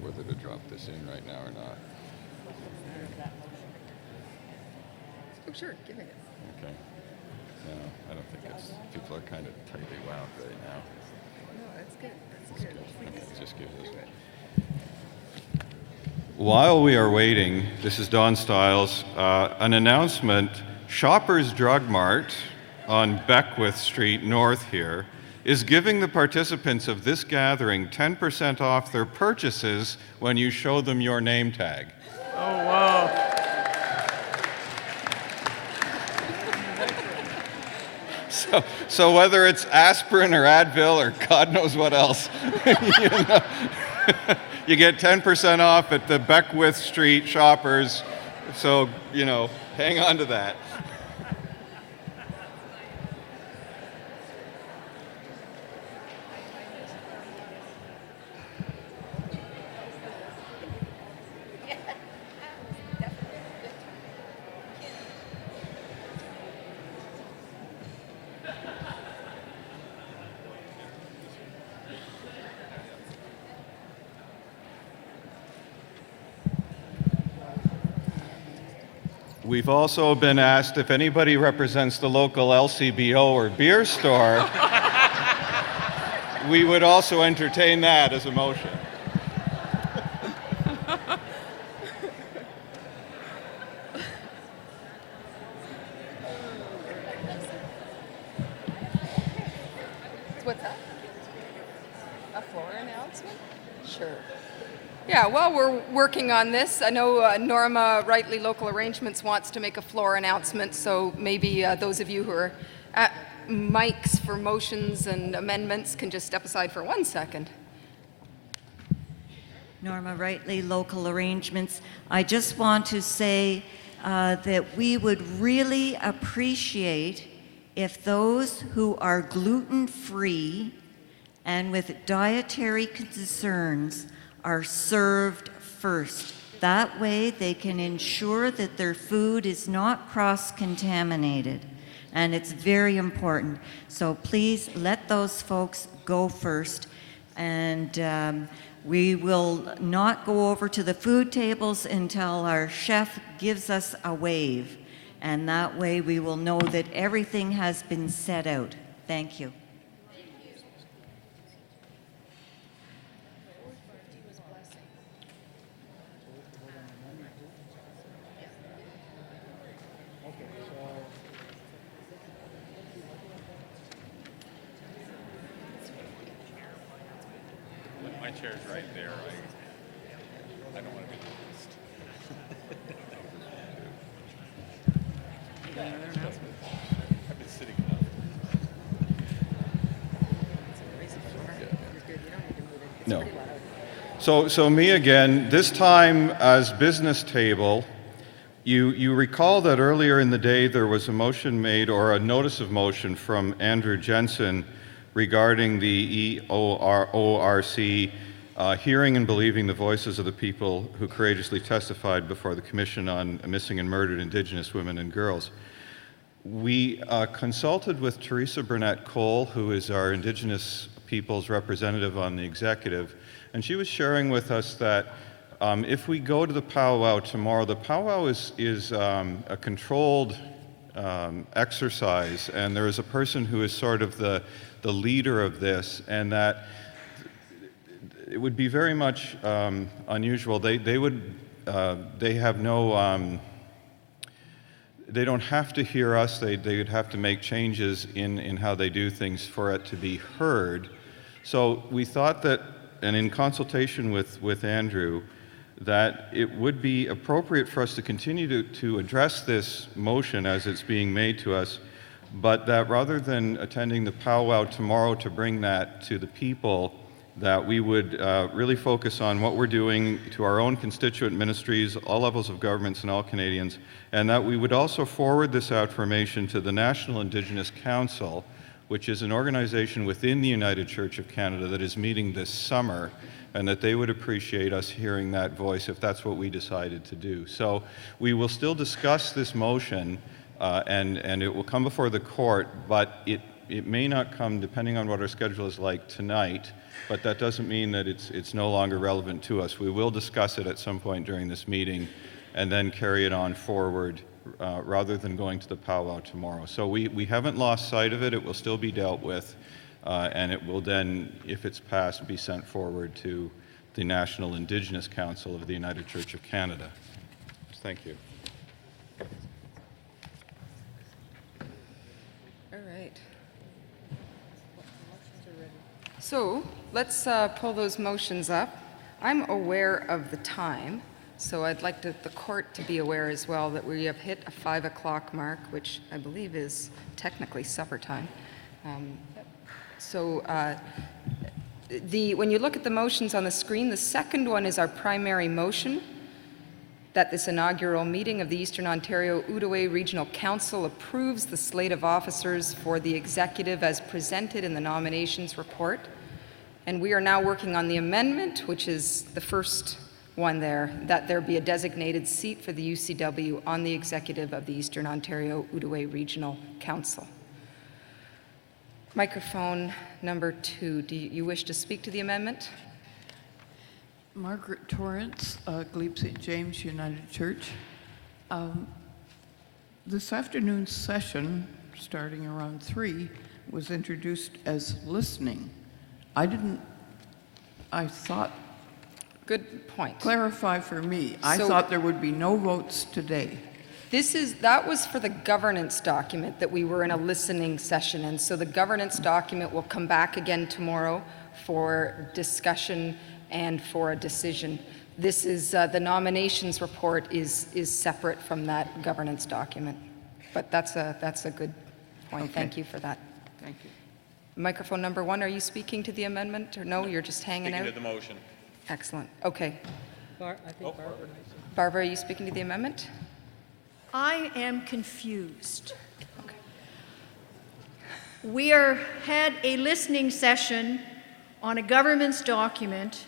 Whether to drop this in right now or not. Oh, sure, give it. Okay. No, I don't think it's, people are kind of tightly wound right now. No, that's good. That's good. Okay, just give this. While we are waiting, this is Don Stiles, an announcement. Shoppers Drug Mart on Beckwith Street North here is giving the participants of this gathering 10% off their purchases when you show them your name tag. Oh, wow. So whether it's aspirin or Advil or God knows what else, you know, you get 10% off at the Beckwith Street Shoppers. So, you know, hang on to that. We've also been asked if anybody represents the local LCBO or beer store. We would also entertain that as a motion. What's that? A floor announcement? Sure. Yeah, while we're working on this, I know Norma Rightly Local Arrangements wants to make a floor announcement, so maybe those of you who are at mics for motions and amendments can just step aside for 1 second. Norma Rightly, Local Arrangements. I just want to say that we would really appreciate if those who are gluten-free and with dietary concerns are served first. That way they can ensure that their food is not cross-contaminated. And it's very important. So please let those folks go first. And we will not go over to the food tables until our chef gives us a wave. And that way we will know that everything has been set out. Thank you. My chair's right there. I don't want to be lost. I've been sitting enough. No. So me again, this time as business table. You recall that earlier in the day there was a motion made, or a notice of motion from Andrew Jensen regarding the EOORC hearing and believing the voices of the people who courageously testified before the Commission on Missing and Murdered Indigenous Women and Girls. We consulted with Teresa Burnett Cole, who is our Indigenous people's representative on the executive, and she was sharing with us that if we go to the powwow tomorrow, the powwow is a controlled exercise, and there is a person who is sort of the leader of this, and that it would be very much unusual. They have no, they don't have to hear us. They would have to make changes in how they do things for it to be heard. So we thought that, and in consultation with Andrew, that it would be appropriate for us to continue to address this motion as it's being made to us, but that rather than attending the powwow tomorrow to bring that to the people, that we would really focus on what we're doing to our own constituent ministries, all levels of governments and all Canadians, and that we would also forward this information to the National Indigenous Council, which is an organization within the United Church of Canada that is meeting this summer, and that they would appreciate us hearing that voice if that's what we decided to do. So we will still discuss this motion, and it will come before the court, but it may not come, depending on what our schedule is like tonight, but that doesn't mean that it's no longer relevant to us. We will discuss it at some point during this meeting and then carry it on forward rather than going to the powwow tomorrow. So we haven't lost sight of it. It will still be dealt with, and it will then, if it's passed, be sent forward to the National Indigenous Council of the United Church of Canada. Thank you. All right. So let's pull those motions up. I'm aware of the time, so I'd like the court to be aware as well that we have hit a 5 o'clock mark, which I believe is technically supper time. When you look at the motions on the screen, the second one is our primary motion, that this inaugural meeting of the Eastern Ontario Outaouais Regional Council approves the slate of officers for the executive as presented in the nominations report. And we are now working on the amendment, which is the first one there, that there be a designated seat for the UCW on the executive of the Eastern Ontario Outaouais Regional Council. Microphone number 2. Do you wish to speak to the amendment? Margaret Torrance, Glebe St. James United Church. This afternoon's session, starting around 3, was introduced as listening. I thought, Good point. clarify for me, I So- thought there would be no votes today. That was for the governance document that we were in a listening session, and so the governance document will come back again tomorrow for discussion and for a decision. This is, the nominations report is separate from that governance document. But that's a good point. Okay. Thank you for that. Thank you. Microphone number 1, are you speaking to the amendment, or no, you're just hanging out? Speaking to the motion. Excellent, okay. I think Barbara. Barbara, are you speaking to the amendment? I am confused. Okay. We had a listening session on a government's document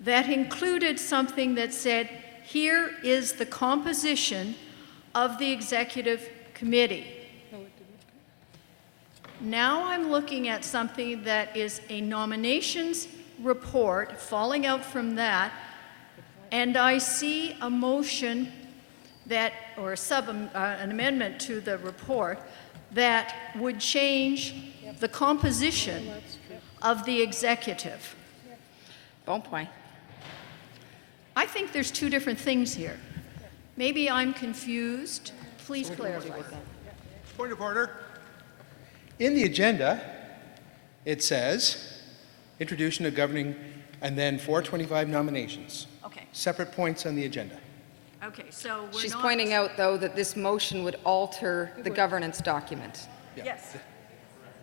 that included something that said, here is the composition of the executive committee. Now I'm looking at something that is a nominations report falling out from that, and I see a motion that, or an amendment to the report that would change the composition of the executive. Bon point. I think there's two different things here. Maybe I'm confused. Please clarify. Point of order. In the agenda, it says, introduction of governing, and then 425 nominations. Okay. Separate points on the agenda. Okay, so we're She's not... pointing out, though, that this motion would alter the governance document. Yeah. Yes.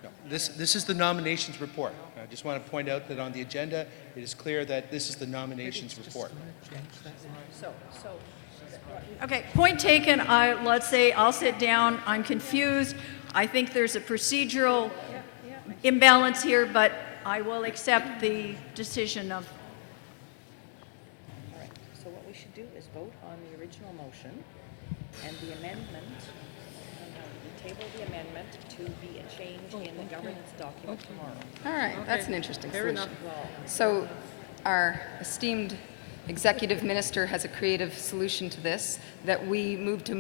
No, this is the nominations report. I just want to point out that on the agenda, it is clear that this is the nominations report. Okay, point taken. Let's say I'll sit down. I'm confused. I think there's a procedural imbalance here, but I will accept the decision of... All right, so what we should do is vote on the original motion and the amendment, we table the amendment to be a change in the governance document tomorrow. All right, that's an interesting Fair solution. enough. So our esteemed executive minister has a creative solution to this, that we move to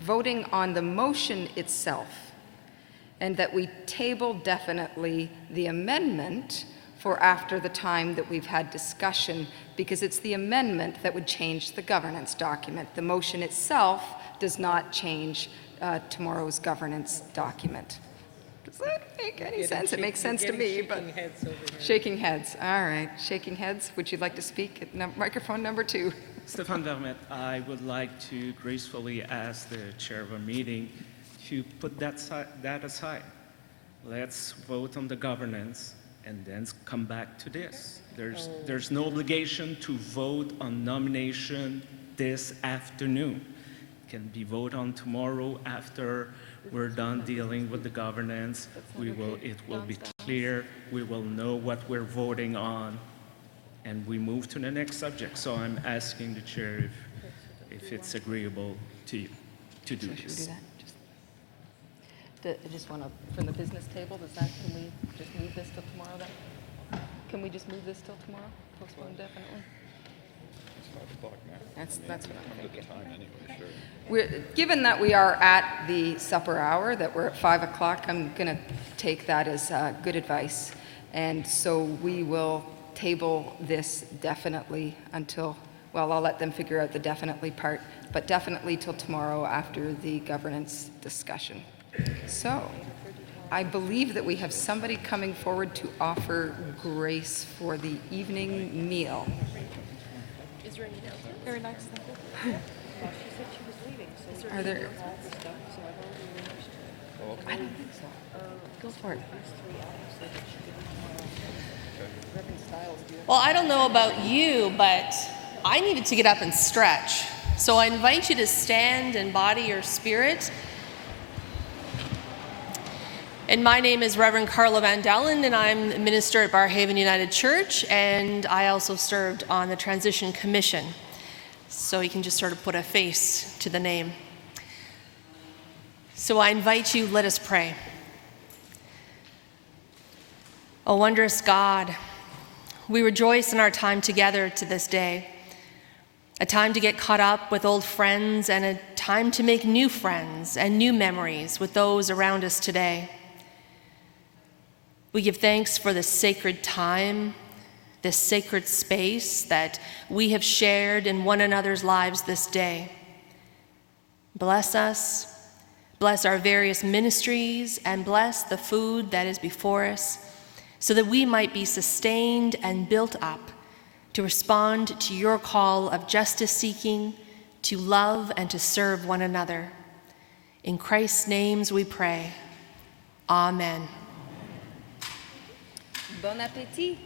voting on the motion itself, and that we table definitely the amendment for after the time that we've had discussion, because it's the amendment that would change the governance document. The motion itself does not change tomorrow's governance document. Does that make any sense? It makes sense to me, but... Shaking heads over here. Shaking heads, all right. Shaking heads, would you like to speak at microphone number 2? Stefan Vermette, I would like to gracefully ask the chair of a meeting to put that aside. Let's vote on the governance and then come back to this. There's no obligation to vote on nomination this afternoon. It can be voted on tomorrow after we're done dealing with the governance. It will be clear. We will know what we're voting on, and we move to the next subject. So I'm asking the chair if it's agreeable to you to do Should we this. do that? I just want to, from the business table, can we just move this till tomorrow then? Can we just move this till tomorrow? Postpone definitely? It's 5 o'clock now. That's what I'm At the thinking. time anyway, sure. Given that we are at the supper hour, that we're at 5 o'clock, I'm going to take that as good advice. And so we will table this definitely until, well, I'll let them figure out the definitely part, but definitely till tomorrow after the governance discussion. So I believe that we have somebody coming forward to offer grace for the evening meal. Is there any down there? Very nice. She said she was leaving, so... Are there... all the stuff, so I've already arranged it. Oh, okay. I don't think so. Go for it. These 3 items so that she could, Reverend Stiles, do you have... Well, I don't know about you, but I needed to get up and stretch. So I invite you to stand and body your spirit. And my name is Reverend Carla Van Dalen, and I'm a minister at Barrhaven United Church, and I also served on the Transition Commission. So you can just sort of put a face to the name. So I invite you, let us pray. O wondrous God, we rejoice in our time together to this day. a time to get caught up with old friends, and a time to make new friends and new memories with those around us today. We give thanks for this sacred time, this sacred space that we have shared in one another's lives this day. Bless us, bless our various ministries, and bless the food that is before us, so that we might be sustained and built up to respond to your call of justice seeking, to love and to serve one another. In Christ's names we pray. Amen. Bon appétit.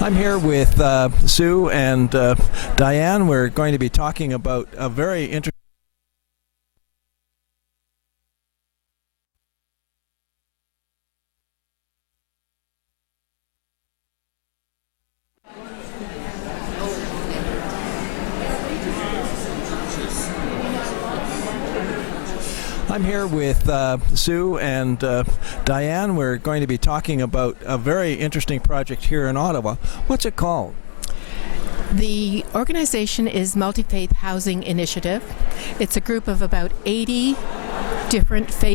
I'm here with Sue and Diane. We're going to be talking about a very interesting. I'm here with Sue and Diane. We're going to be talking about a very interesting project here in Ottawa. What's it called? The organization is Multi-Faith Housing Initiative. It's a group of about 80 different faith.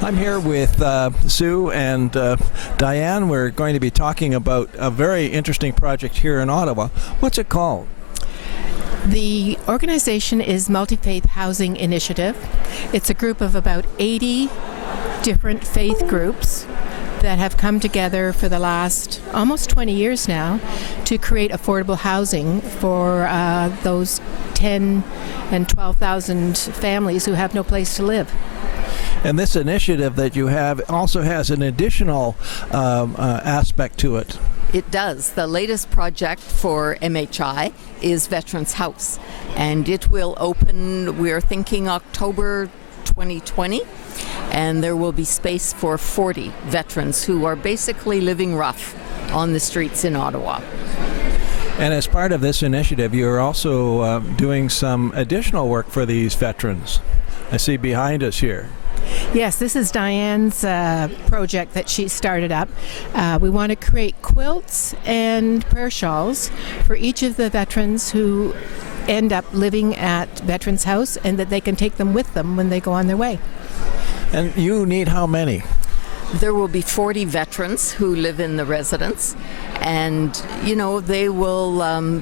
I'm here with Sue and Diane. We're going to be talking about a very interesting project here in Ottawa. What's it called? The organization is Multi-Faith Housing Initiative. It's a group of about 80 different faith groups that have come together for the last almost 20 years now to create affordable housing for those 10 and 12,000 families who have no place to live. And this initiative that you have also has an additional aspect to it. It does. The latest project for MHI is Veterans House, and it will open, we're thinking October 2020, and there will be space for 40 veterans who are basically living rough on the streets in Ottawa. And as part of this initiative, you're also doing some additional work for these veterans. I see behind us here. Yes, this is Diane's project that she started up. We want to create quilts and prayer shawls for each of the veterans who end up living at Veterans House, and that they can take them with them when they go on their way. And you need how many? There will be 40 veterans who live in the residence, and you know, they will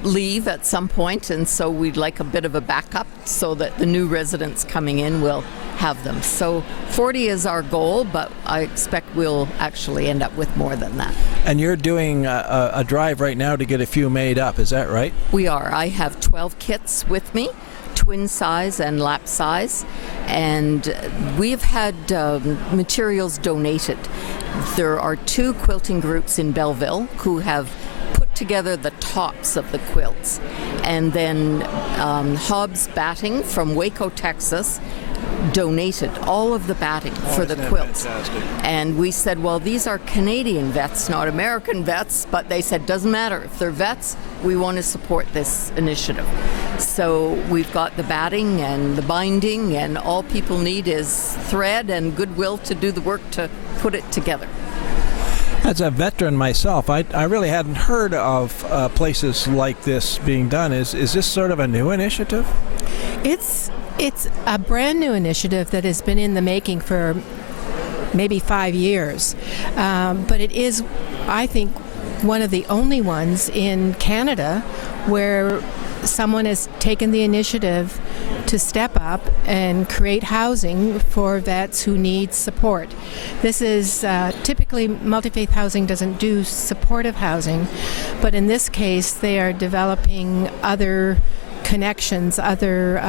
leave at some point, and so we'd like a bit of a backup so that the new residents coming in will have them. So 40 is our goal, but I expect we'll actually end up with more than that. And you're doing a drive right now to get a few made up, is that right? We are. I have 12 kits with me, twin size and lap size, and we've had materials donated. There are 2 quilting groups in Belleville who have put together the tops of the quilts, and then Hobbs Batting from Waco, Texas donated all of the batting for the quilts. Fantastic. And we said, well, these are Canadian vets, not American vets, but they said, doesn't matter. If they're vets, we want to support this initiative. So we've got the batting and the binding, and all people need is thread and goodwill to do the work to put it together. As a veteran myself, I really hadn't heard of places like this being done. Is this sort of a new initiative? It's a brand new initiative that has been in the making for maybe 5 years. But it is, I think, one of the only ones in Canada where someone has taken the initiative to step up and create housing for vets who need support. This is typically Multi-Faith Housing doesn't do supportive housing, but in this case they are developing other connections, other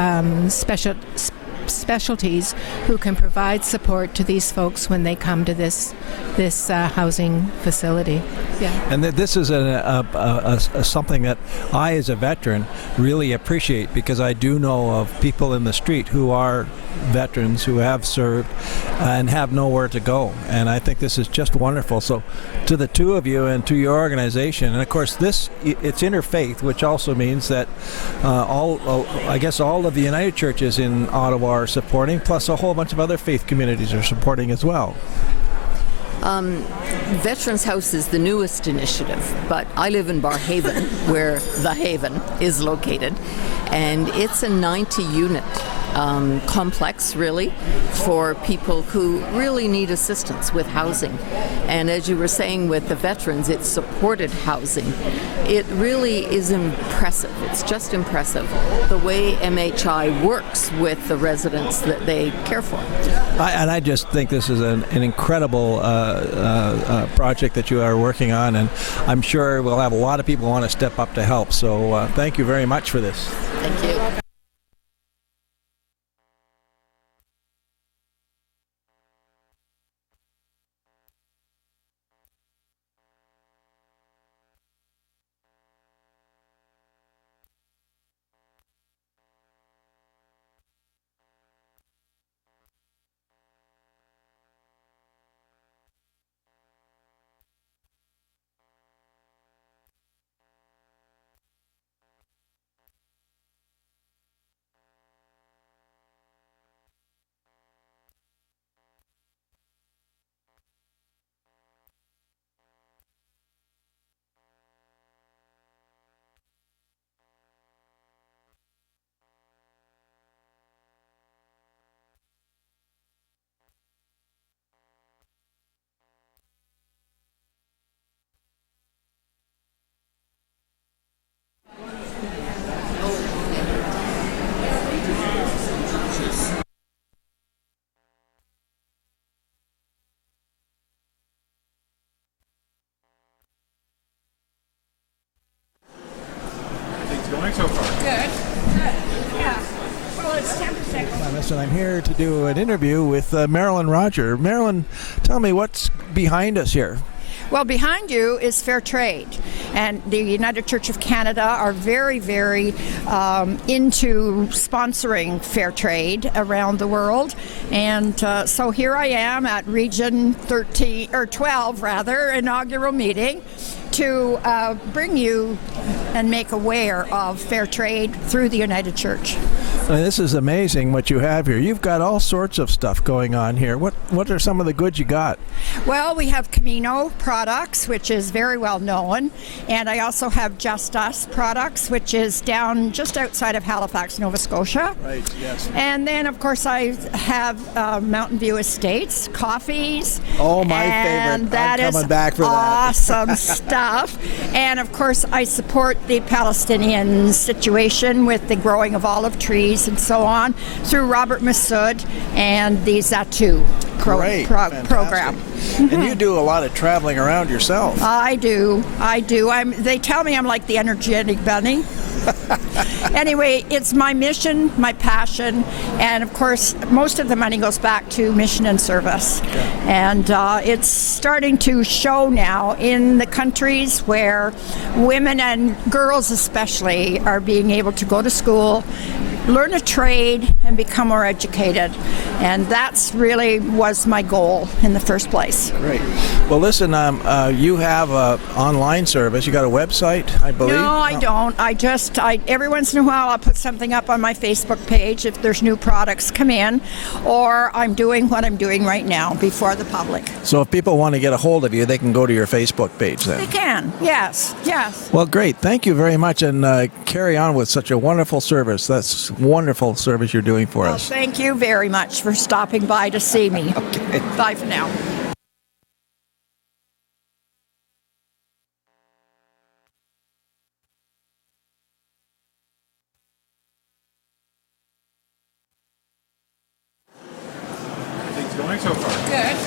specialties who can provide support to these folks when they come to this housing facility. Yeah. And this is something that I, as a veteran, really appreciate, because I do know of people in the street who are veterans who have served and have nowhere to go. And I think this is just wonderful. So to the two of you and to your organization, and of course it's interfaith, which also means that all of the United Churches in Ottawa are supporting, plus a whole bunch of other faith communities are supporting as well. Veterans House is the newest initiative, but I live in Barrhaven, where the Haven is located, and it's a 90-unit complex, really, for people who really need assistance with housing. And as you were saying with the veterans, it's supported housing. It really is impressive. It's just impressive the way MHI works with the residents that they care for. I just think this is an incredible project that you are working on, and I'm sure we'll have a lot of people who want to step up to help. So thank you very much for this. Thank you. going so far? Good. Yeah. Well, it's 10%. Listen, I'm here to do an interview with Marilyn Roger. Marilyn, tell me what's behind us here. Well, behind you is fair trade, and the United Church of Canada are very, very into sponsoring fair trade around the world, and so here I am at Region 13 or 12 rather inaugural meeting to bring you and make aware of fair trade through the United Church. This is amazing what you have here. You've got all sorts of stuff going on here. What are some of the goods you got? Well, we have Camino products, which is very well known, and I also have Just Us products, which is down just outside of Halifax, Nova Scotia. Right, yes. And then, of course, I have Mountain View Estates, coffees. Oh, my and favorite. That I'm coming is back for that. awesome stuff. And, of course, I support the Palestinian situation with the growing of olive trees and so on through Robert Massoud and the Zatu program. And you do a lot of traveling around yourself. I do. They tell me I'm like the energetic bunny. Anyway, it's my mission, my passion, and of course, most of the money goes back to mission and service. And it's starting to show now in the countries where women and girls especially are being able to go to school, learn a trade, and become more educated. And that's really was my goal in the first place. Great. Well, listen, you have an online service. You got a website, I believe? No, I don't. Every once in a while I'll put something up on my Facebook page if there's new products come in, or I'm doing what I'm doing right now before the public. So if people want to get a hold of you, they can go to your Facebook page then? They can, yes. Well, great. Thank you very much, and carry on with such a wonderful service. That's wonderful service you're doing for us. Thank you very much for stopping by to see me. Okay. Bye for now. Things going so far? Good.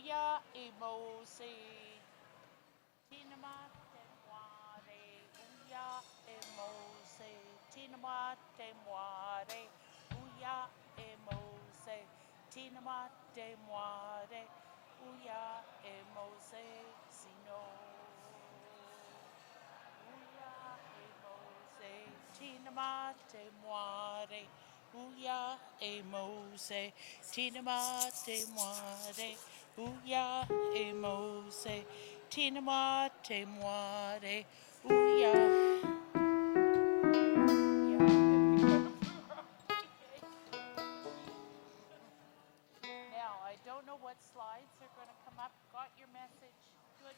Uya Emose. Tinama Temware. Uya Emose. Tinama Temware. Uya Emose. Tinama Temware. Uya Emose. Sino. Uya Emose. Tinama Temware. Uya Emose. Tinama Temware. Uya Emose. Tinama Temware. Uya. Now, I don't know what slides are going to come up. Got your message? Good.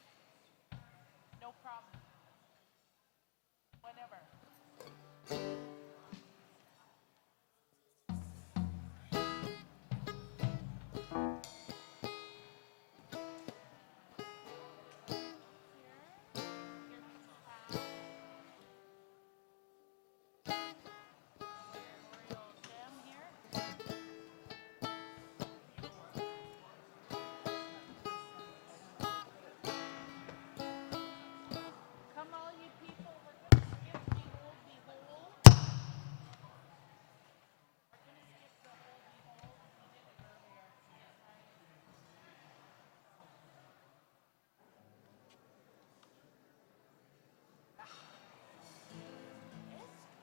No problem. Whenever. Come all you people, we're going to skip Behold, Behold. We're going to skip Behold, Behold. We did it earlier.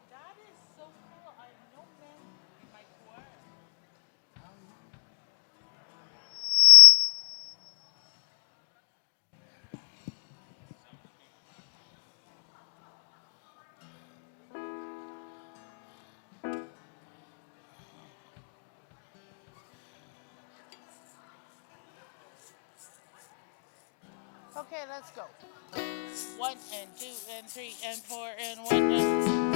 That is so cool. I have no men in my choir. Okay, let's go. 1 and 2 and 3 and 4 and 1 and...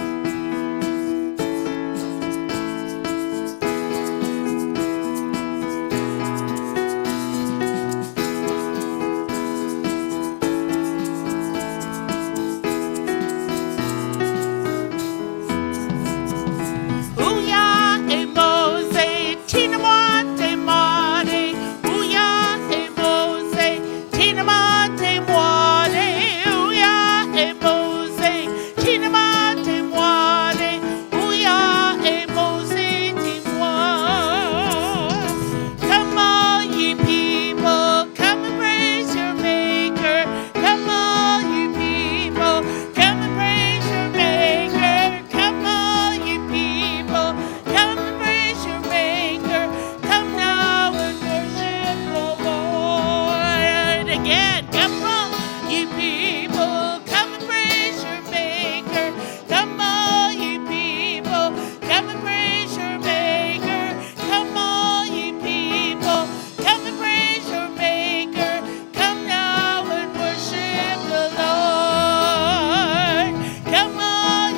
Uya Emose, Tinamate Mare. Uya Emose, Tinamate Mare. Uya Emose, Tinamate Mare. Uya Emose, Timwa. Come all ye people, come and praise your Maker. Come all ye people, come and praise your Maker. Come all ye people, come and praise your Maker. Come now and worship the Lord. Again, come on, ye people, come and praise your Maker. Come all ye people, come and praise your Maker. Come all ye people, come and praise your Maker. Come now and worship the Lord. Come on,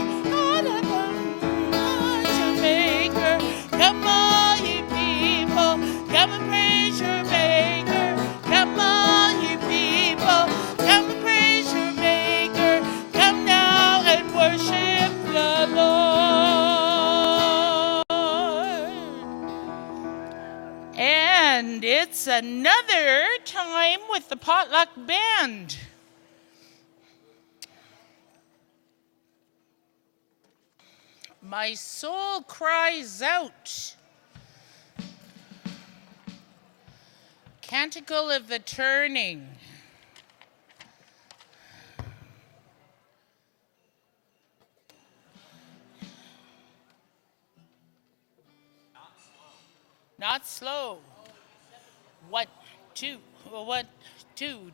your Maker. Come all ye people, come and praise your Maker. Come all ye people, come and praise your Maker. Come now and worship the Lord. And it's another time with the potluck band. My soul cries out. Canticle of the Turning. Not slow. 1, 2, 1, 2.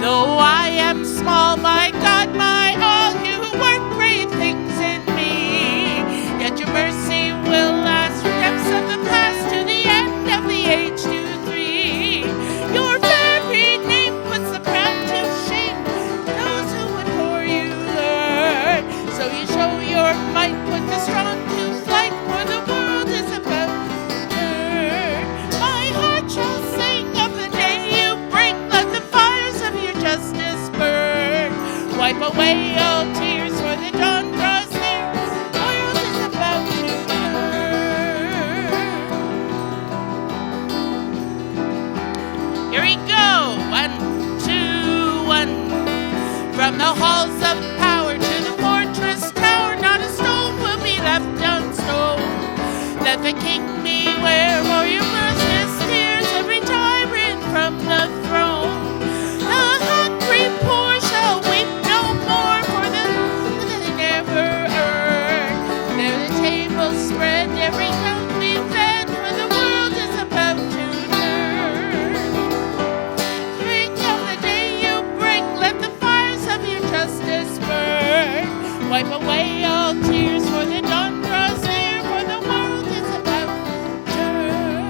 Though I am small, my God, my all, you work great things in me. Yet your mercy will last from depths of the past to the end of the age to three. Your very name puts the proud to shame. Those who adore you, Lord. So you show your might, put the strong to flight, for the world is about to turn. My heart shall sing of the day you bring. Let the fires of your justice burn. Wipe away all tears, for the dawn draws near. The world is about to turn. Here we go. 1, 2, 1. From the halls of power to the fortress tower, not a stone will be left unstoned. Let the king beware, or your merciless tears every tyrant from the throne. The hungry poor shall weep no more for the food they never earned. There the table spread, every tongue be fed, for the world is about to turn. Drink of the day you bring, let the fires of your justice burn. Wipe away all tears, for the dawn draws near, for the world is about to turn.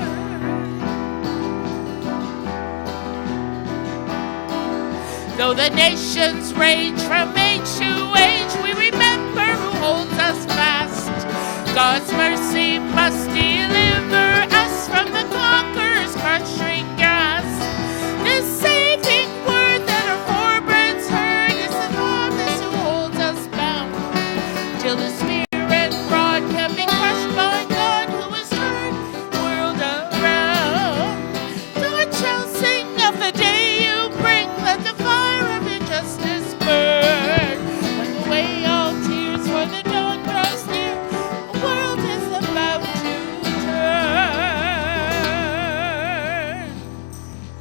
Though the nations rage from age to age, we remember who holds us fast. God's mercy must deliver us from the conqueror's crushing grasp. This saving word that our forebears heard is the promise who holds us bound, till the spirit rod can be crushed by God, who has turned the world around. God shall sing of the day you bring. Let the fire of your justice burn. Wipe away all tears, for the dawn draws near. The world is about to turn.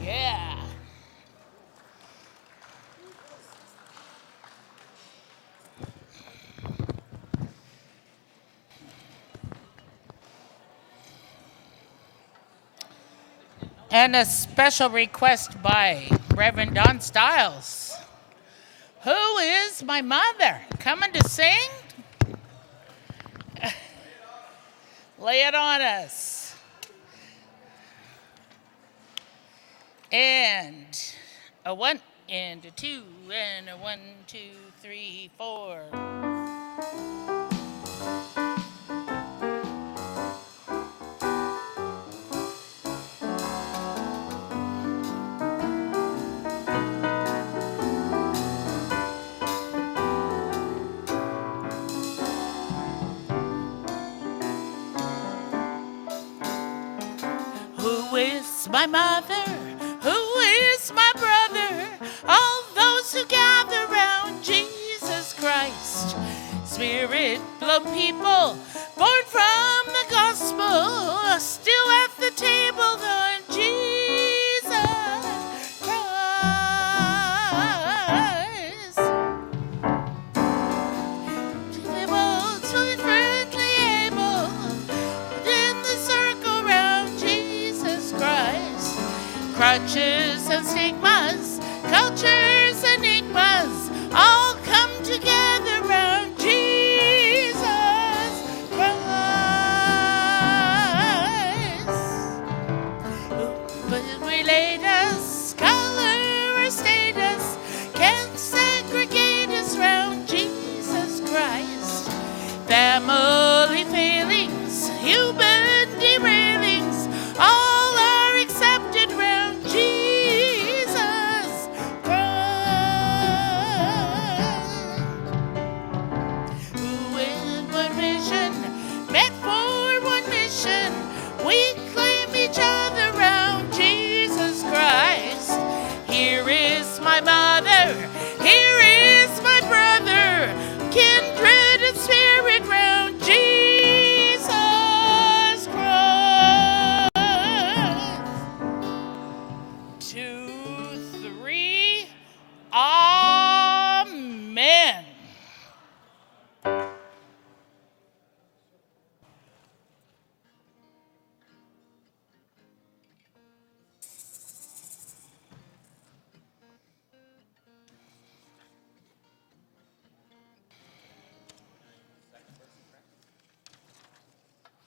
Yeah. And a special request by Reverend Don Stiles. Who is my mother? Coming to sing? Lay it on us. And a 1 and a 2 and a 1, 2, 3, 4. Who is my mother? Who is my brother? All those who gather round Jesus Christ. Spirit-blown people, born from the gospel, still at the table on Jesus Christ. Friendly able, in the circle round Jesus Christ. Crutches and stigmas, cultures, enigmas, all come together round Jesus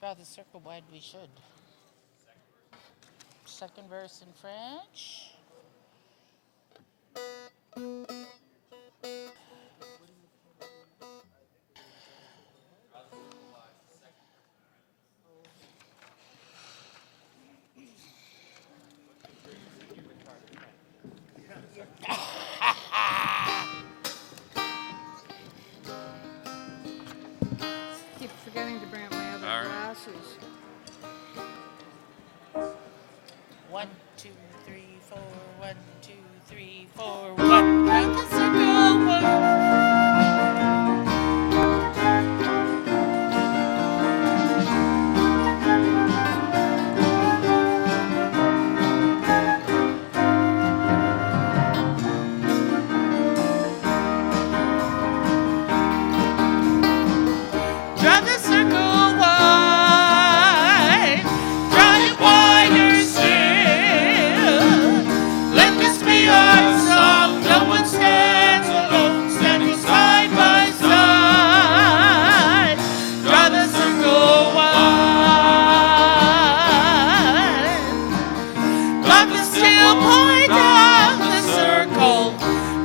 Draw the circle wide, we should. Second verse in French. Keep forgetting to bring up my other glasses. 1, 2, 3, 4. 1, 2, 3, 4. 1. Round the circle. 1. Draw the circle wide, draw it wider still. Let this be our song. No one stands alone, standing side by side. Draw the circle wide. Love the still point of the circle,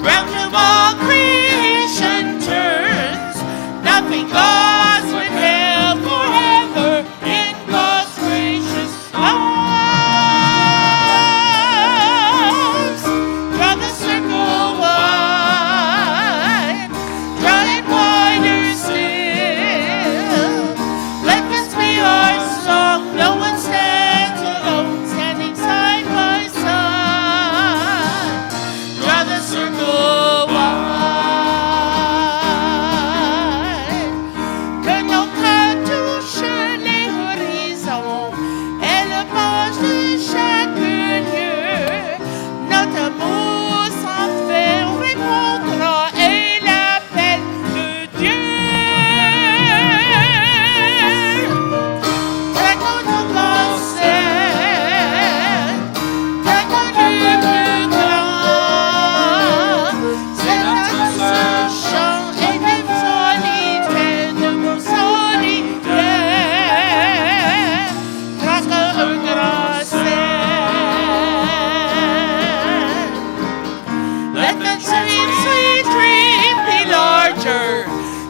round to all creation turns. Nothing goes with hell forever in God's gracious arms. Draw the circle wide, draw it wider still. Let this be our song. No one stands alone, standing side by side. Draw the circle wide. Que nos pas touchent les horizons et le penche de chaque lieu. Notre amour sans faire répondra et l'appel de Dieu. Traquons nos pensées, traquons du plus grand. C'est notre seul chant et même solitaire de mon solitaire. Traquons un grand ciel. Let the dream, sweet dream, be larger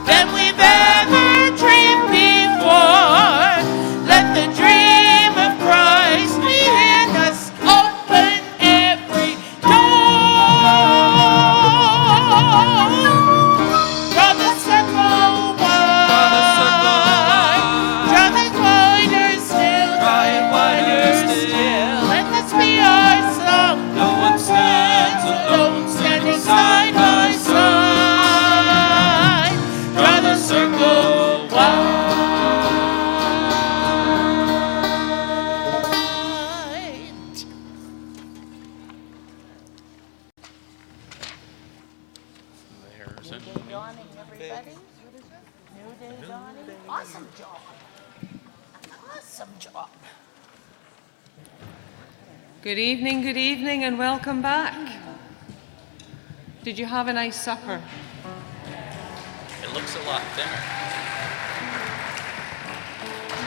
than we've ever dreamed before. Let the dream of Christ be in us, open every door. Draw the circle wide, draw it wider still, draw it wider still. Let this be our song. No one stands alone, standing side by side. Draw the circle wide. There's a new day dawning, everybody. New day dawning. Awesome job. Awesome job. Good evening, and welcome back. Did you have a nice supper? It looks a lot thinner.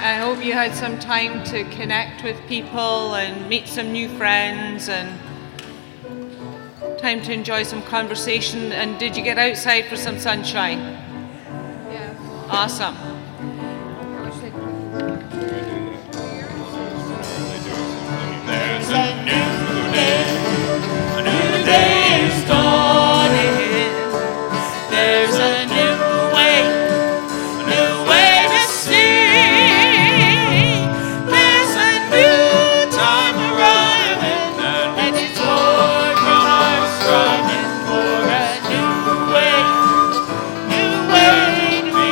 I hope you had some time to connect with people and meet some new friends and time to enjoy some conversation. And did you get outside for some sunshine? Yes. Awesome. There's a new day is dawning. There's a new way to see. There's a new time arriving, and it's more from our striving for a new way to be.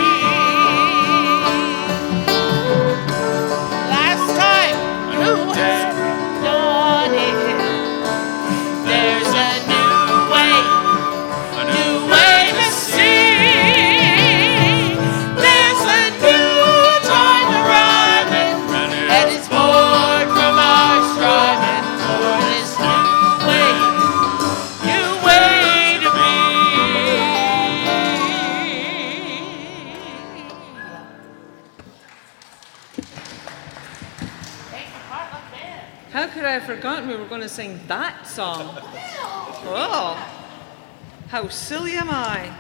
forgotten we were going to sing that song. Oh, how silly am I?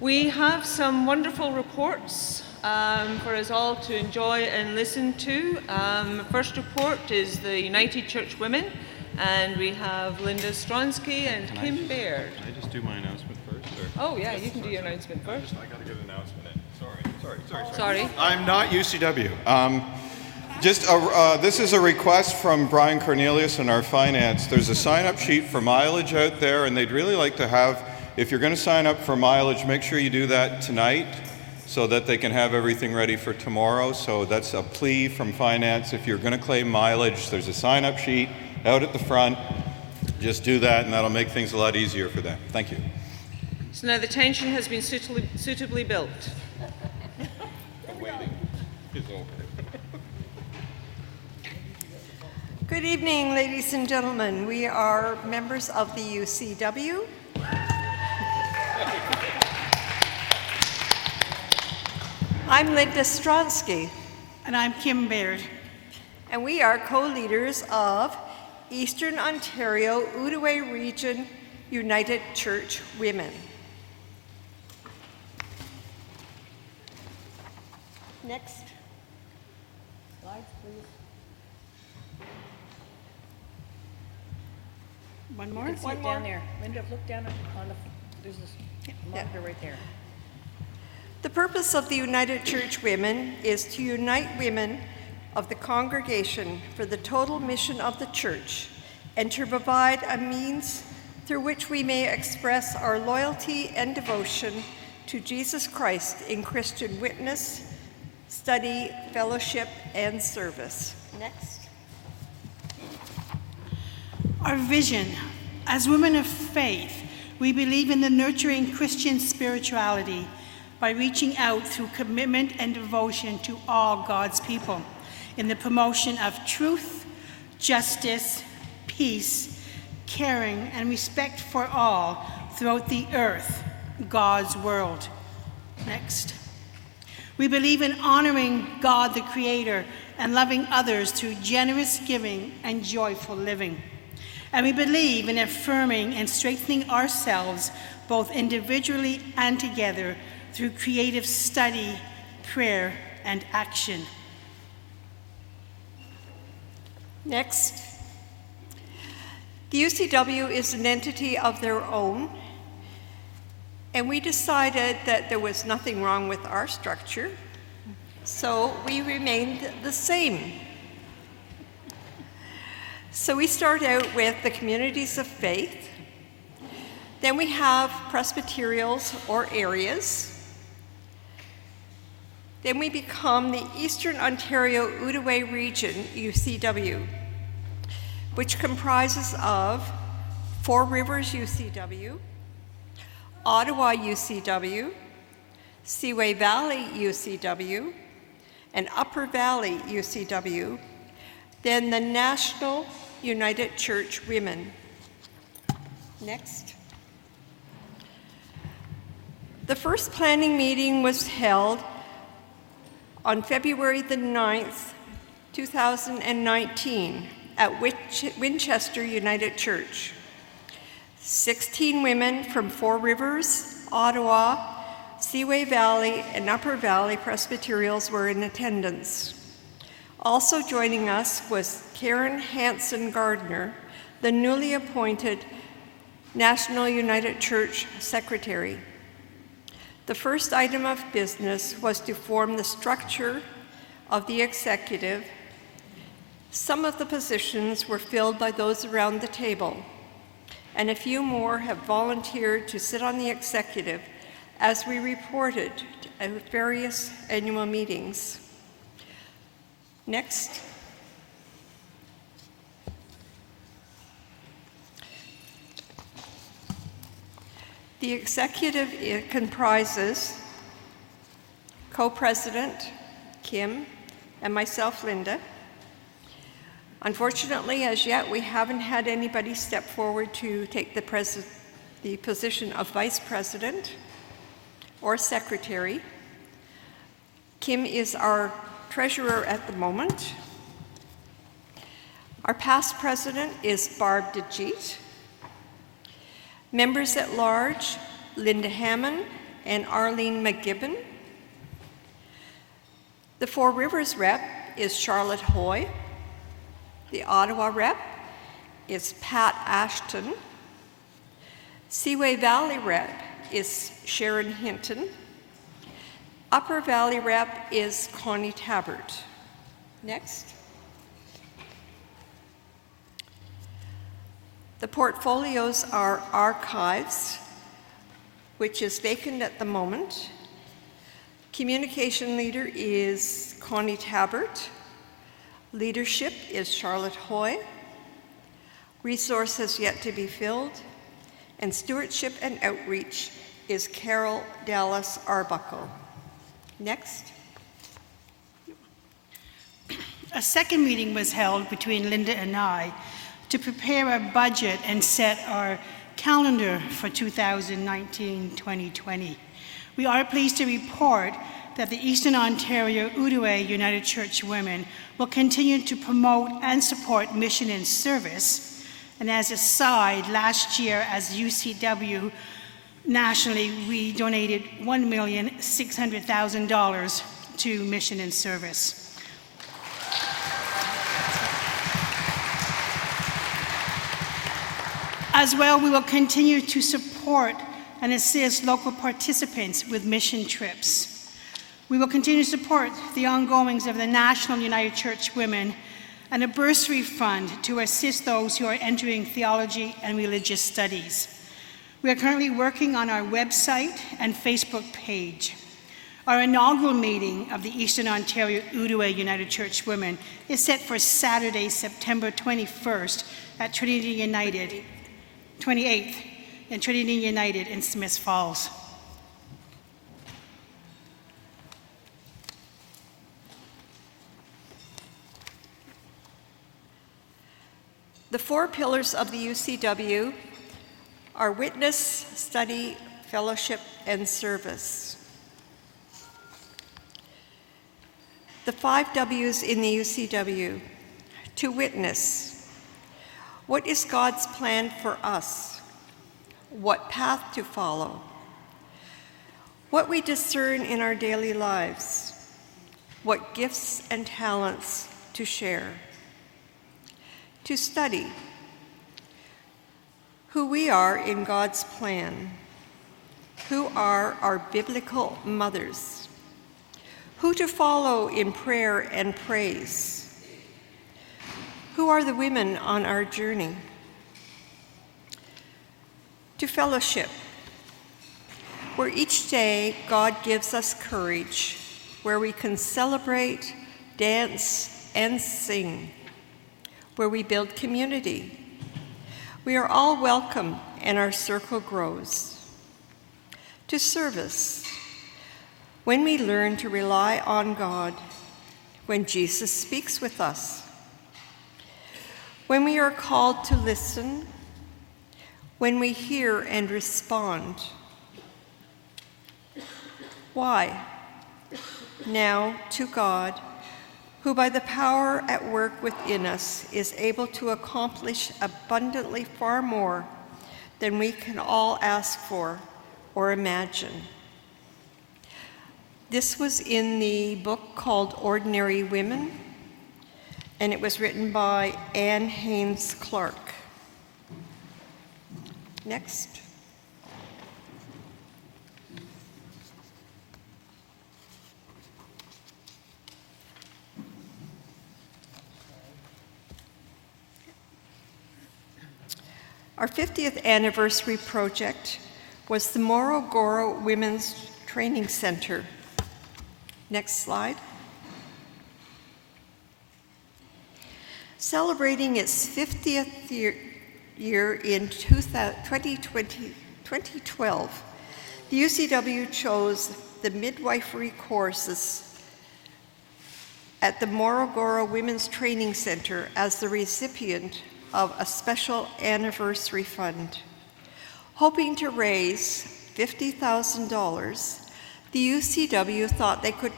We have some wonderful reports for us all to enjoy and listen to. First report is the United Church Women, and we have Linda Stronsky and Kim Baird. Can I just do my announcement first? Or? Oh yeah, you can do your announcement first. I got to get an announcement in. Sorry. I'm not UCW. This is a request from Brian Cornelius in our finance. There's a sign-up sheet for mileage out there, and they'd really like to have, if you're going to sign up for mileage, make sure you do that tonight so that they can have everything ready for tomorrow. So that's a plea from finance. If you're going to claim mileage, there's a sign-up sheet out at the front. Just do that, and that'll make things a lot easier for them. Thank you. So now the tension has been suitably built. The waiting is over. Good evening, ladies and gentlemen. We are members of the UCW. I'm Linda Stronsky. And I'm Kim Baird. And we are co-leaders of Eastern Ontario Outaouais Region United Church Women. Next. Slides, please. One more? You can see it down there. Linda, look down on the, there's this monitor right there. The purpose of the United Church Women is to unite women of the congregation for the total mission of the church and to provide a means through which we may express our loyalty and devotion to Jesus Christ in Christian witness, study, fellowship, and service. Next. Our vision. As women of faith, we believe in the nurturing Christian spirituality by reaching out through commitment and devotion to all God's people in the promotion of truth, justice, peace, caring, and respect for all throughout the earth, God's world. Next. We believe in honoring God the Creator and loving others through generous giving and joyful living. And we believe in affirming and strengthening ourselves both individually and together through creative study, prayer, and action. Next. The UCW is an entity of their own, and we decided that there was nothing wrong with our structure, so we remained the same. So we start out with the communities of faith, then we have Presbyterials or areas, then we become the Eastern Ontario Outaouais Region, UCW, which comprises of Four Rivers UCW, Ottawa UCW, Seaway Valley UCW, and Upper Valley UCW, then the National United Church Women. Next. The first planning meeting was held on February the 9th, 2019 at Winchester United Church. 16 women from Four Rivers, Ottawa, Seaway Valley, and Upper Valley Presbyterials were in attendance. Also joining us was Karen Hanson Gardner, the newly appointed National United Church Secretary. The first item of business was to form the structure of the executive. Some of the positions were filled by those around the table, and a few more have volunteered to sit on the executive as we reported at various annual meetings. Next. The executive comprises co-president Kim and myself, Linda. Unfortunately, as yet, we haven't had anybody step forward to take the position of vice president or secretary. Kim is our treasurer at the moment. Our past president is Barb DeJeet. Members at large, Linda Hammond and Arlene McGibbon. The Four Rivers rep is Charlotte Hoy. The Ottawa rep is Pat Ashton. Seaway Valley rep is Sharon Hinton. Upper Valley rep is Connie Tabbert. Next. The portfolios are Archives, which is vacant at the moment. Communication leader is Connie Tabbert. Leadership is Charlotte Hoy. Resource has yet to be filled. And stewardship and outreach is Carol Dallas Arbuckle. Next. A second meeting was held between Linda and I to prepare a budget and set our calendar for 2019-2020. We are pleased to report that the Eastern Ontario Outaouais United Church Women will continue to promote and support mission and service. And as a side, last year as UCW nationally, we donated $1,600,000 to mission and service. As well, we will continue to support and assist local participants with mission trips. We will continue to support the ongoings of the National United Church Women and a bursary fund to assist those who are entering theology and religious studies. We are currently working on our website and Facebook page. Our inaugural meeting of the Eastern Ontario Outaouais United Church Women is set for Saturday, September 21st at Trinity United, 28th in Trinity United in Smiths Falls. The four pillars of the UCW are witness, study, fellowship, and service. The 5 W's in the UCW. To witness. What is God's plan for us? What path to follow? What we discern in our daily lives. What gifts and talents to share. To study who we are in God's plan, who are our biblical mothers, who to follow in prayer and praise, who are the women on our journey, to fellowship, where each day God gives us courage, where we can celebrate, dance, and sing, where we build community. We are all welcome and our circle grows. To service, when we learn to rely on God, when Jesus speaks with us, when we are called to listen, when we hear and respond. Why? Now to God, who by the power at work within us is able to accomplish abundantly far more than we can all ask for or imagine. This was in the book called Ordinary Women, and it was written by Anne Haynes Clark. Next. Our 50th anniversary project was the Morogoro Women's Training Center. Next slide. Celebrating its 50th year in 2012, the UCW chose the midwifery courses at the Morogoro Women's Training Center as the recipient of a special anniversary fund. Hoping to raise $50,000, the UCW thought they could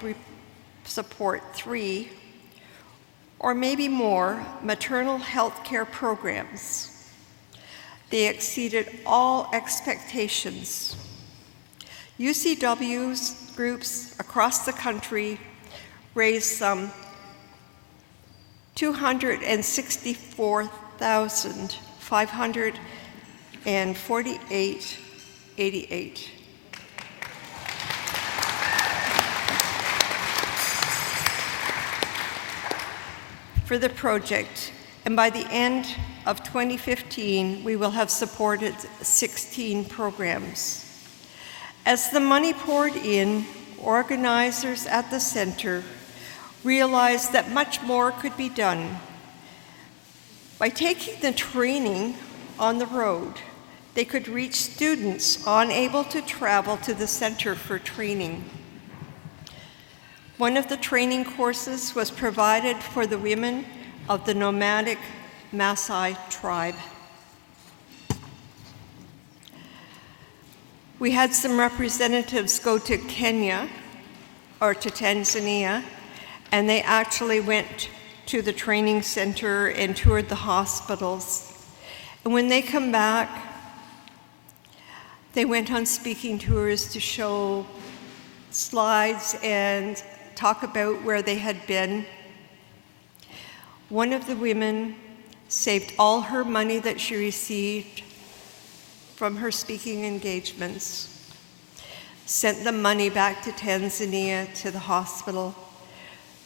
support 3 or maybe more, maternal health care programs. They exceeded all expectations. UCW's groups across the country raised some $264,548.88. For the project, and by the end of 2015, we will have supported 16 programs. As the money poured in, organizers at the center realized that much more could be done. By taking the training on the road, they could reach students unable to travel to the center for training. One of the training courses was provided for the women of the nomadic Maasai tribe. We had some representatives go to Kenya, or to Tanzania, and they actually went to the training center and toured the hospitals. And when they come back, they went on speaking tours to show slides and talk about where they had been. One of the women saved all her money that she received from her speaking engagements, sent the money back to Tanzania to the hospital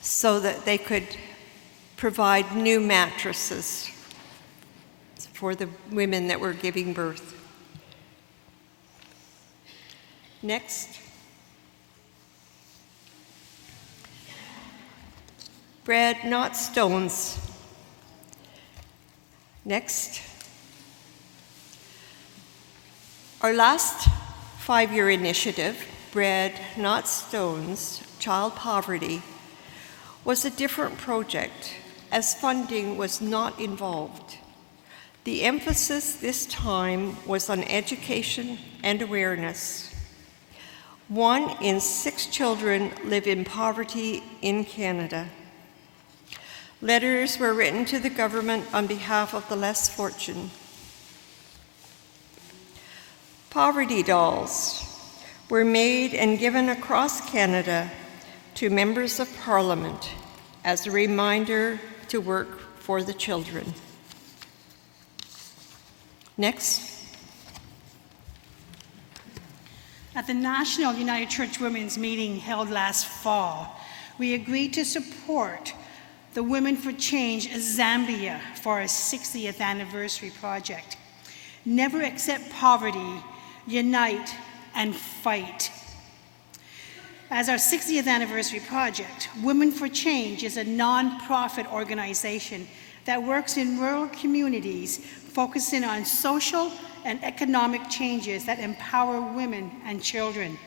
so that they could provide new mattresses for the women that were giving birth. Next. Bread, not stones. Next. Our last 5-year initiative, Bread, Not Stones, Child Poverty, was a different project as funding was not involved. The emphasis this time was on education and awareness. 1 in 6 children live in poverty in Canada. Letters were written to the government on behalf of the less fortunate. Poverty dolls were made and given across Canada to members of Parliament as a reminder to work for the children. Next. At the National United Church Women's meeting held last fall, we agreed to support the Women for Change Zambia for our 60th anniversary project. Never accept poverty, unite and fight. As our 60th anniversary project, Women for Change is a nonprofit organization that works in rural communities, focusing on social and economic changes that empower women and children.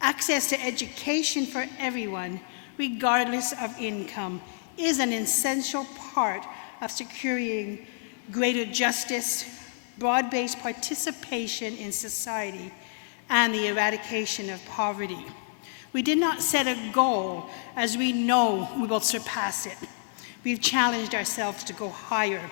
Access to education for everyone, regardless of income, is an essential part of securing greater justice, broad-based participation in society, and the eradication of poverty. We did not set a goal, as we know we will surpass it. We've challenged ourselves to go higher.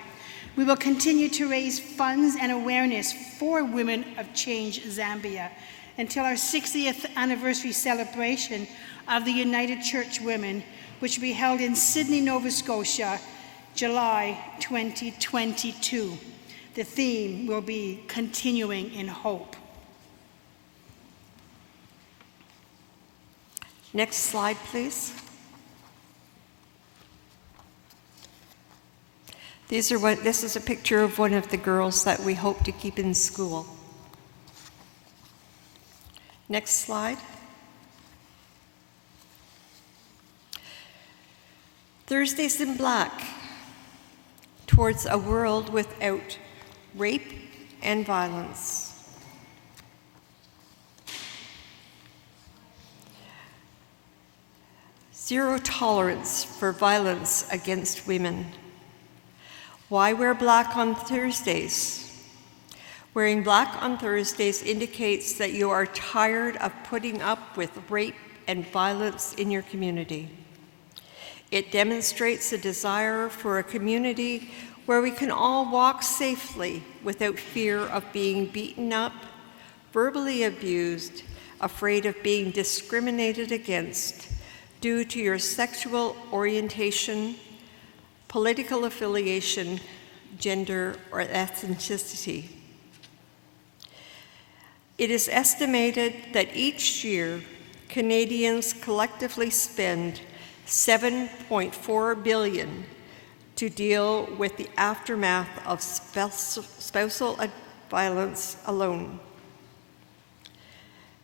We will continue to raise funds and awareness for Women of Change Zambia until our 60th anniversary celebration of the United Church Women, which will be held in Sydney, Nova Scotia, July 2022. The theme will be Continuing in Hope. Next slide, please. This is a picture of one of the girls that we hope to keep in school. Next slide. Thursdays in Black, towards a world without rape and violence. Zero tolerance for violence against women. Why wear black on Thursdays? Wearing black on Thursdays indicates that you are tired of putting up with rape and violence in your community. It demonstrates a desire for a community where we can all walk safely without fear of being beaten up, verbally abused, afraid of being discriminated against due to your sexual orientation, political affiliation, gender, or ethnicity. It is estimated that each year Canadians collectively spend $7.4 billion to deal with the aftermath of spousal violence alone.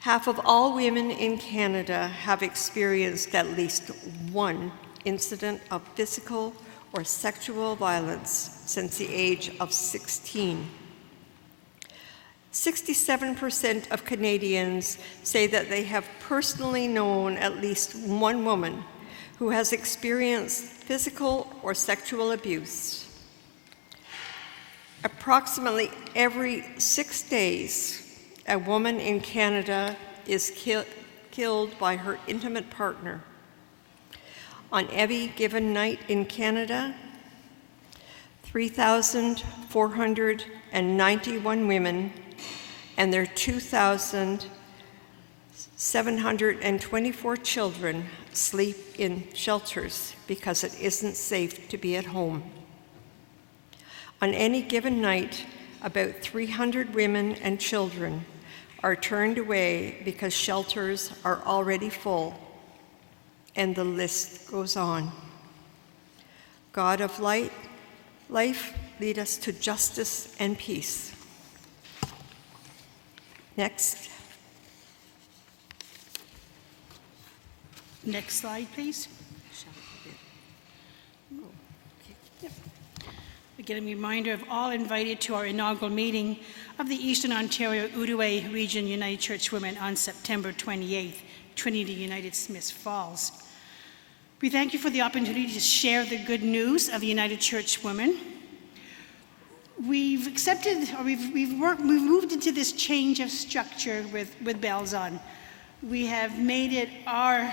Half of all women in Canada have experienced at least one incident of physical or sexual violence since the age of 16. 67% of Canadians say that they have personally known at least one woman who has experienced physical or sexual abuse. Approximately every 6 days, a woman in Canada is killed by her intimate partner. On every given night in Canada, 3,491 women and their 2,724 children sleep in shelters because it isn't safe to be at home. On any given night, about 300 women and children are turned away because shelters are already full, and the list goes on. God of life, lead us to justice and peace. Next. Next slide, please. Again, a reminder of all invited to our inaugural meeting of the Eastern Ontario Outaouais Region United Church Women on September 28th, Trinity United Smiths Falls. We thank you for the opportunity to share the good news of the United Church Women. We've accepted, or we've moved into this change of structure with bells on. We have made it our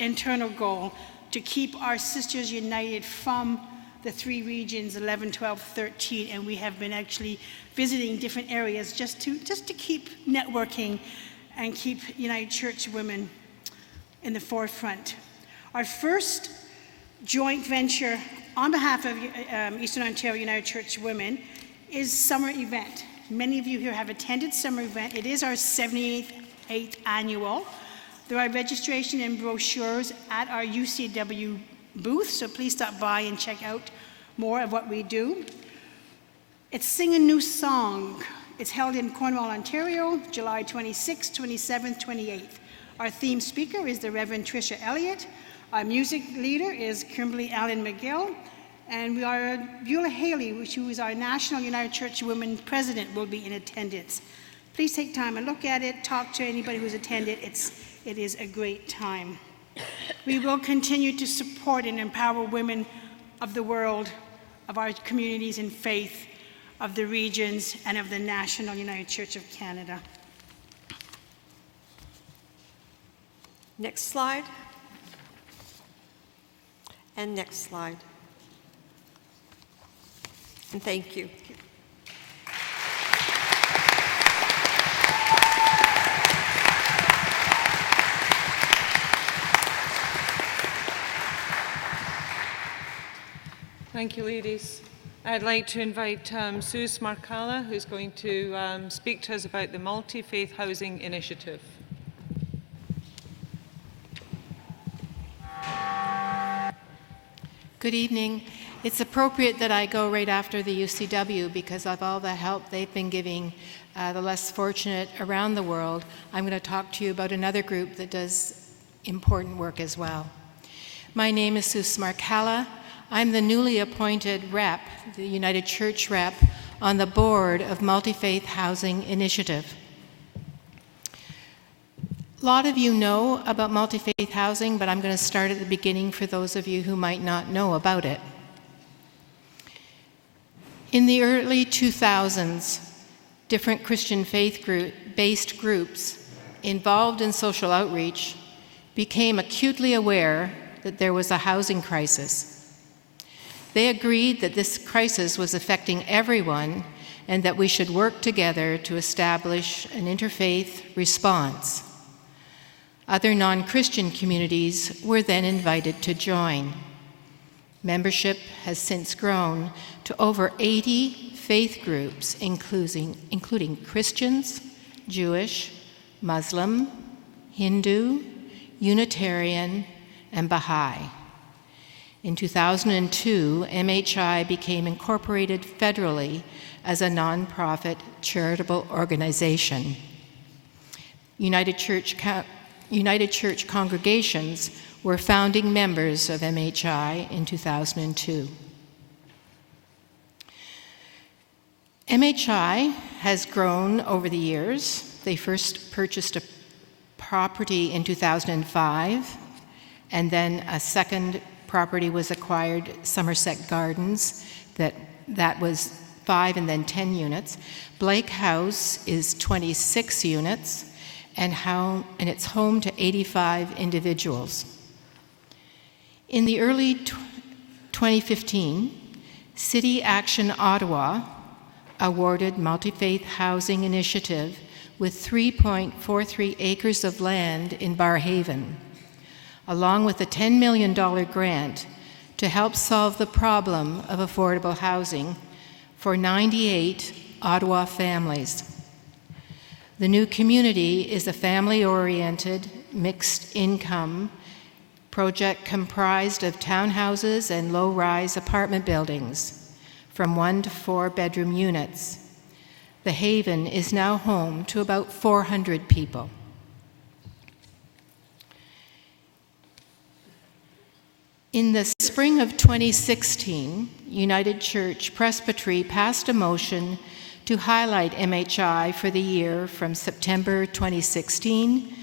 internal goal to keep our sisters united from the 3 regions, 11, 12, 13, and we have been actually visiting different areas just to keep networking and keep United Church Women in the forefront. Our first joint venture on behalf of Eastern Ontario United Church Women is summer event. Many of you here have attended summer event. It is our 78th annual. There are registration and brochures at our UCW booth, so please stop by and check out more of what we do. It's Sing a New Song. It's held in Cornwall, Ontario, July 26th, 27th, 28th. Our theme speaker is the Reverend Tricia Elliott. Our music leader is Kimberly Allen McGill. And Beulah Haley, who is our National United Church Women President, will be in attendance. Please take time and look at it, talk to anybody who's attended. It is a great time. We will continue to support and empower women of the world, of our communities in faith, of the regions, and of the National United Church of Canada. Next slide. And next slide. And thank you. Thank you, ladies. I'd like to invite Sue Smarkala, who's going to speak to us about the Multi-Faith Housing Initiative. Good evening. It's appropriate that I go right after the UCW because of all the help they've been giving the less fortunate around the world. I'm going to talk to you about another group that does important work as well. My name is Sue Smarkala. I'm the newly appointed rep, the United Church rep, on the board of Multi-Faith Housing Initiative. A lot of you know about multi-faith housing, but I'm going to start at the beginning for those of you who might not know about it. In the early 2000s, different Christian faith-based groups involved in social outreach became acutely aware that there was a housing crisis. They agreed that this crisis was affecting everyone and that we should work together to establish an interfaith response. Other non-Christian communities were then invited to join. Membership has since grown to over 80 faith groups, including Christians, Jewish, Muslim, Hindu, Unitarian, and Baha'i. In 2002, MHI became incorporated federally as a nonprofit charitable organization. United Church congregations were founding members of MHI in 2002. MHI has grown over the years. They first purchased a property in 2005, and then a second property was acquired, Somerset Gardens, that was 5 and then 10 units. Blake House is 26 units, and it's home to 85 individuals. In the early 2015, City Action Ottawa awarded Multi-Faith Housing Initiative with 3.43 acres of land in Barrhaven, along with a $10 million grant to help solve the problem of affordable housing for 98 Ottawa families. The new community is a family-oriented, mixed-income project comprised of townhouses and low-rise apartment buildings from 1 to 4 bedroom units. The Haven is now home to about 400 people. In the spring of 2016, United Church Presbytery passed a motion to highlight MHI for the year from September 2016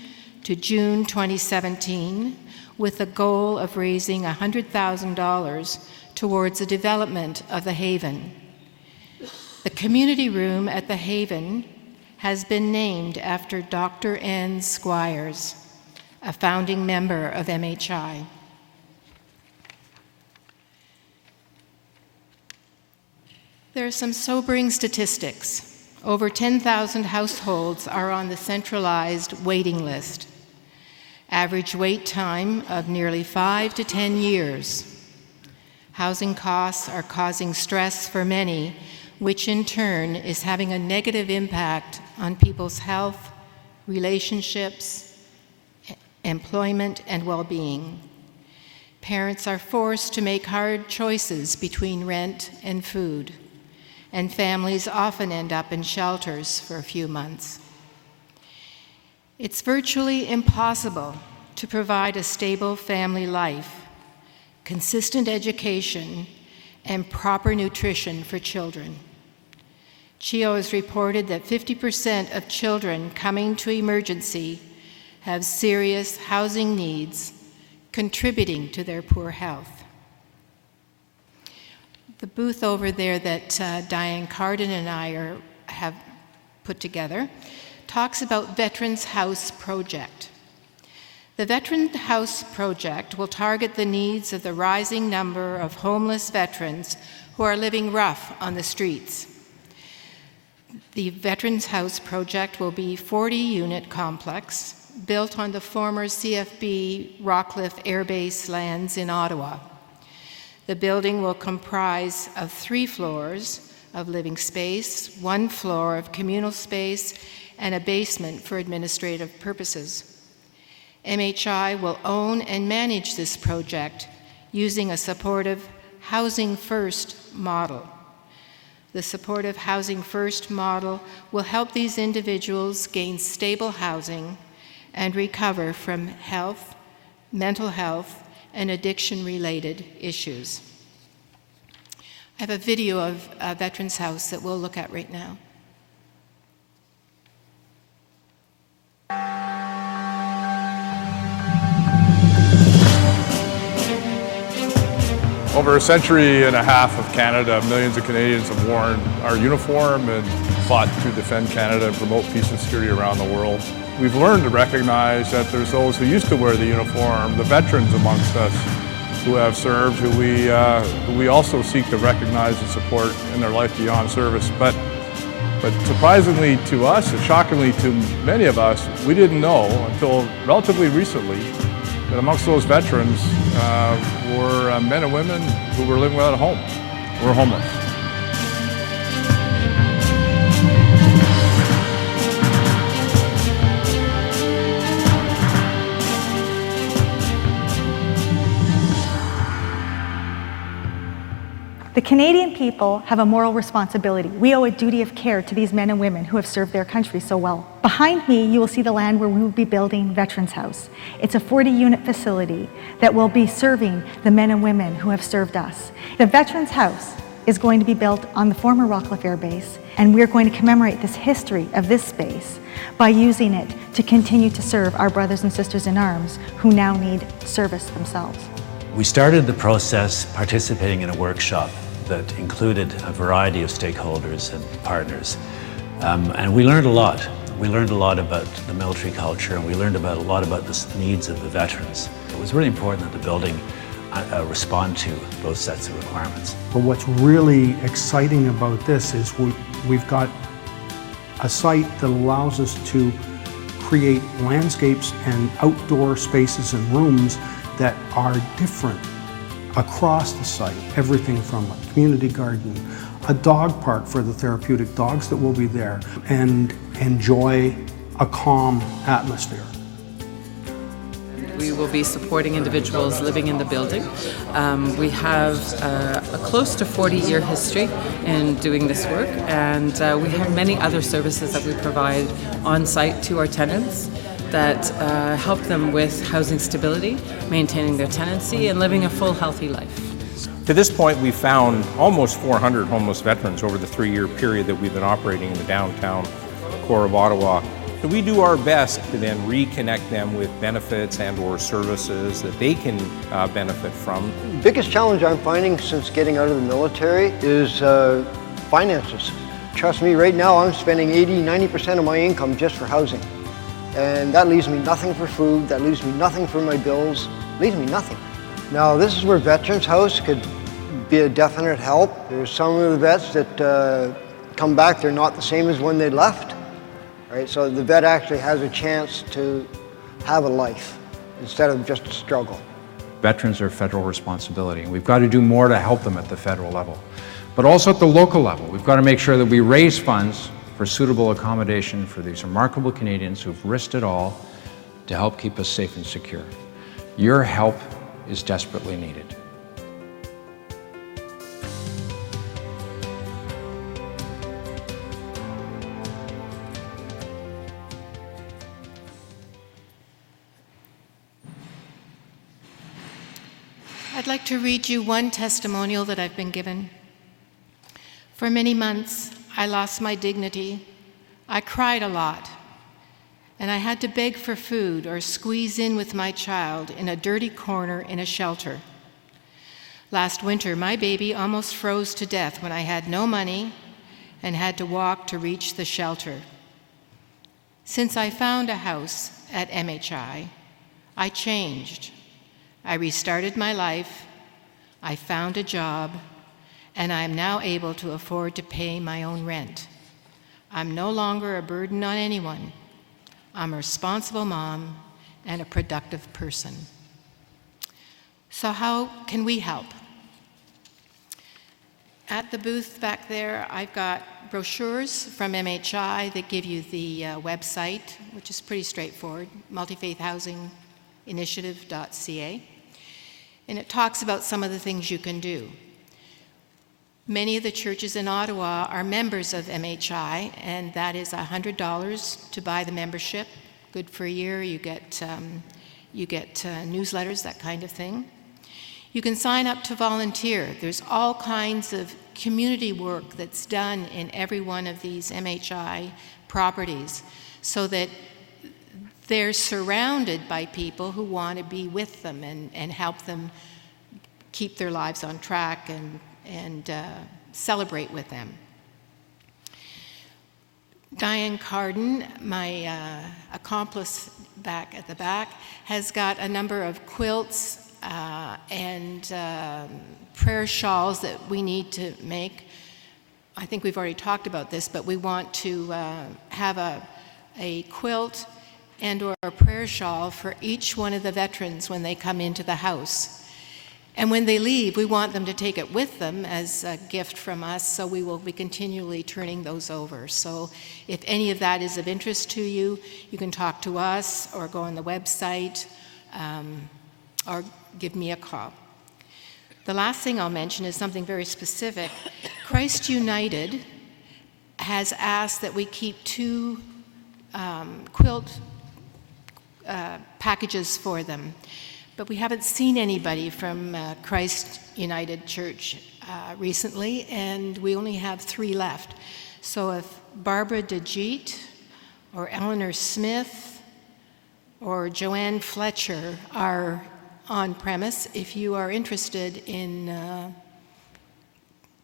to June 2017, with the goal of raising $100,000 towards the development of the Haven. The community room at the Haven has been named after Dr. Ann Squires, a founding member of MHI. There are some sobering statistics. Over 10,000 households are on the centralized waiting list. Average wait time of nearly 5 to 10 years. Housing costs are causing stress for many, which in turn is having a negative impact on people's health, relationships, employment, and well-being. Parents are forced to make hard choices between rent and food, and families often end up in shelters for a few months. It's virtually impossible to provide a stable family life, consistent education, and proper nutrition for children. CHEO has reported that 50% of children coming to emergency have serious housing needs, contributing to their poor health. The booth over there that Diane Carden and I have put together talks about Veterans House Project. The Veterans House Project will target the needs of the rising number of homeless veterans who are living rough on the streets. The Veterans House Project will be a 40-unit complex built on the former CFB Rockcliffe Air Base lands in Ottawa. The building will comprise of 3 floors of living space, 1 floor of communal space, and a basement for administrative purposes. MHI will own and manage this project using a supportive Housing First model. The supportive Housing First model will help these individuals gain stable housing and recover from health, mental health, and addiction-related issues. I have a video of a Veterans House that we'll look at right now. Over a century and a half of Canada, millions of Canadians have worn our uniform and fought to defend Canada and promote peace and security around the world. We've learned to recognize that there's those who used to wear the uniform, the veterans amongst us who have served, who we also seek to recognize and support in their life beyond service. But surprisingly to us, and shockingly to many of us, we didn't know until relatively recently that amongst those veterans were men and women who were living without a home, were homeless. The Canadian people have a moral responsibility. We owe a duty of care to these men and women who have served their country so well. Behind me, you will see the land where we will be building Veterans House. It's a 40-unit facility that will be serving the men and women who have served us. The Veterans House is going to be built on the former Rockcliffe Air Base, and we're going to commemorate this history of this space by using it to continue to serve our brothers and sisters in arms who now need service themselves. We started the process participating in a workshop that included a variety of stakeholders and partners. And we learned a lot. We learned a lot about the military culture, and we learned a lot about the needs of the veterans. It was really important that the building respond to those sets of requirements. But what's really exciting about this is we've got a site that allows us to create landscapes and outdoor spaces and rooms that are different across the site. Everything from a community garden, a dog park for the therapeutic dogs that will be there, and enjoy a calm atmosphere. We will be supporting individuals living in the building. We have a close to 40-year history in doing this work, and we have many other services that we provide on site to our tenants that help them with housing stability, maintaining their tenancy, and living a full, healthy life. To this point, we've found almost 400 homeless veterans over the 3-year period that we've been operating in the downtown core of Ottawa. So we do our best to then reconnect them with benefits and/or services that they can benefit from. The biggest challenge I'm finding since getting out of the military is finances. Trust me, right now I'm spending 80–90% of my income just for housing. And that leaves me nothing for food, that leaves me nothing for my bills, leaves me nothing. Now this is where Veterans House could be a definite help. There's some of the vets that come back, they're not the same as when they left. Right? So the vet actually has a chance to have a life instead of just a struggle. Veterans are federal responsibility, and we've got to do more to help them at the federal level. But also at the local level, we've got to make sure that we raise funds for suitable accommodation for these remarkable Canadians who've risked it all to help keep us safe and secure. Your help is desperately needed. I'd like to read you one testimonial that I've been given. For many months, I lost my dignity. I cried a lot, and I had to beg for food or squeeze in with my child in a dirty corner in a shelter. Last winter, my baby almost froze to death when I had no money and had to walk to reach the shelter. Since I found a house at MHI, I changed. I restarted my life, I found a job, and I am now able to afford to pay my own rent. I'm no longer a burden on anyone. I'm a responsible mom and a productive person. So how can we help? At the booth back there, I've got brochures from MHI that give you the website, which is pretty straightforward, multifaithhousinginitiative.ca. And it talks about some of the things you can do. Many of the churches in Ottawa are members of MHI, and that is $100 to buy the membership. Good for a year. You get newsletters, that kind of thing. You can sign up to volunteer. There's all kinds of community work that's done in every one of these MHI properties, so that they're surrounded by people who want to be with them and help them keep their lives on track and celebrate with them. Diane Carden, my accomplice back at the back, has got a number of quilts and prayer shawls that we need to make. I think we've already talked about this, but we want to have a quilt and or a prayer shawl for each one of the veterans when they come into the house. And when they leave, we want them to take it with them as a gift from us, so we will be continually turning those over. So if any of that is of interest to you, you can talk to us or go on the website or give me a call. The last thing I'll mention is something very specific. Christ United has asked that we keep 2 quilt packages for them. But we haven't seen anybody from Christ United Church recently, and we only have 3 left. So if Barbara DeJeet or Eleanor Smith or Joanne Fletcher are on premise, if you are interested in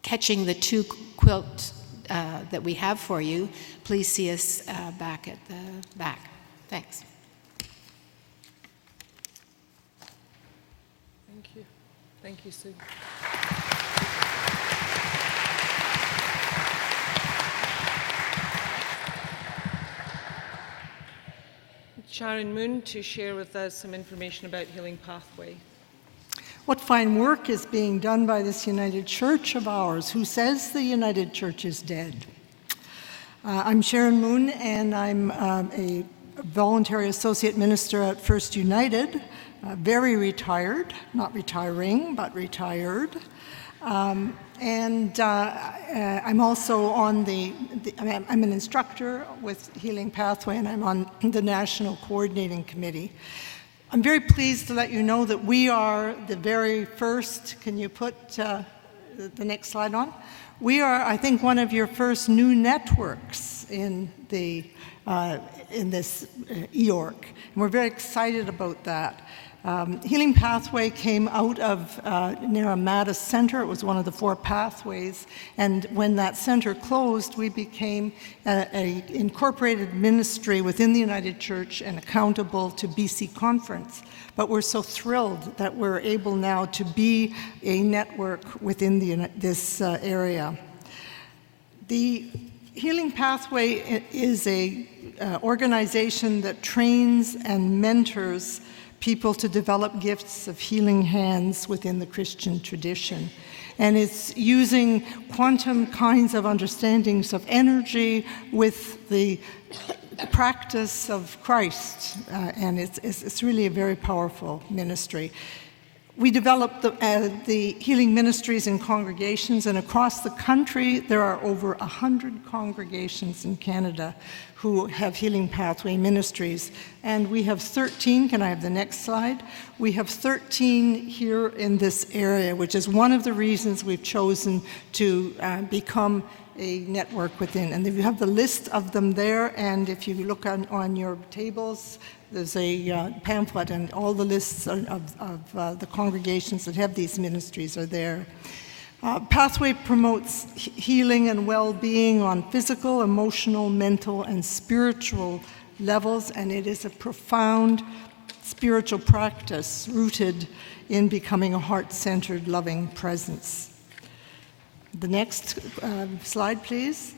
catching the 2 quilts that we have for you, please see us back at the back. Thanks. Thank you, Sue. Sharon Moon to share with us some information about Healing Pathway. What fine work is being done by this United Church of ours? Who says the United Church is dead? I'm Sharon Moon, and I'm a voluntary associate minister at First United. Very retired, not retiring, but retired. I'm also on I'm an instructor with Healing Pathway, and I'm on the National Coordinating Committee. I'm very pleased to let you know that we are the very first, can you put the next slide on? We are, I think, one of your first new networks in this EOORC, and we're very excited about that. Healing Pathway came out of Naramata Center. It was one of the 4 pathways, and when that center closed, we became an incorporated ministry within the United Church and accountable to BC Conference. But we're so thrilled that we're able now to be a network within this area. The Healing Pathway is an organization that trains and mentors people to develop gifts of healing hands within the Christian tradition. And it's using quantum kinds of understandings of energy with the practice of Christ. And it's really a very powerful ministry. We developed the healing ministries in congregations, and across the country, there are over 100 congregations in Canada who have Healing Pathway ministries. And we have 13, can I have the next slide? We have 13 here in this area, which is one of the reasons we've chosen to become a network within. And you have the list of them there, and if you look on your tables, there's a pamphlet, and all the lists of the congregations that have these ministries are there. Pathway promotes healing and well-being on physical, emotional, mental, and spiritual levels, and it is a profound spiritual practice rooted in becoming a heart-centered, loving presence. The next slide, please.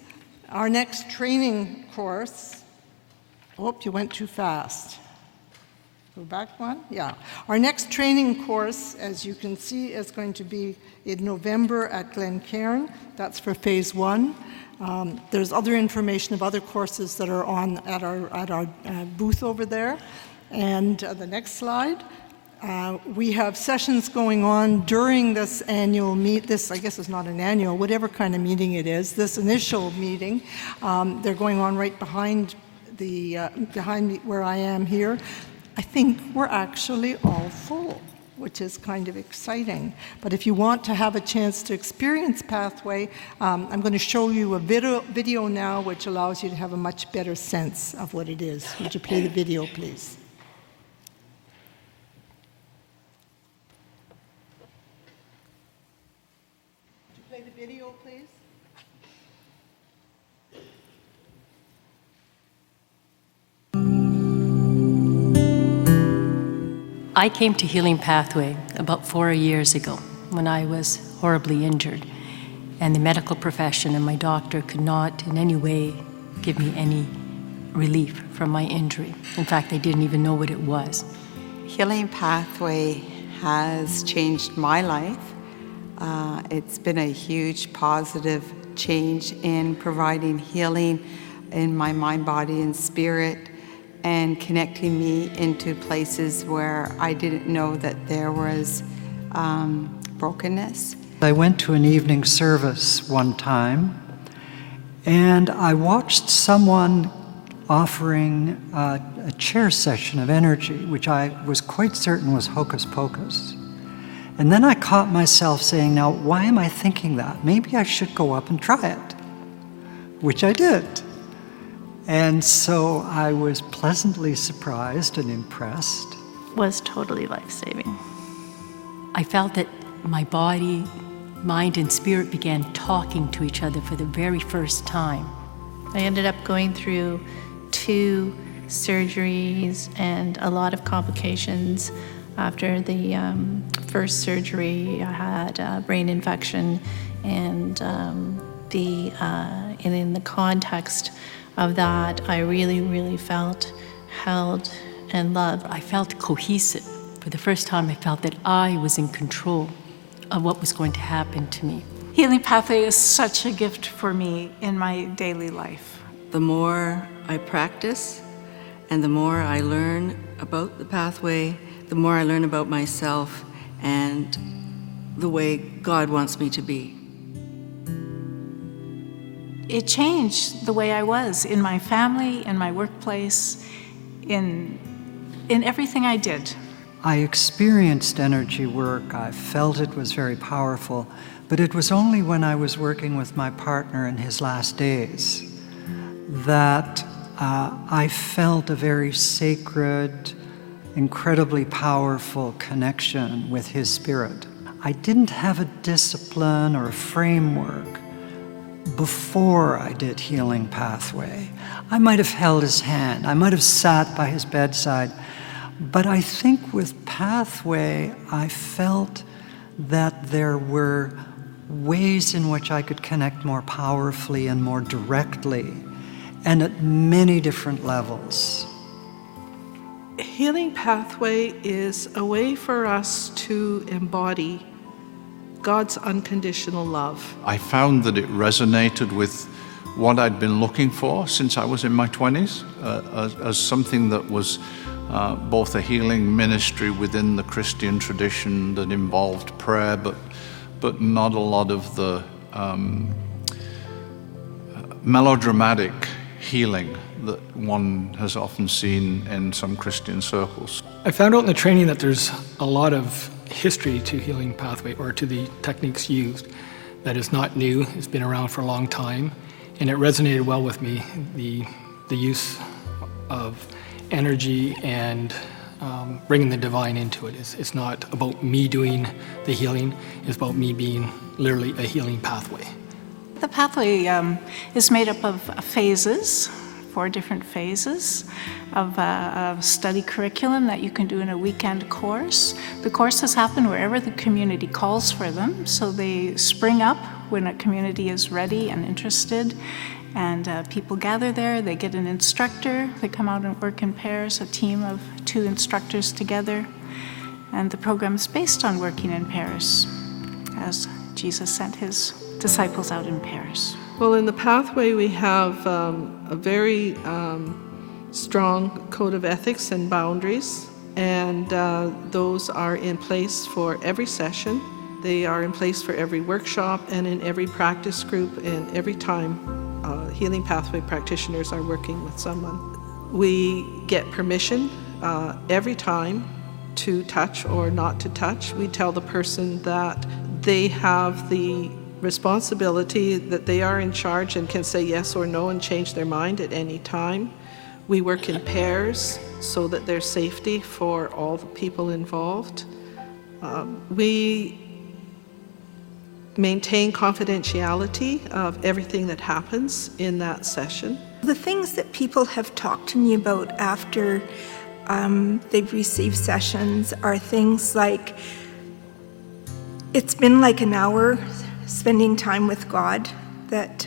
Our next training course, you went too fast. Go back one, yeah. Our next training course, as you can see, is going to be in November at Glencairn. That's for phase 1. There's other information of other courses that are on at our booth over there. And the next slide. We have sessions going on during this annual this I guess is not an annual, whatever kind of meeting it is, this initial meeting. They're going on right behind me where I am here. I think we're actually all full, which is kind of exciting. But if you want to have a chance to experience Pathway, I'm going to show you a video now which allows you to have a much better sense of what it is. Would you play the video, please? Would you play the video, please? I came to Healing Pathway about 4 years ago when I was horribly injured, and the medical profession and my doctor could not in any way give me any relief from my injury. In fact, they didn't even know what it was. Healing Pathway has changed my life. It's been a huge positive change in providing healing in my mind, body, and spirit, and connecting me into places where I didn't know that there was brokenness. I went to an evening service one time, and I watched someone offering a chair session of energy, which I was quite certain was hocus pocus. And then I caught myself saying, now, why am I thinking that? Maybe I should go up and try it, which I did. And so I was pleasantly surprised and impressed. Was totally life-saving. I felt that my body, mind, and spirit began talking to each other for the very first time. I ended up going through 2 surgeries and a lot of complications. After the first surgery, I had a brain infection, and in the context of that, I really felt held and loved. I felt cohesive. For the first time, I felt that I was in control of what was going to happen to me. Healing Pathway is such a gift for me in my daily life. The more I practice and the more I learn about the pathway, the more I learn about myself and the way God wants me to be. It changed the way I was in my family, in my workplace, in everything I did. I experienced energy work. I felt it was very powerful, but it was only when I was working with my partner in his last days that I felt a very sacred, incredibly powerful connection with his spirit. I didn't have a discipline or a framework before I did Healing Pathway. I might have held his hand, I might have sat by his bedside, but I think with Pathway, I felt that there were ways in which I could connect more powerfully and more directly, and at many different levels. Healing Pathway is a way for us to embody God's unconditional love. I found that it resonated with what I'd been looking for since I was in my 20s, as something that was both a healing ministry within the Christian tradition that involved prayer, but not a lot of the melodramatic healing that one has often seen in some Christian circles. I found out in the training that there's a lot of history to Healing Pathway, or to the techniques used, that is not new. It's been around for a long time, and it resonated well with me, the use of energy and bringing the divine into it. It's not about me doing the healing, it's about me being literally a healing pathway. The pathway is made up of phases, 4 different phases of a study curriculum that you can do in a weekend course. The courses happen wherever the community calls for them, so they spring up when a community is ready and interested, and people gather there. They get an instructor, they come out and work in pairs, a team of 2 instructors together, and the program is based on working in pairs, as Jesus sent his disciples out in pairs. Well, in the pathway, we have a very strong code of ethics and boundaries, and those are in place for every session. They are in place for every workshop and in every practice group, and every time Healing Pathway practitioners are working with someone. We get permission every time to touch or not to touch. We tell the person that they have the responsibility, that they are in charge and can say yes or no and change their mind at any time. We work in pairs so that there's safety for all the people involved. We maintain confidentiality of everything that happens in that session. The things that people have talked to me about after they've received sessions are things like, it's been like an hour spending time with God, that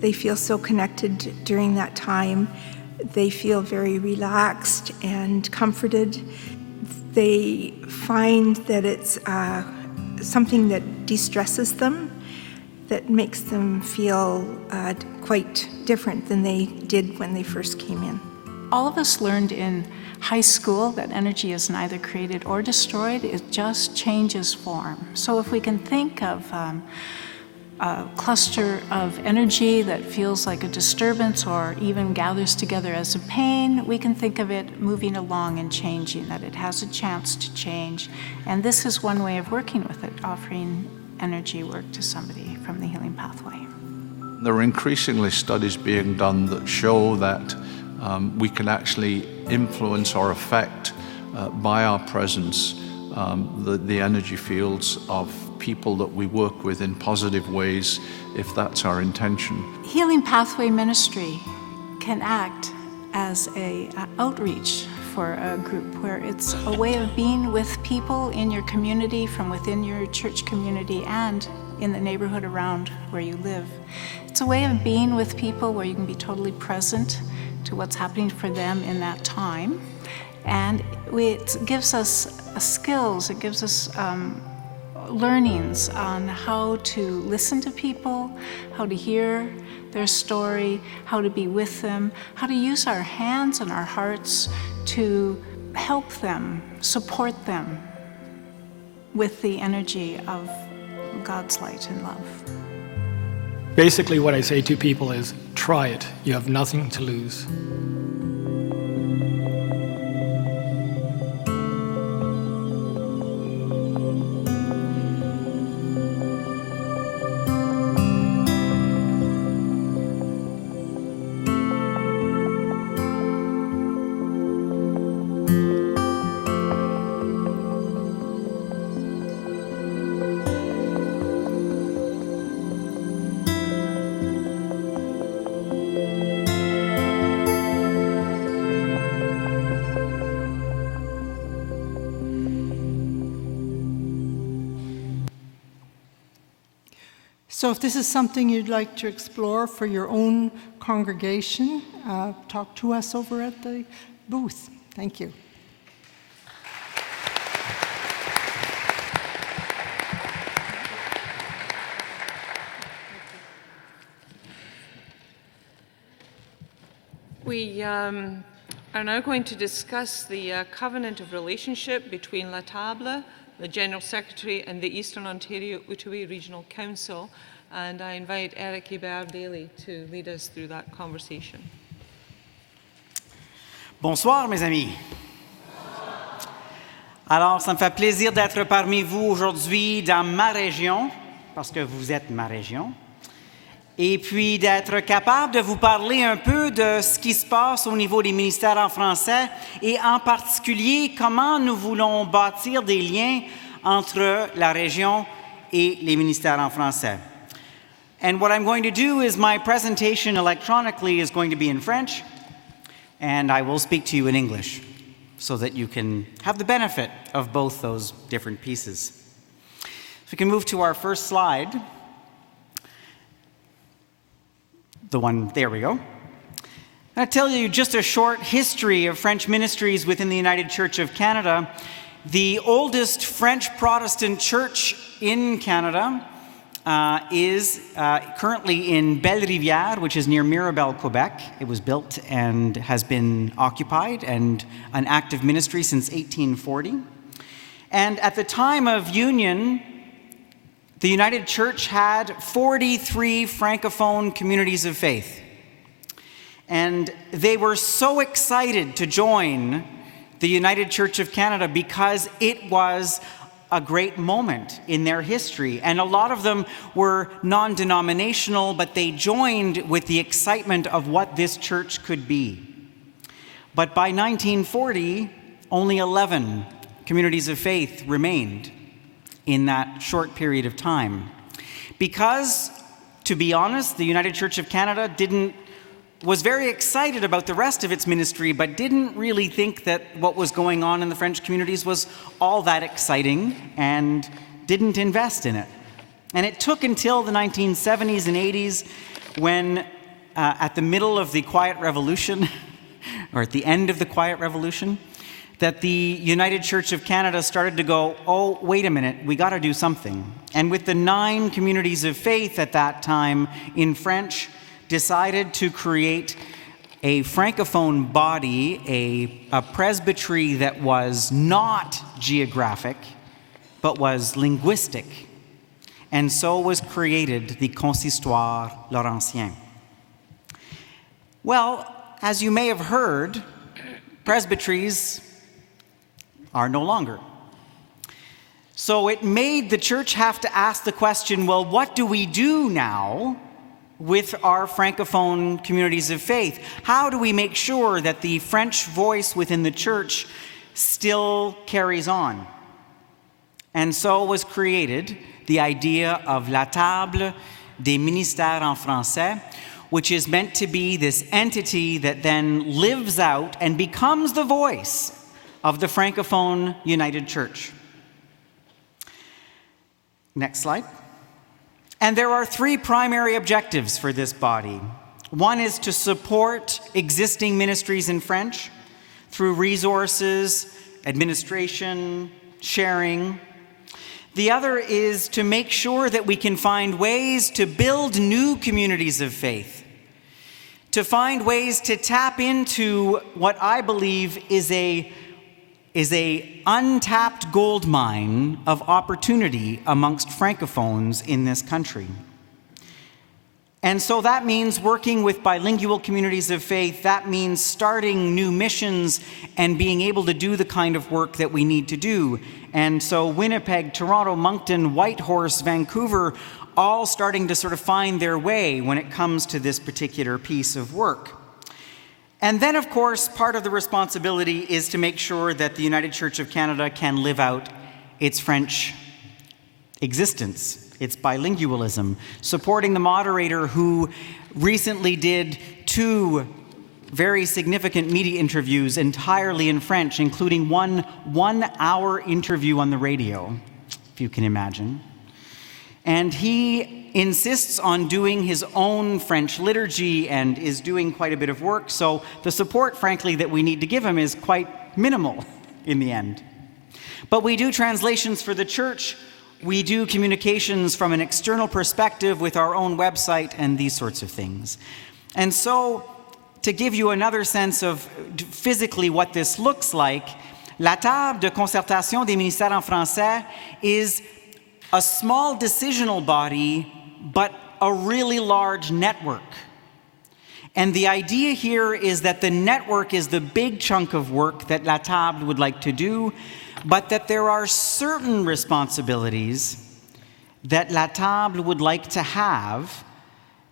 they feel so connected during that time. They feel very relaxed and comforted. They find that it's something that de-stresses them, that makes them feel quite different than they did when they first came in. All of us learned in high school that energy is neither created or destroyed, it just changes form. So if we can think of a cluster of energy that feels like a disturbance or even gathers together as a pain, we can think of it moving along and changing, that it has a chance to change. And this is one way of working with it, offering energy work to somebody from the healing pathway. There are increasingly studies being done that show that we can actually influence or affect by our presence the energy fields of people that we work with in positive ways, if that's our intention. Healing Pathway Ministry can act as an outreach for a group, where it's a way of being with people in your community, from within your church community and in the neighborhood around where you live. It's a way of being with people where you can be totally present to what's happening for them in that time. And it gives us skills, it gives us learnings on how to listen to people, how to hear their story, how to be with them, how to use our hands and our hearts to help them, support them with the energy of God's light and love. Basically, what I say to people is, try it. You have nothing to lose. So if this is something you'd like to explore for your own congregation, talk to us over at the booth. Thank you. We are now going to discuss the covenant of relationship between La Table, the General Secretary, and the Eastern Ontario Outaouais Regional Council. And I invite Eric Hébert-Daly to lead us through that conversation. Bonsoir, mes amis. Alors, ça me fait plaisir d'être parmi vous aujourd'hui dans ma région, parce que vous êtes ma région, et puis d'être capable de vous parler un peu de ce qui se passe au niveau des ministères en français, et en particulier comment nous voulons bâtir des liens entre la région et les ministères en français. And what I'm going to do is my presentation electronically is going to be in French, and I will speak to you in English so that you can have the benefit of both those different pieces. So we can move to our first slide. The one, there we go. I'll tell you just a short history of French ministries within the United Church of Canada. The oldest French Protestant church in Canada is currently in Belle-Rivière, which is near Mirabel, Quebec. It was built and has been occupied and an active ministry since 1840. And at the time of union, the United Church had 43 Francophone communities of faith. And they were so excited to join the United Church of Canada because it was a great moment in their history. And a lot of them were non-denominational, but they joined with the excitement of what this church could be. But by 1940, only 11 communities of faith remained in that short period of time. Because, to be honest, the United Church of Canada didn't was very excited about the rest of its ministry, but didn't really think that what was going on in the French communities was all that exciting and didn't invest in it. And it took until the 1970s and 80s when, at the middle of the Quiet Revolution, or at the end of the Quiet Revolution, that the United Church of Canada started to go, oh, wait a minute, we got to do something. And with the 9 communities of faith at that time in French, decided to create a francophone body, a presbytery that was not geographic, but was linguistic. And so was created the Consistoire Laurentien. Well, as you may have heard, presbyteries are no longer. So it made the church have to ask the question, well, what do we do now with our francophone communities of faith? How do we make sure that the French voice within the church still carries on? And so was created the idea of La Table des Ministères en Français, which is meant to be this entity that then lives out and becomes the voice of the Francophone United Church. Next slide. And there are 3 primary objectives for this body. One is to support existing ministries in French through resources, administration, sharing. The other is to make sure that we can find ways to build new communities of faith, to find ways to tap into what I believe is a untapped gold mine of opportunity amongst Francophones in this country. And so that means working with bilingual communities of faith. That means starting new missions and being able to do the kind of work that we need to do. And so Winnipeg, Toronto, Moncton, Whitehorse, Vancouver, all starting to sort of find their way when it comes to this particular piece of work. And then, of course, part of the responsibility is to make sure that the United Church of Canada can live out its French existence, its bilingualism, supporting the moderator who recently did 2 very significant media interviews entirely in French, including one 1-hour interview on the radio, if you can imagine. And he insists on doing his own French liturgy and is doing quite a bit of work. So the support, frankly, that we need to give him is quite minimal in the end. But we do translations for the church. We do communications from an external perspective with our own website and these sorts of things. And so to give you another sense of physically what this looks like, La Table de Concertation des Ministères en Français is a small decisional body, but a really large network. And the idea here is that the network is the big chunk of work that La Table would like to do, but that there are certain responsibilities that La Table would like to have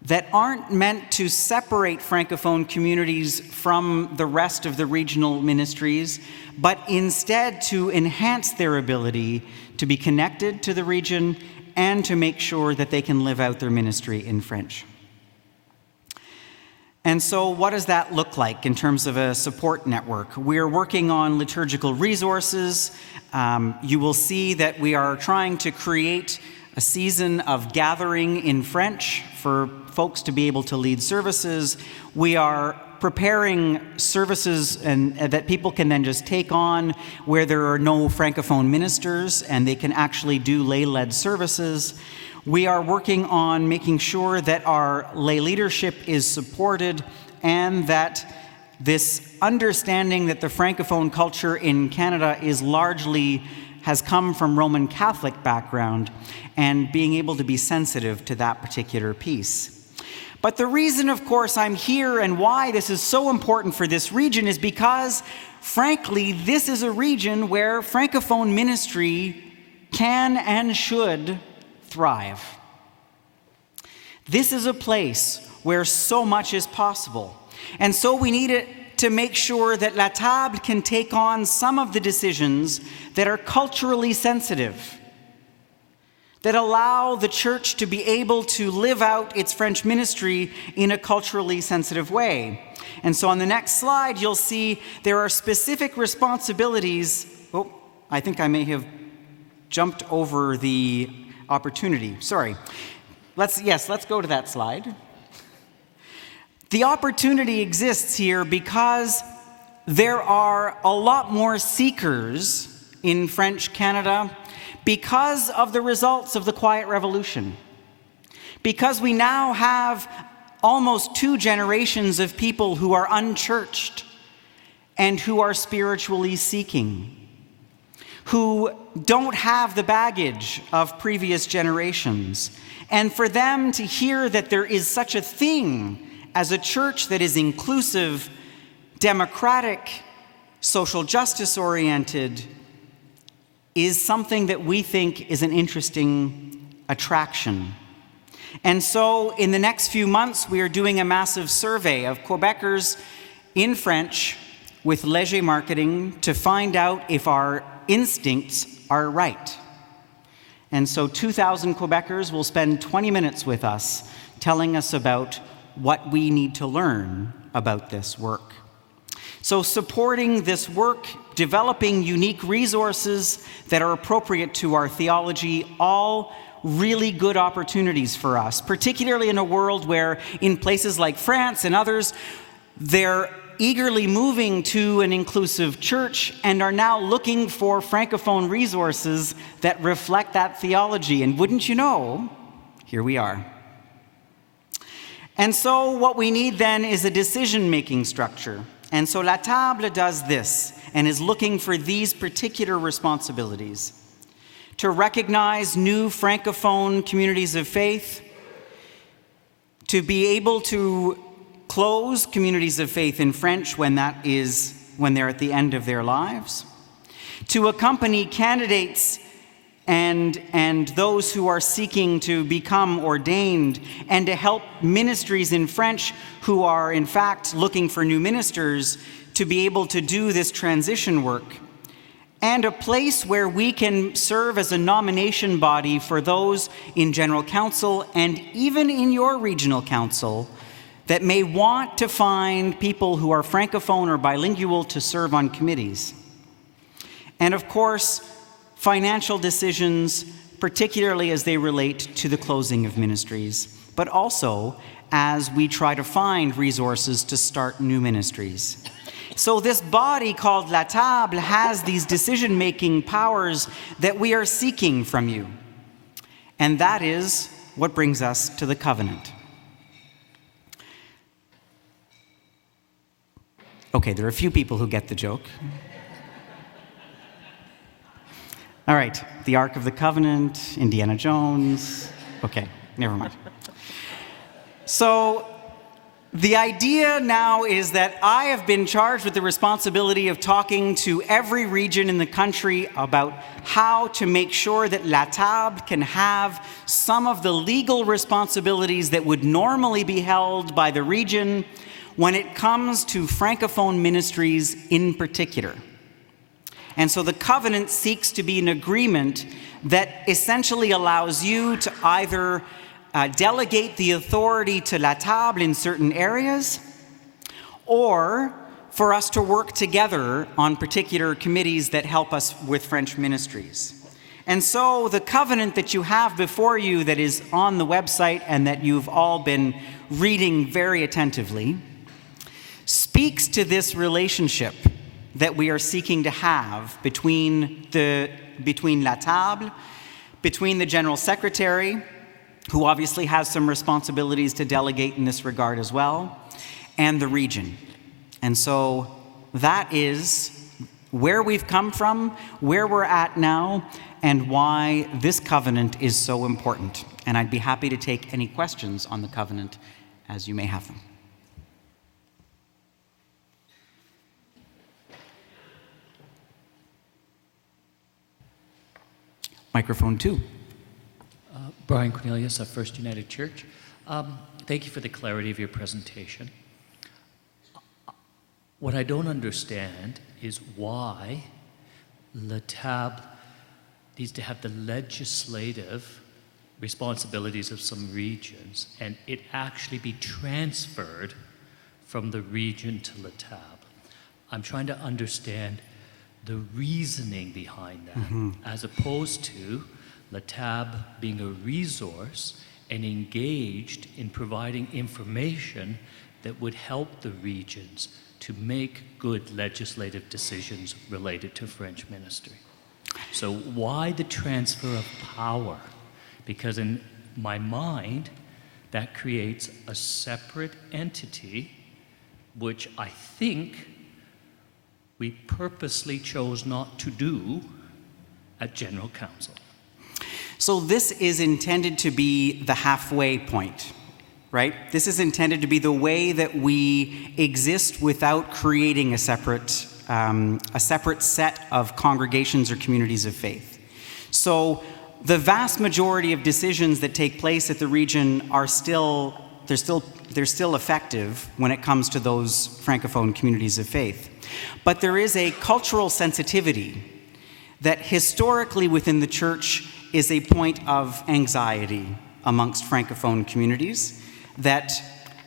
that aren't meant to separate Francophone communities from the rest of the regional ministries, but instead to enhance their ability to be connected to the region and to make sure that they can live out their ministry in French. And so what does that look like in terms of a support network? We're working on liturgical resources. You will see that we are trying to create a season of gathering in French for folks to be able to lead services. We are preparing services and that people can then just take on where there are no Francophone ministers and they can actually do lay-led services. We are working on making sure that our lay leadership is supported and that this understanding that the Francophone culture in Canada has come from Roman Catholic background and being able to be sensitive to that particular piece. But the reason, of course, I'm here and why this is so important for this region is because, frankly, this is a region where Francophone ministry can and should thrive. This is a place where so much is possible. And so we need to make sure that La Table can take on some of the decisions that are culturally sensitive. that allow the church to be able to live out its French ministry in a culturally sensitive way. And so on the next slide, you'll see there are specific responsibilities. Oh, I think I may have jumped over the opportunity. Sorry. Let's go to that slide. The opportunity exists here because there are a lot more seekers in French Canada because of the results of the Quiet Revolution. Because we now have almost 2 generations of people who are unchurched and who are spiritually seeking, who don't have the baggage of previous generations. And for them to hear that there is such a thing as a church that is inclusive, democratic, social justice-oriented, is something that we think is an interesting attraction. And so in the next few months, we are doing a massive survey of Quebecers in French with Léger Marketing to find out if our instincts are right. And so 2,000 Quebecers will spend 20 minutes with us telling us about what we need to learn about this work. So supporting this work, developing unique resources that are appropriate to our theology, all really good opportunities for us, particularly in a world where in places like France and others, they're eagerly moving to an inclusive church and are now looking for Francophone resources that reflect that theology. And wouldn't you know, here we are. And so what we need then is a decision-making structure. And so La Table does this and is looking for these particular responsibilities: to recognize new Francophone communities of faith, to be able to close communities of faith in French when they're at the end of their lives, to accompany candidates and those who are seeking to become ordained, and to help ministries in French who are in fact looking for new ministers to be able to do this transition work, and a place where we can serve as a nomination body for those in General Council and even in your regional council that may want to find people who are Francophone or bilingual to serve on committees. And of course, financial decisions, particularly as they relate to the closing of ministries, but also as we try to find resources to start new ministries. So this body called La Table has these decision-making powers that we are seeking from you. And that is what brings us to the covenant. Okay, there are a few people who get the joke. All right, the Ark of the Covenant, Indiana Jones. Okay, never mind. So the idea now is that I have been charged with the responsibility of talking to every region in the country about how to make sure that La Table can have some of the legal responsibilities that would normally be held by the region when it comes to Francophone ministries in particular. And so the covenant seeks to be an agreement that essentially allows you to either delegate the authority to La Table in certain areas, or for us to work together on particular committees that help us with French ministries. And so the covenant that you have before you that is on the website and that you've all been reading very attentively speaks to this relationship that we are seeking to have between La Table, between the General Secretary, who obviously has some responsibilities to delegate in this regard as well, and the region. And so that is where we've come from, where we're at now, and why this covenant is so important. And I'd be happy to take any questions on the covenant as you may have them. Microphone 2. Brian Cornelius of First United Church. Thank you for the clarity of your presentation. What I don't understand is why La Table needs to have the legislative responsibilities of some regions and it actually be transferred from the region to LATAB. I'm trying to understand the reasoning behind that, as opposed to LATAB being a resource and engaged in providing information that would help the regions to make good legislative decisions related to French ministry. So why the transfer of power? Because in my mind, that creates a separate entity, which I think we purposely chose not to do at General Council. So this is intended to be the halfway point, right? This is intended to be the way that we exist without creating a separate set of congregations or communities of faith. So the vast majority of decisions that take place at the region are still effective when it comes to those Francophone communities of faith. But there is a cultural sensitivity that historically within the church is a point of anxiety amongst Francophone communities. That,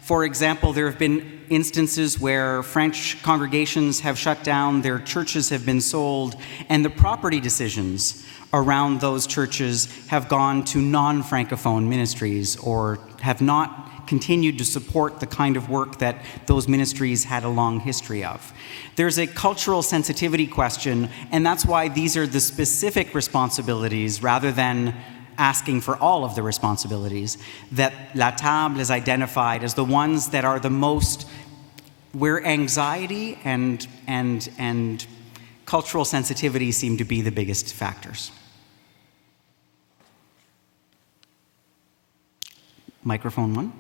for example, there have been instances where French congregations have shut down, their churches have been sold, and the property decisions around those churches have gone to non-Francophone ministries or have not continued to support the kind of work that those ministries had a long history of. There's a cultural sensitivity question, and that's why these are the specific responsibilities rather than asking for all of the responsibilities that La Table has identified as the ones that are the most, where anxiety and cultural sensitivity seem to be the biggest factors. Microphone one.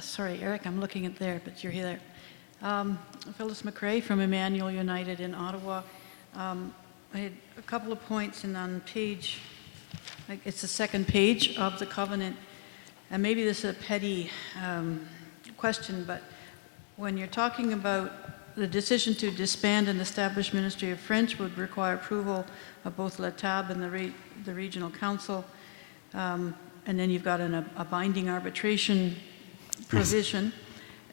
Sorry, Eric, I'm looking at there, but you're here. Phyllis McRae from Emmanuel United in Ottawa. I had a couple of points, and on page, it's the second page of the covenant, and maybe this is a petty question, but when you're talking about the decision to disband and establish Ministry of French would require approval of both La Table and the Regional Council, and then you've got a binding arbitration provision,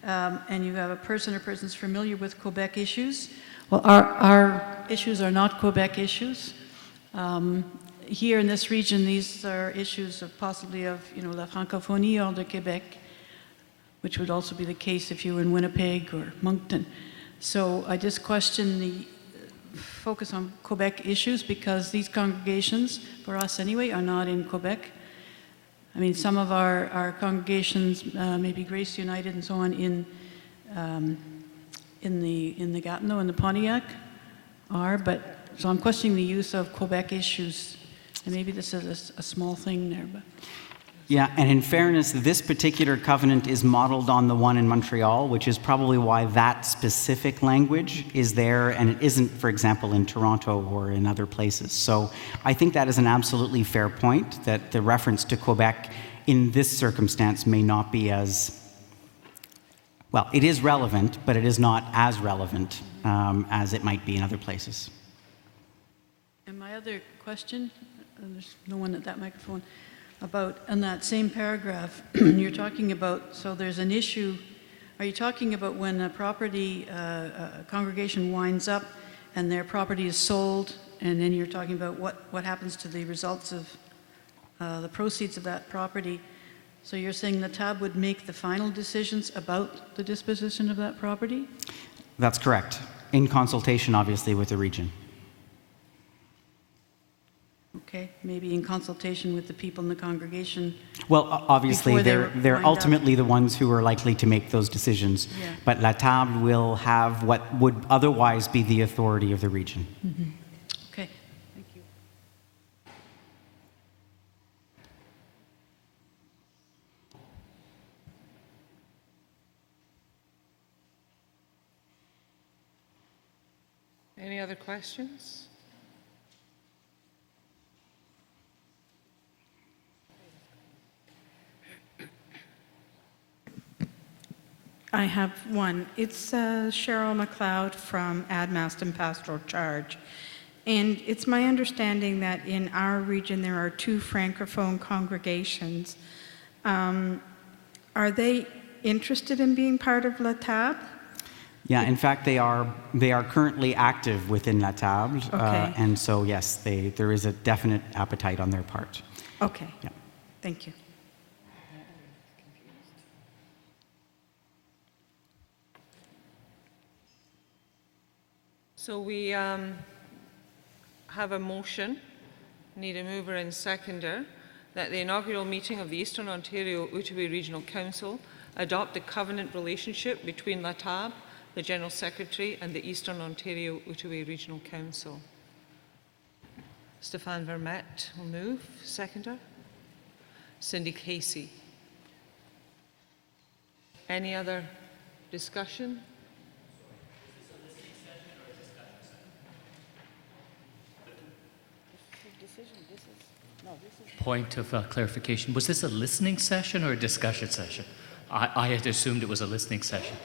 and you have a person or persons familiar with Quebec issues. Well, our issues are not Quebec issues. Here in this region, these are issues of possibly of, la francophonie hors de Québec, which would also be the case if you were in Winnipeg or Moncton. So I just question the focus on Quebec issues because these congregations, for us anyway, are not in Quebec. I mean, some of our congregations, maybe Grace United and so on, in the Gatineau and the Pontiac are, but so I'm questioning the use of Quebec issues, and maybe this is a small thing there, but. Yeah, and in fairness, this particular covenant is modeled on the one in Montreal, which is probably why that specific language is there, and it isn't, for example, in Toronto or in other places. So I think that is an absolutely fair point, that the reference to Quebec in this circumstance may not be as, well, it is relevant, but it is not as relevant as it might be in other places. And my other question, and there's no one at that microphone, about in that same paragraph, you're talking about, so there's an issue, are you talking about when a property, a congregation winds up and their property is sold, and then you're talking about what happens to the results of the proceeds of that property? So you're saying the TAB would make the final decisions about the disposition of that property? That's correct, in consultation, obviously, with the region. Okay, maybe in consultation with the people in the congregation. Well, obviously, they're ultimately the ones who are likely to make those decisions. Yeah. But La Table will have what would otherwise be the authority of the region. Mm-hmm. Okay, thank you. Any other questions? I have one. It's Cheryl McLeod from Admaston Pastoral Charge. And it's my understanding that in our region there are 2 Francophone congregations. Are they interested in being part of La Table? Yeah, in fact, they are currently active within La Table, Okay. and so yes, there is a definite appetite on their part. Okay. Yeah. Thank you. So we have a motion, need a mover and seconder, that the inaugural meeting of the Eastern Ontario Outaouais Regional Council adopt the covenant relationship between La Table, the General Secretary, and the Eastern Ontario Outaouais Regional Council. Stéphane Vermette will move. Seconder. Cindy Casey. Any other discussion? Point of clarification. Was this a listening session or a discussion session? I had assumed it was a listening session.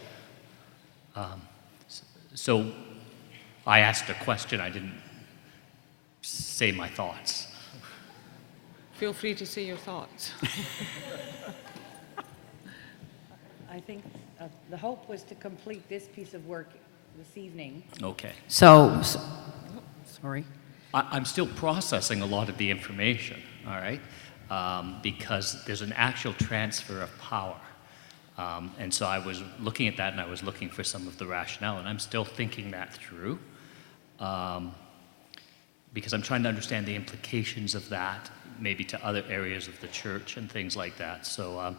So I asked a question. I didn't say my thoughts. Feel free to say your thoughts. I think the hope was to complete this piece of work this evening. Okay. Sorry. I'm still processing a lot of the information, all right? Because there's an actual transfer of power. And so I was looking at that and I was looking for some of the rationale, and I'm still thinking that through. Because I'm trying to understand the implications of that, maybe to other areas of the church and things like that. So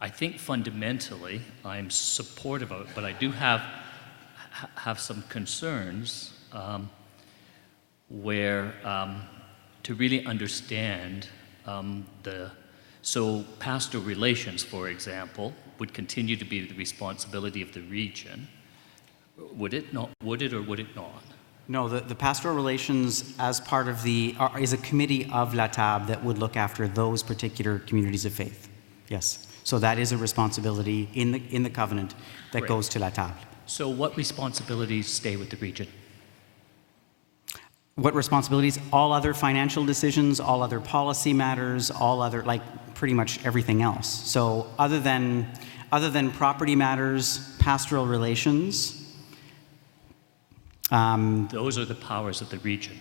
I think fundamentally I'm supportive of it, but I do have some concerns where to really understand so pastoral relations, for example, would continue to be the responsibility of the region. Would it not? Would it or would it not? No, the pastoral relations as part of is a committee of La Table that would look after those particular communities of faith. Yes. So that is a responsibility in the covenant that Great. goes to La Table. So what responsibilities stay with the region? What responsibilities? All other financial decisions, all other policy matters, all other, like pretty much everything else. So other than property matters, pastoral relations. Those are the powers of the region.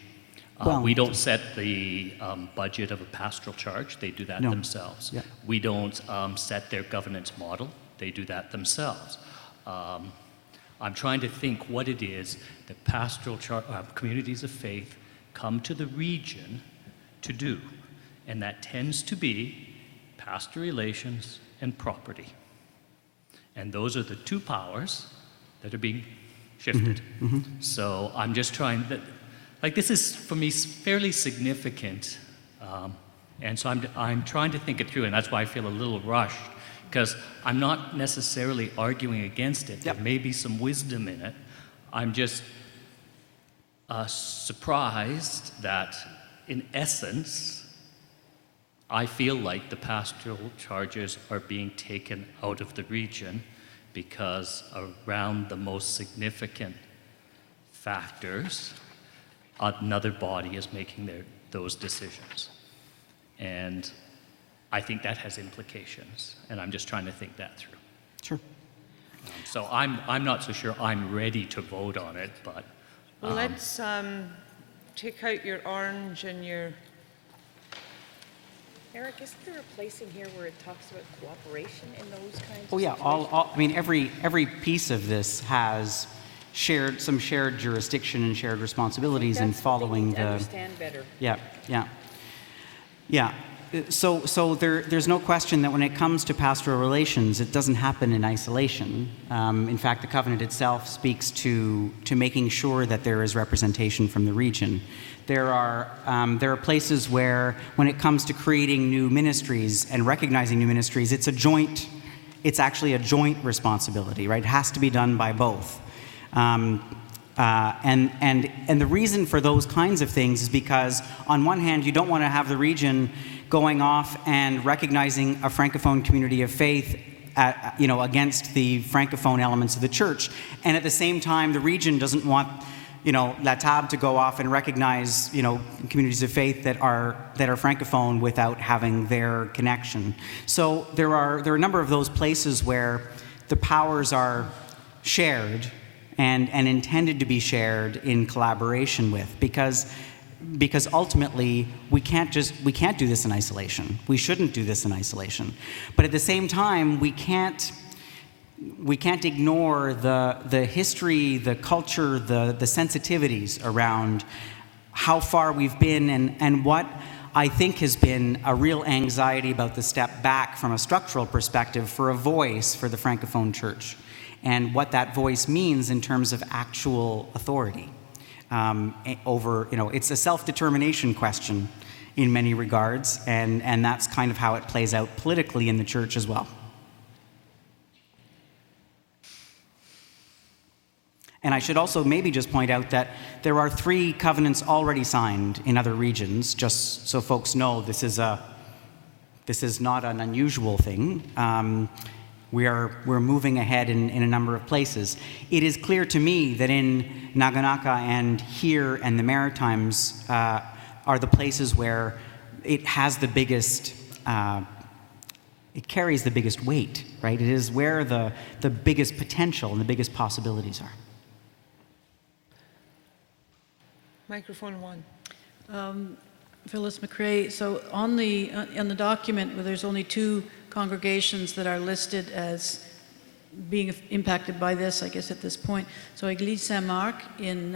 We don't set the budget of a pastoral charge. They do that themselves. Yeah. We don't set their governance model. They do that themselves. I'm trying to think what it is that pastoral communities of faith come to the region to do. And that tends to be pastoral relations and property. And those are the 2 powers that are being shifted. Mm-hmm. So I'm just trying that, like, this is for me fairly significant, and so I'm trying to think it through, and that's why I feel a little rushed, because I'm not necessarily arguing against it. There may be some wisdom in it. I'm just surprised that, in essence, I feel like the pastoral charges are being taken out of the region because around the most significant factors, another body is making those decisions. And I think that has implications, and I'm just trying to think that through. Sure. So I'm not so sure I'm ready to vote on it, but... Well, let's take out your orange and your... Eric, isn't there a place in here where it talks about cooperation in those kinds Oh of yeah, situations? I mean every piece of this has some shared jurisdiction and shared responsibilities in following the. Understand better. Yeah. So there's no question that when it comes to pastoral relations, it doesn't happen in isolation. In fact, the covenant itself speaks to making sure that there is representation from the region. There are places where, when it comes to creating new ministries and recognizing new ministries, it's actually a joint responsibility, right? It has to be done by both. And the reason for those kinds of things is because, on one hand, you don't want to have the region going off and recognizing a Francophone community of faith against the Francophone elements of the church. And at the same time, the region doesn't want, La Table to go off and recognize, communities of faith that are Francophone without having their connection. So there are a number of those places where the powers are shared and intended to be shared in collaboration with, because ultimately we can't do this in isolation. We shouldn't do this in isolation. But at the same time, we can't ignore the history, the culture, the sensitivities around how far we've been, and what I think has been a real anxiety about the step back from a structural perspective for a voice for the Francophone Church, and what that voice means in terms of actual authority over, it's a self-determination question in many regards, and that's kind of how it plays out politically in the church as well. And I should also maybe just point out that there are 3 covenants already signed in other regions, just so folks know this is not an unusual thing. We're moving ahead in a number of places. It is clear to me that in Naganaka and here and the Maritimes are the places where it has the biggest, it carries the biggest weight, right? It is where the biggest potential and the biggest possibilities are. Microphone 1. Phyllis McRae, so on the document where there's only 2 congregations that are listed as being impacted by this, I guess at this point. So Église Saint-Marc in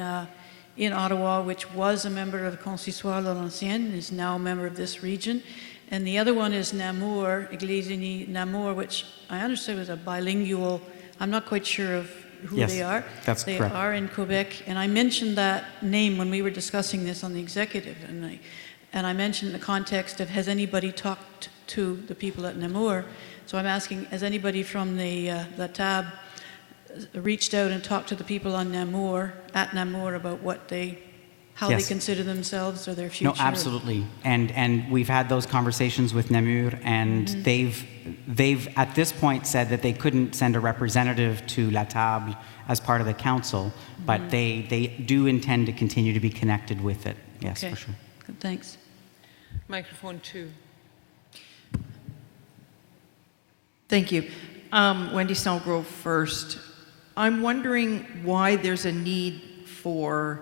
Ottawa, which was a member of Consistoire Laurentienne, is now a member of this region. And the other one is Namur, Église Unie Namur, which I understood was a bilingual, I'm not quite sure of who they are. That's they correct. are in Quebec, and I mentioned that name when we were discussing this on the executive, and I mentioned in the context of, has anybody talked to the people at Namur? So I'm asking, has anybody from the La Table reached out and talked to the people on Namur, at Namur, about how they consider themselves or their future? No, absolutely. And we've had those conversations with Namur, and they've at this point said that they couldn't send a representative to La Table as part of the council, but they do intend to continue to be connected with it. Yes, for sure. Good, thanks. Microphone 2. Thank you. Wendy Snellgrove first. I'm wondering why there's a need for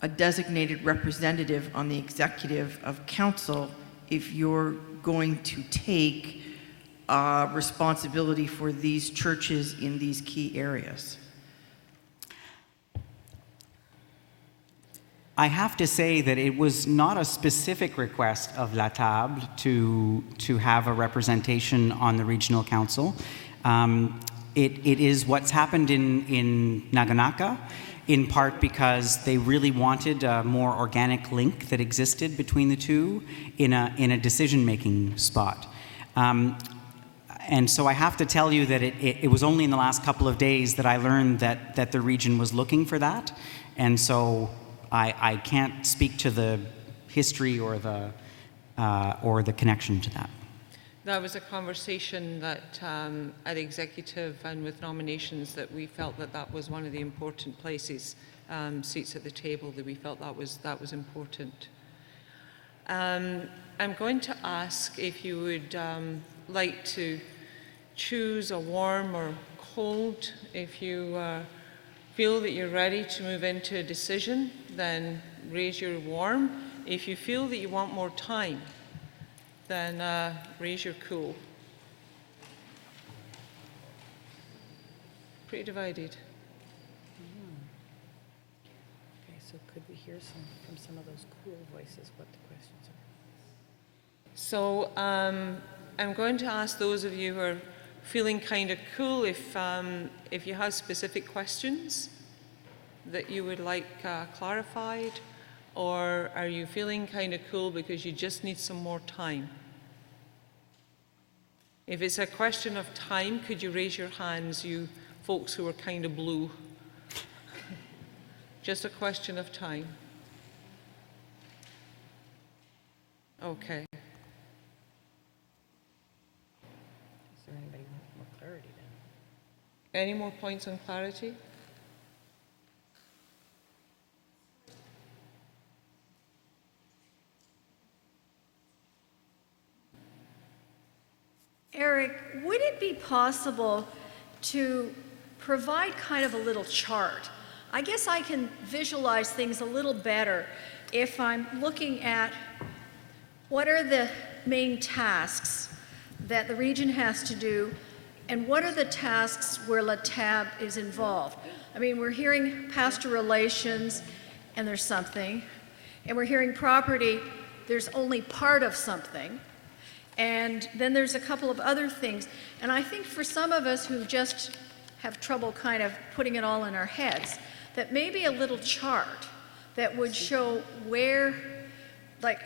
a designated representative on the executive of council if you're going to take responsibility for these churches in these key areas. I have to say that it was not a specific request of La Table to have a representation on the regional council. It is what's happened in Naganaka, in part because they really wanted a more organic link that existed between the two in a decision-making spot. And so I have to tell you that it was only in the last couple of days that I learned that the region was looking for that. And so I can't speak to the history or the connection to that. That was a conversation that at executive and with nominations that we felt that was one of the important places, seats at the table, that we felt that was important. I'm going to ask if you would like to choose a warm or cold. If you feel that you're ready to move into a decision, then raise your warm. If you feel that you want more time, then raise your cool. Pretty divided. Okay, so could we hear from some of those cool voices what the questions are? So I'm going to ask those of you who are feeling kind of cool if you have specific questions that you would like clarified, or are you feeling kind of cool because you just need some more time? If it's a question of time, could you raise your hands, you folks who are kind of blue? Just a question of time. Okay. Is there anybody Any more points on clarity? Eric, would it be possible to provide kind of a little chart? I guess I can visualize things a little better if I'm looking at what are the main tasks that the region has to do and what are the tasks where LATAB is involved. I mean, we're hearing pastor relations and there's something, and we're hearing property, there's only part of something. And then there's a couple of other things. And I think for some of us who just have trouble kind of putting it all in our heads, that maybe a little chart that would show where, like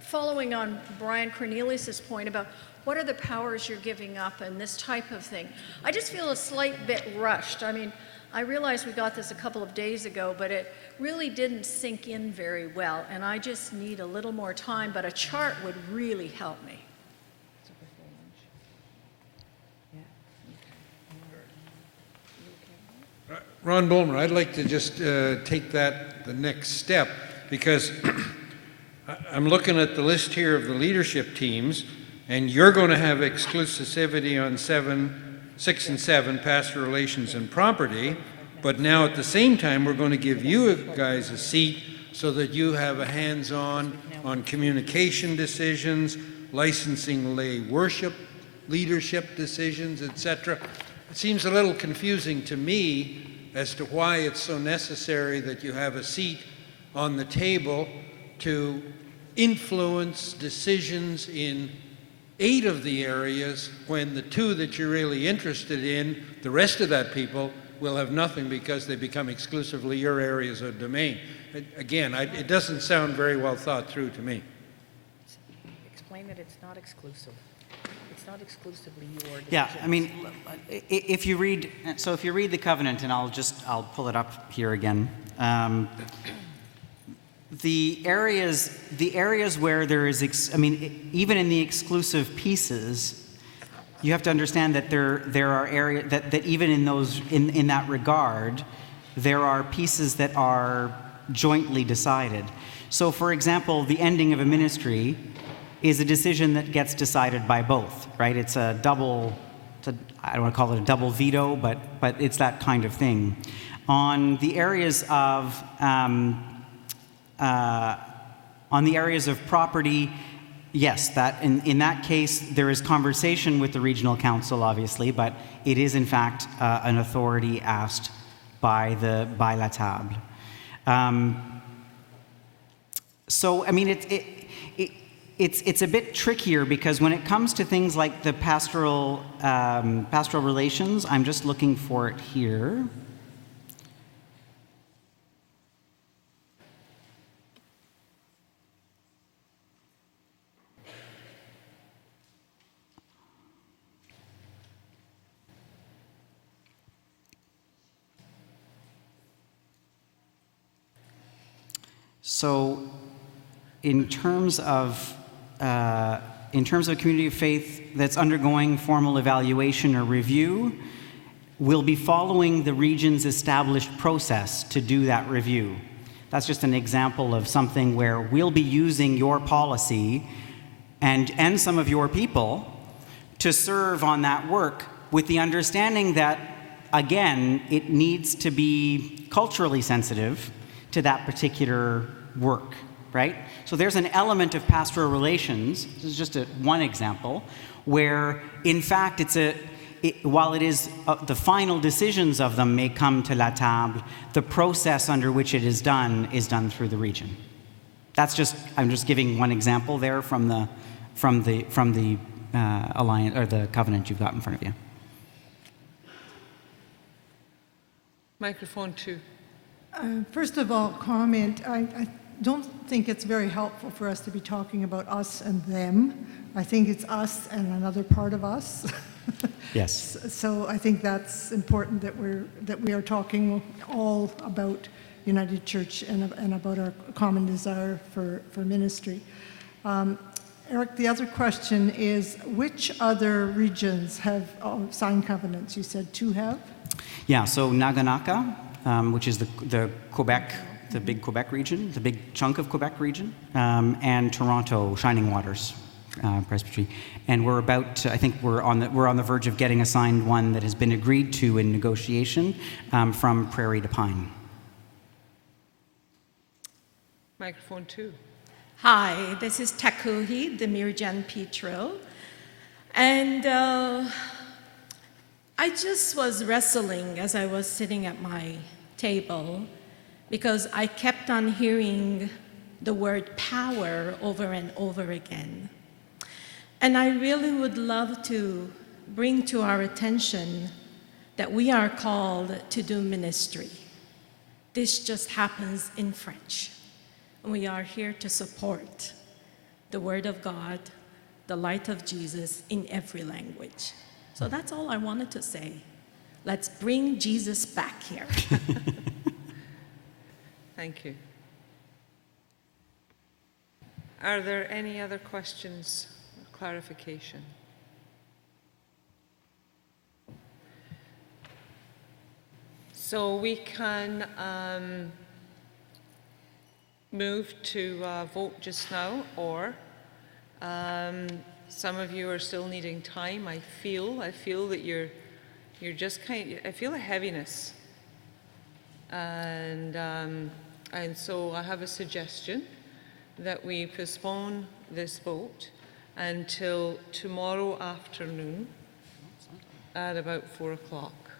following on Brian Cornelius's point about what are the powers you're giving up and this type of thing. I just feel a slight bit rushed. I mean, I realize we got this a couple of days ago, but it really didn't sink in very well. And I just need a little more time, but a chart would really help me. Ron Bulmer, I'd like to just take that the next step, because I'm looking at the list here of the leadership teams, and you're going to have exclusivity on 6 and 7, pastor relations and property, but now at the same time we're going to give you guys a seat so that you have a hands-on on communication decisions, licensing lay worship, leadership decisions, etc. It seems a little confusing to me as to why it's so necessary that you have a seat on the table to influence decisions in 8 of the areas when the 2 that you're really interested in, the rest of that people will have nothing because they become exclusively your areas of domain. Again, it doesn't sound very well thought through to me. Explain that it's not exclusive. It's not exclusively your decisions. Yeah, I mean, if you read the covenant, and I'll pull it up here again. The areas where there is, even in the exclusive pieces, you have to understand that there are areas that even in those in that regard, there are pieces that are jointly decided. So, for example, the ending of a ministry is a decision that gets decided by both, right? It's a double, I don't want to call it a double veto, but it's that kind of thing. On the areas of property, yes, that in that case there is conversation with the regional council, obviously, but it is in fact an authority asked by LATAB. So I mean, it's a bit trickier because when it comes to things like the pastoral relations, I'm just looking for it here. So, in terms of a community of faith that's undergoing formal evaluation or review, we'll be following the region's established process to do that review. That's just an example of something where we'll be using your policy and some of your people to serve on that work with the understanding that, again, it needs to be culturally sensitive to that particular work, right? So there's an element of pastoral relations, this is just one example, where in fact while it is the final decisions of them may come to LATAB, the process under which it is done through the region. I'm just giving one example there from the alliance or the covenant you've got in front of you. Microphone 2. First of all, comment. I don't think it's very helpful for us to be talking about us and them. I think it's us and another part of us. Yes. So I think that's important that we are talking all about United Church and about our common desire for ministry. Eric, the other question is, which other regions have signed covenants? You said 2 have? Yeah, so Naganaka, which is the Quebec, the big Quebec region, the big chunk of Quebec region, and Toronto, Shining Waters Presbytery. And we're about to, I think we're on the verge of getting assigned one that has been agreed to in negotiation from Prairie to Pine. Microphone 2. Hi, this is Takuhi, the Mirijan Petro. And I just was wrestling as I was sitting at my table because I kept on hearing the word power over and over again. And I really would love to bring to our attention that we are called to do ministry. This just happens in French. We are here to support the Word of God, the light of Jesus in every language. So that's all I wanted to say. Let's bring Jesus back here. Thank you. Are there any other questions or clarification? So we can move to vote just now, or some of you are still needing time. I feel that you're just I feel a heaviness, and so I have a suggestion that we postpone this vote until tomorrow afternoon at about 4 o'clock.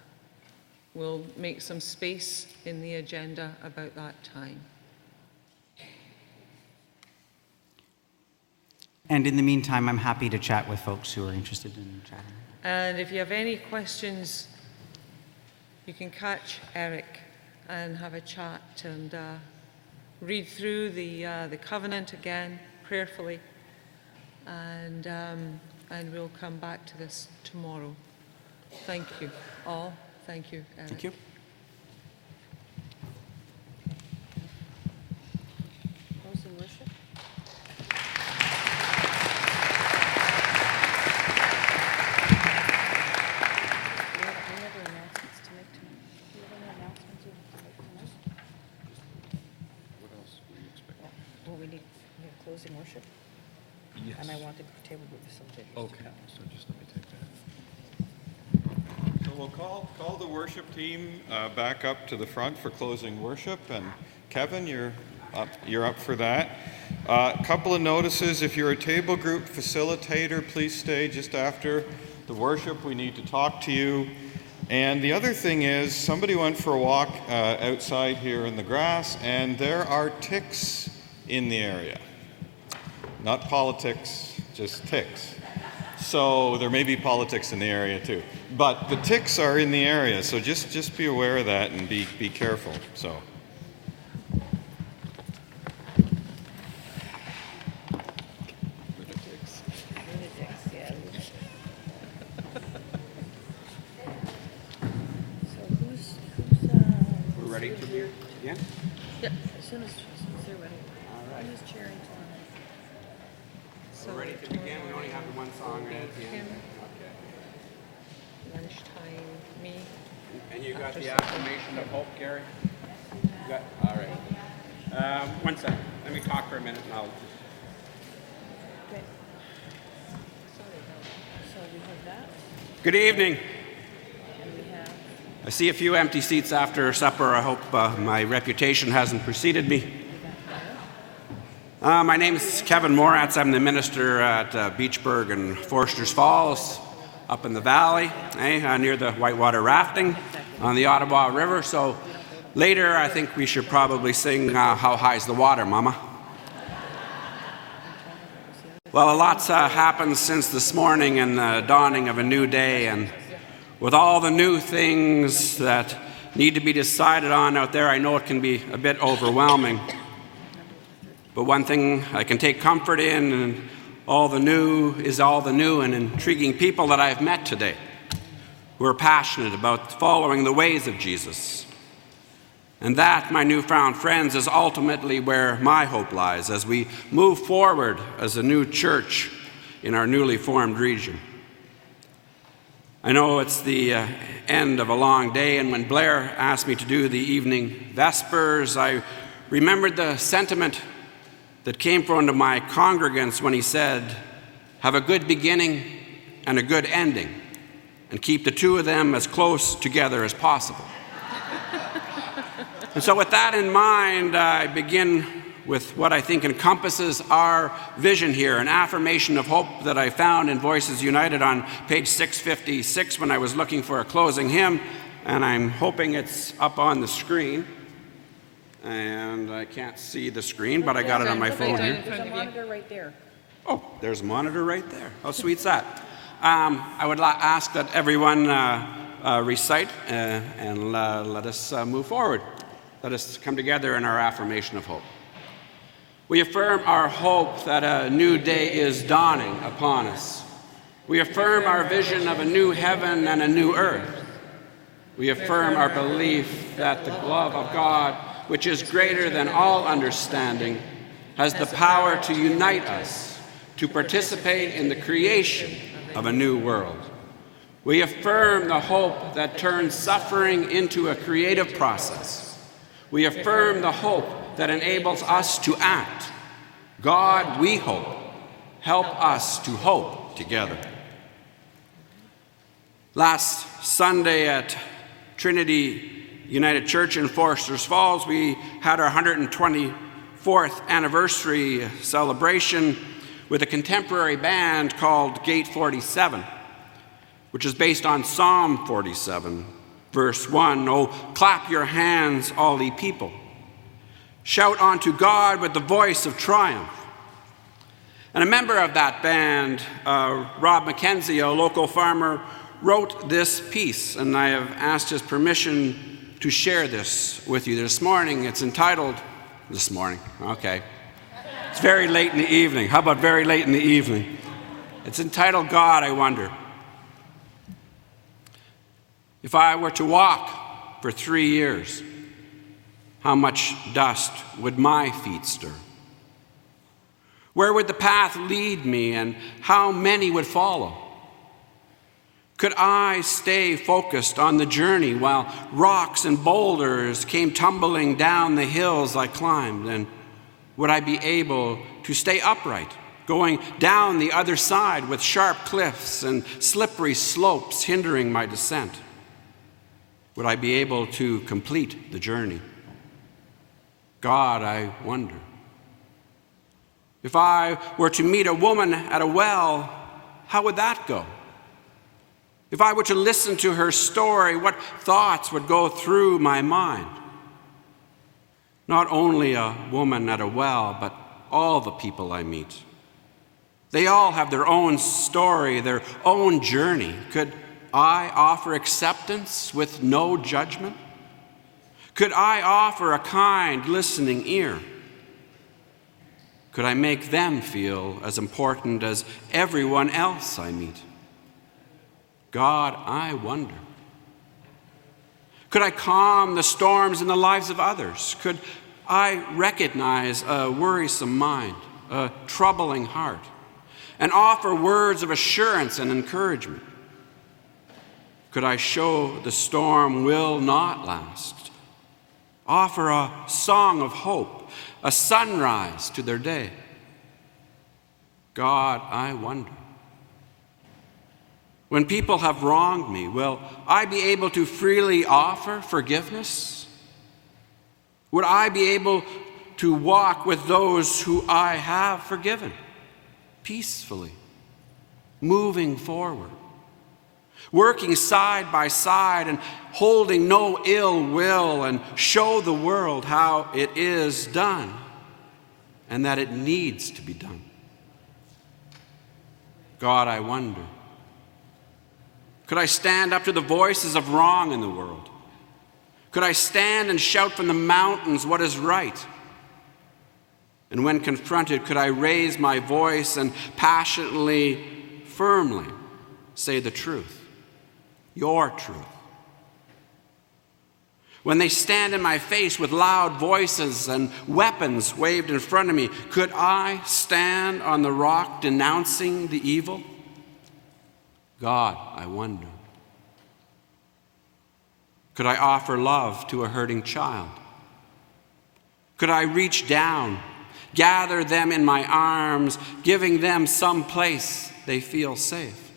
We'll make some space in the agenda about that time. And in the meantime, I'm happy to chat with folks who are interested in chatting. And if you have any questions, you can catch Eric and have a chat and read through the covenant again prayerfully, and we'll come back to this tomorrow. Thank you all. Thank you, Eric. Thank you. Closing worship. Closing worship? Yes. And I want the table group facilitators. Okay, so just let me take that. So we'll call the worship team back up to the front for closing worship, and Kevin, you're up for that. A couple of notices: if you're a table group facilitator, please stay just after the worship. We need to talk to you. And the other thing is, somebody went for a walk outside here in the grass, and there are ticks in the area. Not politics, just ticks. So there may be politics in the area too. But the ticks are in the area, so just be aware of that and be careful. So. We're ready to be? Yeah? Yep. As soon as they're ready. All right. Who's cheering for me? We're ready to begin. We only have the one song right at the end. Okay. Lunchtime, me. And you got the affirmation of hope, Gary? You got, all right. One second. Let me talk for a minute and I'll. Okay. So we have that. Good evening. And we have. I see a few empty seats after supper. I hope my reputation hasn't preceded me. My name is Kevin Moratz. I'm the minister at Beachburg and Forsters Falls, up in the valley, near the whitewater rafting on the Ottawa River. So later, I think we should probably sing How High's the Water, Mama? Well, a lot's happened since this morning and the dawning of a new day, and with all the new things that need to be decided on out there, I know it can be a bit overwhelming. But one thing I can take comfort in, and all the new and intriguing people that I've met today who are passionate about following the ways of Jesus. And that, my newfound friends, is ultimately where my hope lies as we move forward as a new church in our newly formed region. I know it's the end of a long day, and when Blair asked me to do the evening vespers, I remembered the sentiment that came from one of my congregants when he said, "Have a good beginning and a good ending, and keep the two of them as close together as possible." And so with that in mind, I begin with what I think encompasses our vision here, an affirmation of hope that I found in Voices United on page 656 when I was looking for a closing hymn, and I'm hoping it's up on the screen. And I can't see the screen, but I got it on my phone here. There's a monitor right there. Oh, there's a monitor right there. How sweet's that? I would ask that everyone recite and let us move forward. Let us come together in our affirmation of hope. We affirm our hope that a new day is dawning upon us. We affirm our vision of a new heaven and a new earth. We affirm our belief that the love of God, which is greater than all understanding, has the power to unite us, to participate in the creation of a new world. We affirm the hope that turns suffering into a creative process. We affirm the hope that enables us to act. God, we hope, help us to hope together. Last Sunday at Trinity United Church in Foresters Falls, we had our 124th anniversary celebration with a contemporary band called Gate 47, which is based on Psalm 47, verse 1. "Oh, clap your hands, all ye people. Shout unto God with the voice of triumph." And a member of that band, Rob McKenzie, a local farmer, wrote this piece, and I have asked his permission to share this with you this morning. It's entitled, this morning, okay. It's very late in the evening. How about very late in the evening? It's entitled, "God, I Wonder." If I were to walk for 3 years, how much dust would my feet stir? Where would the path lead me, and how many would follow? Could I stay focused on the journey while rocks and boulders came tumbling down the hills I climbed? And would I be able to stay upright, going down the other side with sharp cliffs and slippery slopes hindering my descent? Would I be able to complete the journey? God, I wonder. If I were to meet a woman at a well, how would that go? If I were to listen to her story, what thoughts would go through my mind? Not only a woman at a well, but all the people I meet. They all have their own story, their own journey. Could I offer acceptance with no judgment? Could I offer a kind, listening ear? Could I make them feel as important as everyone else I meet? God, I wonder. Could I calm the storms in the lives of others? Could I recognize a worrisome mind, a troubling heart, and offer words of assurance and encouragement? Could I show the storm will not last? Offer a song of hope, a sunrise to their day? God, I wonder. When people have wronged me, will I be able to freely offer forgiveness? Would I be able to walk with those who I have forgiven, peacefully, moving forward, working side by side and holding no ill will, and show the world how it is done and that it needs to be done? God, I wonder. Could I stand up to the voices of wrong in the world? Could I stand and shout from the mountains what is right? And when confronted, could I raise my voice and passionately, firmly say the truth, your truth? When they stand in my face with loud voices and weapons waved in front of me, could I stand on the rock denouncing the evil? God, I wonder. Could I offer love to a hurting child? Could I reach down, gather them in my arms, giving them some place they feel safe,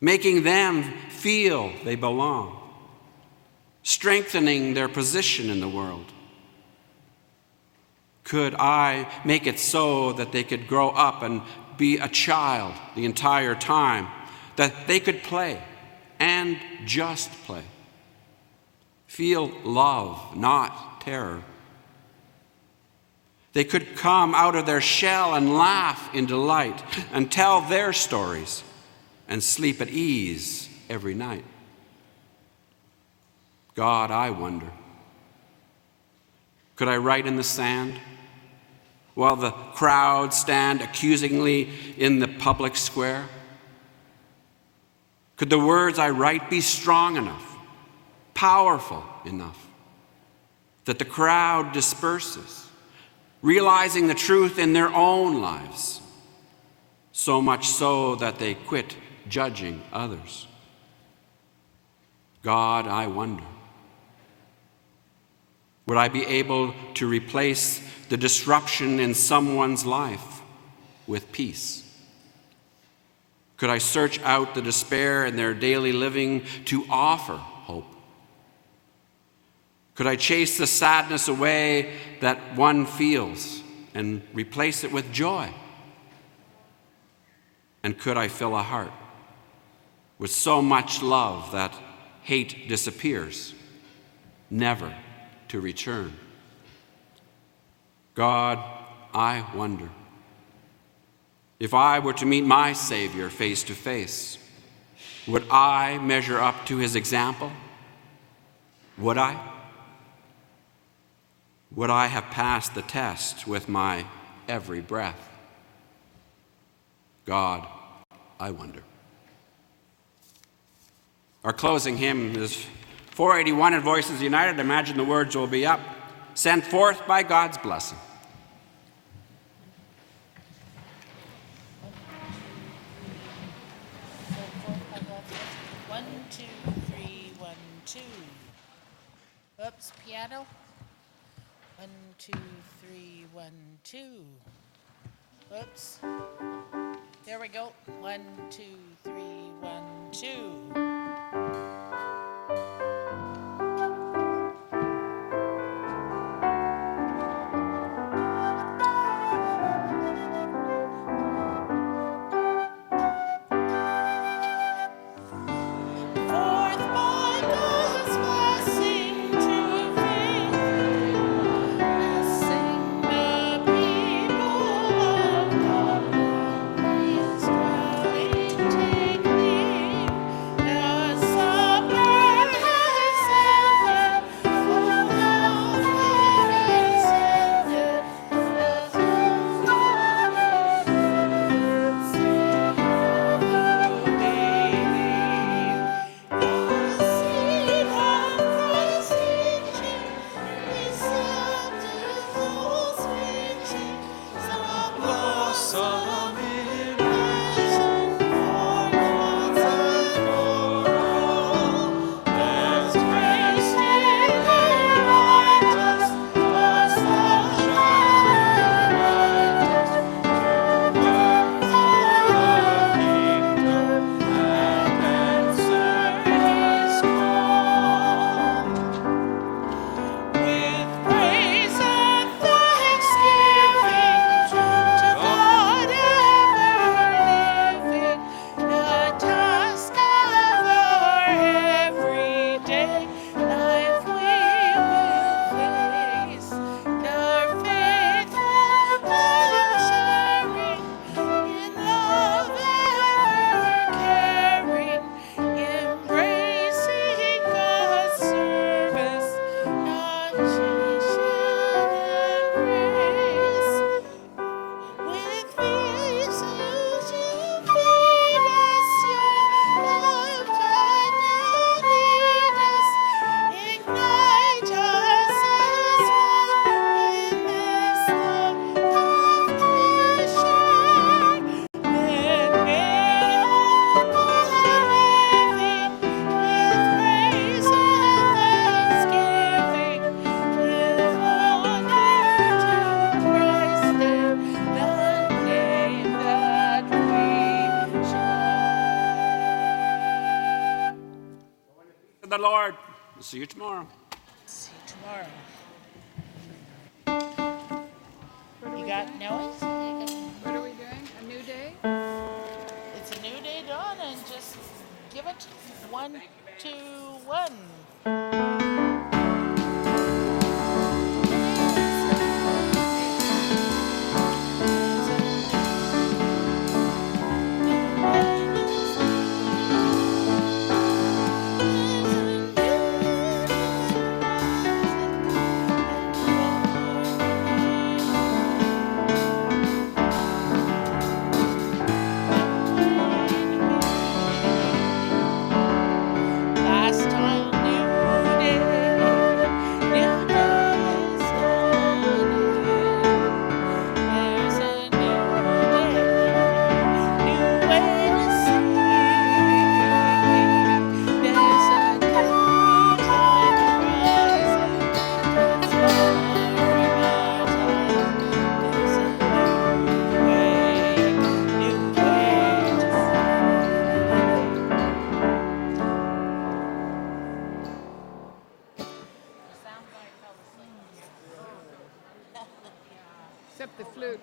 making them feel they belong, strengthening their position in the world? Could I make it so that they could grow up and be a child the entire time, that they could play and just play, feel love, not terror? They could come out of their shell and laugh in delight and tell their stories and sleep at ease every night. God, I wonder. Could I write in the sand while the crowd stand accusingly in the public square? Could the words I write be strong enough, powerful enough, that the crowd disperses, realizing the truth in their own lives, so much so that they quit judging others? God, I wonder. Would I be able to replace the disruption in someone's life with peace? Could I search out the despair in their daily living to offer hope? Could I chase the sadness away that one feels and replace it with joy? And could I fill a heart with so much love that hate disappears, never to return? God, I wonder. If I were to meet my Savior face to face, would I measure up to his example? Would I? Would I have passed the test with my every breath? God, I wonder. Our closing hymn is 481 in Voices United. Imagine the words will be up. Sent forth by God's blessing. Oops, piano. 1, 2, 3, 1, 2. Oops. There we go. 1, 2, 3, 1, 2. the Lord. We'll see you tomorrow. See you tomorrow. You got noise? What are we doing? A new day? It's a new day, Dawn, and just give it 1, 2, 1. Last time, new day, new day is dawning. There's a new day, new way to see. There's a new time rising. It's marking our time. There's a new way to Except the flute.